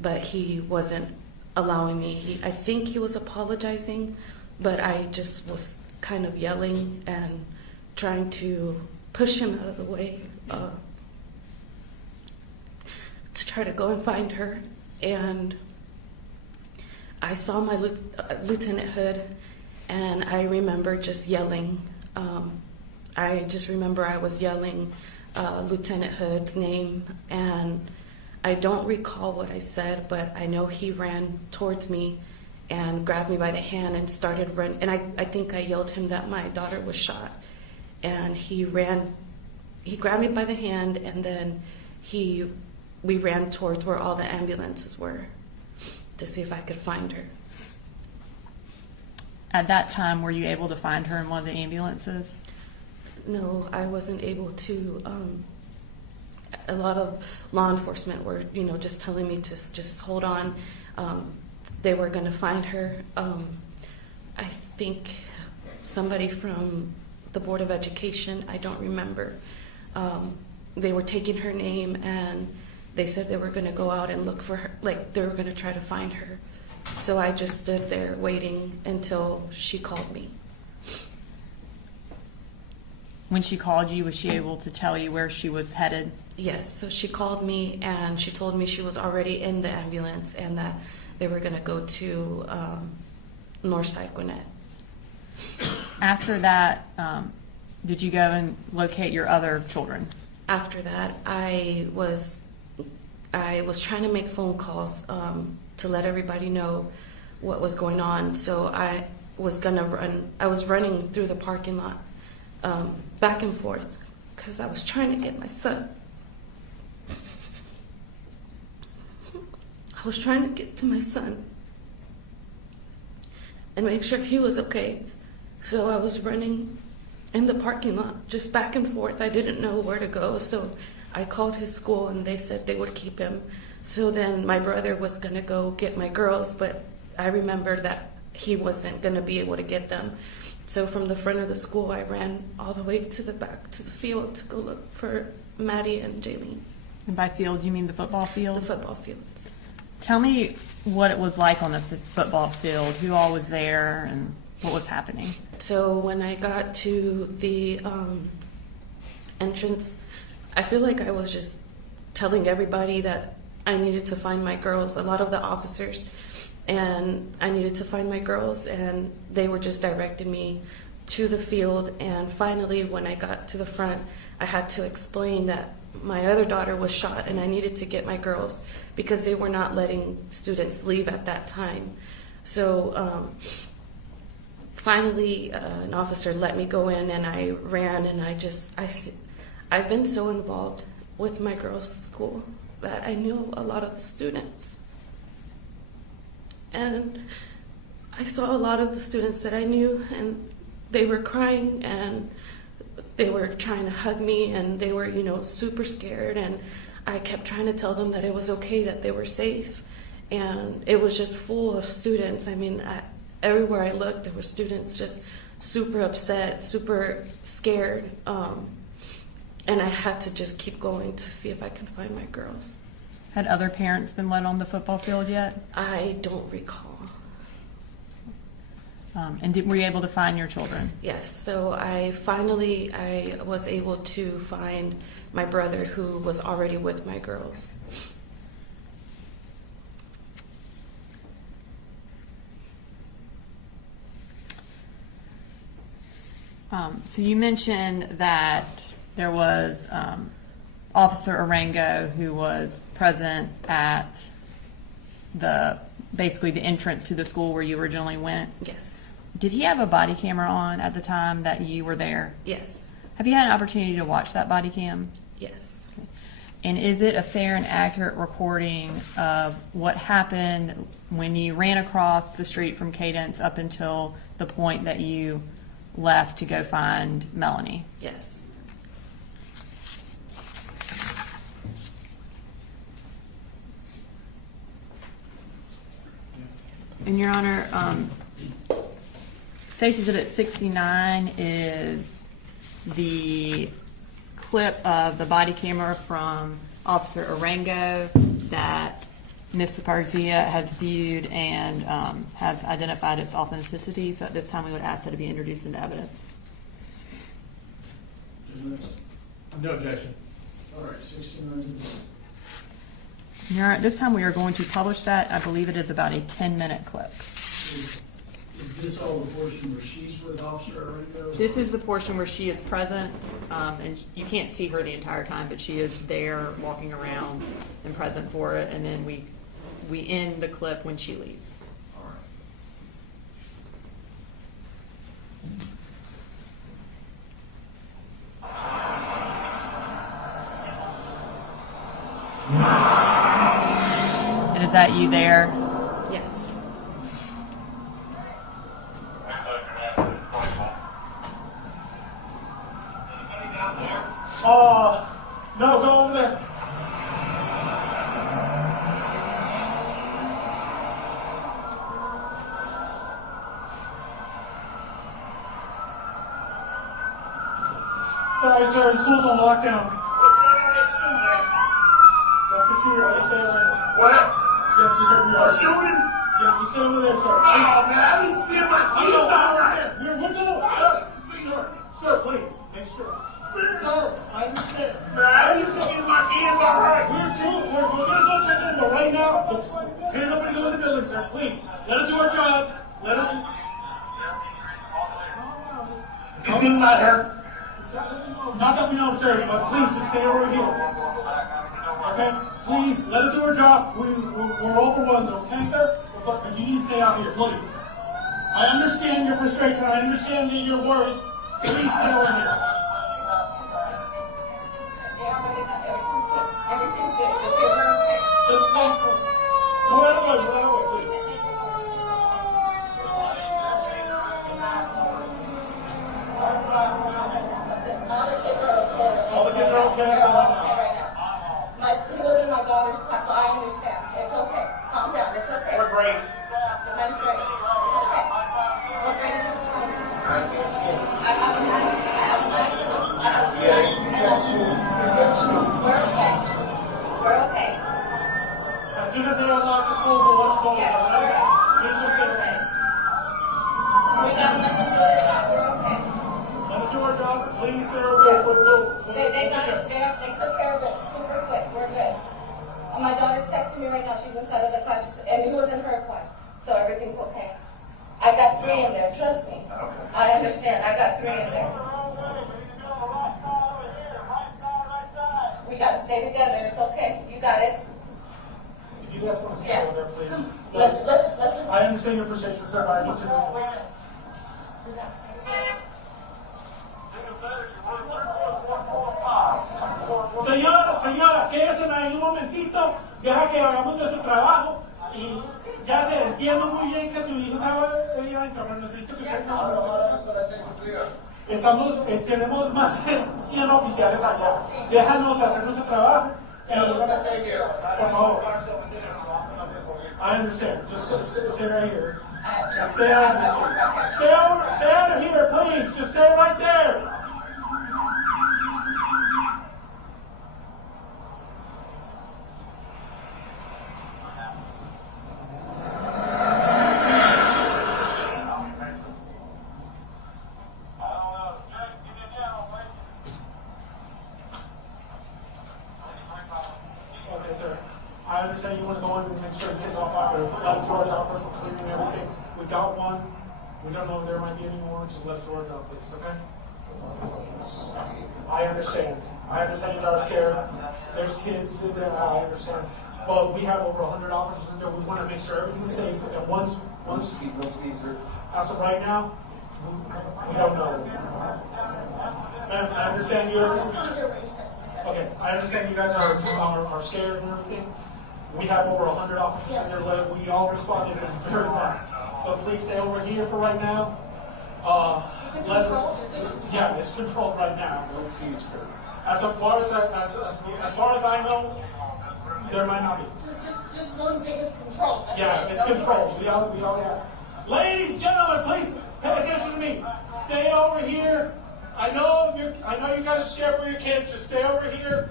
but he wasn't allowing me. I think he was apologizing, but I just was kind of yelling and trying to push him out of the way to try to go and find her. And I saw my Lieutenant Hood, and I remember just yelling. I just remember I was yelling Lieutenant Hood's name, and I don't recall what I said, but I know he ran towards me and grabbed me by the hand and started running. And I think I yelled him that my daughter was shot. And he grabbed me by the hand, and then we ran towards where all the ambulances were to see if I could find her. At that time, were you able to find her in one of the ambulances? No, I wasn't able to. A lot of law enforcement were, just telling me to just hold on. They were going to find her. I think somebody from the Board of Education, I don't remember. They were taking her name, and they said they were going to go out and look for her, like they were going to try to find her. So I just stood there waiting until she called me. When she called you, was she able to tell you where she was headed? Yes, so she called me and she told me she was already in the ambulance and that they were going to go to Northside Gwinnett. After that, did you go and locate your other children? After that, I was trying to make phone calls to let everybody know what was going on. So I was running through the parking lot back and forth because I was trying to get my son. I was trying to get to my son and make sure he was okay. So I was running in the parking lot, just back and forth. I didn't know where to go, so I called his school and they said they would keep him. So then my brother was going to go get my girls, but I remembered that he wasn't going to be able to get them. So from the front of the school, I ran all the way to the back to the field to go look for Maddie and Jaylene. And by field, you mean the football field? The football field. Tell me what it was like on the football field, who all was there, and what was happening. So when I got to the entrance, I feel like I was just telling everybody that I needed to find my girls, a lot of the officers, and I needed to find my girls, and they were just directing me to the field. And finally, when I got to the front, I had to explain that my other daughter was shot and I needed to get my girls because they were not letting students leave at that time. So finally, an officer let me go in, and I ran, and I've been so involved with my girls' school that I knew a lot of the students. And I saw a lot of the students that I knew, and they were crying, and they were trying to hug me, and they were, super scared. And I kept trying to tell them that it was okay, that they were safe. And it was just full of students. I mean, everywhere I looked, there were students just super upset, super scared. And I had to just keep going to see if I could find my girls. Had other parents been let on the football field yet? I don't recall. And were you able to find your children? Yes, so I was able to find my brother, who was already with my girls. So you mentioned that there was Officer Arango who was present at basically the entrance to the school where you originally went. Yes. Did he have a body camera on at the time that you were there? Yes. Have you had an opportunity to watch that body cam? Yes. Okay. And is it a fair and accurate recording of what happened when you ran across the street from Cadence up until the point that you left to go find Melanie? Yes. And Your Honor, State's Exhibit 69 is the clip of the body camera from Officer Arango that Ms. Garcia has viewed and has identified its authenticity. So at this time, we would ask that it be introduced into evidence. No objection. All right, 69. Your Honor, at this time, we are going to publish that. I believe it is about a 10-minute clip. Is this all the portion where she's with Officer Arango? This is the portion where she is present, and you can't see her the entire time, but she is there walking around and present for it, and then we end the clip when she leaves. All right. And is that you there? Yes. No, go over there. Sorry, sir, the school's on lockdown. Second shooter, stay away. What? Yes, you heard me. A shooting? Yeah, just stay over there, sir. Oh, man, I didn't see my kids all right. We're going. Sir, please, make sure. Sir, I understand. Man, I didn't see my kids all right. We're gonna go check in, but right now, can't nobody go in the building, sir. Please, let us do our job. Let us. Is it not her? Not that we know, sir, but please just stay over here. Okay? Please, let us do our job. We're overwhelmed, okay, sir? But you need to stay out here, please. I understand your frustration. I understand that you're worried. Please stay over here. Just please, go out of the way, please. All the kids are okay. He was in my daughter's class, so I understand. It's okay. Calm down. It's okay. What grade? Ninth grade. It's okay. What grade is it? I can't see. I haven't had it. Yeah, he's at school. He's at school. We're okay. We're okay. As soon as they unlock the school, we'll let you go. Yes, All right? Please just stay we're away. okay. We got nothing to do with that. We're okay. Let us do our job. Please, sir. They took care of it super quick. We're good. My daughter's texting me right now. She's inside of the class, and he was in her class, so everything's okay. I got 3 in there. Trust me. Okay. I understand. I got 3 in there. We gotta stay together. It's okay. You got it. If you guys want to stay over there, please. Let's just. I understand your frustration, sir, but I need you to listen. Señora, quédese ahí un momentito, deja que hagamos nuestro trabajo y ya se entiendo muy bien que su hijo sabe ahí adentro, pero necesito que ustedes tenemos más de 100 oficiales allá. Déjanos hacer nuestro trabajo. Por favor. I understand. Just sit right here. Stay out of here, please. Just stay right there. Okay, sir. I understand you want to go in and make sure it gets off out there. Let us George out first. We're clearing everything. We got one. We don't know if there might be any more. Just let us George out, please, okay? I understand. I understand you guys are scared. There's kids in there. I understand. But we have over 100 officers in there. We want to make sure everything's safe. And once as of right now, we don't know. Ma'am, I understand you're. Okay, I understand you guys are scared and everything. We have over 100 officers in there. We all responded very fast. But please stay over here for right now. Yeah, it's controlled right now. As far as I know, there might not be. Just as long as it gets controlled. Yeah, it's controlled. We all have. Ladies, gentlemen, please pay attention to me. Stay over here. I know you guys are scared for your kids. Just stay over here.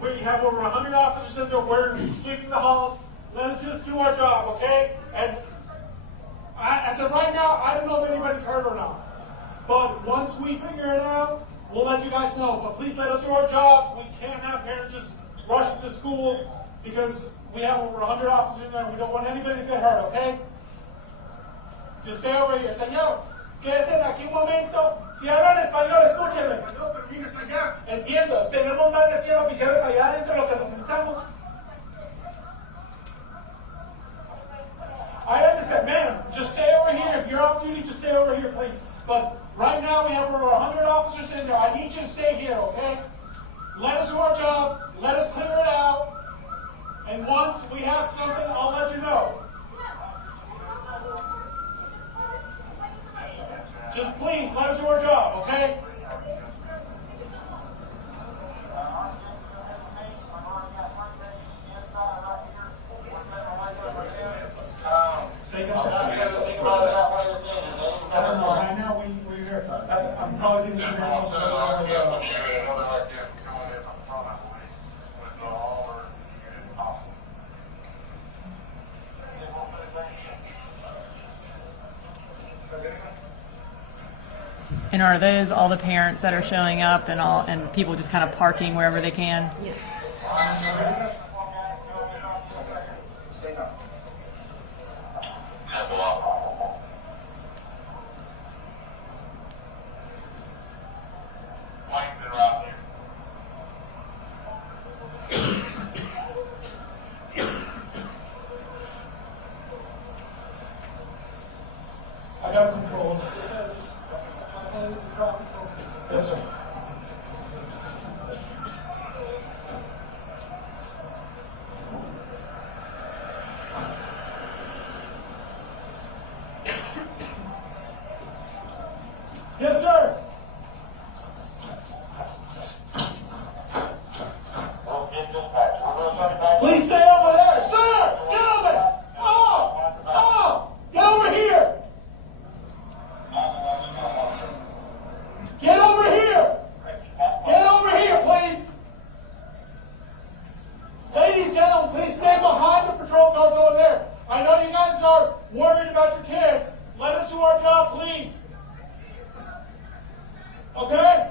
We have over 100 officers in there. We're sweeping the halls. Let us just do our job, okay? As of right now, I don't know if anybody's hurt or not. But once we figure it out, we'll let you guys know. But please let us do our jobs. We can't have parents just rushing to school because we have over 100 officers in there. We don't want anybody to get hurt, okay? Just stay over here. Señor, quédese aquí un momento. Si hablan español, escúchenme. Entiendo, tenemos más de 100 oficiales allá adentro, lo que necesitamos. I understand, ma'am, just stay over here. If you're off duty, just stay over here, please. But right now, we have over 100 officers in there. I need you to stay here, okay? Let us do our job. Let us clear it out. And once we have something, I'll let you know. Just please, let us do our job, okay? Say this right now, we're here. I'm probably thinking you're going to And are those all the parents that are showing up and people just kind of parking wherever they can? Yes. I got it controlled. Yes, sir. Yes, sir. Please stay over there, sir. Gentlemen. Get over here. Get over here. Get over here, please. Ladies, gentlemen, please stay behind the patrol cars over there. I know you guys are worried about your kids. Let us do our job, please. Okay?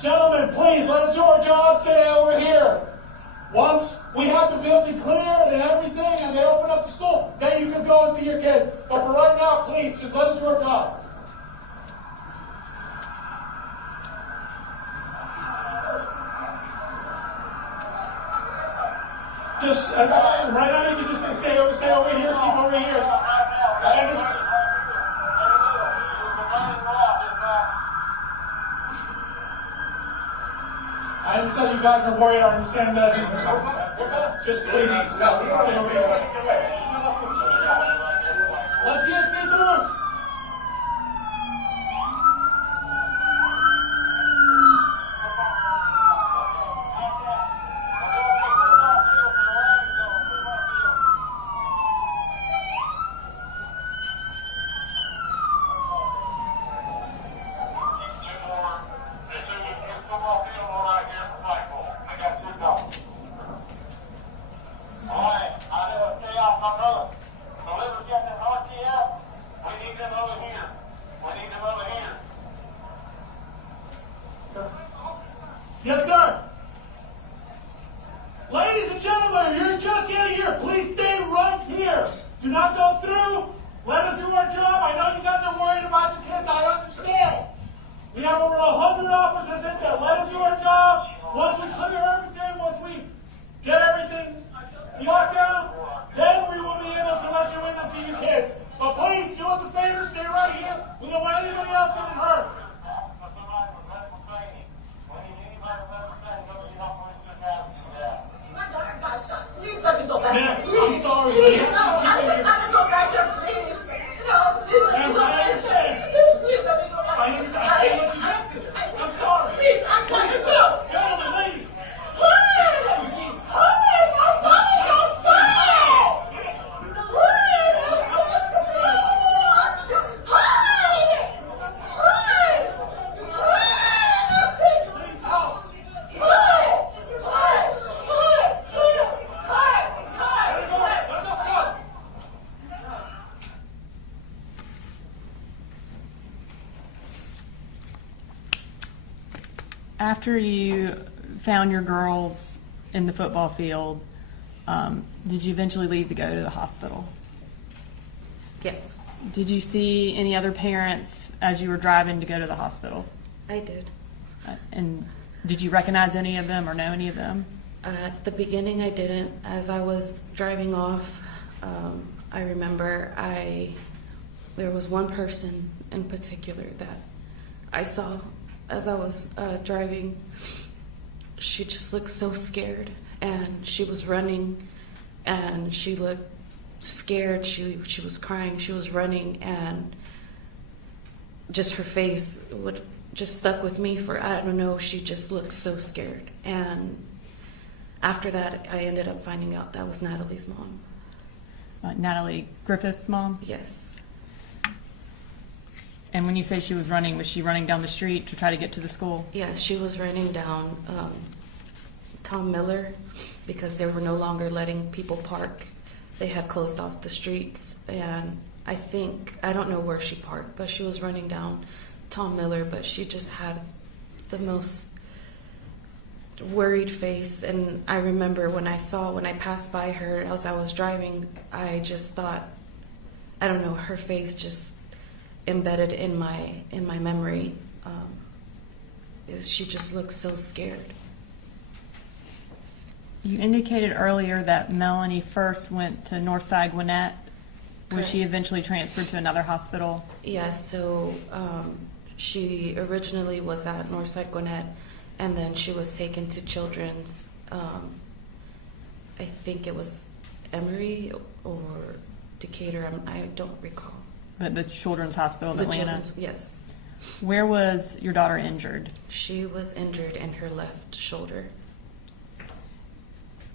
Gentlemen, please let us do our job. Stay over here. Once we have the building cleared and everything and they open up the school, then you can go and see your kids. But for right now, please, just let us do our job. Right now, you can just stay over here, keep over here. I understand you guys are worried. I understand that. Just please stay over here. Let's get through. Yes, sir. Ladies and gentlemen, you're just getting here. Please stay right here. Do not go through. Let us do our job. I know you guys are worried about your kids. I understand. We have over 100 officers in there. Let us do our job. Once we clear everything, once we get everything locked down, then we will be able to let you in and see your kids. But please do us a favor. Stay right here. We don't want anybody else getting hurt. Please let me go back there. Ma'am, I'm sorry. Please, no, I didn't go back there, please. No, please let me go back there. Just please let me go back there. I understand. I can't let you back there. I'm sorry. Please, I gotta go. Gentlemen, ladies. After you found your girls in the football field, did you eventually leave to go to the hospital? Yes, Did you see any other parents as you were driving to go to the hospital? I did. And did you recognize any of them or know any of them? At the beginning, I didn't. As I was driving off, I remember there was one person in particular that I saw as I was driving. She just looked so scared, and she was running, and she looked scared. She was crying. She was running, and just her face would just stuck with me for, I don't know, she just looked so scared. And after that, I ended up finding out that was Natalie's mom. Natalie Griffith's mom? Yes. And when you say she was she running down the street to try to get to the school? Yes, she was running down Tom Miller because they were no longer letting people park. They had closed off the streets, and I don't know where she parked, but she was running down Tom Miller, but she just had the most worried face. And I remember when I passed by her as I was driving, I just thought, I don't know, her face just embedded in my memory. She just looked so scared. You indicated earlier that Melanie first went to Northside Gwinnett. Was she eventually transferred to another hospital? Yes, so she originally was at Northside Gwinnett, and then she was taken to Children's, I think it was Emory or Decatur, I don't recall. But the Children's Hospital in Atlanta? Yes. Where was your daughter injured? She was injured in her left shoulder.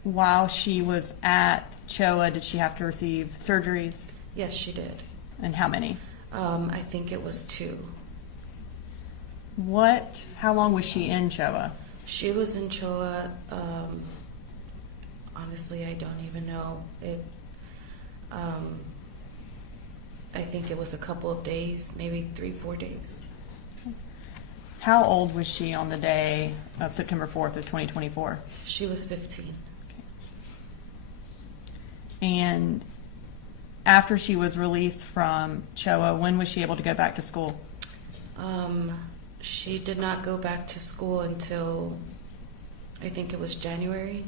While she was at CHOA, did she have to receive surgeries? Yes, she did. And how many? I think it was 2. How long was she in CHOA? She was in CHOA, honestly, I don't even know. I think it was a couple of days, maybe 3-4 days. How old was she on the day of September 4th of 2024? She was 15. And after she was released from CHOA, when was she able to go back to school? She did not go back to school until, I think it was January.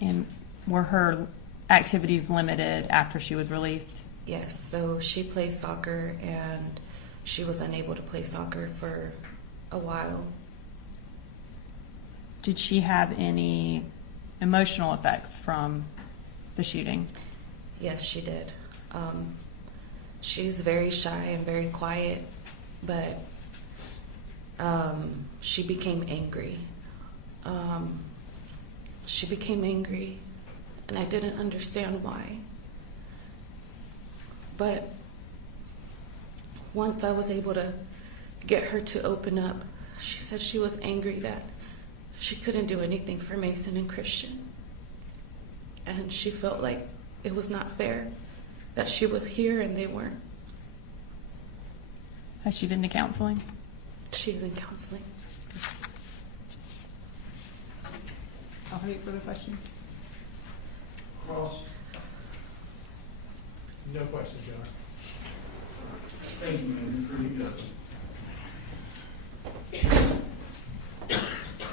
And were her activities limited after she was released? Yes, so she plays soccer and she was unable to play soccer for a while. Did she have any emotional effects from the shooting? Yes, she did. She's very shy and very quiet, but she became angry. She became angry, and I didn't understand why. But once I was able to get her to open up, she said she was angry that she couldn't do anything for Mason and Christian. And she felt like it was not fair that she was here and they weren't. Has she been to counseling? She's in counseling. I'll have any further questions. Cross. No questions, Your Honor. Thank you, Andrew, for your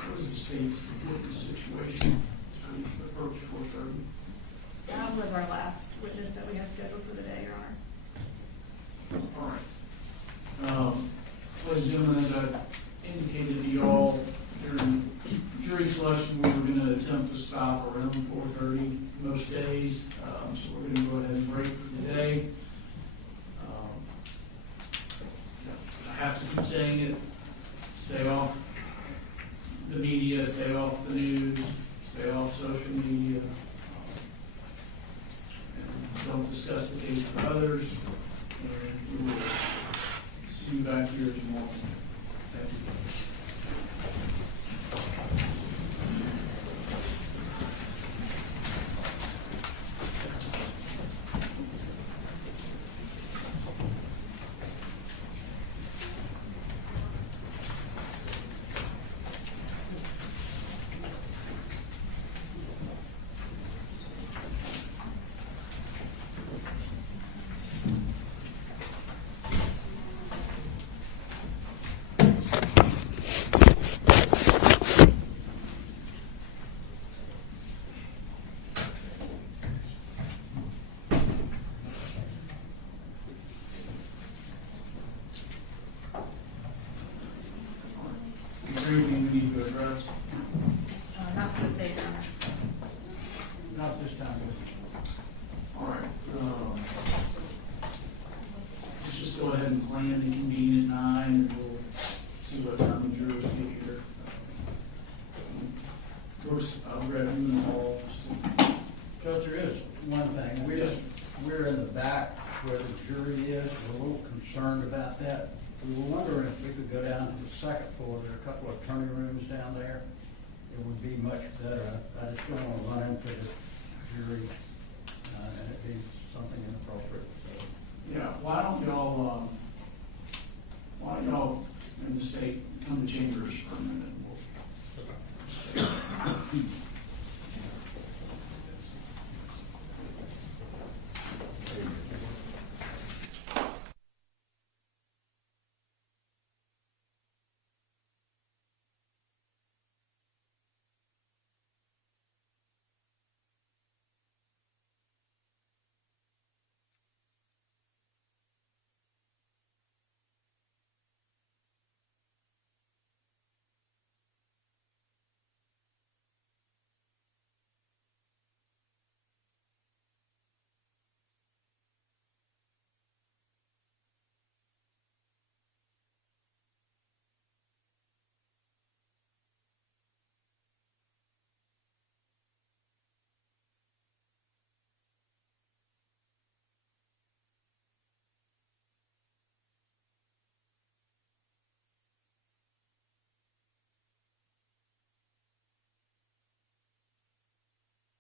What is the state's witness situation to approach 4:30? That was our last witness that we have scheduled for the day, Your Honor. All right. Ladies and gentlemen, as I indicated to you all during jury selection, we were going to attempt to stop around 4:30 most days. So we're going to go ahead and break for today. I have to keep saying it. Stay off the media, stay off the news, stay off social media. And don't discuss the case with others. And we will see you back here tomorrow. Thank you. Is there anything we need to address? Not for the state, Your Honor. Not this time. All right. Let's just go ahead and plan to convene at 9, and we'll see what time the jurors get here. Of course, I'll grab you in the hall. Judge, there is one thing. We're in the back where the jury is. We're a little concerned about that. We were wondering if we could go down to the second floor. There are a couple of attorney rooms down there. It would be much better. I just don't want to run into the jury and it be